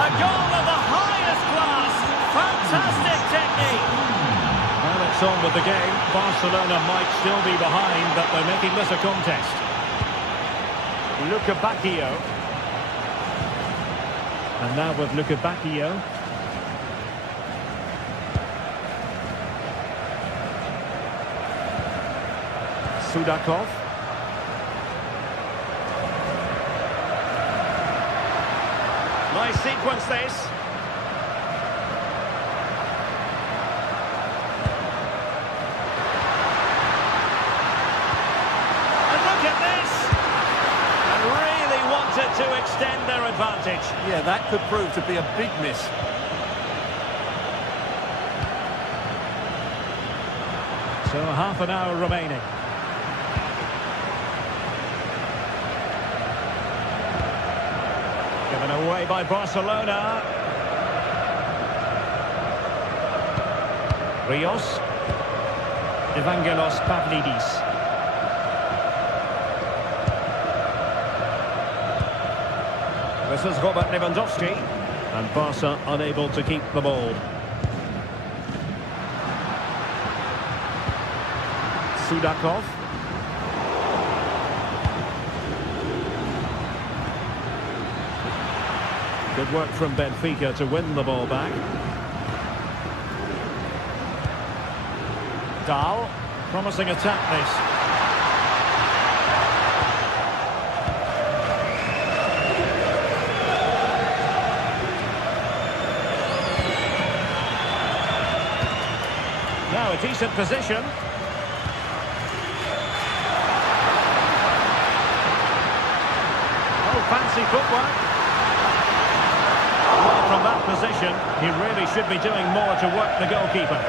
A goal of the highest class! Fantastic technique! Well, it's on with the game. Barcelona might still be behind, but they're making this a contest. Luca Bacchio. And now with Luca Bacchio. Sudakov. Nice sequence this. And look at this. And really wanted to extend their advantage. Yeah, that could prove to be a big miss. So half an hour remaining. Given away by Barcelona. Rios. Evangelos Pavlidis. This is Robert Lewandowski. And Barca unable to keep the ball. Sudakov. Good work from Benfica to win the ball back. Dahl, promising attack this. Now a decent position. Oh, fancy footwork. Well, from that position, he really should be doing more to work the goalkeeper.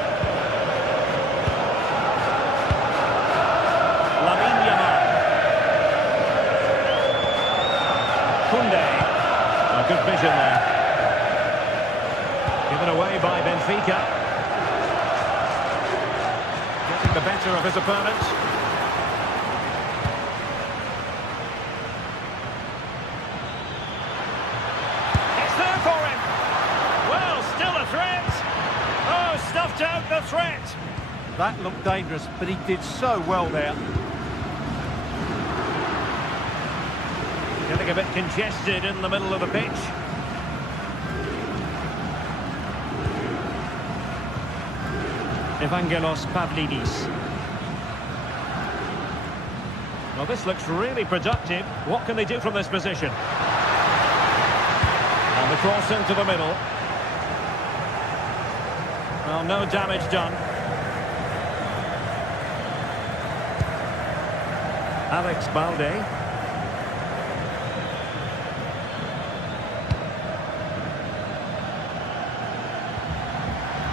Lamine Yamal. Koundé. A good vision there. Given away by Benfica. Getting the better of his opponent. Out the threat. That looked dangerous, but he did so well there. Getting a bit congested in the middle of the pitch. Evangelos Pavlidis. Well, this looks really productive. What can they do from this position? And the cross into the middle. Well, no damage done. Alex Balde.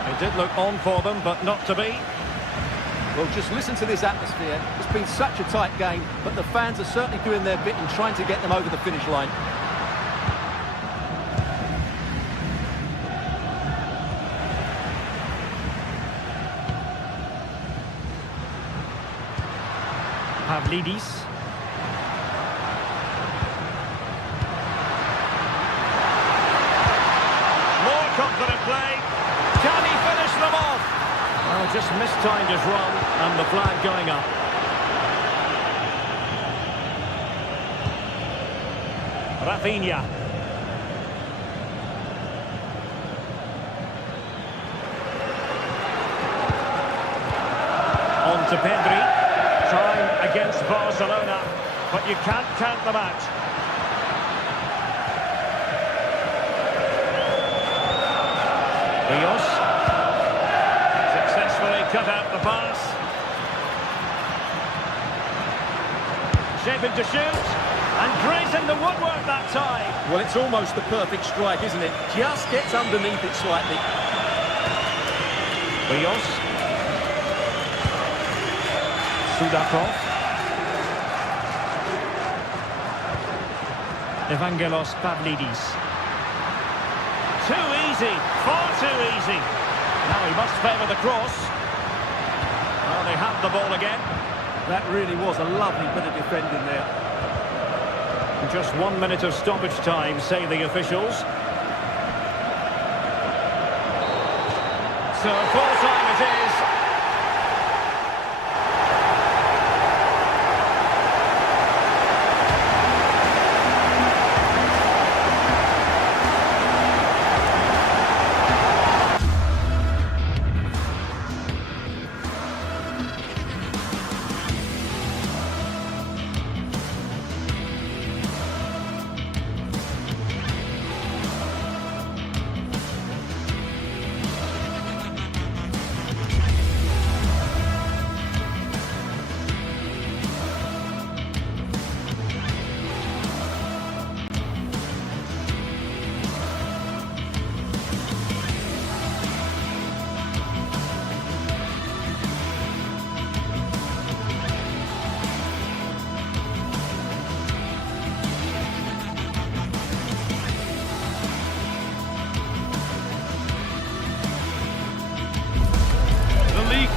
It did look on for them, but not to be. Well, just listen to this atmosphere. It's been such a tight game, but the fans are certainly doing their bit in trying to get them over the finish line. Pavlidis. More confident play. Can he finish them off? Well, just mistimed his run and the flag going up. Rafinha. On to Pedri. Time against Barcelona, but you can't count them out. Rios successfully cut out the pass. Shaping to shoot, and grazing the woodwork that time. Well, it's almost the perfect strike, isn't it? Just gets underneath it slightly. Rios. Sudakov. Evangelos Pavlidis. Too easy, far too easy. Now he must favour the cross. Well, they have the ball again. That really was a lovely bit of defending there. Just 1 minute of stoppage time, say the officials. So full time it is.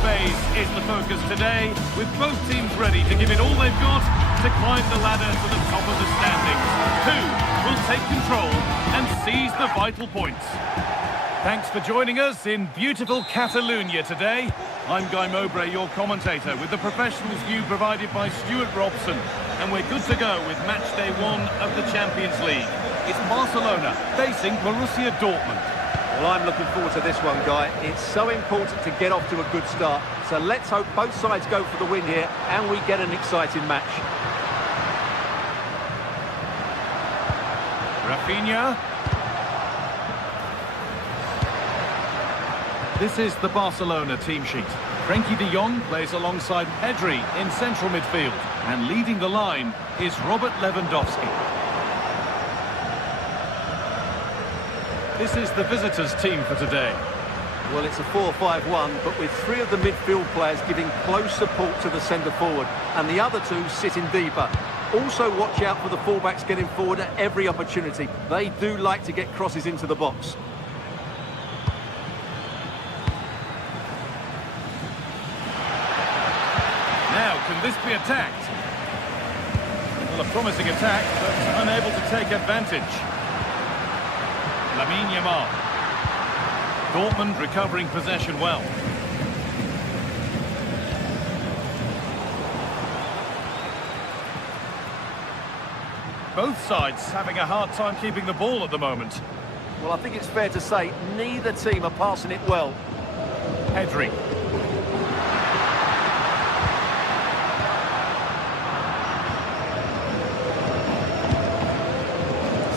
Phase is the focus today, with both teams ready to give it all they've got to climb the ladder to the top of the standings. Who will take control and seize the vital points? Thanks for joining us in beautiful Catalonia today. I'm Guy Mowbray, your commentator, with the professionals view provided by Stuart Robson, and we're good to go with match day 1 of the Champions League. It's Barcelona facing Borussia Dortmund. Well, I'm looking forward to this one, Guy. It's so important to get off to a good start. So let's hope both sides go for the win here and we get an exciting match. Rafinha. This is the Barcelona team sheet. Frenkie de Jong plays alongside Pedri in central midfield. And leading the line is Robert Lewandowski. This is the visitors' team for today. Well, it's a 4-5-1, but with 3 of the midfield players giving close support to the centre-forward, and the other 2 sitting deeper. Also, watch out for the fullbacks getting forward at every opportunity. They do like to get crosses into the box. Now, can this be attacked? Well, a promising attack, but unable to take advantage. Lamine Yamal. Dortmund recovering possession well. Both sides having a hard time keeping the ball at the moment. Well, I think it's fair to say neither team are passing it well. Pedri.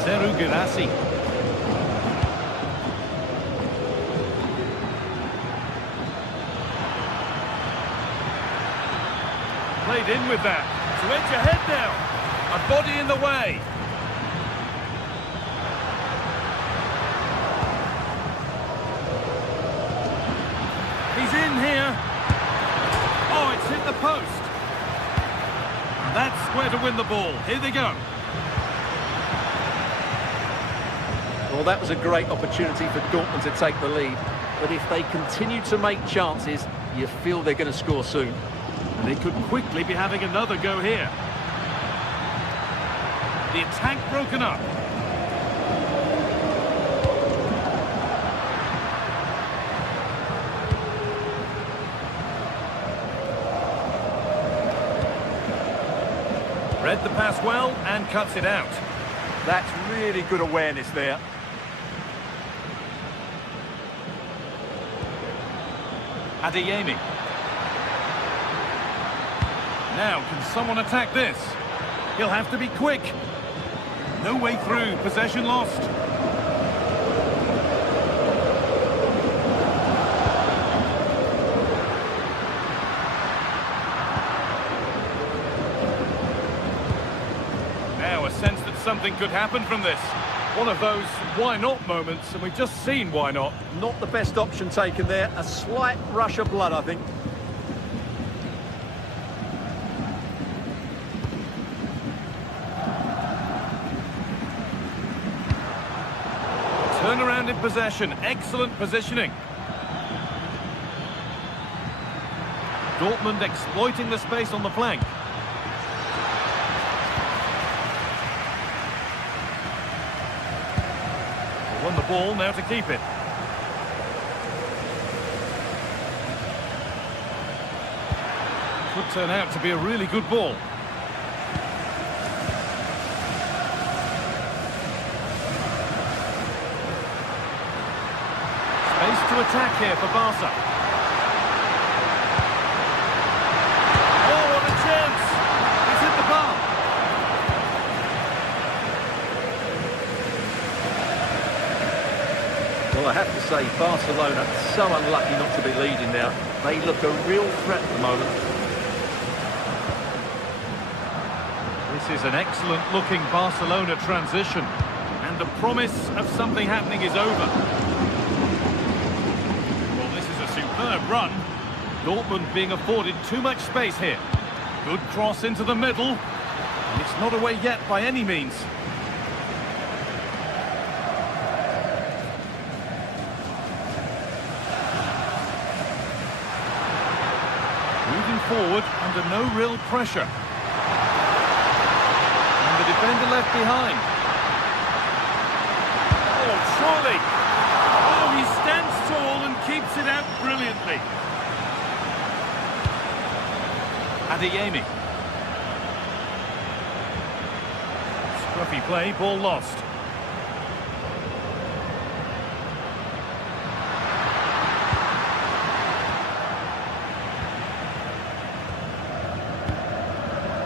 Seru Girassi. Played in with that. To edge ahead now. A body in the way. He's in here. Oh, it's hit the post. That's where to win the ball. Here they go. Well, that was a great opportunity for Dortmund to take the lead. But if they continue to make chances, you feel they're going to score soon. And they could quickly be having another go here. The attack broken up. Read the pass well and cuts it out. That's really good awareness there. Adeyemi. Now, can someone attack this? He'll have to be quick. No way through, possession lost. Now a sense that something could happen from this. One of those why not moments, and we've just seen why not. Not the best option taken there. A slight rush of blood, I think. Turnaround in possession, excellent positioning. Dortmund exploiting the space on the flank. They won the ball, now to keep it. Could turn out to be a really good ball. Space to attack here for Barca. Oh, what a chance! He's hit the bar. Well, I have to say, Barcelona so unlucky not to be leading now. They look a real threat at the moment. This is an excellent-looking Barcelona transition. And the promise of something happening is over. Superb run. Dortmund being afforded too much space here. Good cross into the middle. And it's not away yet by any means. Moving forward under no real pressure. And the defender left behind. Oh, surely. Oh, he stands tall and keeps it out brilliantly. Adeyemi. Scruffy play, ball lost.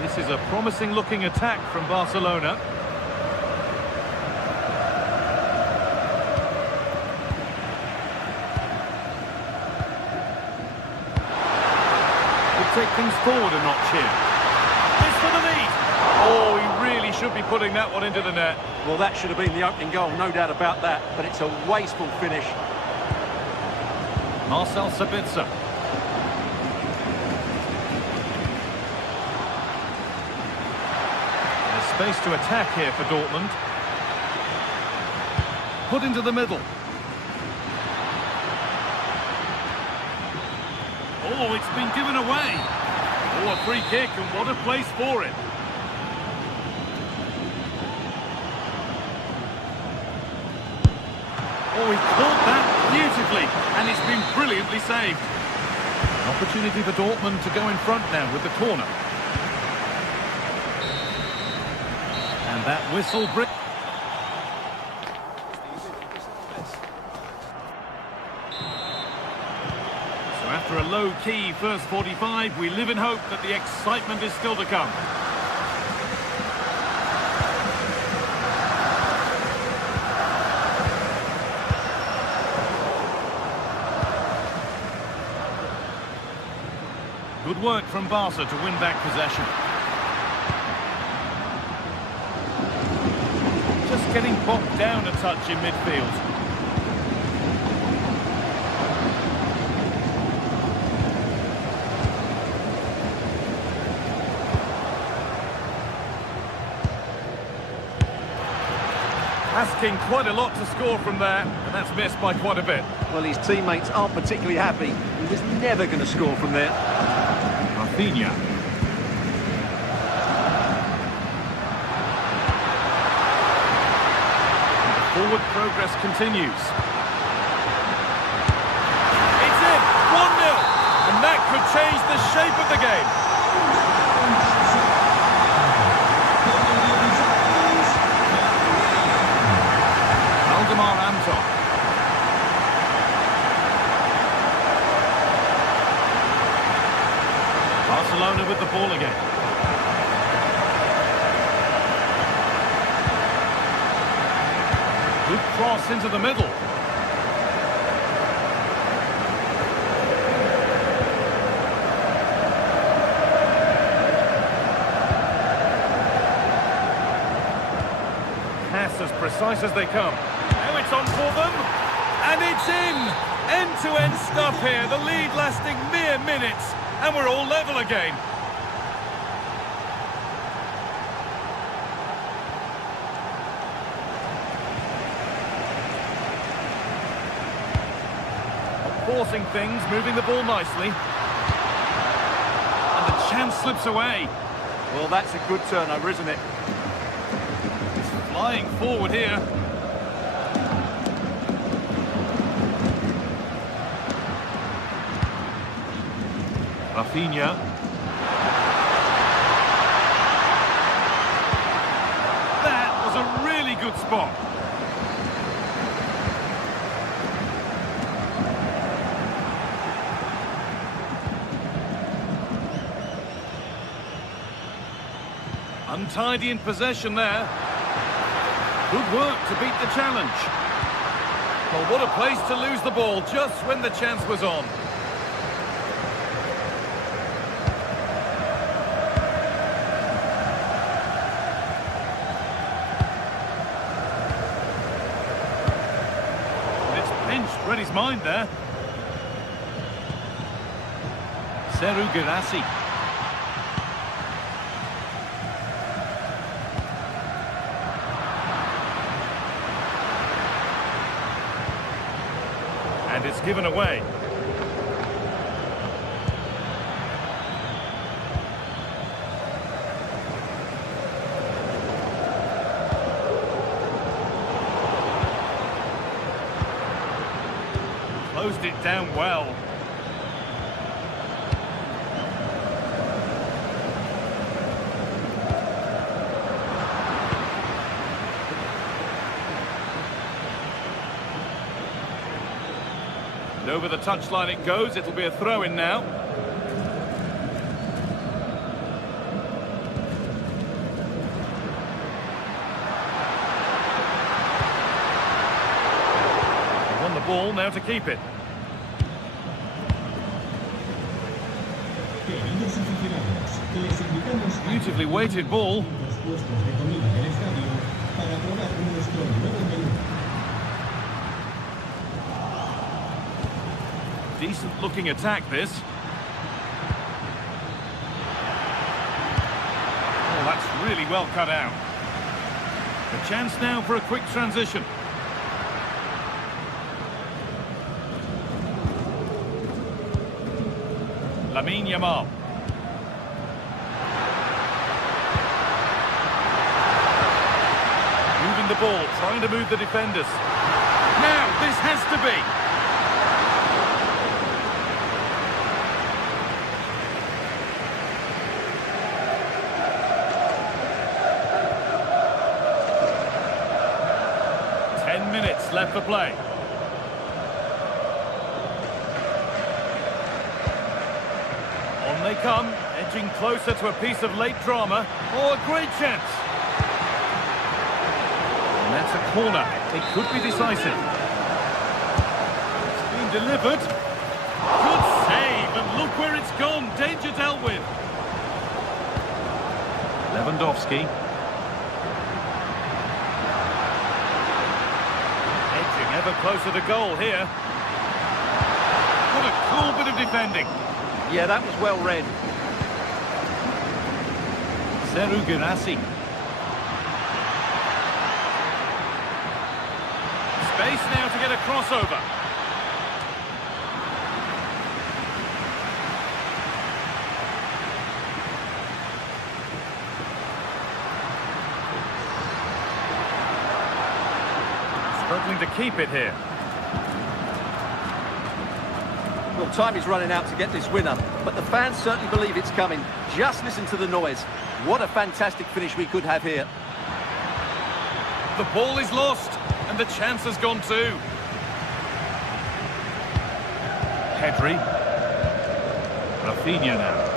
This is a promising looking attack from Barcelona. Take things forward a notch here. This for the lead. Oh, he really should be putting that one into the net. Well, that should have been the opening goal, no doubt about that, but it's a wasteful finish. Marcel Sabitzer. There's space to attack here for Dortmund. Put into the middle. Oh, it's been given away. Oh, a free kick, and what a place for it. Oh, he caught that beautifully, and it's been brilliantly saved. An opportunity for Dortmund to go in front now with the corner. And that whistle brings... After a low-key first 45, we live in hope that the excitement is still to come. Good work from Barca to win back possession. Just getting bogged down a touch in midfield. Asking quite a lot to score from there, and that's missed by quite a bit. Well, his teammates aren't particularly happy. He was never going to score from there. Rafinha. The forward progress continues. It's in! 1-0! And that could change the shape of the game. Barcelona with the ball again. Good cross into the middle. Pass as precise as they come. Now it's on for them. And it's in! End-to-end stuff here. The lead lasting mere minutes. And we're all level again. Forcing things, moving the ball nicely. And the chance slips away. Well, that's a good turnover, isn't it? It's flying forward here. Rafinha. That was a really good spot. Untidy in possession there. Good work to beat the challenge. Well, what a place to lose the ball just when the chance was on. It's pinched, read his mind there. Serhou Guirassy. And it's given away. Closed it down well. Over the touchline it goes. It'll be a throw-in now. They won the ball, now to keep it. Beautifully weighted ball. Decent looking attack, this. Oh, that's really well cut out. A chance now for a quick transition. Lamine Yamal. Moving the ball, trying to move the defenders. Now, this has to be. Left for play. On they come, edging closer to a piece of late drama. Oh, a great chance. And that's a corner. It could be decisive. It's been delivered. Good save, and look where it's gone. Danger dealt with. Lewandowski. Ever closer to goal here. What a cool bit of defending. Yeah, that was well read. Serhou Guirassy. Space now to get a crossover. Struggling to keep it here. Well, time is running out to get this winner, but the fans certainly believe it's coming. Just listen to the noise. What a fantastic finish we could have here. The ball is lost, and the chance has gone too. Pedri. Rafinha now.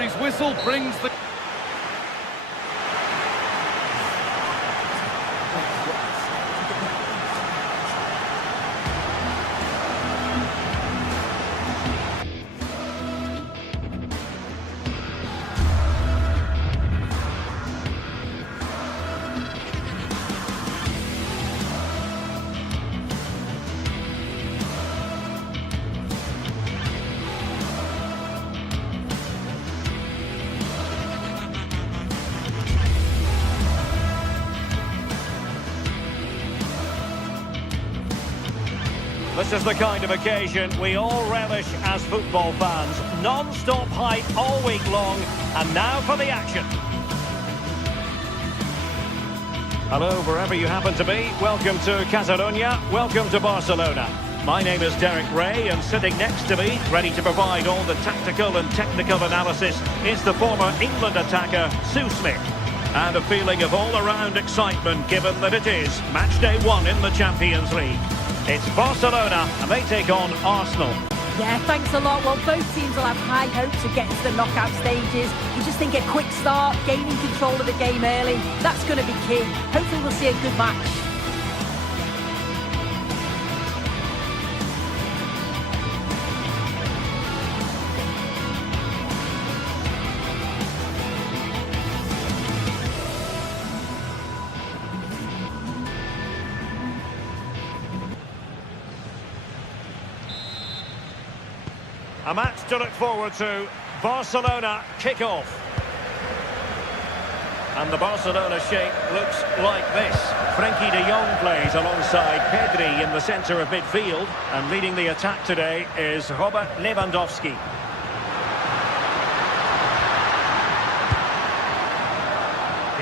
referee's whistle brings the... This is the kind of occasion we all relish as football fans. Non-stop hype all week long, and now for the action. Hello, wherever you happen to be. Welcome to Catalonia. Welcome to Barcelona. My name is Derek Ray, and sitting next to me, ready to provide all the tactical and technical analysis, is the former England attacker, Sue Smith. And a feeling of all-around excitement, given that it is match day 1 in the Champions League. It's Barcelona, and they take on Arsenal. Yeah, thanks a lot. Well, both teams will have high hopes of getting to the knockout stages. You just think a quick start, gaining control of the game early, that's going to be key. Hopefully we'll see a good match. A match to look forward to. Barcelona kick-off. And the Barcelona shape looks like this. Frenkie de Jong plays alongside Pedri in the centre of midfield. And leading the attack today is Robert Lewandowski.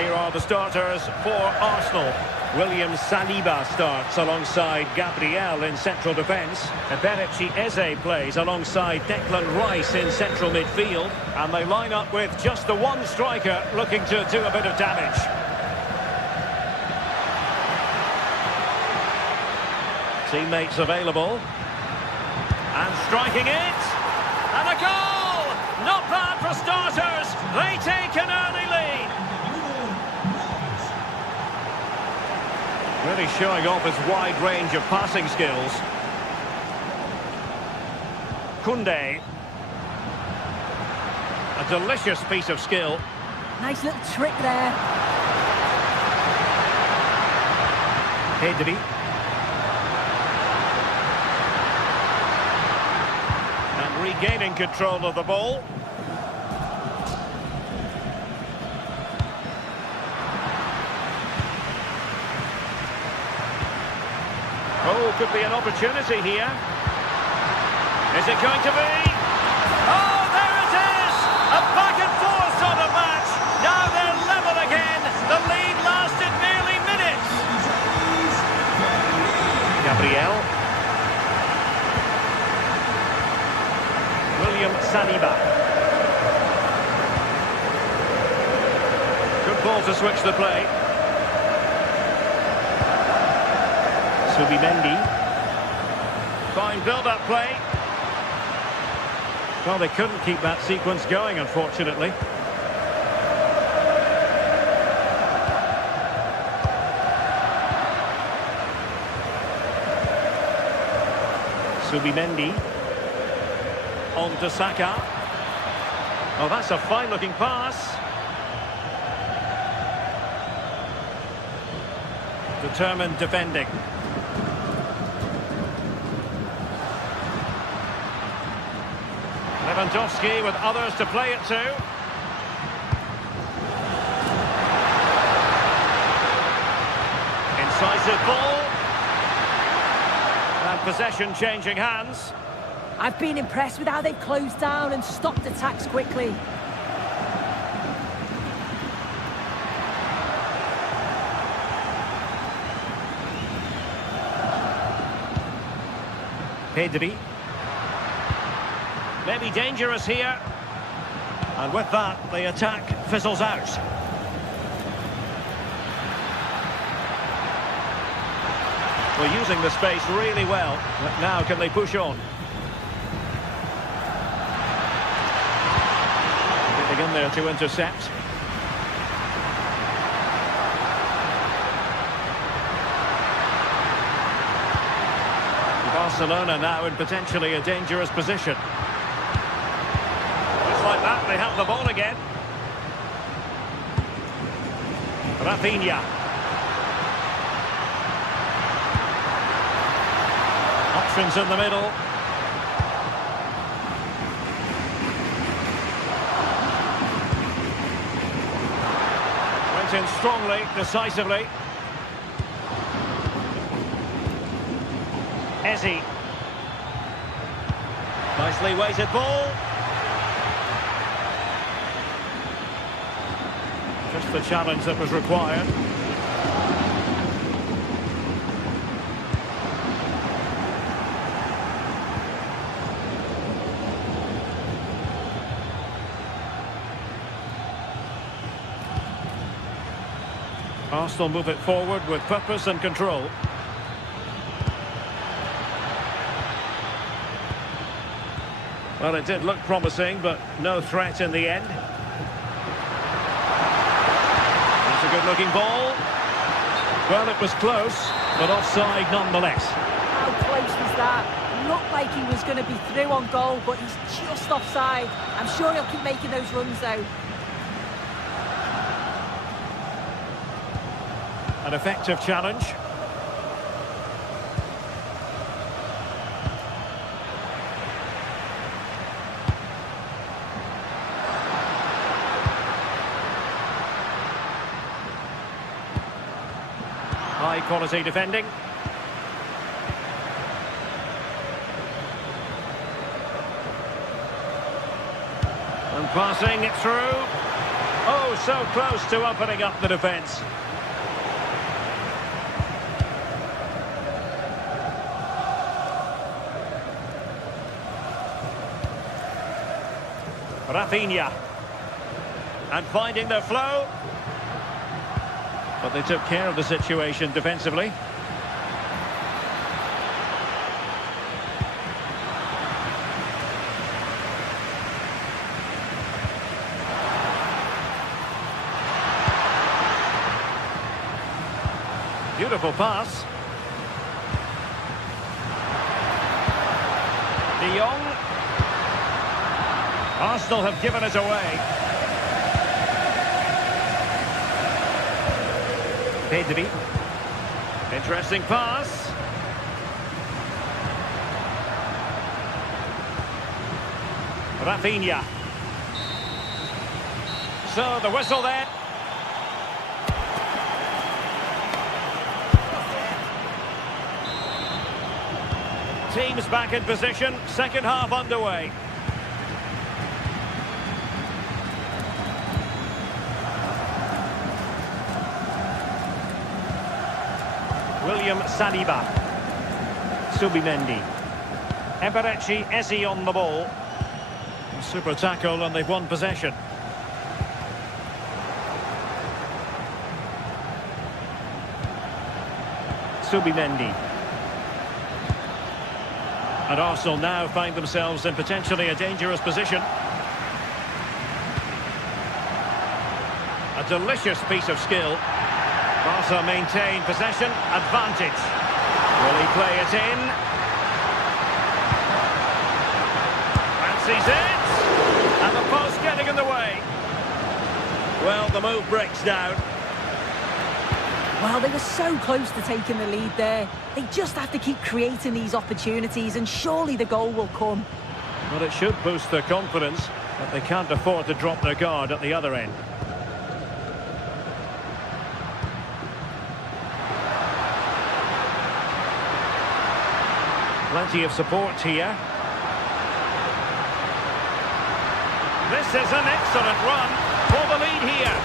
Here are the starters for Arsenal. William Saliba starts alongside Gabriel in central defence. Eberechi Eze plays alongside Declan Rice in central midfield. And they line up with just the one striker looking to do a bit of damage. Teammates available. And striking it. And a goal! Not bad for starters. They take an early lead. Really showing off his wide range of passing skills. Koundé. A delicious piece of skill. Nice little trick there. Pedri. And regaining control of the ball. Oh, could be an opportunity here. Is it going to be? Oh, there it is! A back and forth sort of match. Now they're level again. The lead lasted nearly minutes. Gabriel. William Saliba. Good ball to switch the play. Subimendi. Fine build-up play. Well, they couldn't keep that sequence going, unfortunately. Subimendi. On to Saka. Oh, that's a fine-looking pass. Determined defending. Lewandowski with others to play it to. Incisive ball. And possession changing hands. I've been impressed with how they've closed down and stopped attacks quickly. Pedri. Maybe dangerous here. And with that, the attack fizzles out. Well, using the space really well. But now can they push on? getting in there to intercept. Barcelona now in potentially a dangerous position. Just like that, they have the ball again. Rafinha. Options in the middle. Went in strongly, decisively. Ezzy. Nicely weighted ball. Just the challenge that was required. Arsenal move it forward with purpose and control. Well, it did look promising, but no threat in the end. That's a good-looking ball. Well, it was close, but offside nonetheless. How close was that? Looked like he was going to be through on goal, but he's just offside. I'm sure he'll keep making those runs, though. An effective challenge. High quality defending. And passing it through. Oh, so close to opening up the defence. Rafinha. And finding their flow. But they took care of the situation defensively. Beautiful pass. De Jong. Arsenal have given it away. Pedri. Interesting pass. Rafinha. So the whistle there. Teams back in position. Second half underway. William Saliba. Subimendi. Eberechi Ezzy on the ball. A super tackle and they've won possession. Subimendi. And Arsenal now find themselves in potentially a dangerous position. A delicious piece of skill. Barca maintain possession, advantage. Will he play it in? Fancies it! And the post getting in the way. Well, the move breaks down. Well, they were so close to taking the lead there. They just have to keep creating these opportunities and surely the goal will come. Well, it should boost their confidence, but they can't afford to drop their guard at the other end. Plenty of support here. This is an excellent run for the lead here.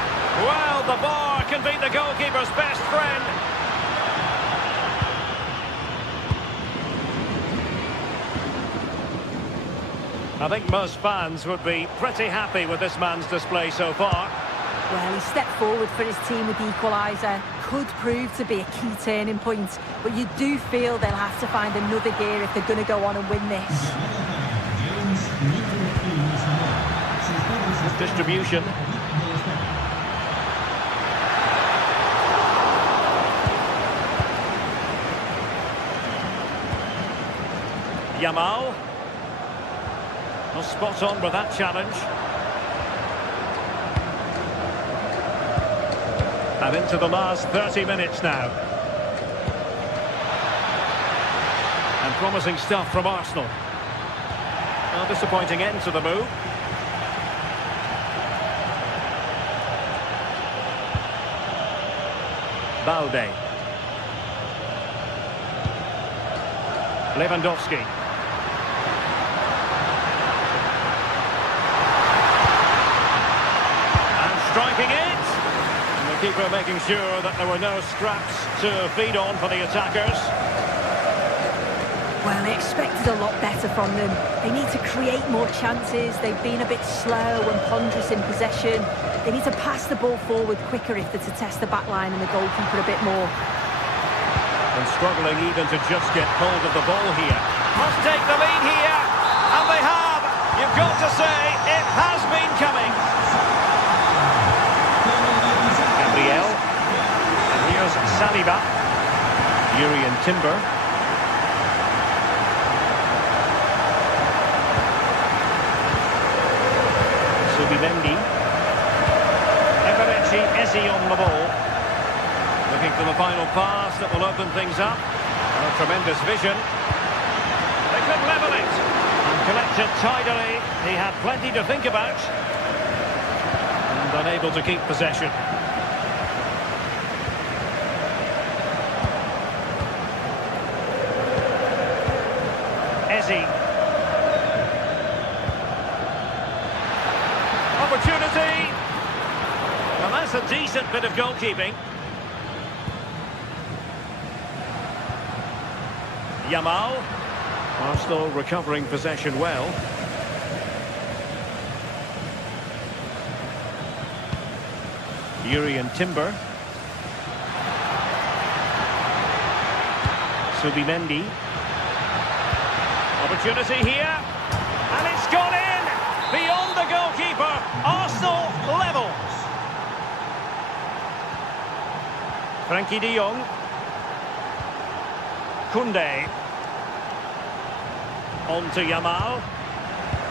Well, the bar can be the goalkeeper's best friend. I think most fans would be pretty happy with this man's display so far. Well, he stepped forward for his team with the equaliser. Could prove to be a key turning point. But you do feel they'll have to find another gear if they're going to go on and win this. Distribution. Yamal. Well, spot on with that challenge. And into the last 30 minutes now. And promising stuff from Arsenal. Well, disappointing end to the move. Balde. Lewandowski. And striking it. And the keeper making sure that there were no scraps to feed on for the attackers. Well, they expected a lot better from them. They need to create more chances. They've been a bit slow and ponderous in possession. They need to pass the ball forward quicker if they're to test the back line and the goalkeeper a bit more. And struggling even to just get hold of the ball here. Must take the lead here. And they have. You've got to say, it has been coming. Gabriel. And here's Saliba. Urian Timber. Subimendi. Eze on the ball. Looking for the final pass that will open things up. And a tremendous vision. They could level it. And collected tidily. He had plenty to think about. And unable to keep possession. Eze. Opportunity. Well, that's a decent bit of goalkeeping. Yamal. Arsenal recovering possession well. Urian Timber. Subimendi. Opportunity here. And it's gone in! Beyond the goalkeeper. Arsenal level. Frankie de Jong. Koundé. On to Yamal.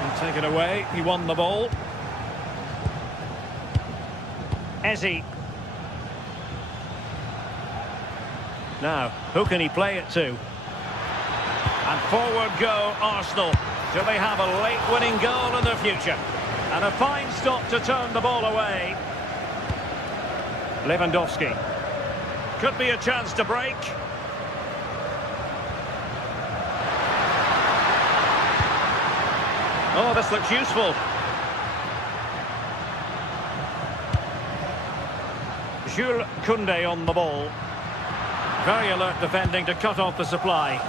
And taken away. He won the ball. Eze. Now, who can he play it to? And forward go Arsenal. Do they have a late winning goal in their future? And a fine stop to turn the ball away. Lewandowski. Could be a chance to break. Oh, this looks useful. Jules Koundé on the ball. Very alert defending to cut off the supply.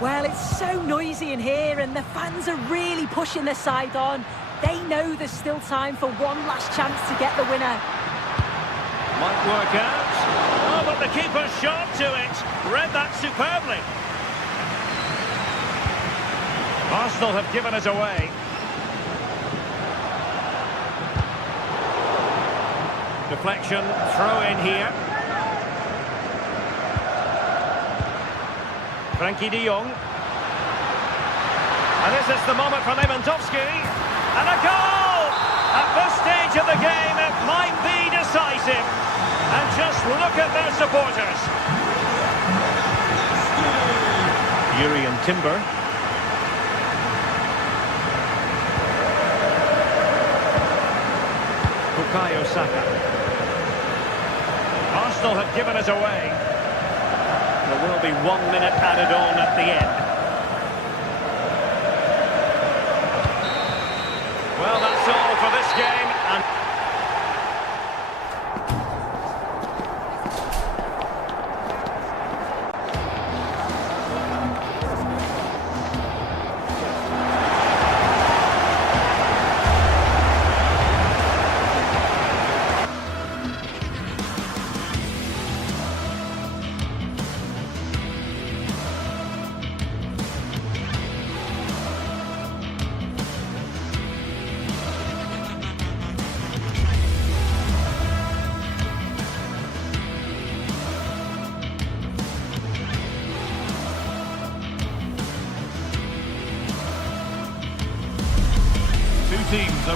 Well, it's so noisy in here and the fans are really pushing their side on. They know there's still time for one last chance to get the winner. Might work out. Oh, but the keeper's shot to it. Read that superbly. Arsenal have given it away. Deflection, throw in here. Frankie de Jong. And this is the moment for Lewandowski. And a goal! At this stage of the game, it might be decisive. And just look at their supporters. Urian Timber. Bukayo Saka. Arsenal have given it away. There will be 1 minute added on at the end. Well, that's all for this game. And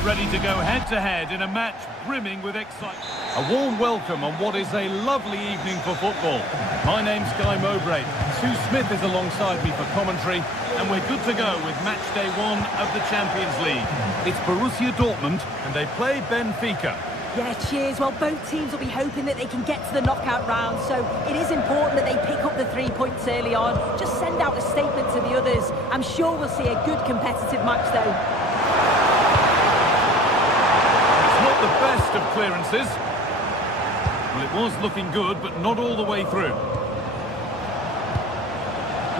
are ready to go head-to-head in a match brimming with excitement. A warm welcome on what is a lovely evening for football. My name's Guy Mowbray. Sue Smith is alongside me for commentary, and we're good to go with match day 1 of the Champions League. It's Borussia Dortmund, and they play Benfica. Yeah, cheers. Well, both teams will be hoping that they can get to the knockout round, so it is important that they pick up the 3 points early on. Just send out a statement to the others. I'm sure we'll see a good competitive match, though. It's not the best of clearances. Well, it was looking good, but not all the way through.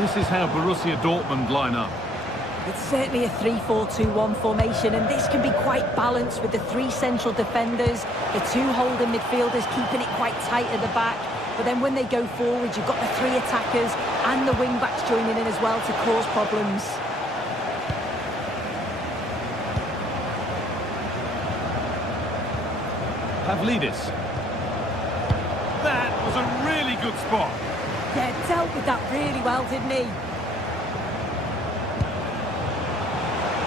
This is how Borussia Dortmund line up. It's certainly a 3-4-2-1 formation, and this can be quite balanced with the 3 central defenders, the 2 holding midfielders keeping it quite tight at the back. But then when they go forward, you've got the 3 attackers and the wing-backs joining in as well to cause problems. Pavlidis. That was a really good spot. Yeah, dealt with that really well, didn't he?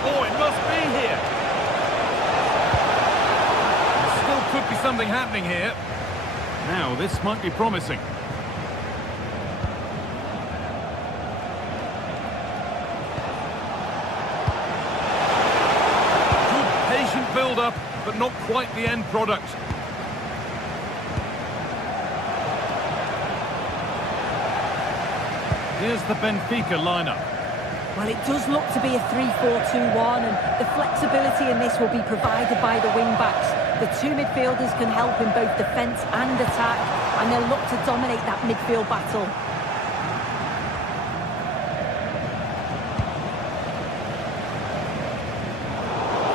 Oh, it must be here. There still could be something happening here. Now, this might be promising. Good patient build-up, but not quite the end product. Here's the Benfica lineup. Well, it does look to be a 3-4-2-1, and the flexibility in this will be provided by the wing-backs. The 2 midfielders can help in both defence and attack, and they'll look to dominate that midfield battle.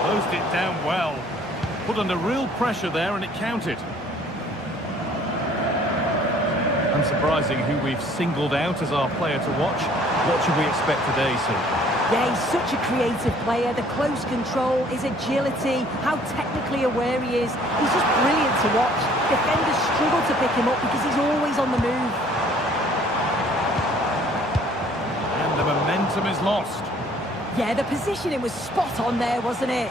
Closed it down well. Put under real pressure there, and it counted. Unsurprising who we've singled out as our player to watch. What should we expect today, Sue? Yeah, he's such a creative player. The close control, his agility, how technically aware he is. He's just brilliant to watch. Defenders struggle to pick him up because he's always on the move. And the momentum is lost. Yeah, the positioning was spot on there, wasn't it?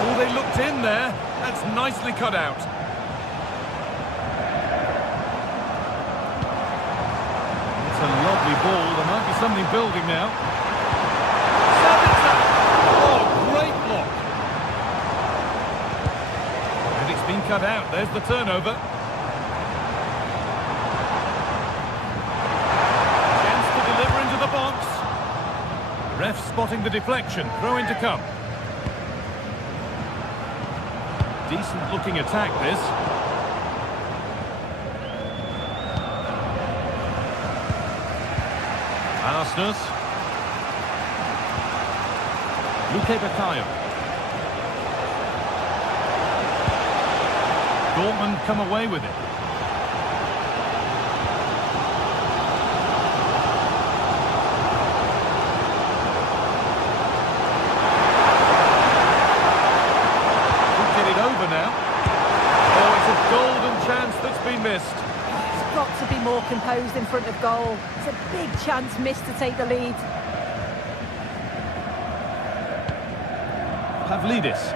Oh, they looked in there. That's nicely cut out. It's a lovely ball. There might be something building now. Oh, great block. And it's been cut out. There's the turnover. Chance to deliver into the box. Ref spotting the deflection. Throw in to come. Decent looking attack, this. Arsenal. Luke Bakayo. Dortmund come away with it. Now. Oh, it's a golden chance that's been missed. He's got to be more composed in front of goal. It's a big chance missed to take the lead. Pavlidis.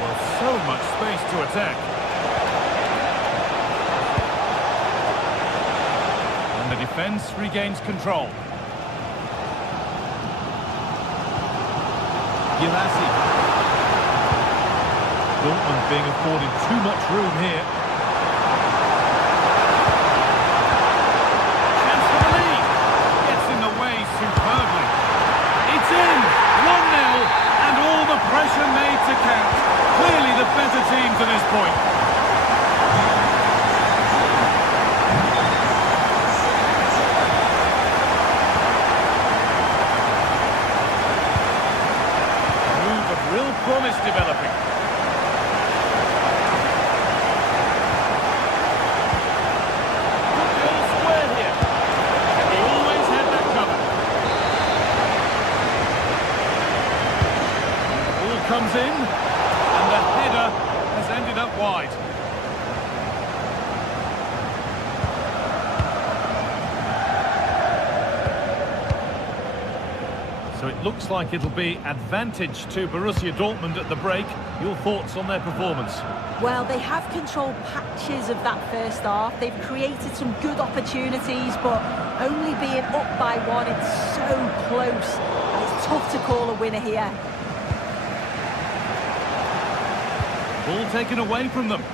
Well, so much space to attack. And the defence regains control. Girassi. Dortmund being afforded too much room here. Chance for the lead. Gets in the way superbly. It's in. 1-0, and all the pressure made to count. Clearly the better team to this point. Real promise developing. Put the all square here. And he always had that covered. The ball comes in, and the header has ended up wide. So it looks like it'll be advantage to Borussia Dortmund at the break. Your thoughts on their performance? Well, they have controlled patches of that first half. They've created some good opportunities, but only being up by one, it's so close. And it's tough to call a winner here. Ball taken away from them.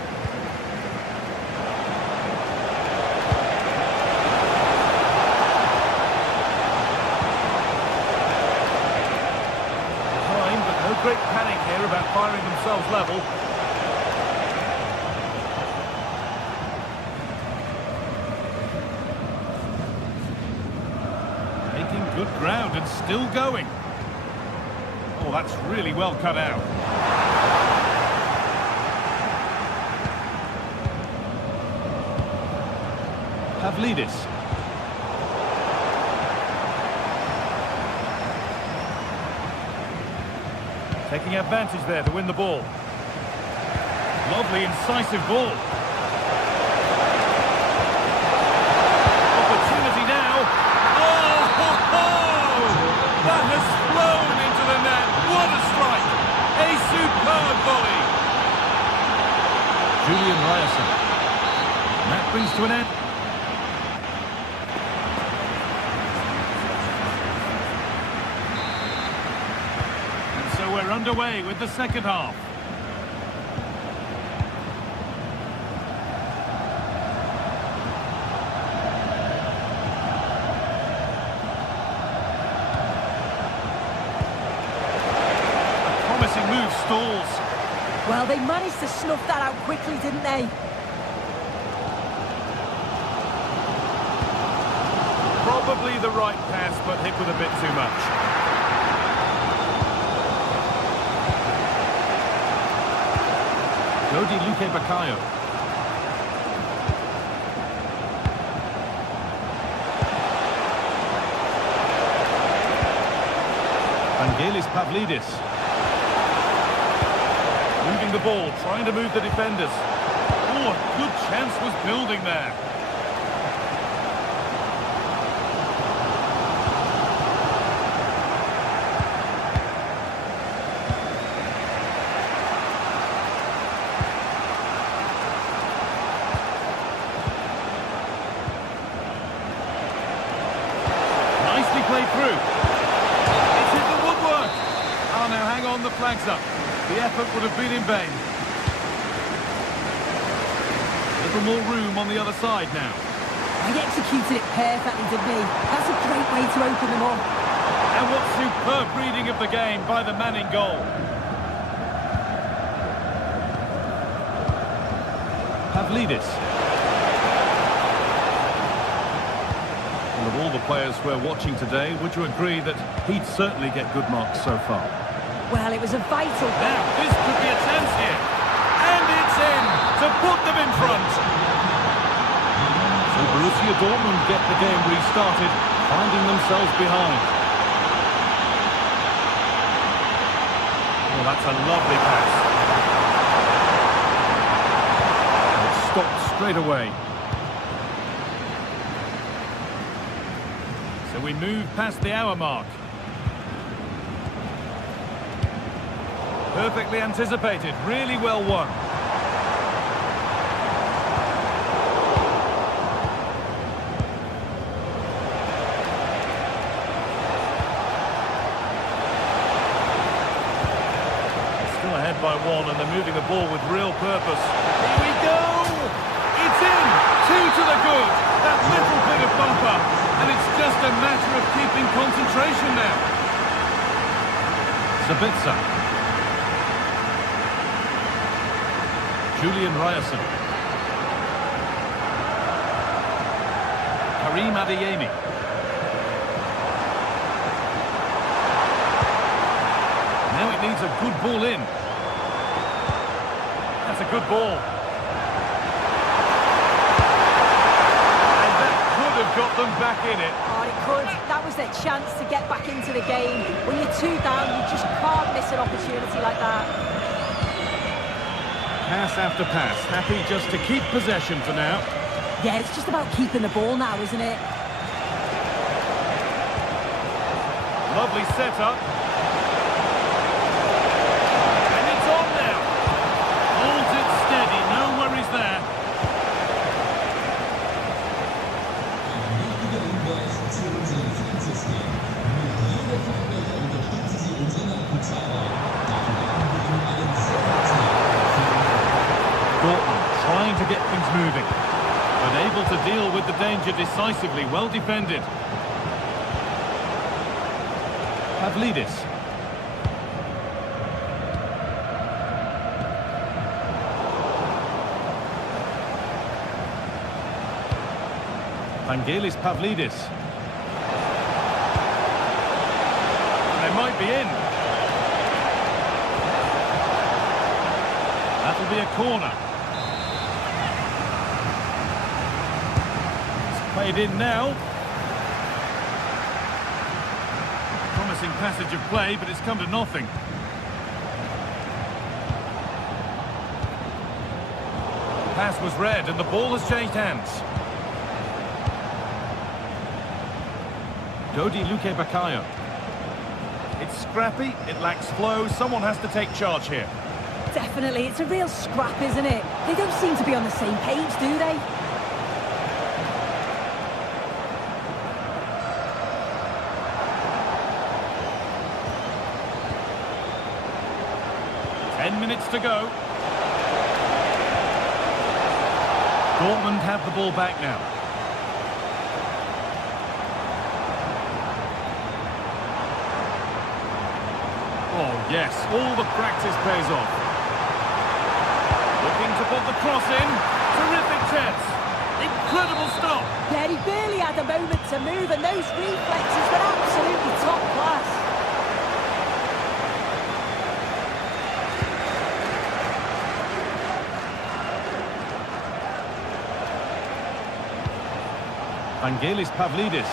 Great panic here about firing themselves level. Making good ground and still going. Oh, that's really well cut out. Pavlidis. Taking advantage there to win the ball. Lovely, incisive ball. Opportunity now. Oh, ho, ho! That has flown into the net. What a strike! A superb volley. Julian Ryerson. And that brings to an end. We're underway with the second half. A promising move stalls. Well, they managed to snuff that out quickly, didn't they? Probably the right pass, but hit with a bit too much. Dodi Luque Baccaio. Vangelis Pavlidis. Moving the ball, trying to move the defenders. Oh, a good chance was building there. Played through. It's hit the woodwork. Oh, now hang on, the flag's up. The effort would have been in vain. Little more room on the other side now. He executed it perfectly, didn't he? That's a great way to open them up. And what superb reading of the game by the man in goal. Pavlidis. Of all the players we're watching today, would you agree that he'd certainly get good marks so far? Well, it was a vital... Now, this could be a chance here. And it's in to put them in front. So Borussia Dortmund get the game restarted, finding themselves behind. Oh, that's a lovely pass. And it's stopped straight away. So we move past the hour mark. Perfectly anticipated, really well won. Still ahead by one, and they're moving the ball with real purpose. Here we go! It's in! 2 to the good! That little bit of bumper. And it's just a matter of keeping concentration now. Sabitzer. Julian Ryerson. Karim Adeyemi. Now it needs a good ball in. That's a good ball. Got them back in it. Oh, it could. That was their chance to get back into the game. When you're 2 down, you just can't miss an opportunity like that. Pass after pass. Happy just to keep possession for now. Yeah, it's just about keeping the ball now, isn't it? Lovely setup. And it's on now. Holds it steady, no worries there. Dortmund trying to get things moving, but able to deal with the danger decisively. Well defended. Pavlidis. Vangelis Pavlidis. They might be in. That'll be a corner. It's played in now. Promising passage of play, but it's come to nothing. The pass was read and the ball has changed hands. Dodi Luque Bakayo. It's scrappy, it lacks flow, someone has to take charge here. Definitely, it's a real scrap, isn't it? They don't seem to be on the same page, do they? Minutes to go. Dortmund have the ball back now. Oh yes, all the practice pays off. Looking to put the cross in. Terrific chance. Incredible stop. Yeah, he barely had a moment to move, and those reflexes were absolutely top class. Vangelis Pavlidis.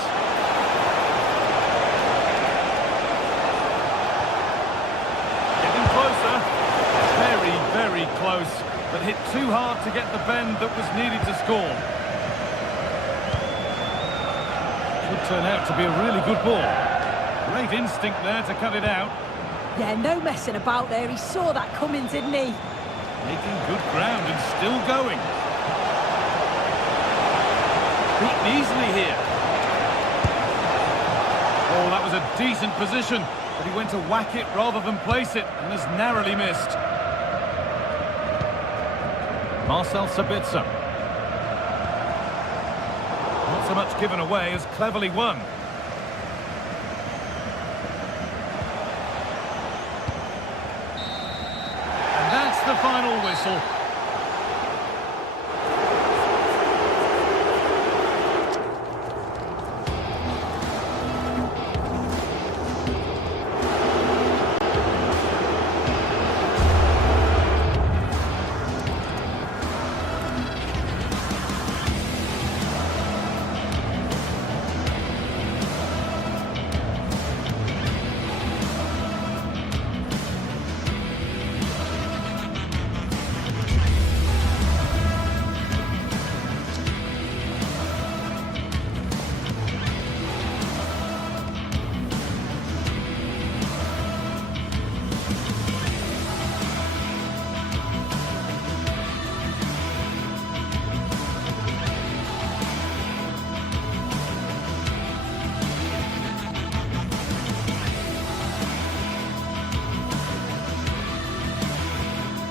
Getting closer. Very, very close. But hit too hard to get the bend that was needed to score. Could turn out to be a really good ball. Great instinct there to cut it out. Yeah, no messing about there. He saw that coming, didn't he? Making good ground and still going. Beaten easily here. Oh, that was a decent position, but he went to whack it rather than place it, and has narrowly missed. Marcel Sabitzer. Not so much given away as cleverly won. And that's the final whistle.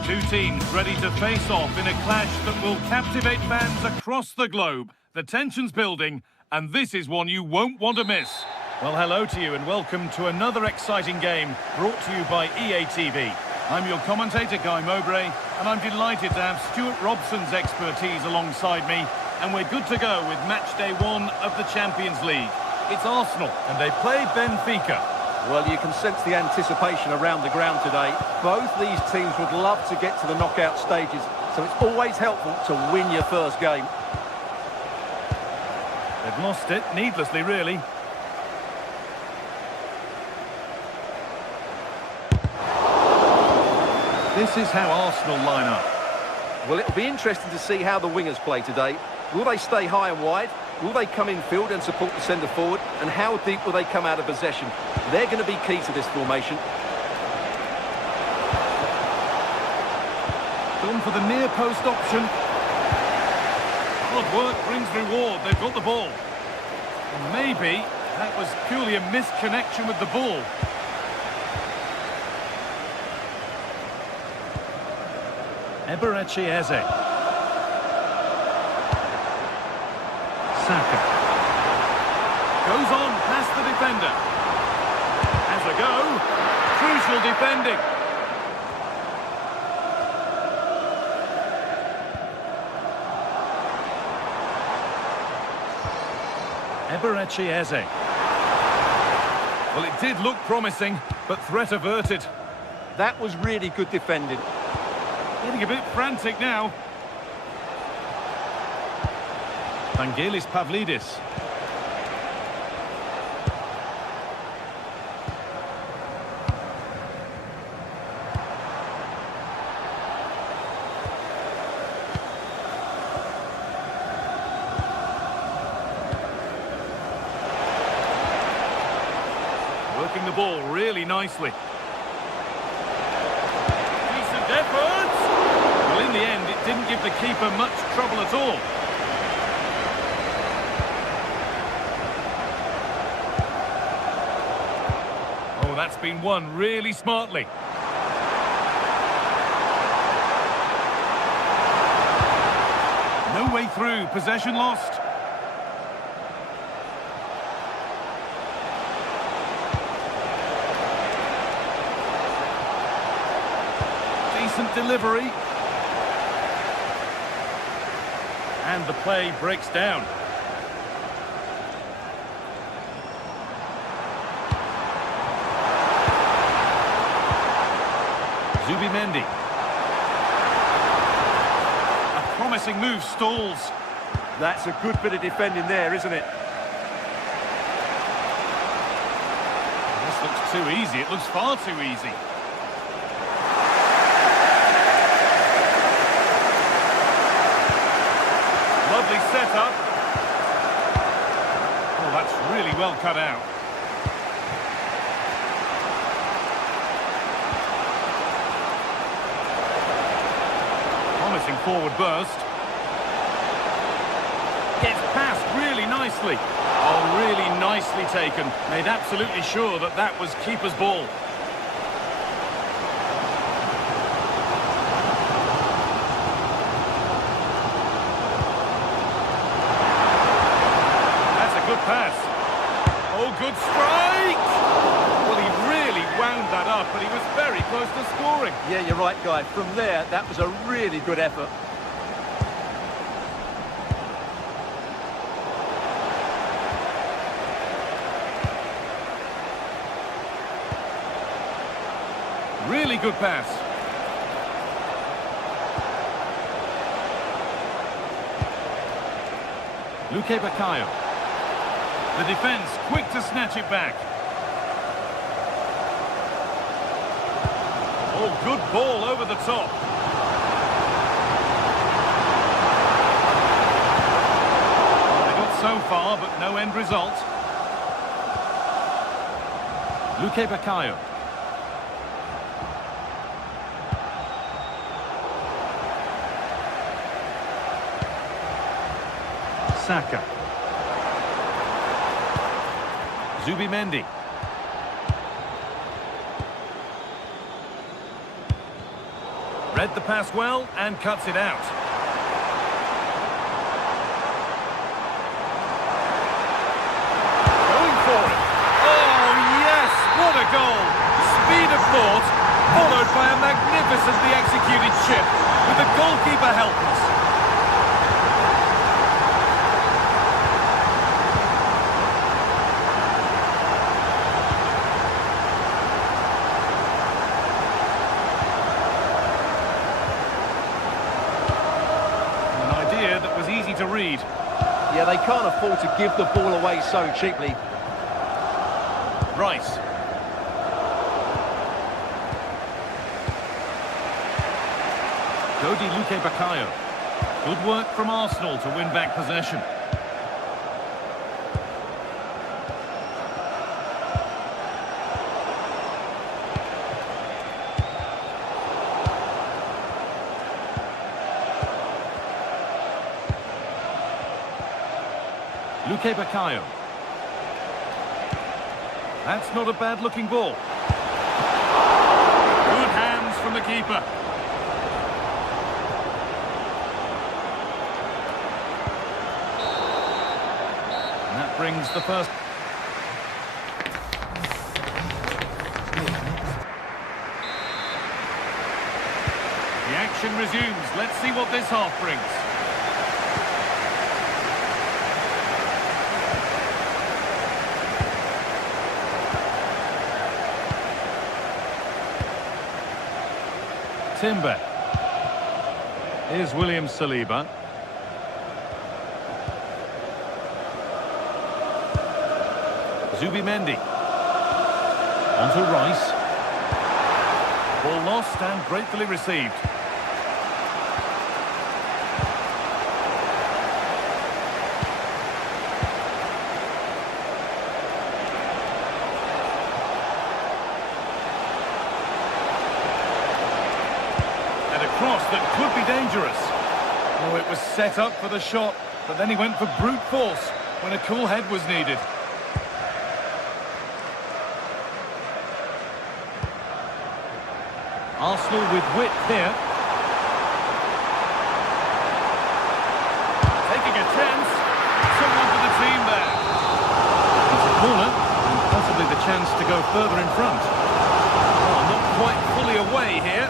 Two teams ready to face off in a clash that will captivate fans across the globe. The tension's building, and this is one you won't want to miss. Well, hello to you and welcome to another exciting game brought to you by EA TV. I'm your commentator, Guy Mowbray, and I'm delighted to have Stuart Robson's expertise alongside me, and we're good to go with match day 1 of the Champions League. It's Arsenal, and they play Benfica. Well, you can sense the anticipation around the ground today. Both these teams would love to get to the knockout stages, so it's always helpful to win your first game. They've lost it, needlessly, really. This is how Arsenal line up. Well, it'll be interesting to see how the wingers play today. Will they stay high and wide? Will they come in field and support the centre forward? And how deep will they come out of possession? They're going to be key to this formation. Gone for the near post option. Hard work brings reward. They've got the ball. And maybe that was purely a misconnection with the ball. Eberechi Eze. Saka. Goes on past the defender. Has a go. Crucial defending. Eberechi Eze. Well, it did look promising, but threat averted. That was really good defending. Getting a bit frantic now. Vangelis Pavlidis. Working the ball really nicely. Decent effort! Well, in the end, it didn't give the keeper much trouble at all. Oh, that's been won really smartly. No way through, possession lost. Decent delivery. And the play breaks down. Zubimendi. A promising move stalls. That's a good bit of defending there, isn't it? This looks too easy. It looks far too easy. Lovely setup. Oh, that's really well cut out. Promising forward burst. Gets past really nicely. Oh, really nicely taken. Made absolutely sure that that was keeper's ball. Good pass. Oh, good strike! Well, he really wound that up, but he was very close to scoring. Yeah, you're right, Guy. From there, that was a really good effort. Really good pass. Luque Baccaio. The defence quick to snatch it back. Oh, good ball over the top. They got so far, but no end result. Luque Baccaio. Saka. Zubimendi. Read the pass well and cuts it out. Going for it. Oh, yes! What a goal! Speed of thought, followed by a magnificently executed chip, with the goalkeeper helpless. To read. Yeah, they can't afford to give the ball away so cheaply. Rice. Dodi Luque Baccaio. Good work from Arsenal to win back possession. Bakayo. That's not a bad-looking ball. Good hands from the keeper. And that brings the first... The action resumes. Let's see what this half brings. Timber. Here's William Saliba. Zubimendi. Onto Rice. Ball lost and gratefully received. Cross that could be dangerous. Oh, it was set up for the shot, but then he went for brute force when a cool head was needed. Arsenal with width here. Taking a chance. Someone for the team there. It's a corner, and possibly the chance to go further in front. Oh, not quite fully away here.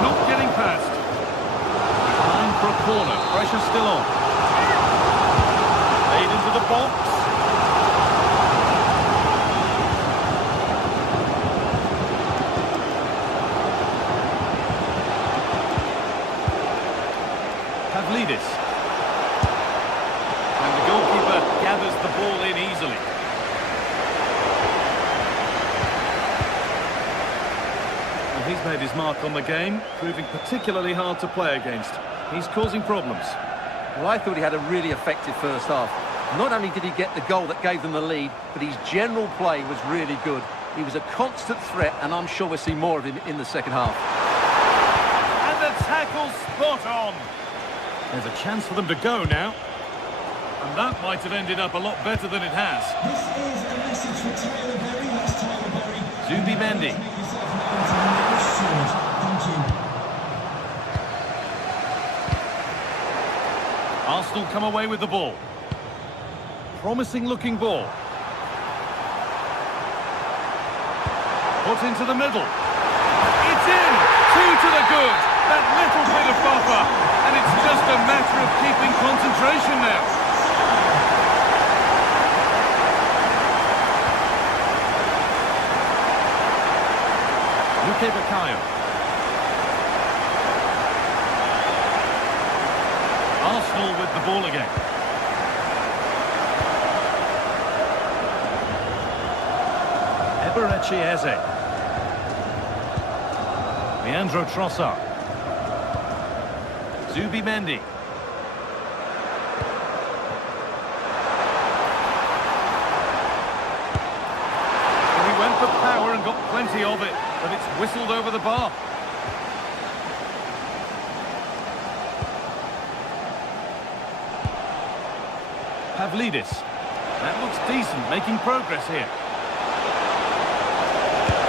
Not getting past. Time for a corner. Pressure still on. Played into the box. Pavlidis. And the goalkeeper gathers the ball in easily. He's made his mark on the game, proving particularly hard to play against. He's causing problems. Well, I thought he had a really effective first half. Not only did he get the goal that gave them the lead, but his general play was really good. He was a constant threat, and I'm sure we'll see more of him in the second half. And the tackle spot on. There's a chance for them to go now. And that might have ended up a lot better than it has. This is a message for Tyler Berry. That's Tyler Berry. Zubimendi. Thank you. Arsenal come away with the ball. Promising looking ball. Put into the middle. It's in! 2 to the good. That little bit of buffer. And it's just a matter of keeping concentration now. Bakayo. Arsenal with the ball again. Eberechi Eze. Leandro Trossard. Zubimendi. He went for power and got plenty of it. But it's whistled over the bar. Pavlidis. That looks decent, making progress here.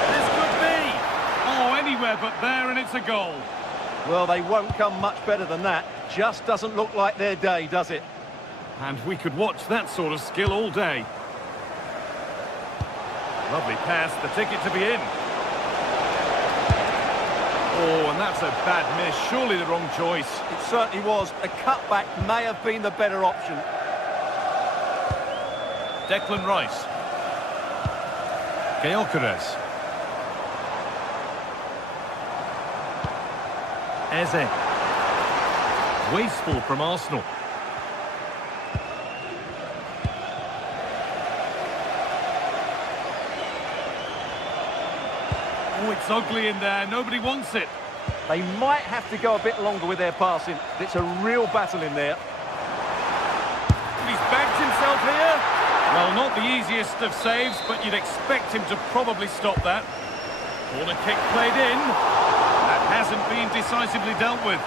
This could be! Oh, anywhere but there, and it's a goal. Well, they won't come much better than that. Just doesn't look like their day, does it? And we could watch that sort of skill all day. Lovely pass, the ticket to be in. Oh, and that's a bad miss. Surely the wrong choice. It certainly was. A cutback may have been the better option. Declan Rice. Gyökeres. Eze. Wasteful from Arsenal. Oh, it's ugly in there. Nobody wants it. They might have to go a bit longer with their passing. It's a real battle in there. He's backed himself here. Well, not the easiest of saves, but you'd expect him to probably stop that. Corner kick played in. That hasn't been decisively dealt with.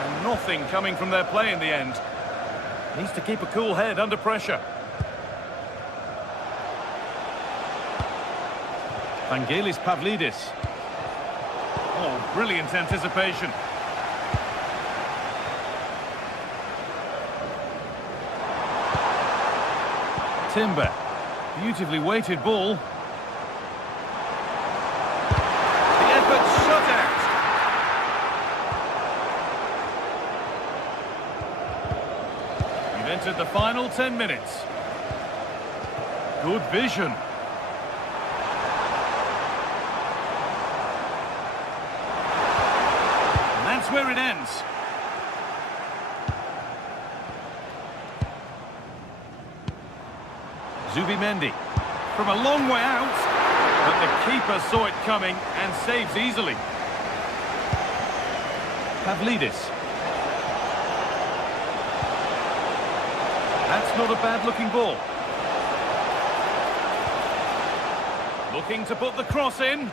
And nothing coming from their play in the end. Needs to keep a cool head under pressure. Vangelis Pavlidis. Oh, brilliant anticipation. Timber. Beautifully weighted ball. The effort shut out. We've entered the final 10 minutes. Good vision. And that's where it ends. Zubimendi from a long way out, but the keeper saw it coming and saves easily. Pavlidis. That's not a bad-looking ball. Looking to put the cross in.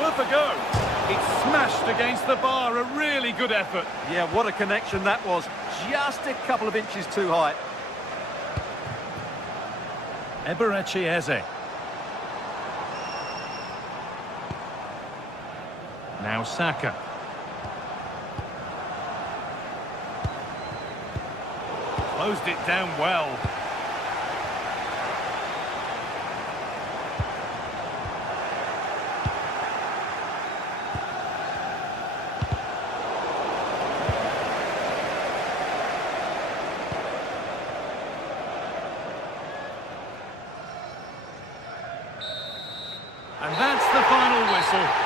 Worth a go. It's smashed against the bar, a really good effort. Yeah, what a connection that was. Just a couple of inches too high. Eberechi Eze. Now Saka. Closed it down well. And that's the final whistle.